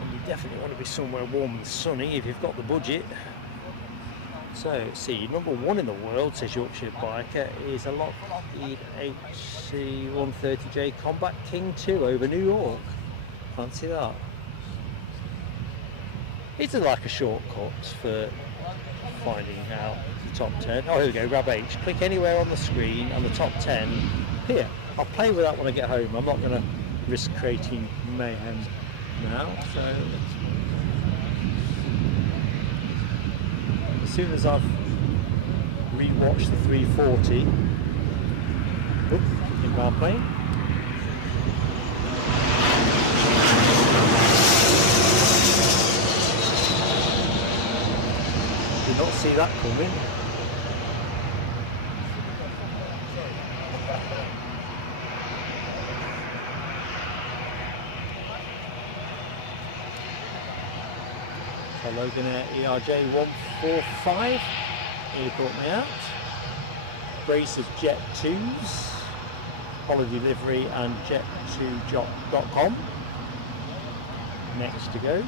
And you definitely want to be somewhere warm and sunny if you've got the budget. So, let's see, number 1 in the world, says Yorkshire Biker, is a Lockheed HC-130J Combat King 2 over New York. Fancy that. It's like a shortcut for finding out the top 10. Oh, here we go, grab H. Click anywhere on the screen and the top 10. Here, I'll play with that when I get home. I'm not going to risk creating mayhem now. So, as soon as I've rewatched the 340, inbound plane. Did not see that coming. So Logan Air ERJ145, he caught me out. Brace of Jet 2s, holiday livery and jet2jock.com. Next to go.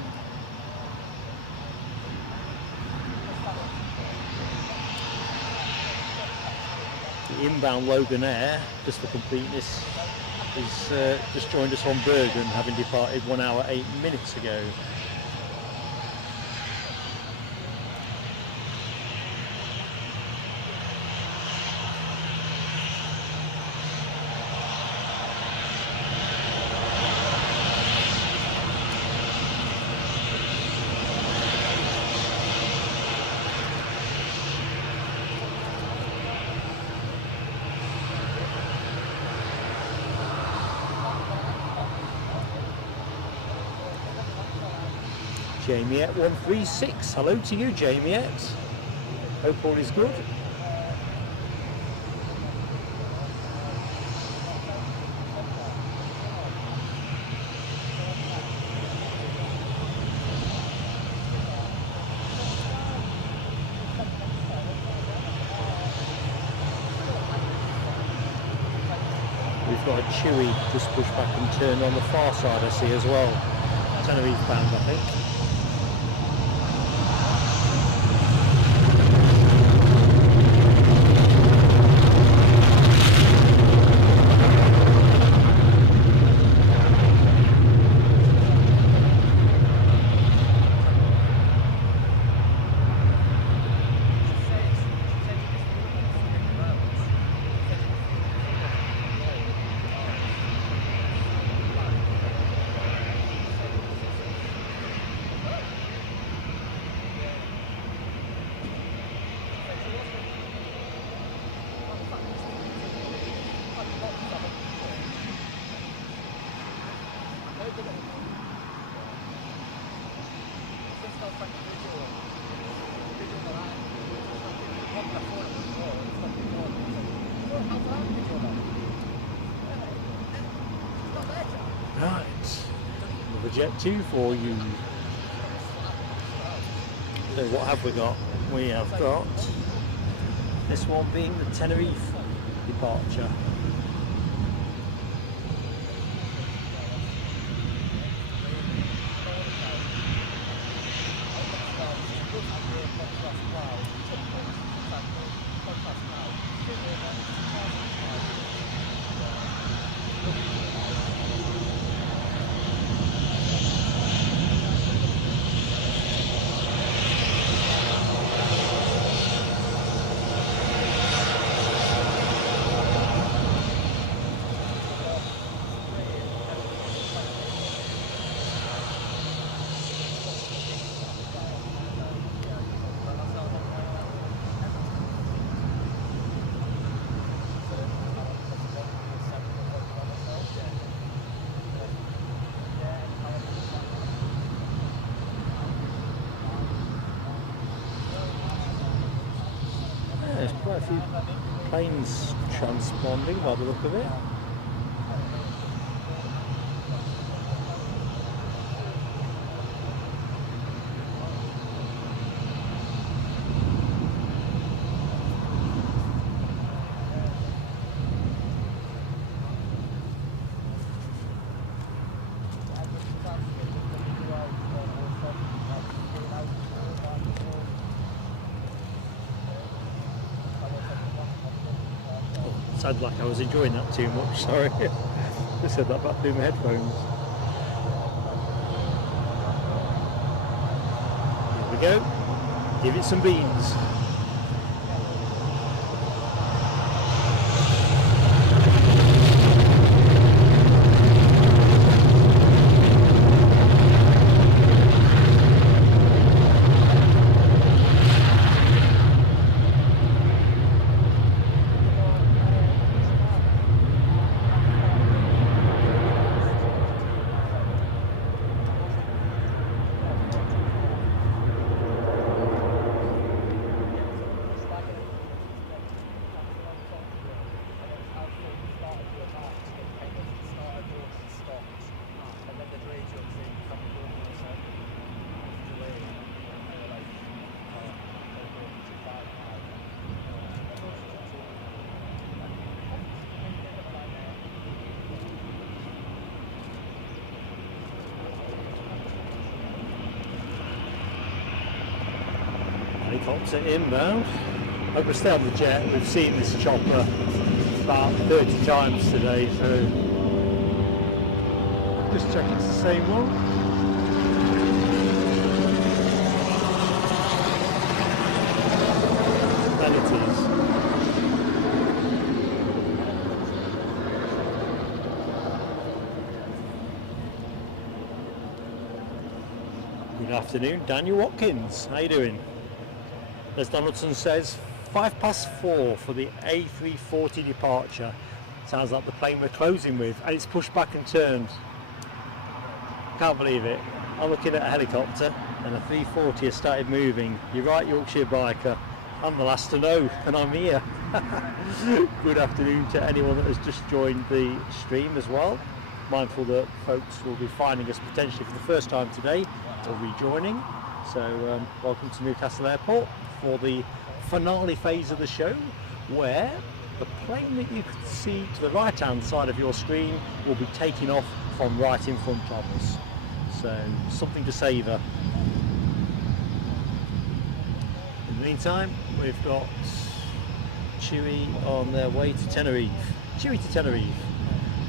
The inbound Logan Air, just for completeness, is just joined us on Bergen, having departed 1 hour 8 minutes ago. Jamie at 136. Hello to you, Jamie at. Hope all is good. We've got a TUI just pushed back and turned on the far side, I see as well. Tenerife bound, I think. Right, another Jet 2 for you. So what have we got? We have got this one being the Tenerife departure. There's quite a few planes transponding by the look of it. Sounded like I was enjoying that too much, sorry. I said that back through my headphones. Here we go. Give it some beans. Helicopter inbound. Hope we stay on the jet. We've seen this chopper about 30 times today, so just check it's the same one. And it is. Good afternoon, Daniel Watkins. How you doing? As Donaldson says, 4:05 for the A340 departure. Sounds like the plane we're closing with, and it's pushed back and turned. Can't believe it. I'm looking at a helicopter and a 340 has started moving. You're right, Yorkshire biker. I'm the last to know, and I'm here. Good afternoon to anyone that has just joined the stream as well. Mindful that folks will be finding us potentially for the first time today or rejoining. So welcome to Newcastle Airport for the finale phase of the show, where the plane that you can see to the right hand side of your screen will be taking off from right in front of us. So something to savour. In the meantime, we've got TUI on their way to Tenerife. TUI to Tenerife.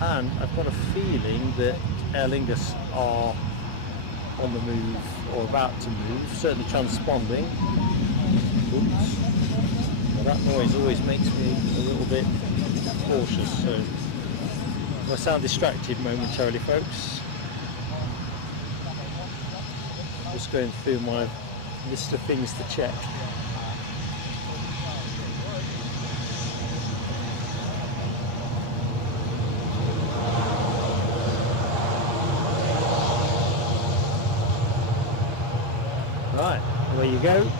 And I've got a feeling that Aer Lingus are on the move, or about to move, certainly transponding. Oops. Well, that noise always makes me a little bit cautious, so I sound distracted momentarily, folks. Just going through my list of things to check. Right, there you go.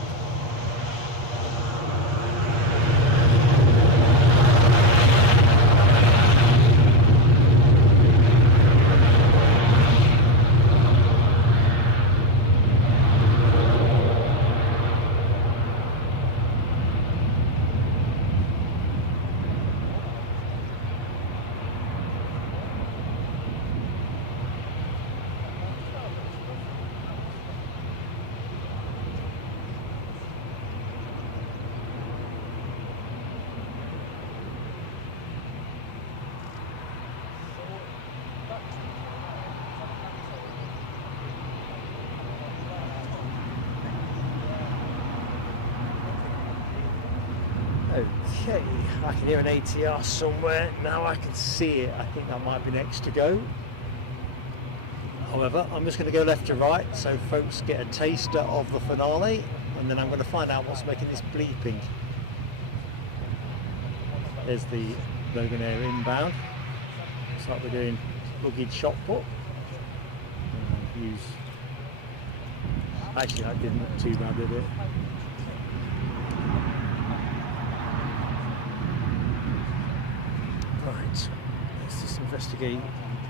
Okay, I can hear an ATR somewhere. Now I can see it. I think that might be next to go. However, I'm just going to go left to right so folks get a taster of the finale, and then I'm going to find out what's making this bleeping. There's the Logan Air inbound. Looks like we're doing luggage shot put. Actually, that didn't look too bad, did it? Right, let's just investigate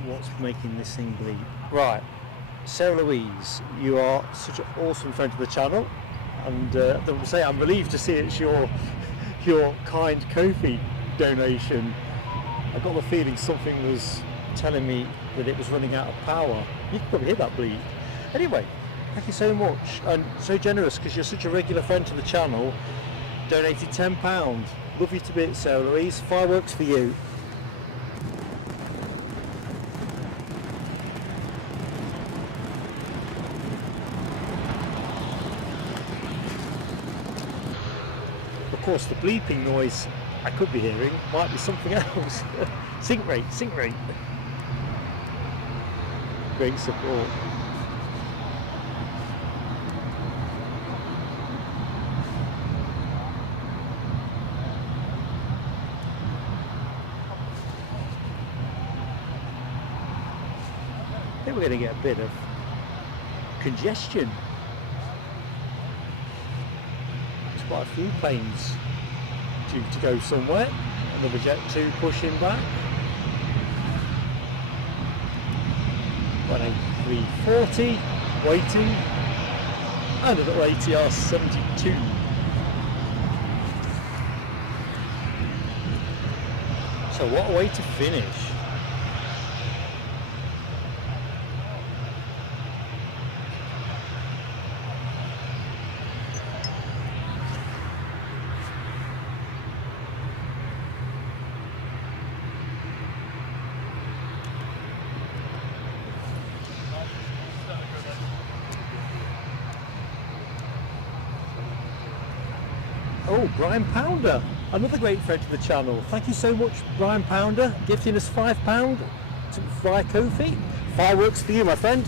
what's making this thing bleep. Right, Sarah Louise, you are such an awesome friend of the channel, and I will say I'm relieved to see it's your kind Ko-fi donation. I got the feeling something was telling me that it was running out of power. You can probably hear that bleep. Anyway, thank you so much, and so generous because you're such a regular friend to the channel. Donated £10. Love you to bits, Sarah Louise. Fireworks for you. Of course, the bleeping noise I could be hearing might be something else. Sync rate. Great support. I think we're going to get a bit of congestion. There's quite a few planes due to go somewhere. Another Jet 2 pushing back. 18340 waiting. And another ATR 72. So what a way to finish. Oh, Brian Pounder, another great friend to the channel. Thank you so much, Brian Pounder, gifting us £5 to fly Ko-fi. Fireworks for you, my friend.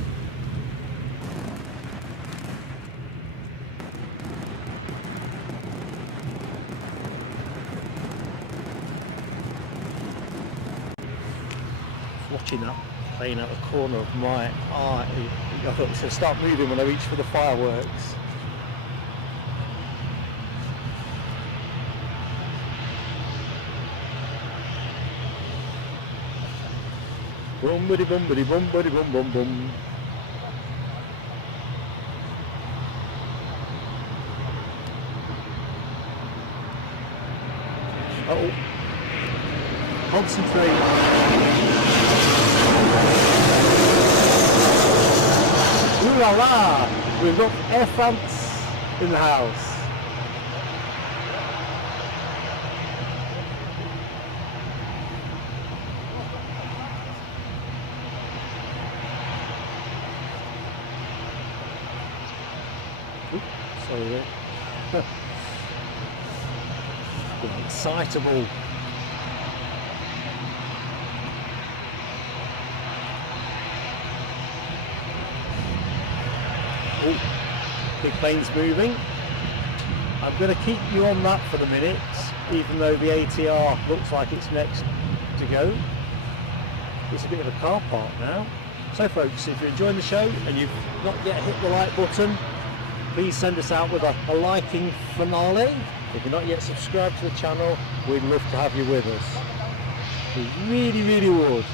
Watching that plane out the corner of my eye, I thought it was going to start moving when I reached for the fireworks. Boom, buddy, boom, buddy, boom, buddy, boom, boom, boom. Uh-oh. Concentrate. Ooh la la! We've got Air France in the house. Sorry. Excitable. Oh, big plane's moving. I'm going to keep you on that for the minute, even though the ATR looks like it's next to go. It's a bit of a car park now. So folks, if you're enjoying the show and you've not yet hit the like button, please send us out with a liking finale. If you're not yet subscribed to the channel, we'd love to have you with us. We really, really would.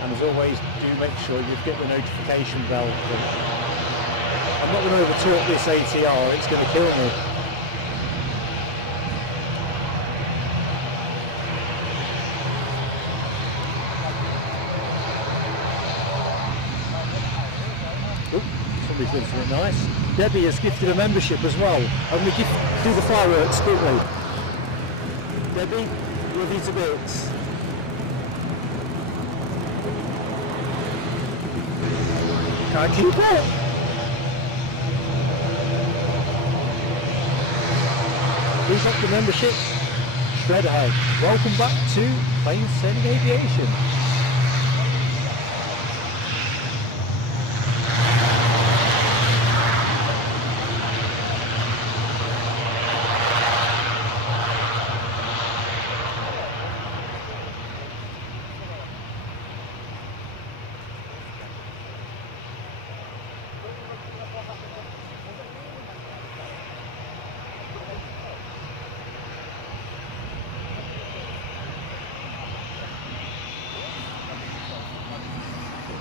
And as always, do make sure you get the notification bell. I'm not going to overtalk this ATR, it's going to kill me. Somebody's doing something nice. Debbie has gifted a membership as well. I'm going to do the fireworks quickly. Debbie, love you to bits. Can't keep up. Who's up the membership? straight ahead. Welcome back to Plain Sailing Aviation.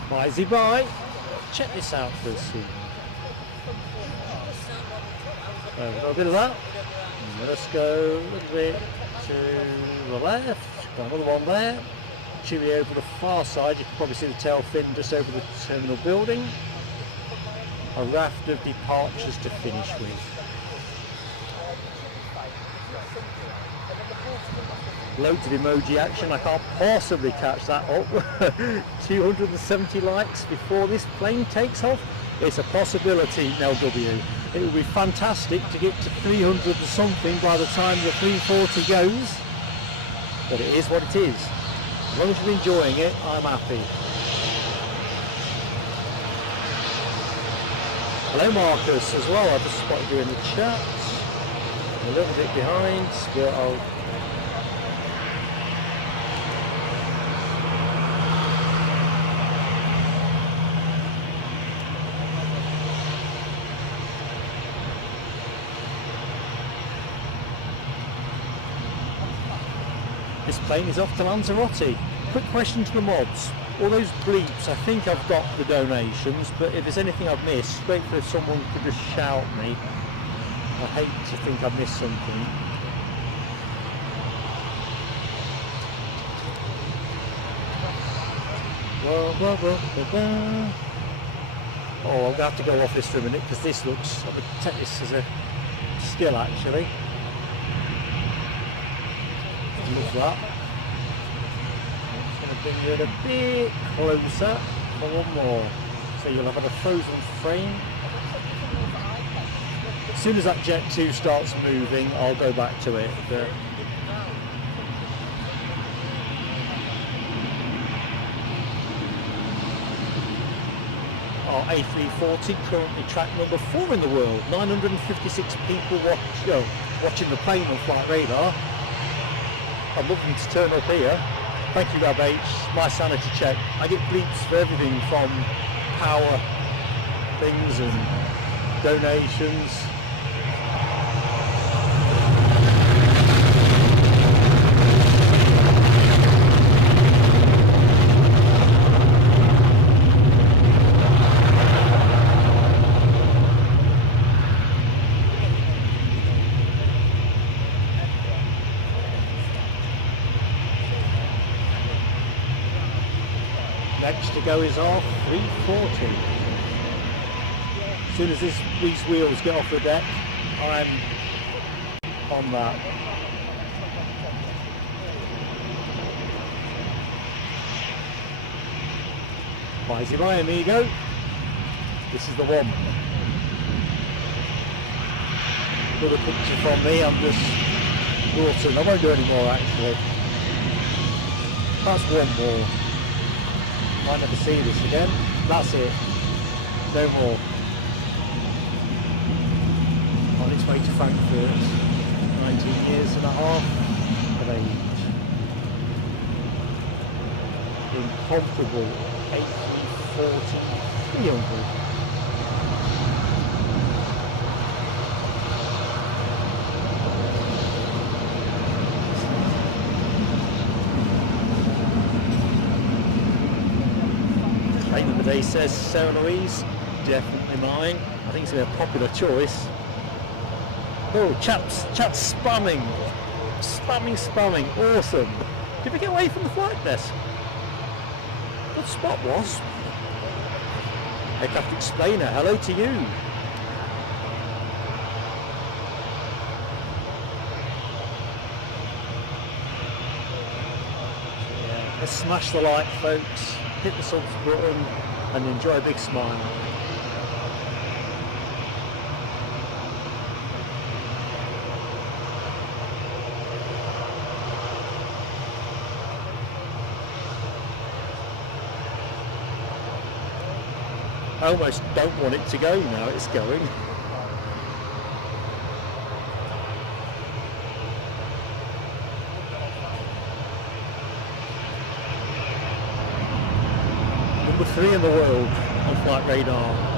Bye, bye. Check this out for a second. We've got a bit of that. Let us go a little bit to the left. Got another one there. TUI over the far side. You can probably see the tail fin just over the terminal building. A raft of departures to finish with. Loads of emoji action. I can't possibly catch that up. 270 likes before this plane takes off. It's a possibility, Nell W. It would be fantastic to get to 300 or something by the time the 340 goes. But it is what it is. As long as you're enjoying it, I'm happy. Hello Marcus as well. I just spotted you in the chat. A little bit behind, but I'll This plane is off to Lanzarote. Quick question to the mods. All those bleeps, I think I've got the donations, but if there's anything I've missed, great for if someone could just shout me. I hate to think I've missed something. Oh, I'm going to have to go off this for a minute because this looks, I'm going to take this as a still actually. Love that. I'm just going to bring you in a bit closer for one more. So you'll have a frozen frame. As soon as that Jet 2 starts moving, I'll go back to it. But our A340, currently track number 4 in the world. 956 people watching the plane on flight radar. I'd love them to turn up here. Thank you, Rob H. My sanity check. I get bleeps for everything from power things and donations. Next to go is our 340. As soon as these wheels get off the deck, I'm on that. Bye, amigo. This is the one. Another picture from me. I'm just water. I won't do any more actually. That's one more. Might never see this again. That's it. No more. On its way to Frankfurt. 19 years and a half of age. Incomparable A340-300. They says Sarah Louise, definitely mine. I think it's going to be a popular choice. Oh, chat's spamming. Awesome. Did we get away from the flight desk? What spot was? Aircraft explainer, hello to you. Yeah, let's smash the like, folks. Hit the subs button and enjoy a big smile. I almost don't want it to go now it's going. Number 3 in the world on flight radar.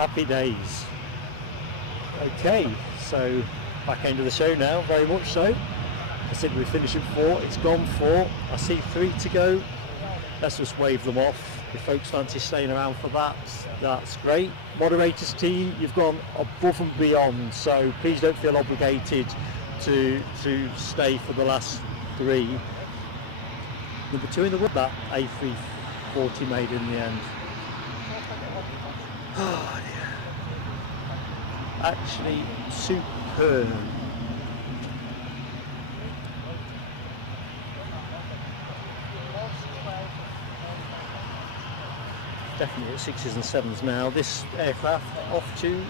Happy days. Okay, so back end of the show now, very much so. I said we finish at 4, it's gone 4. I see 3 to go. Let's just wave them off. If folks fancy staying around for that, that's great. Moderators team, you've gone above and beyond, so please don't feel obligated to stay for the last 3. Number 2 in the world, that A340 made in the end. Oh dear. Actually superb. Definitely at 6s and 7s now. This aircraft off to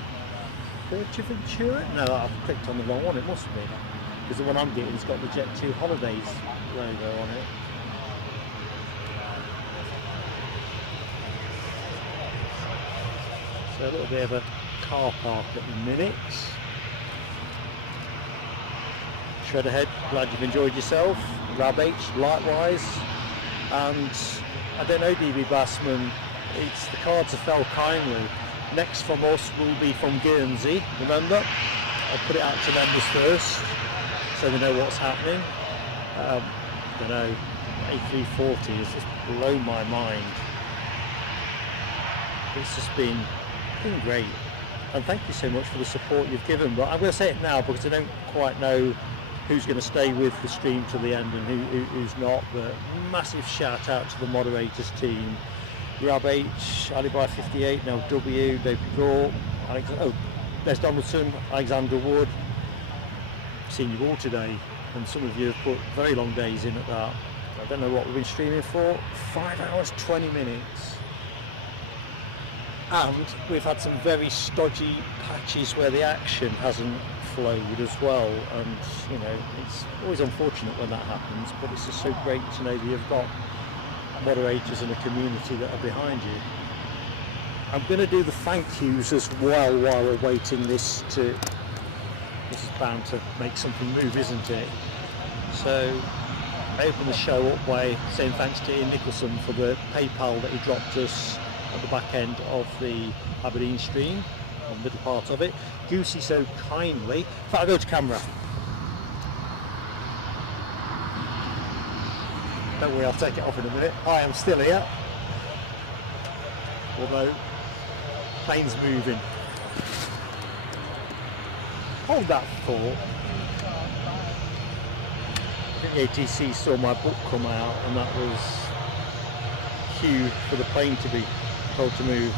Ventura? No, I've clicked on the wrong one, it must be. Because the one I'm getting has got the Jet2 Holidays logo on it. So a little bit of a car park at the minute. Shred ahead, glad you've enjoyed yourself. Rab H, likewise. And I don't know, DB Bassman, it's the cards have fell kindly. Next from us will be from Guernsey, remember? I'll put it out to members first, so they know what's happening. I don't know, A340 has just blown my mind. It's just been great, and thank you so much for the support you've given. But I'm going to say it now because I don't quite know who's going to stay with the stream to the end and who's not. But massive shout out to the moderators team: Rab H, Alibi 58, now W, David Grothe, Les Donaldson, Alexander Wood. Seen you all today, and some of you have put very long days in at that. I don't know what we've been streaming for. 5 hours 20 minutes. And we've had some very stodgy patches where the action hasn't flowed as well, and you know, it's always unfortunate when that happens, but it's just so great to know that you've got moderators and a community that are behind you. I'm going to do the thank yous as well while we're waiting this is bound to make something move, isn't it? So I open the show up by saying thanks to Ian Nicholson for the PayPal that he dropped us at the back end of the Aberdeen stream, or the middle part of it. Goosey so kindly. In fact, I'll go to camera. Don't worry, I'll take it off in a minute. I am still here, although plane's moving. Hold that thought. I think the ATC saw my book come out, and that was cue for the plane to be told to move.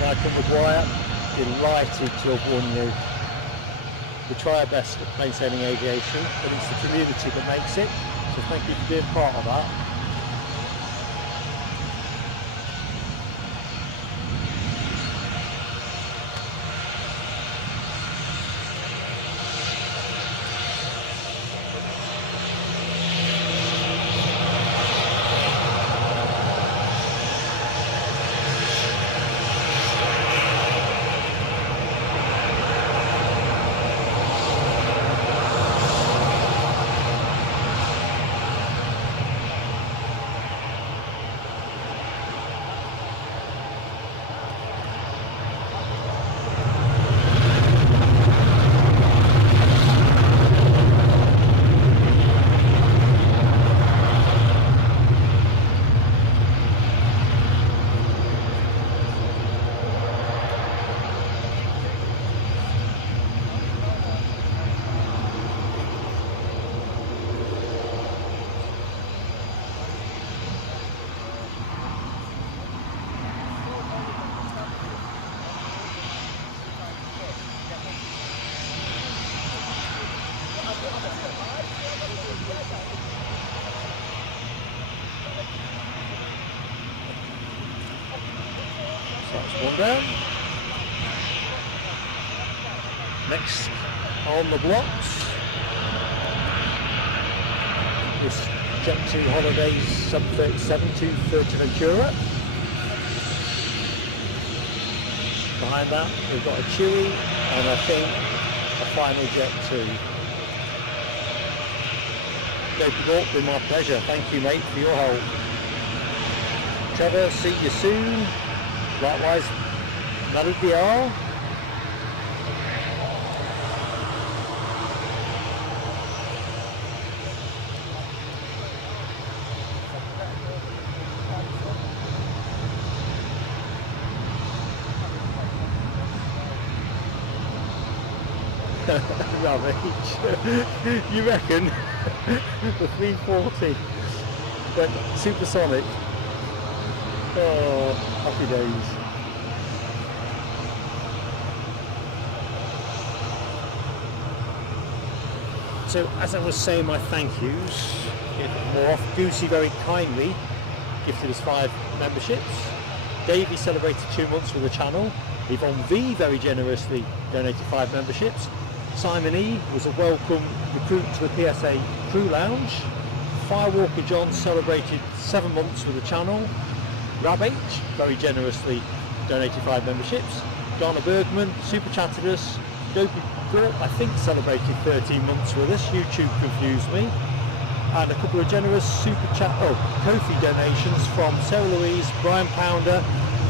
Michael Maguire, delighted to have won you. We try our best at plain sailing aviation, but it's the community that makes it, so thank you for being part of that. One down. Next on the blocks, this Jet2 Holidays Sub 37 to Fuerteventura. Behind that we've got a TUI and I think a final Jet2. Dirk, been my pleasure. Thank you, mate, for your help. Trevor, see you soon. Likewise, Marie DR. Rubbish. You reckon? The 340 went supersonic. Oh, happy days. So as I was saying my thank yous, more off, Goosey very kindly gifted us 5 memberships. Davey celebrated 2 months with the channel. Yvonne V very generously donated 5 memberships. Simon E was a welcome recruit to the PSA Crew Lounge. Firewalker John celebrated 7 months with the channel. Rab H very generously donated 5 memberships. Donna Bergman super chatted us. Dopey Gort I think celebrated 13 months with us. YouTube confused me. And a couple of generous super chat Kofi donations from Sarah Louise, Brian Pounder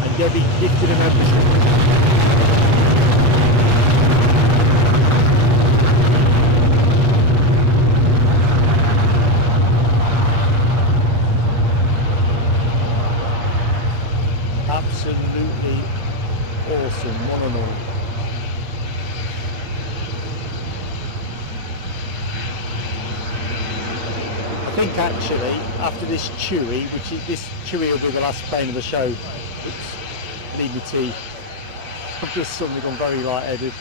and Debbie gifted a membership. Absolutely awesome, one and all. I think actually after this TUI, this TUI will be the last plane of the show, it's need me tea. I've just suddenly gone very light-headed.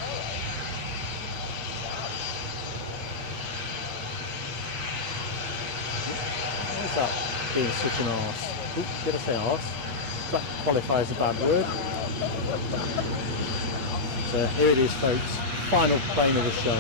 What's that being such an arse? Ooh, did I say arse? That qualifies a bad word. So here it is, folks, final plane of the show.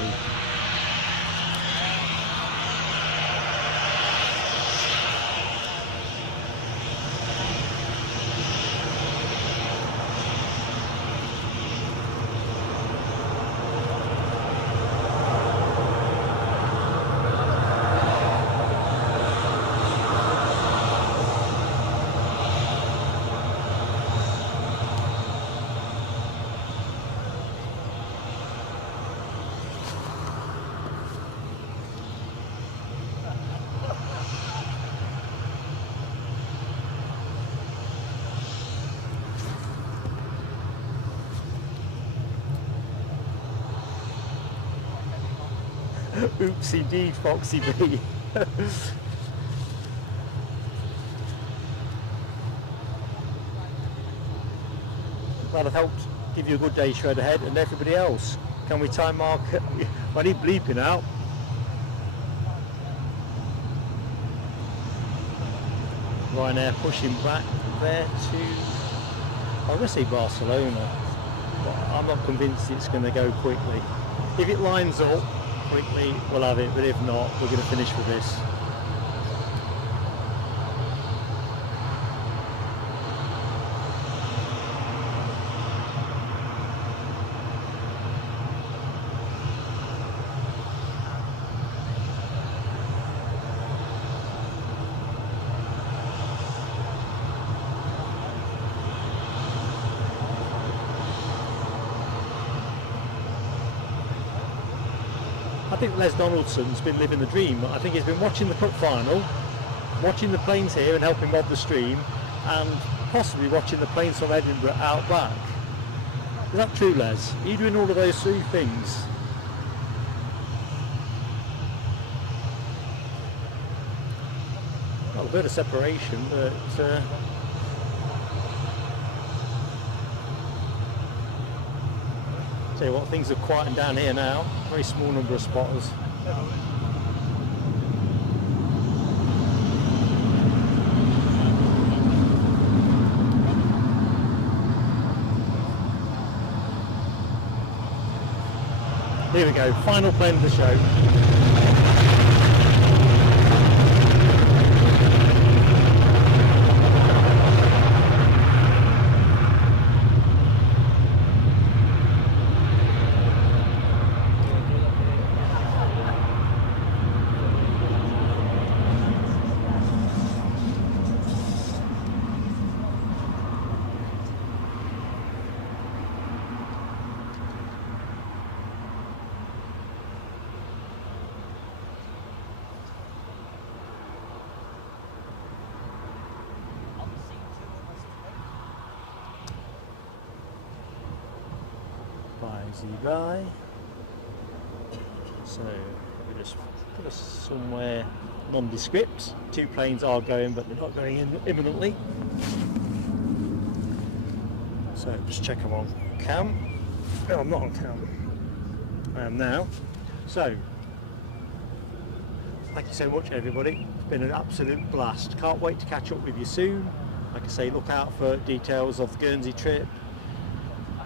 Oops, indeed, Foxy B. Well, I've helped give you a good day straight ahead, and everybody else. Can we time mark? I need bleeping out. Ryanair pushing back there to, I'm going to say Barcelona, but I'm not convinced it's going to go quickly. If it lines up quickly, we'll have it, but if not, we're going to finish with this. I think Les Donaldson's been living the dream. I think he's been watching the cup final, watching the planes here and helping mod the stream, and possibly watching the planes from Edinburgh out back. Is that true, Les? Are you doing all of those 3 things? Well, a bit of separation, but tell you what, things are quieting down here now. Very small number of spotters. Here we go, final plane of the show. By. So we just put us somewhere nondescript. 2 planes are going, but they're not going in imminently. So just check I'm on cam. No, I'm not on cam. I am now. So thank you so much, everybody. It's been an absolute blast. Can't wait to catch up with you soon. Like I say, look out for details of the Guernsey trip.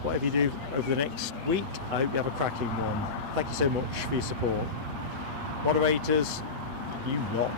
Whatever you do over the next week, I hope you have a cracking one. Thank you so much for your support. Moderators, you rock.